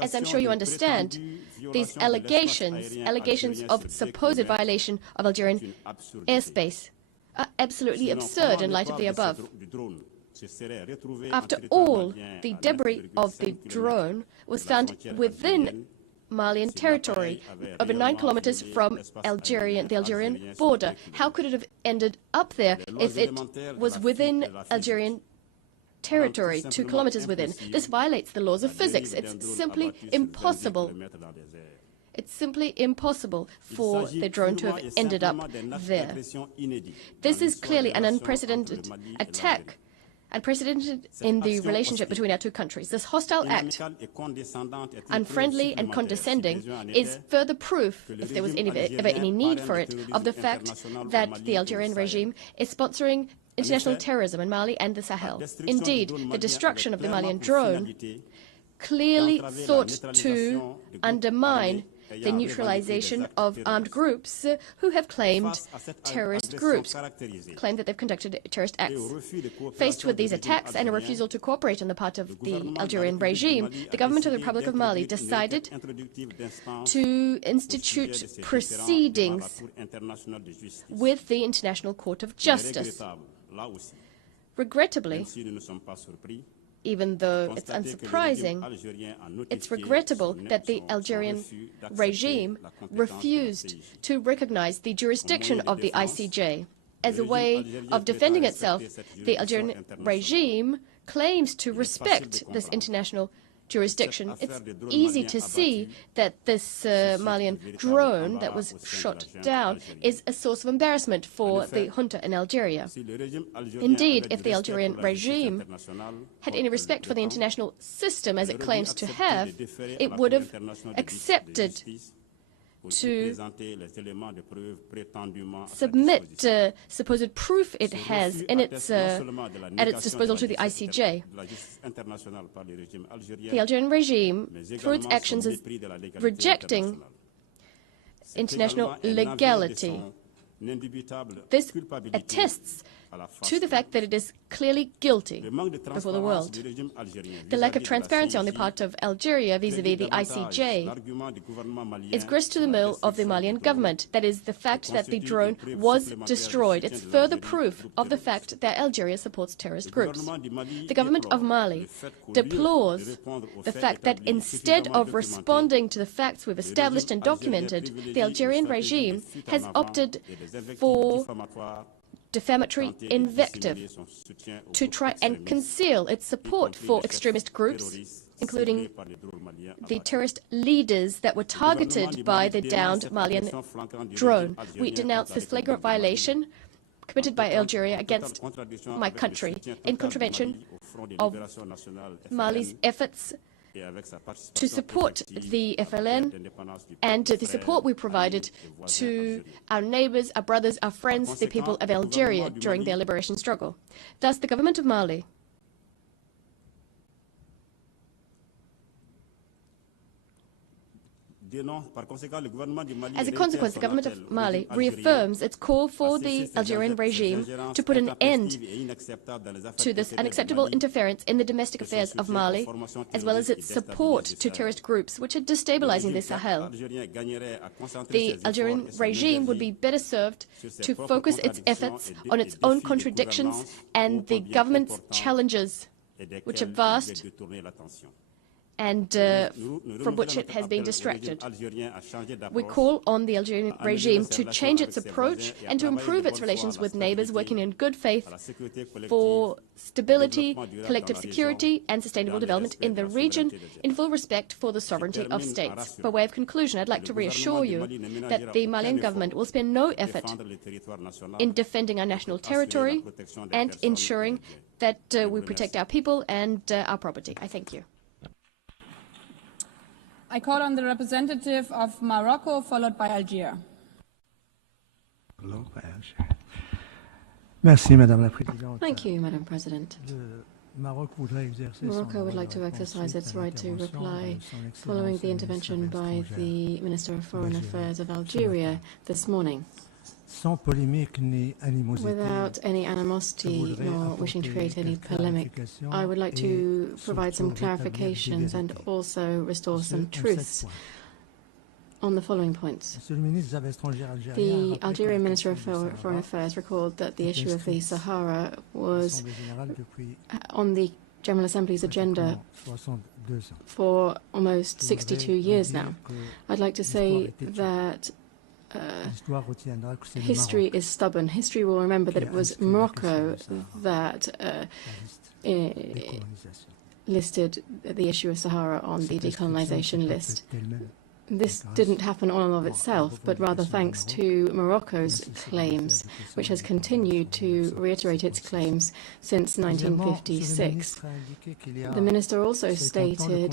As I'm sure you understand, these allegations of supposed violation of Algerian airspace are absolutely absurd in light of the above. After all, the debris of the drone was found within Malian territory, over 9 kilometers from the Algerian border. How could it have ended up there if it was within Algerian territory, 2 kilometers within? This violates the laws of physics. It's simply impossible. It's simply impossible for the drone to have ended up there. This is clearly an unprecedented attack, unprecedented in the relationship between our two countries. This hostile act, unfriendly and condescending, is further proof, if there was ever any need for it, of the fact that the Algerian regime is sponsoring international terrorism in Mali and the Sahel. Indeed, the destruction of the Malian drone clearly sought to undermine the neutralization of armed groups who have claimed terrorist groups, claimed that they've conducted terrorist acts. Faced with these attacks and a refusal to cooperate on the part of the Algerian regime, the government of the Republic of Mali decided to institute proceedings with the International Court of Justice. Regrettably, even though it's unsurprising, it's regrettable that the Algerian regime refused to recognize the jurisdiction of the ICJ. As a way of defending itself, the Algerian regime claims to respect this international jurisdiction. It's easy to see that this Malian drone that was shot down is a source of embarrassment for the junta in Algeria. Indeed, if the Algerian regime had any respect for the international system as it claims to have, it would have accepted to submit supposed proof it has in its, at its disposal to the ICJ. The Algerian regime, through its actions, is rejecting international legality. This attests to the fact that it is clearly guilty before the world. The lack of transparency on the part of Algeria vis-à-vis the ICJ is grist to the mill of the Malian government. That is the fact that the drone was destroyed. It's further proof of the fact that Algeria supports terrorist groups. The government of Mali deplores the fact that instead of responding to the facts we've established and documented, the Algerian regime has opted for defamatory invective to try and conceal its support for extremist groups, including the terrorist leaders that were targeted by the downed Malian drone. We denounce this flagrant violation committed by Algeria against my country in contravention of Mali's efforts to support the FLN and the support we provided to our neighbors, our brothers, our friends, the people of Algeria during their liberation struggle. Thus, the government of Mali As a consequence, the government of Mali reaffirms its call for the Algerian regime to put an end to this unacceptable interference in the domestic affairs of Mali, as well as its support to terrorist groups which are destabilizing the Sahel. The Algerian regime would be better served to focus its efforts on its own contradictions and the government's challenges, which are vast and from which it has been distracted. We call on the Algerian regime to change its approach and to improve its relations with neighbors, working in good faith for stability, collective security, and sustainable development in the region, in full respect for the sovereignty of states. By way of conclusion, I'd like to reassure you that the Malian government will spare no effort in defending our national territory and ensuring that we protect our people and our property. I thank you. I call on the representative of Morocco, followed by Algeria. Thank you, Madam President. Morocco would like to exercise its right to reply following the intervention by the Minister of Foreign Affairs of Algeria this morning. Without any animosity nor wishing to create any polemic, I would like to provide some clarifications and also restore some truths on the following points. The Algerian Minister of Foreign Affairs recalled that the issue of the Sahara was on the General Assembly's agenda for almost 62 years now. I'd like to say that history is stubborn. History will remember that it was Morocco that listed the issue of Sahara on the decolonization list. This didn't happen on and of itself, but rather thanks to Morocco's claims, which has continued to reiterate its claims since 1956. The minister also stated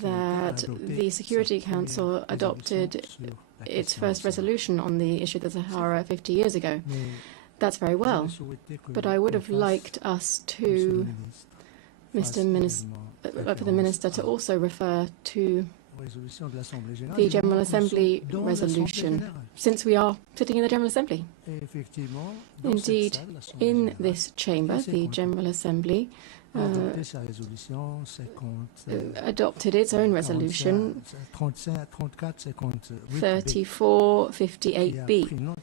that the Security Council adopted its first resolution on the issue of the Sahara 50 years ago. That's very well, but I would have liked us to, for the minister to also refer to the General Assembly resolution, since we are sitting in the General Assembly. Indeed, in this chamber, the General Assembly adopted its own resolution 3458B.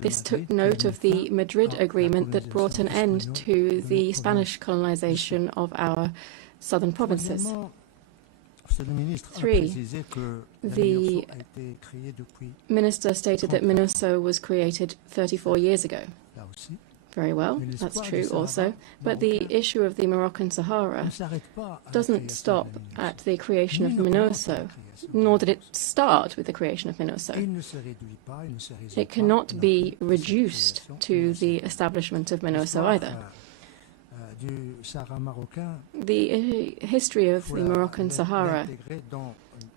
This took note of the Madrid Agreement that brought an end to the Spanish colonization of our southern provinces. 3. The minister stated that MINURSO was created 34 years ago. Very well, that's true also, but the issue of the Moroccan Sahara doesn't stop at the creation of MINURSO, nor did it start with the creation of MINURSO. It cannot be reduced to the establishment of MINURSO either. The history of the Moroccan Sahara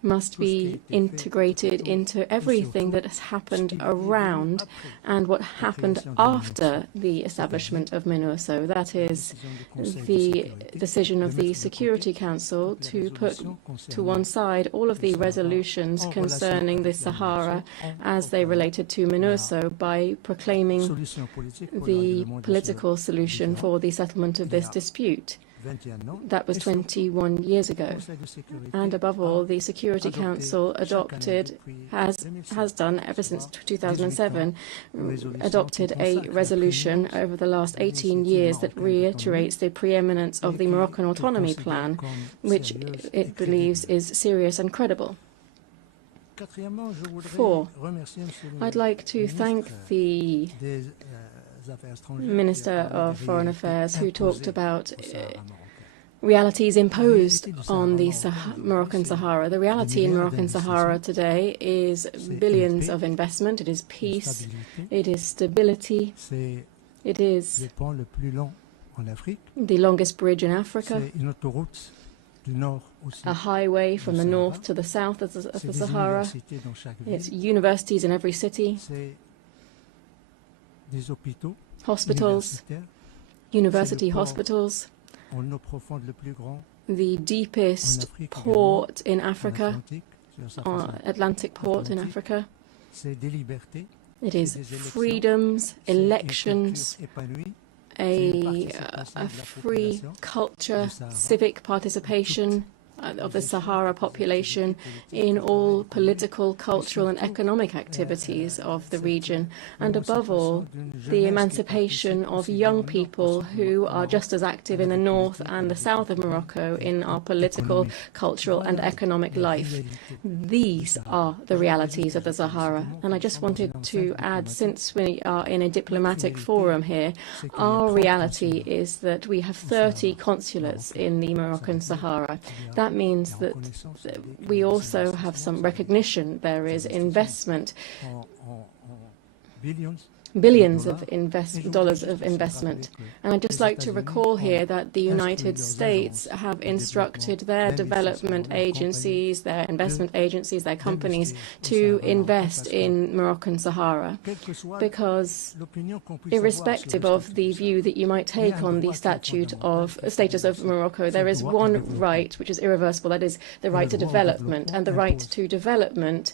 must be integrated into everything that has happened around and what happened after the establishment of MINURSO. That is the decision of the Security Council to put to one side all of the resolutions concerning the Sahara as they related to MINURSO by proclaiming the political solution for the settlement of this dispute. That was 21 years ago. And above all, the Security Council has done ever since 2007, adopted a resolution over the last 18 years that reiterates the preeminence of the Moroccan autonomy plan, which it believes is serious and credible. 4. I'd like to thank the Minister of Foreign Affairs who talked about realities imposed on the Moroccan Sahara. The reality in Moroccan Sahara today is billions of investment, it is peace, it is stability, it is the longest bridge in Africa, a highway from the north to the south of the Sahara, it's universities in every city, hospitals, university hospitals, the deepest port in Africa, Atlantic port in Africa. It is freedoms, elections, a free culture, civic participation of the Sahara population in all political, cultural and economic activities of the region, and above all, the emancipation of young people who are just as active in the north and the south of Morocco in our political, cultural and economic life. These are the realities of the Sahara. And I just wanted to add, since we are in a diplomatic forum here, our reality is that we have 30 consulates in the Moroccan Sahara. That means that we also have some recognition. There is investment, billions of dollars of investment. And I'd just like to recall here that the United States have instructed their development agencies, their investment agencies, their companies to invest in Moroccan Sahara, because irrespective of the view that you might take on the status of Morocco, there is one right which is irreversible, that is the right to development. And the right to development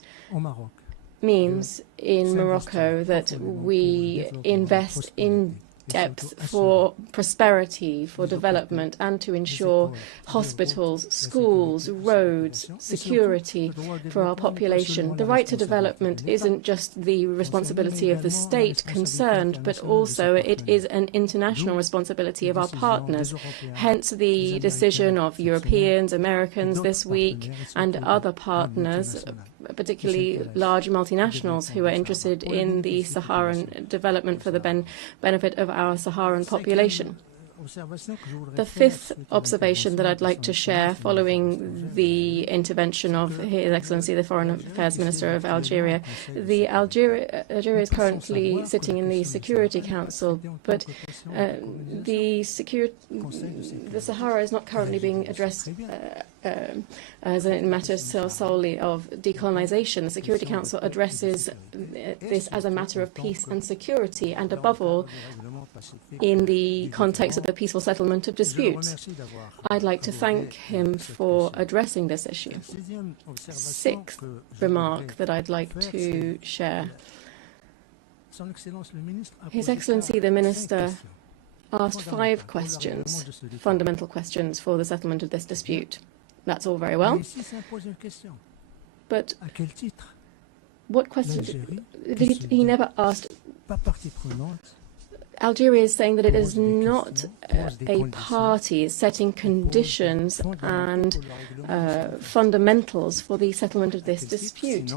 means in Morocco that we invest in depth for prosperity, for development, and to ensure hospitals, schools, roads, security for our population. The right to development isn't just the responsibility of the state concerned, but also it is an international responsibility of our partners. Hence the decision of Europeans, Americans this week, and other partners, particularly large multinationals who are interested in the Saharan development for the benefit of our Saharan population. The fifth observation that I'd like to share following the intervention of His Excellency the Foreign Affairs Minister of Algeria. Algeria is currently sitting in the Security Council, but the Sahara is not currently being addressed as a matter solely of decolonization. The Security Council addresses this as a matter of peace and security, and above all, in the context of the peaceful settlement of disputes. I'd like to thank him for addressing this issue. Sixth remark that I'd like to share. His Excellency the Minister asked 5 questions, fundamental questions for the settlement of this dispute. That's all very well. But what question? He never asked. Algeria is saying that it is not a party setting conditions and fundamentals for the settlement of this dispute.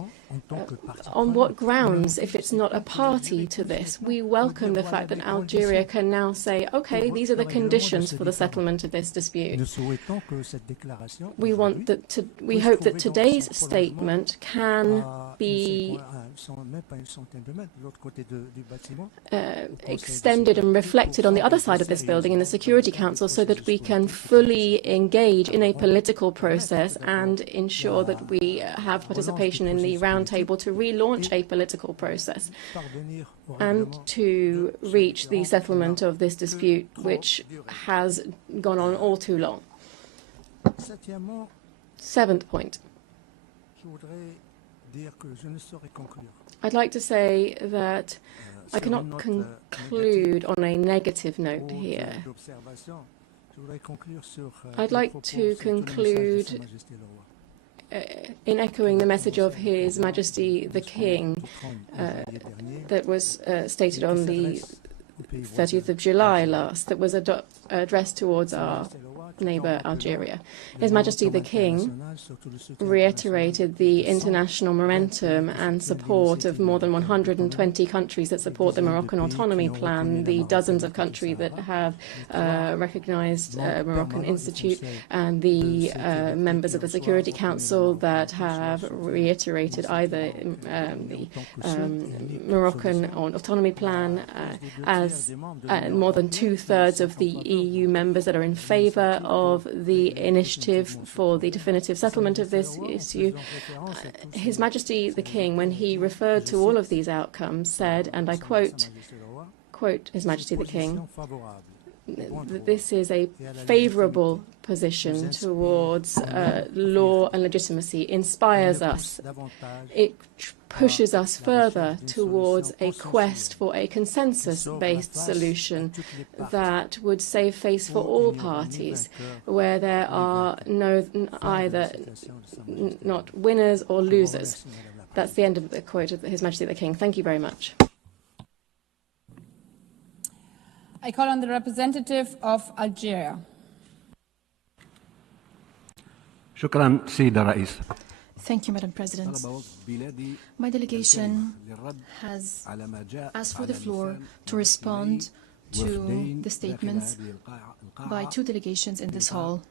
On what grounds, if it's not a party to this? We welcome the fact that Algeria can now say, okay, these are the conditions for the settlement of this dispute. We hope that today's statement can be extended and reflected on the other side of this building in the Security Council, so that we can fully engage in a political process and ensure that we have participation in the roundtable to relaunch a political process and to reach the settlement of this dispute, which has gone on all too long. Seventh point. I'd like to say that I cannot conclude on a negative note here. I'd like to conclude in echoing the message of His Majesty the King that was stated on the 30th of July last, that was addressed towards our neighbour Algeria. His Majesty the King reiterated the international momentum and support of more than 120 countries that support the Moroccan autonomy plan, the dozens of countries that have recognised Moroccan Institute, and the members of the Security Council that have reiterated either the Moroccan autonomy plan, as more than 2/3 of the EU members that are in favour of the initiative for the definitive settlement of this issue. His Majesty the King, when he referred to all of these outcomes, said, and I quote His Majesty the King, this is a favourable position towards law and legitimacy, inspires us. It pushes us further towards a quest for a consensus-based solution that would save face for all parties, where there are not winners or losers. That's the end of the quote of His Majesty the King. Thank you very much. I call on the representative of Algeria. شكرا سيدة رئيس. Thank you, Madam President. My delegation has asked for the floor to respond to the statements by two delegations in this hall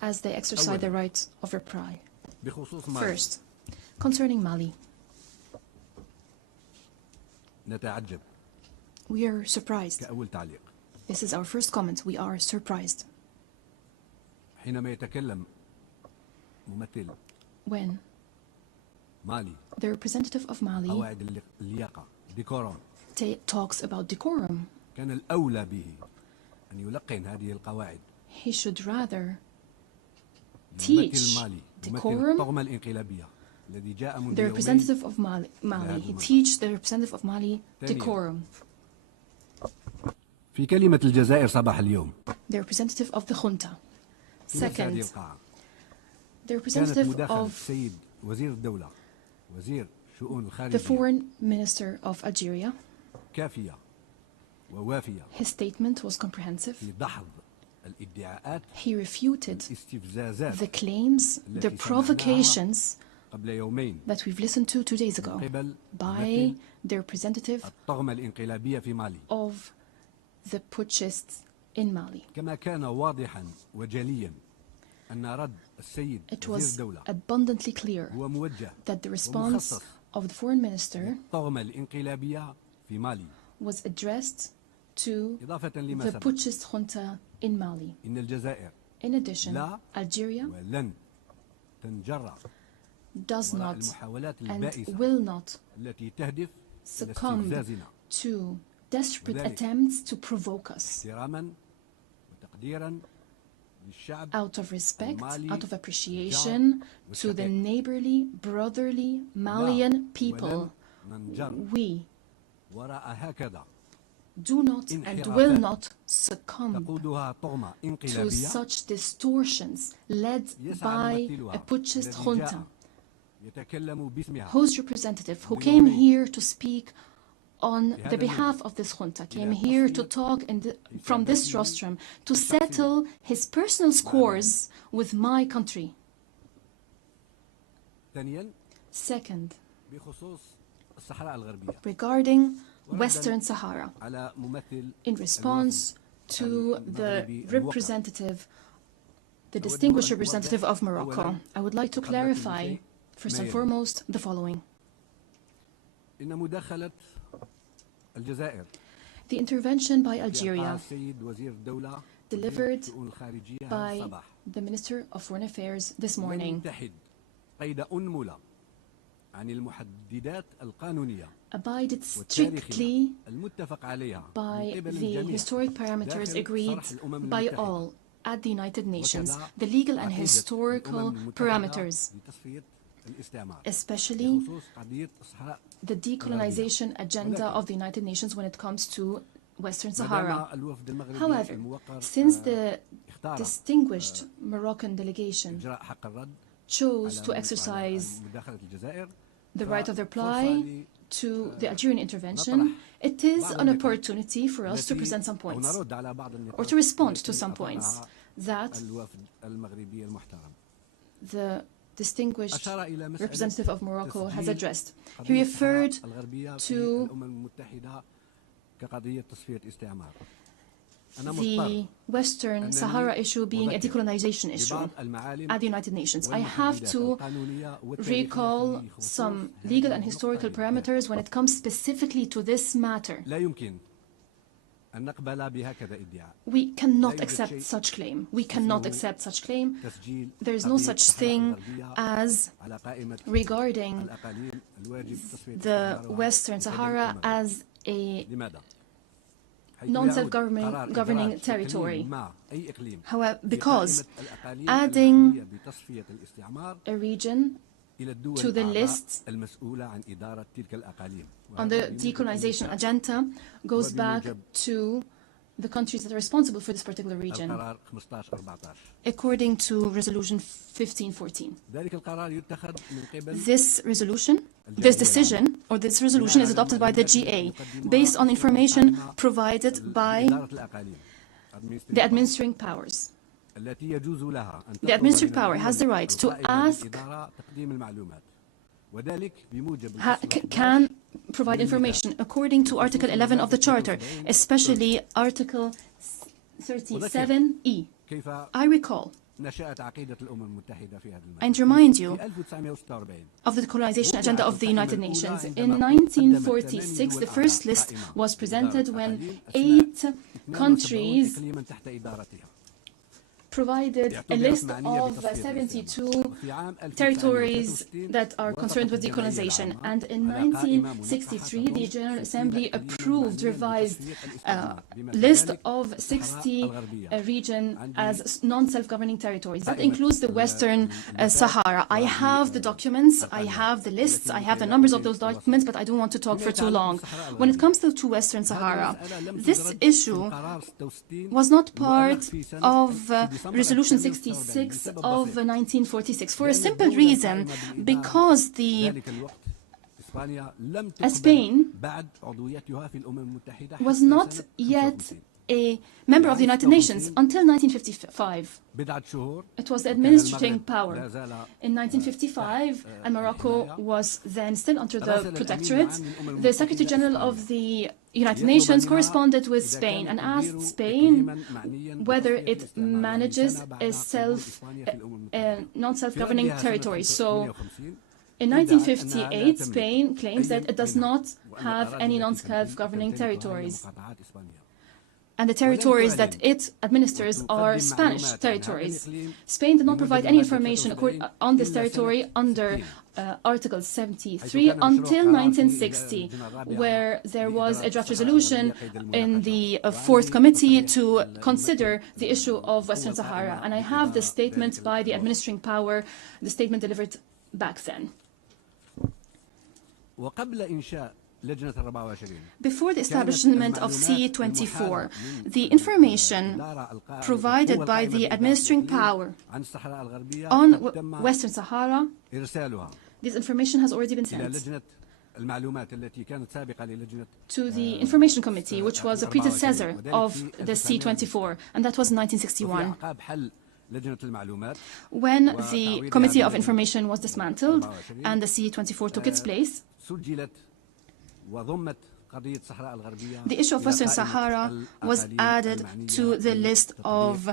as they exercise their right of reply. First, concerning Mali, we are surprised. This is our first comment. We are surprised. When the representative of Mali talks about decorum, he should rather teach decorum. The representative of Mali, he teach the representative of Mali decorum. The representative of the junta. Second, the representative of the foreign minister of Algeria. His statement was comprehensive. He refuted the claims, the provocations that we've listened to 2 days ago by the representative of the putschists in Mali. It was abundantly clear that the response of the foreign minister was addressed to the putschist junta in Mali. In addition, Algeria does not and will not succumb to desperate attempts to provoke us. Out of respect, out of appreciation to the neighborly, brotherly Malian people, we do not and will not succumb to such distortions led by a putschist junta, whose representative, who came here to speak on the behalf of this junta, came here to talk from this rostrum to settle his personal scores with my country. Second, regarding Western Sahara, in response to the representative, the distinguished representative of Morocco, I would like to clarify, first and foremost, the following. The intervention by Algeria, delivered by the Minister of Foreign Affairs this morning, abided strictly by the historic parameters agreed by all at the United Nations, the legal and historical parameters, especially the decolonization agenda of the United Nations when it comes to Western Sahara. However, since the distinguished Moroccan delegation chose to exercise the right of reply to the Algerian intervention, it is an opportunity for us to present some points, or to respond to some points that the distinguished representative of Morocco has addressed. He referred to the Western Sahara issue being a decolonization issue at the United Nations. I have to recall some legal and historical parameters when it comes specifically to this matter. We cannot accept such claim. We cannot accept such claim. There is no such thing as regarding the Western Sahara as a non-self-governing territory. However, because adding a region to the list on the decolonization agenda goes back to the countries that are responsible for this particular region, according to Resolution 1514. This decision is adopted by the GA based on information provided by the administering powers. The administering power has the right to ask, can provide information according to Article 11 of the Charter, especially Article 37E. I recall and remind you of the decolonization agenda of the United Nations. In 1946, the first list was presented when 8 countries provided a list of 72 territories that are concerned with decolonization. And in 1963, the General Assembly approved revised list of 60 regions as non-self-governing territories. That includes the Western Sahara. I have the documents, I have the lists, I have the numbers of those documents, but I don't want to talk for too long. When it comes to Western Sahara, this issue was not part of Resolution 66 of 1946 for a simple reason, because Spain was not yet a member of the United Nations until 1955. It was the administrating power. In 1955, and Morocco was then still under the protectorate, the Secretary General of the United Nations corresponded with Spain and asked Spain whether it manages a non-self-governing territory. So in 1958, Spain claims that it does not have any non-self-governing territories. And the territories that it administers are Spanish territories. Spain did not provide any information on this territory under Article 73 until 1960, where there was a draft resolution in the Fourth Committee to consider the issue of Western Sahara. And I have the statement by the administering power, the statement delivered back then. Before the establishment of C24, the information provided by the administering power on Western Sahara, this information has already been sent to the Information Committee, which was a predecessor of the C24, and that was in 1961. When the Committee of Information was dismantled and the C24 took its place, the issue of Western Sahara was added to the list of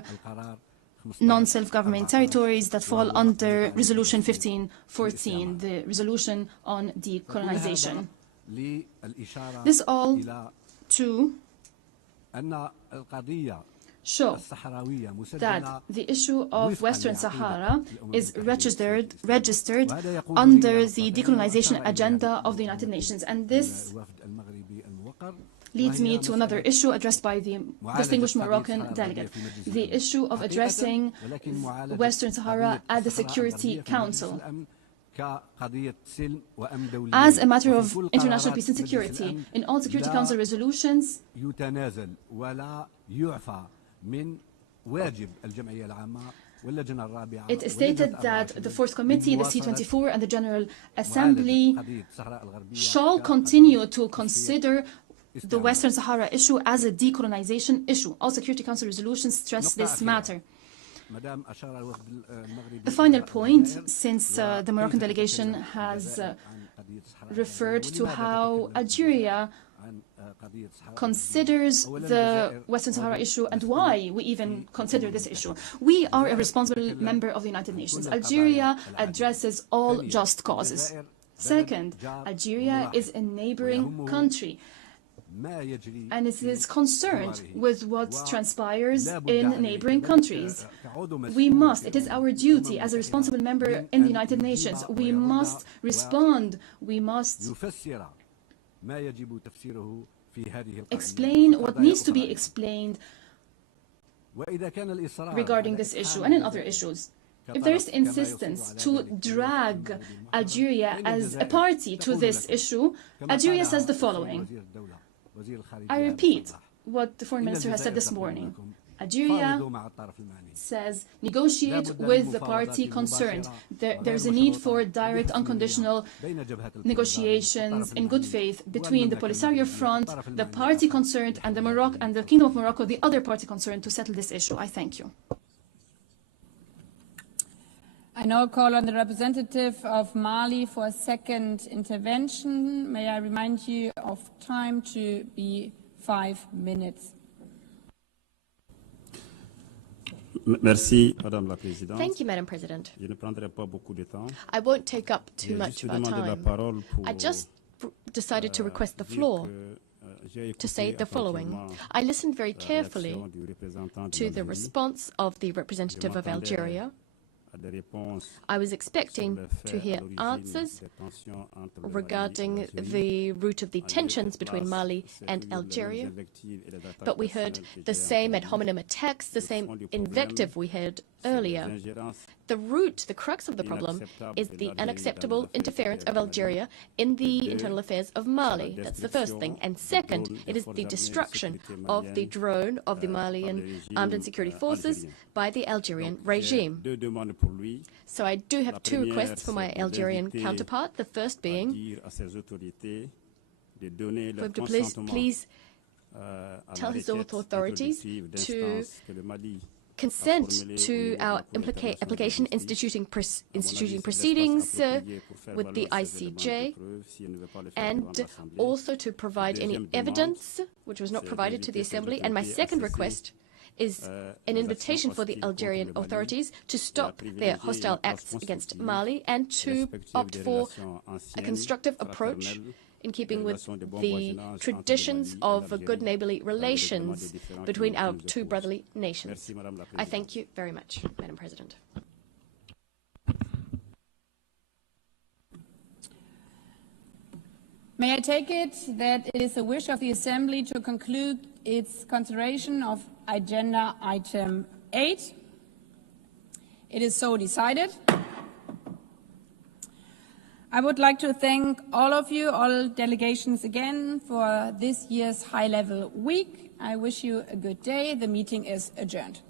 non-self-governing territories that fall under Resolution 1514, the resolution on decolonization. This all to show that the issue of Western Sahara is registered under the decolonization agenda of the United Nations. And this leads me to another issue addressed by the distinguished Moroccan delegate, the issue of addressing Western Sahara at the Security Council as a matter of international peace and security. In all Security Council resolutions, it is stated that the Fourth Committee, the C24, and the General Assembly shall continue to consider the Western Sahara issue as a decolonization issue. All Security Council resolutions stress this matter. The final point, since the Moroccan delegation has referred to how Algeria considers the Western Sahara issue and why we even consider this issue. We are a responsible member of the United Nations. Algeria addresses all just causes. Second, Algeria is a neighboring country, and it is concerned with what transpires in neighboring countries. We must, it is our duty as a responsible member in the United Nations, we must respond, we must explain what needs to be explained regarding this issue and in other issues. If there is insistence to drag Algeria as a party to this issue, Algeria says the following. I repeat what the Foreign Minister has said this morning. Algeria says, negotiate with the party concerned. There's a need for direct, unconditional negotiations in good faith between the Polisario Front, the party concerned, and the Kingdom of Morocco, the other party concerned, to settle this issue. I thank you. I now call on the representative of Mali for a second intervention. May I remind you of time to be 5 minutes. Merci, Madame la Présidente. Thank you, Madam President. Je ne prendrai pas beaucoup de temps. I won't take up too much of our time. I just decided to request the floor to say the following. I listened very carefully to the response of the representative of Algeria. I was expecting to hear answers regarding the root of the tensions between Mali and Algeria, but we heard the same ad hominem attacks, the same invective we heard earlier. The root, the crux of the problem is the unacceptable interference of Algeria in the internal affairs of Mali. That's the first thing. And second, it is the destruction of the drone of the Malian armed and security forces by the Algerian regime. So I do have two requests for my Algerian counterpart. The first being for him to please tell his authorities to consent to our application instituting proceedings with the ICJ, and also to provide any evidence which was not provided to the Assembly. And my second request is an invitation for the Algerian authorities to stop their hostile acts against Mali and to opt for a constructive approach in keeping with the traditions of good neighborly relations between our two brotherly nations. I thank you very much, Madam President. May I take it that it is the wish of the Assembly to conclude its consideration of agenda item 8? It is so decided. I would like to thank all of you, all delegations again, for this year's high-level week. I wish you a good day. The meeting is adjourned.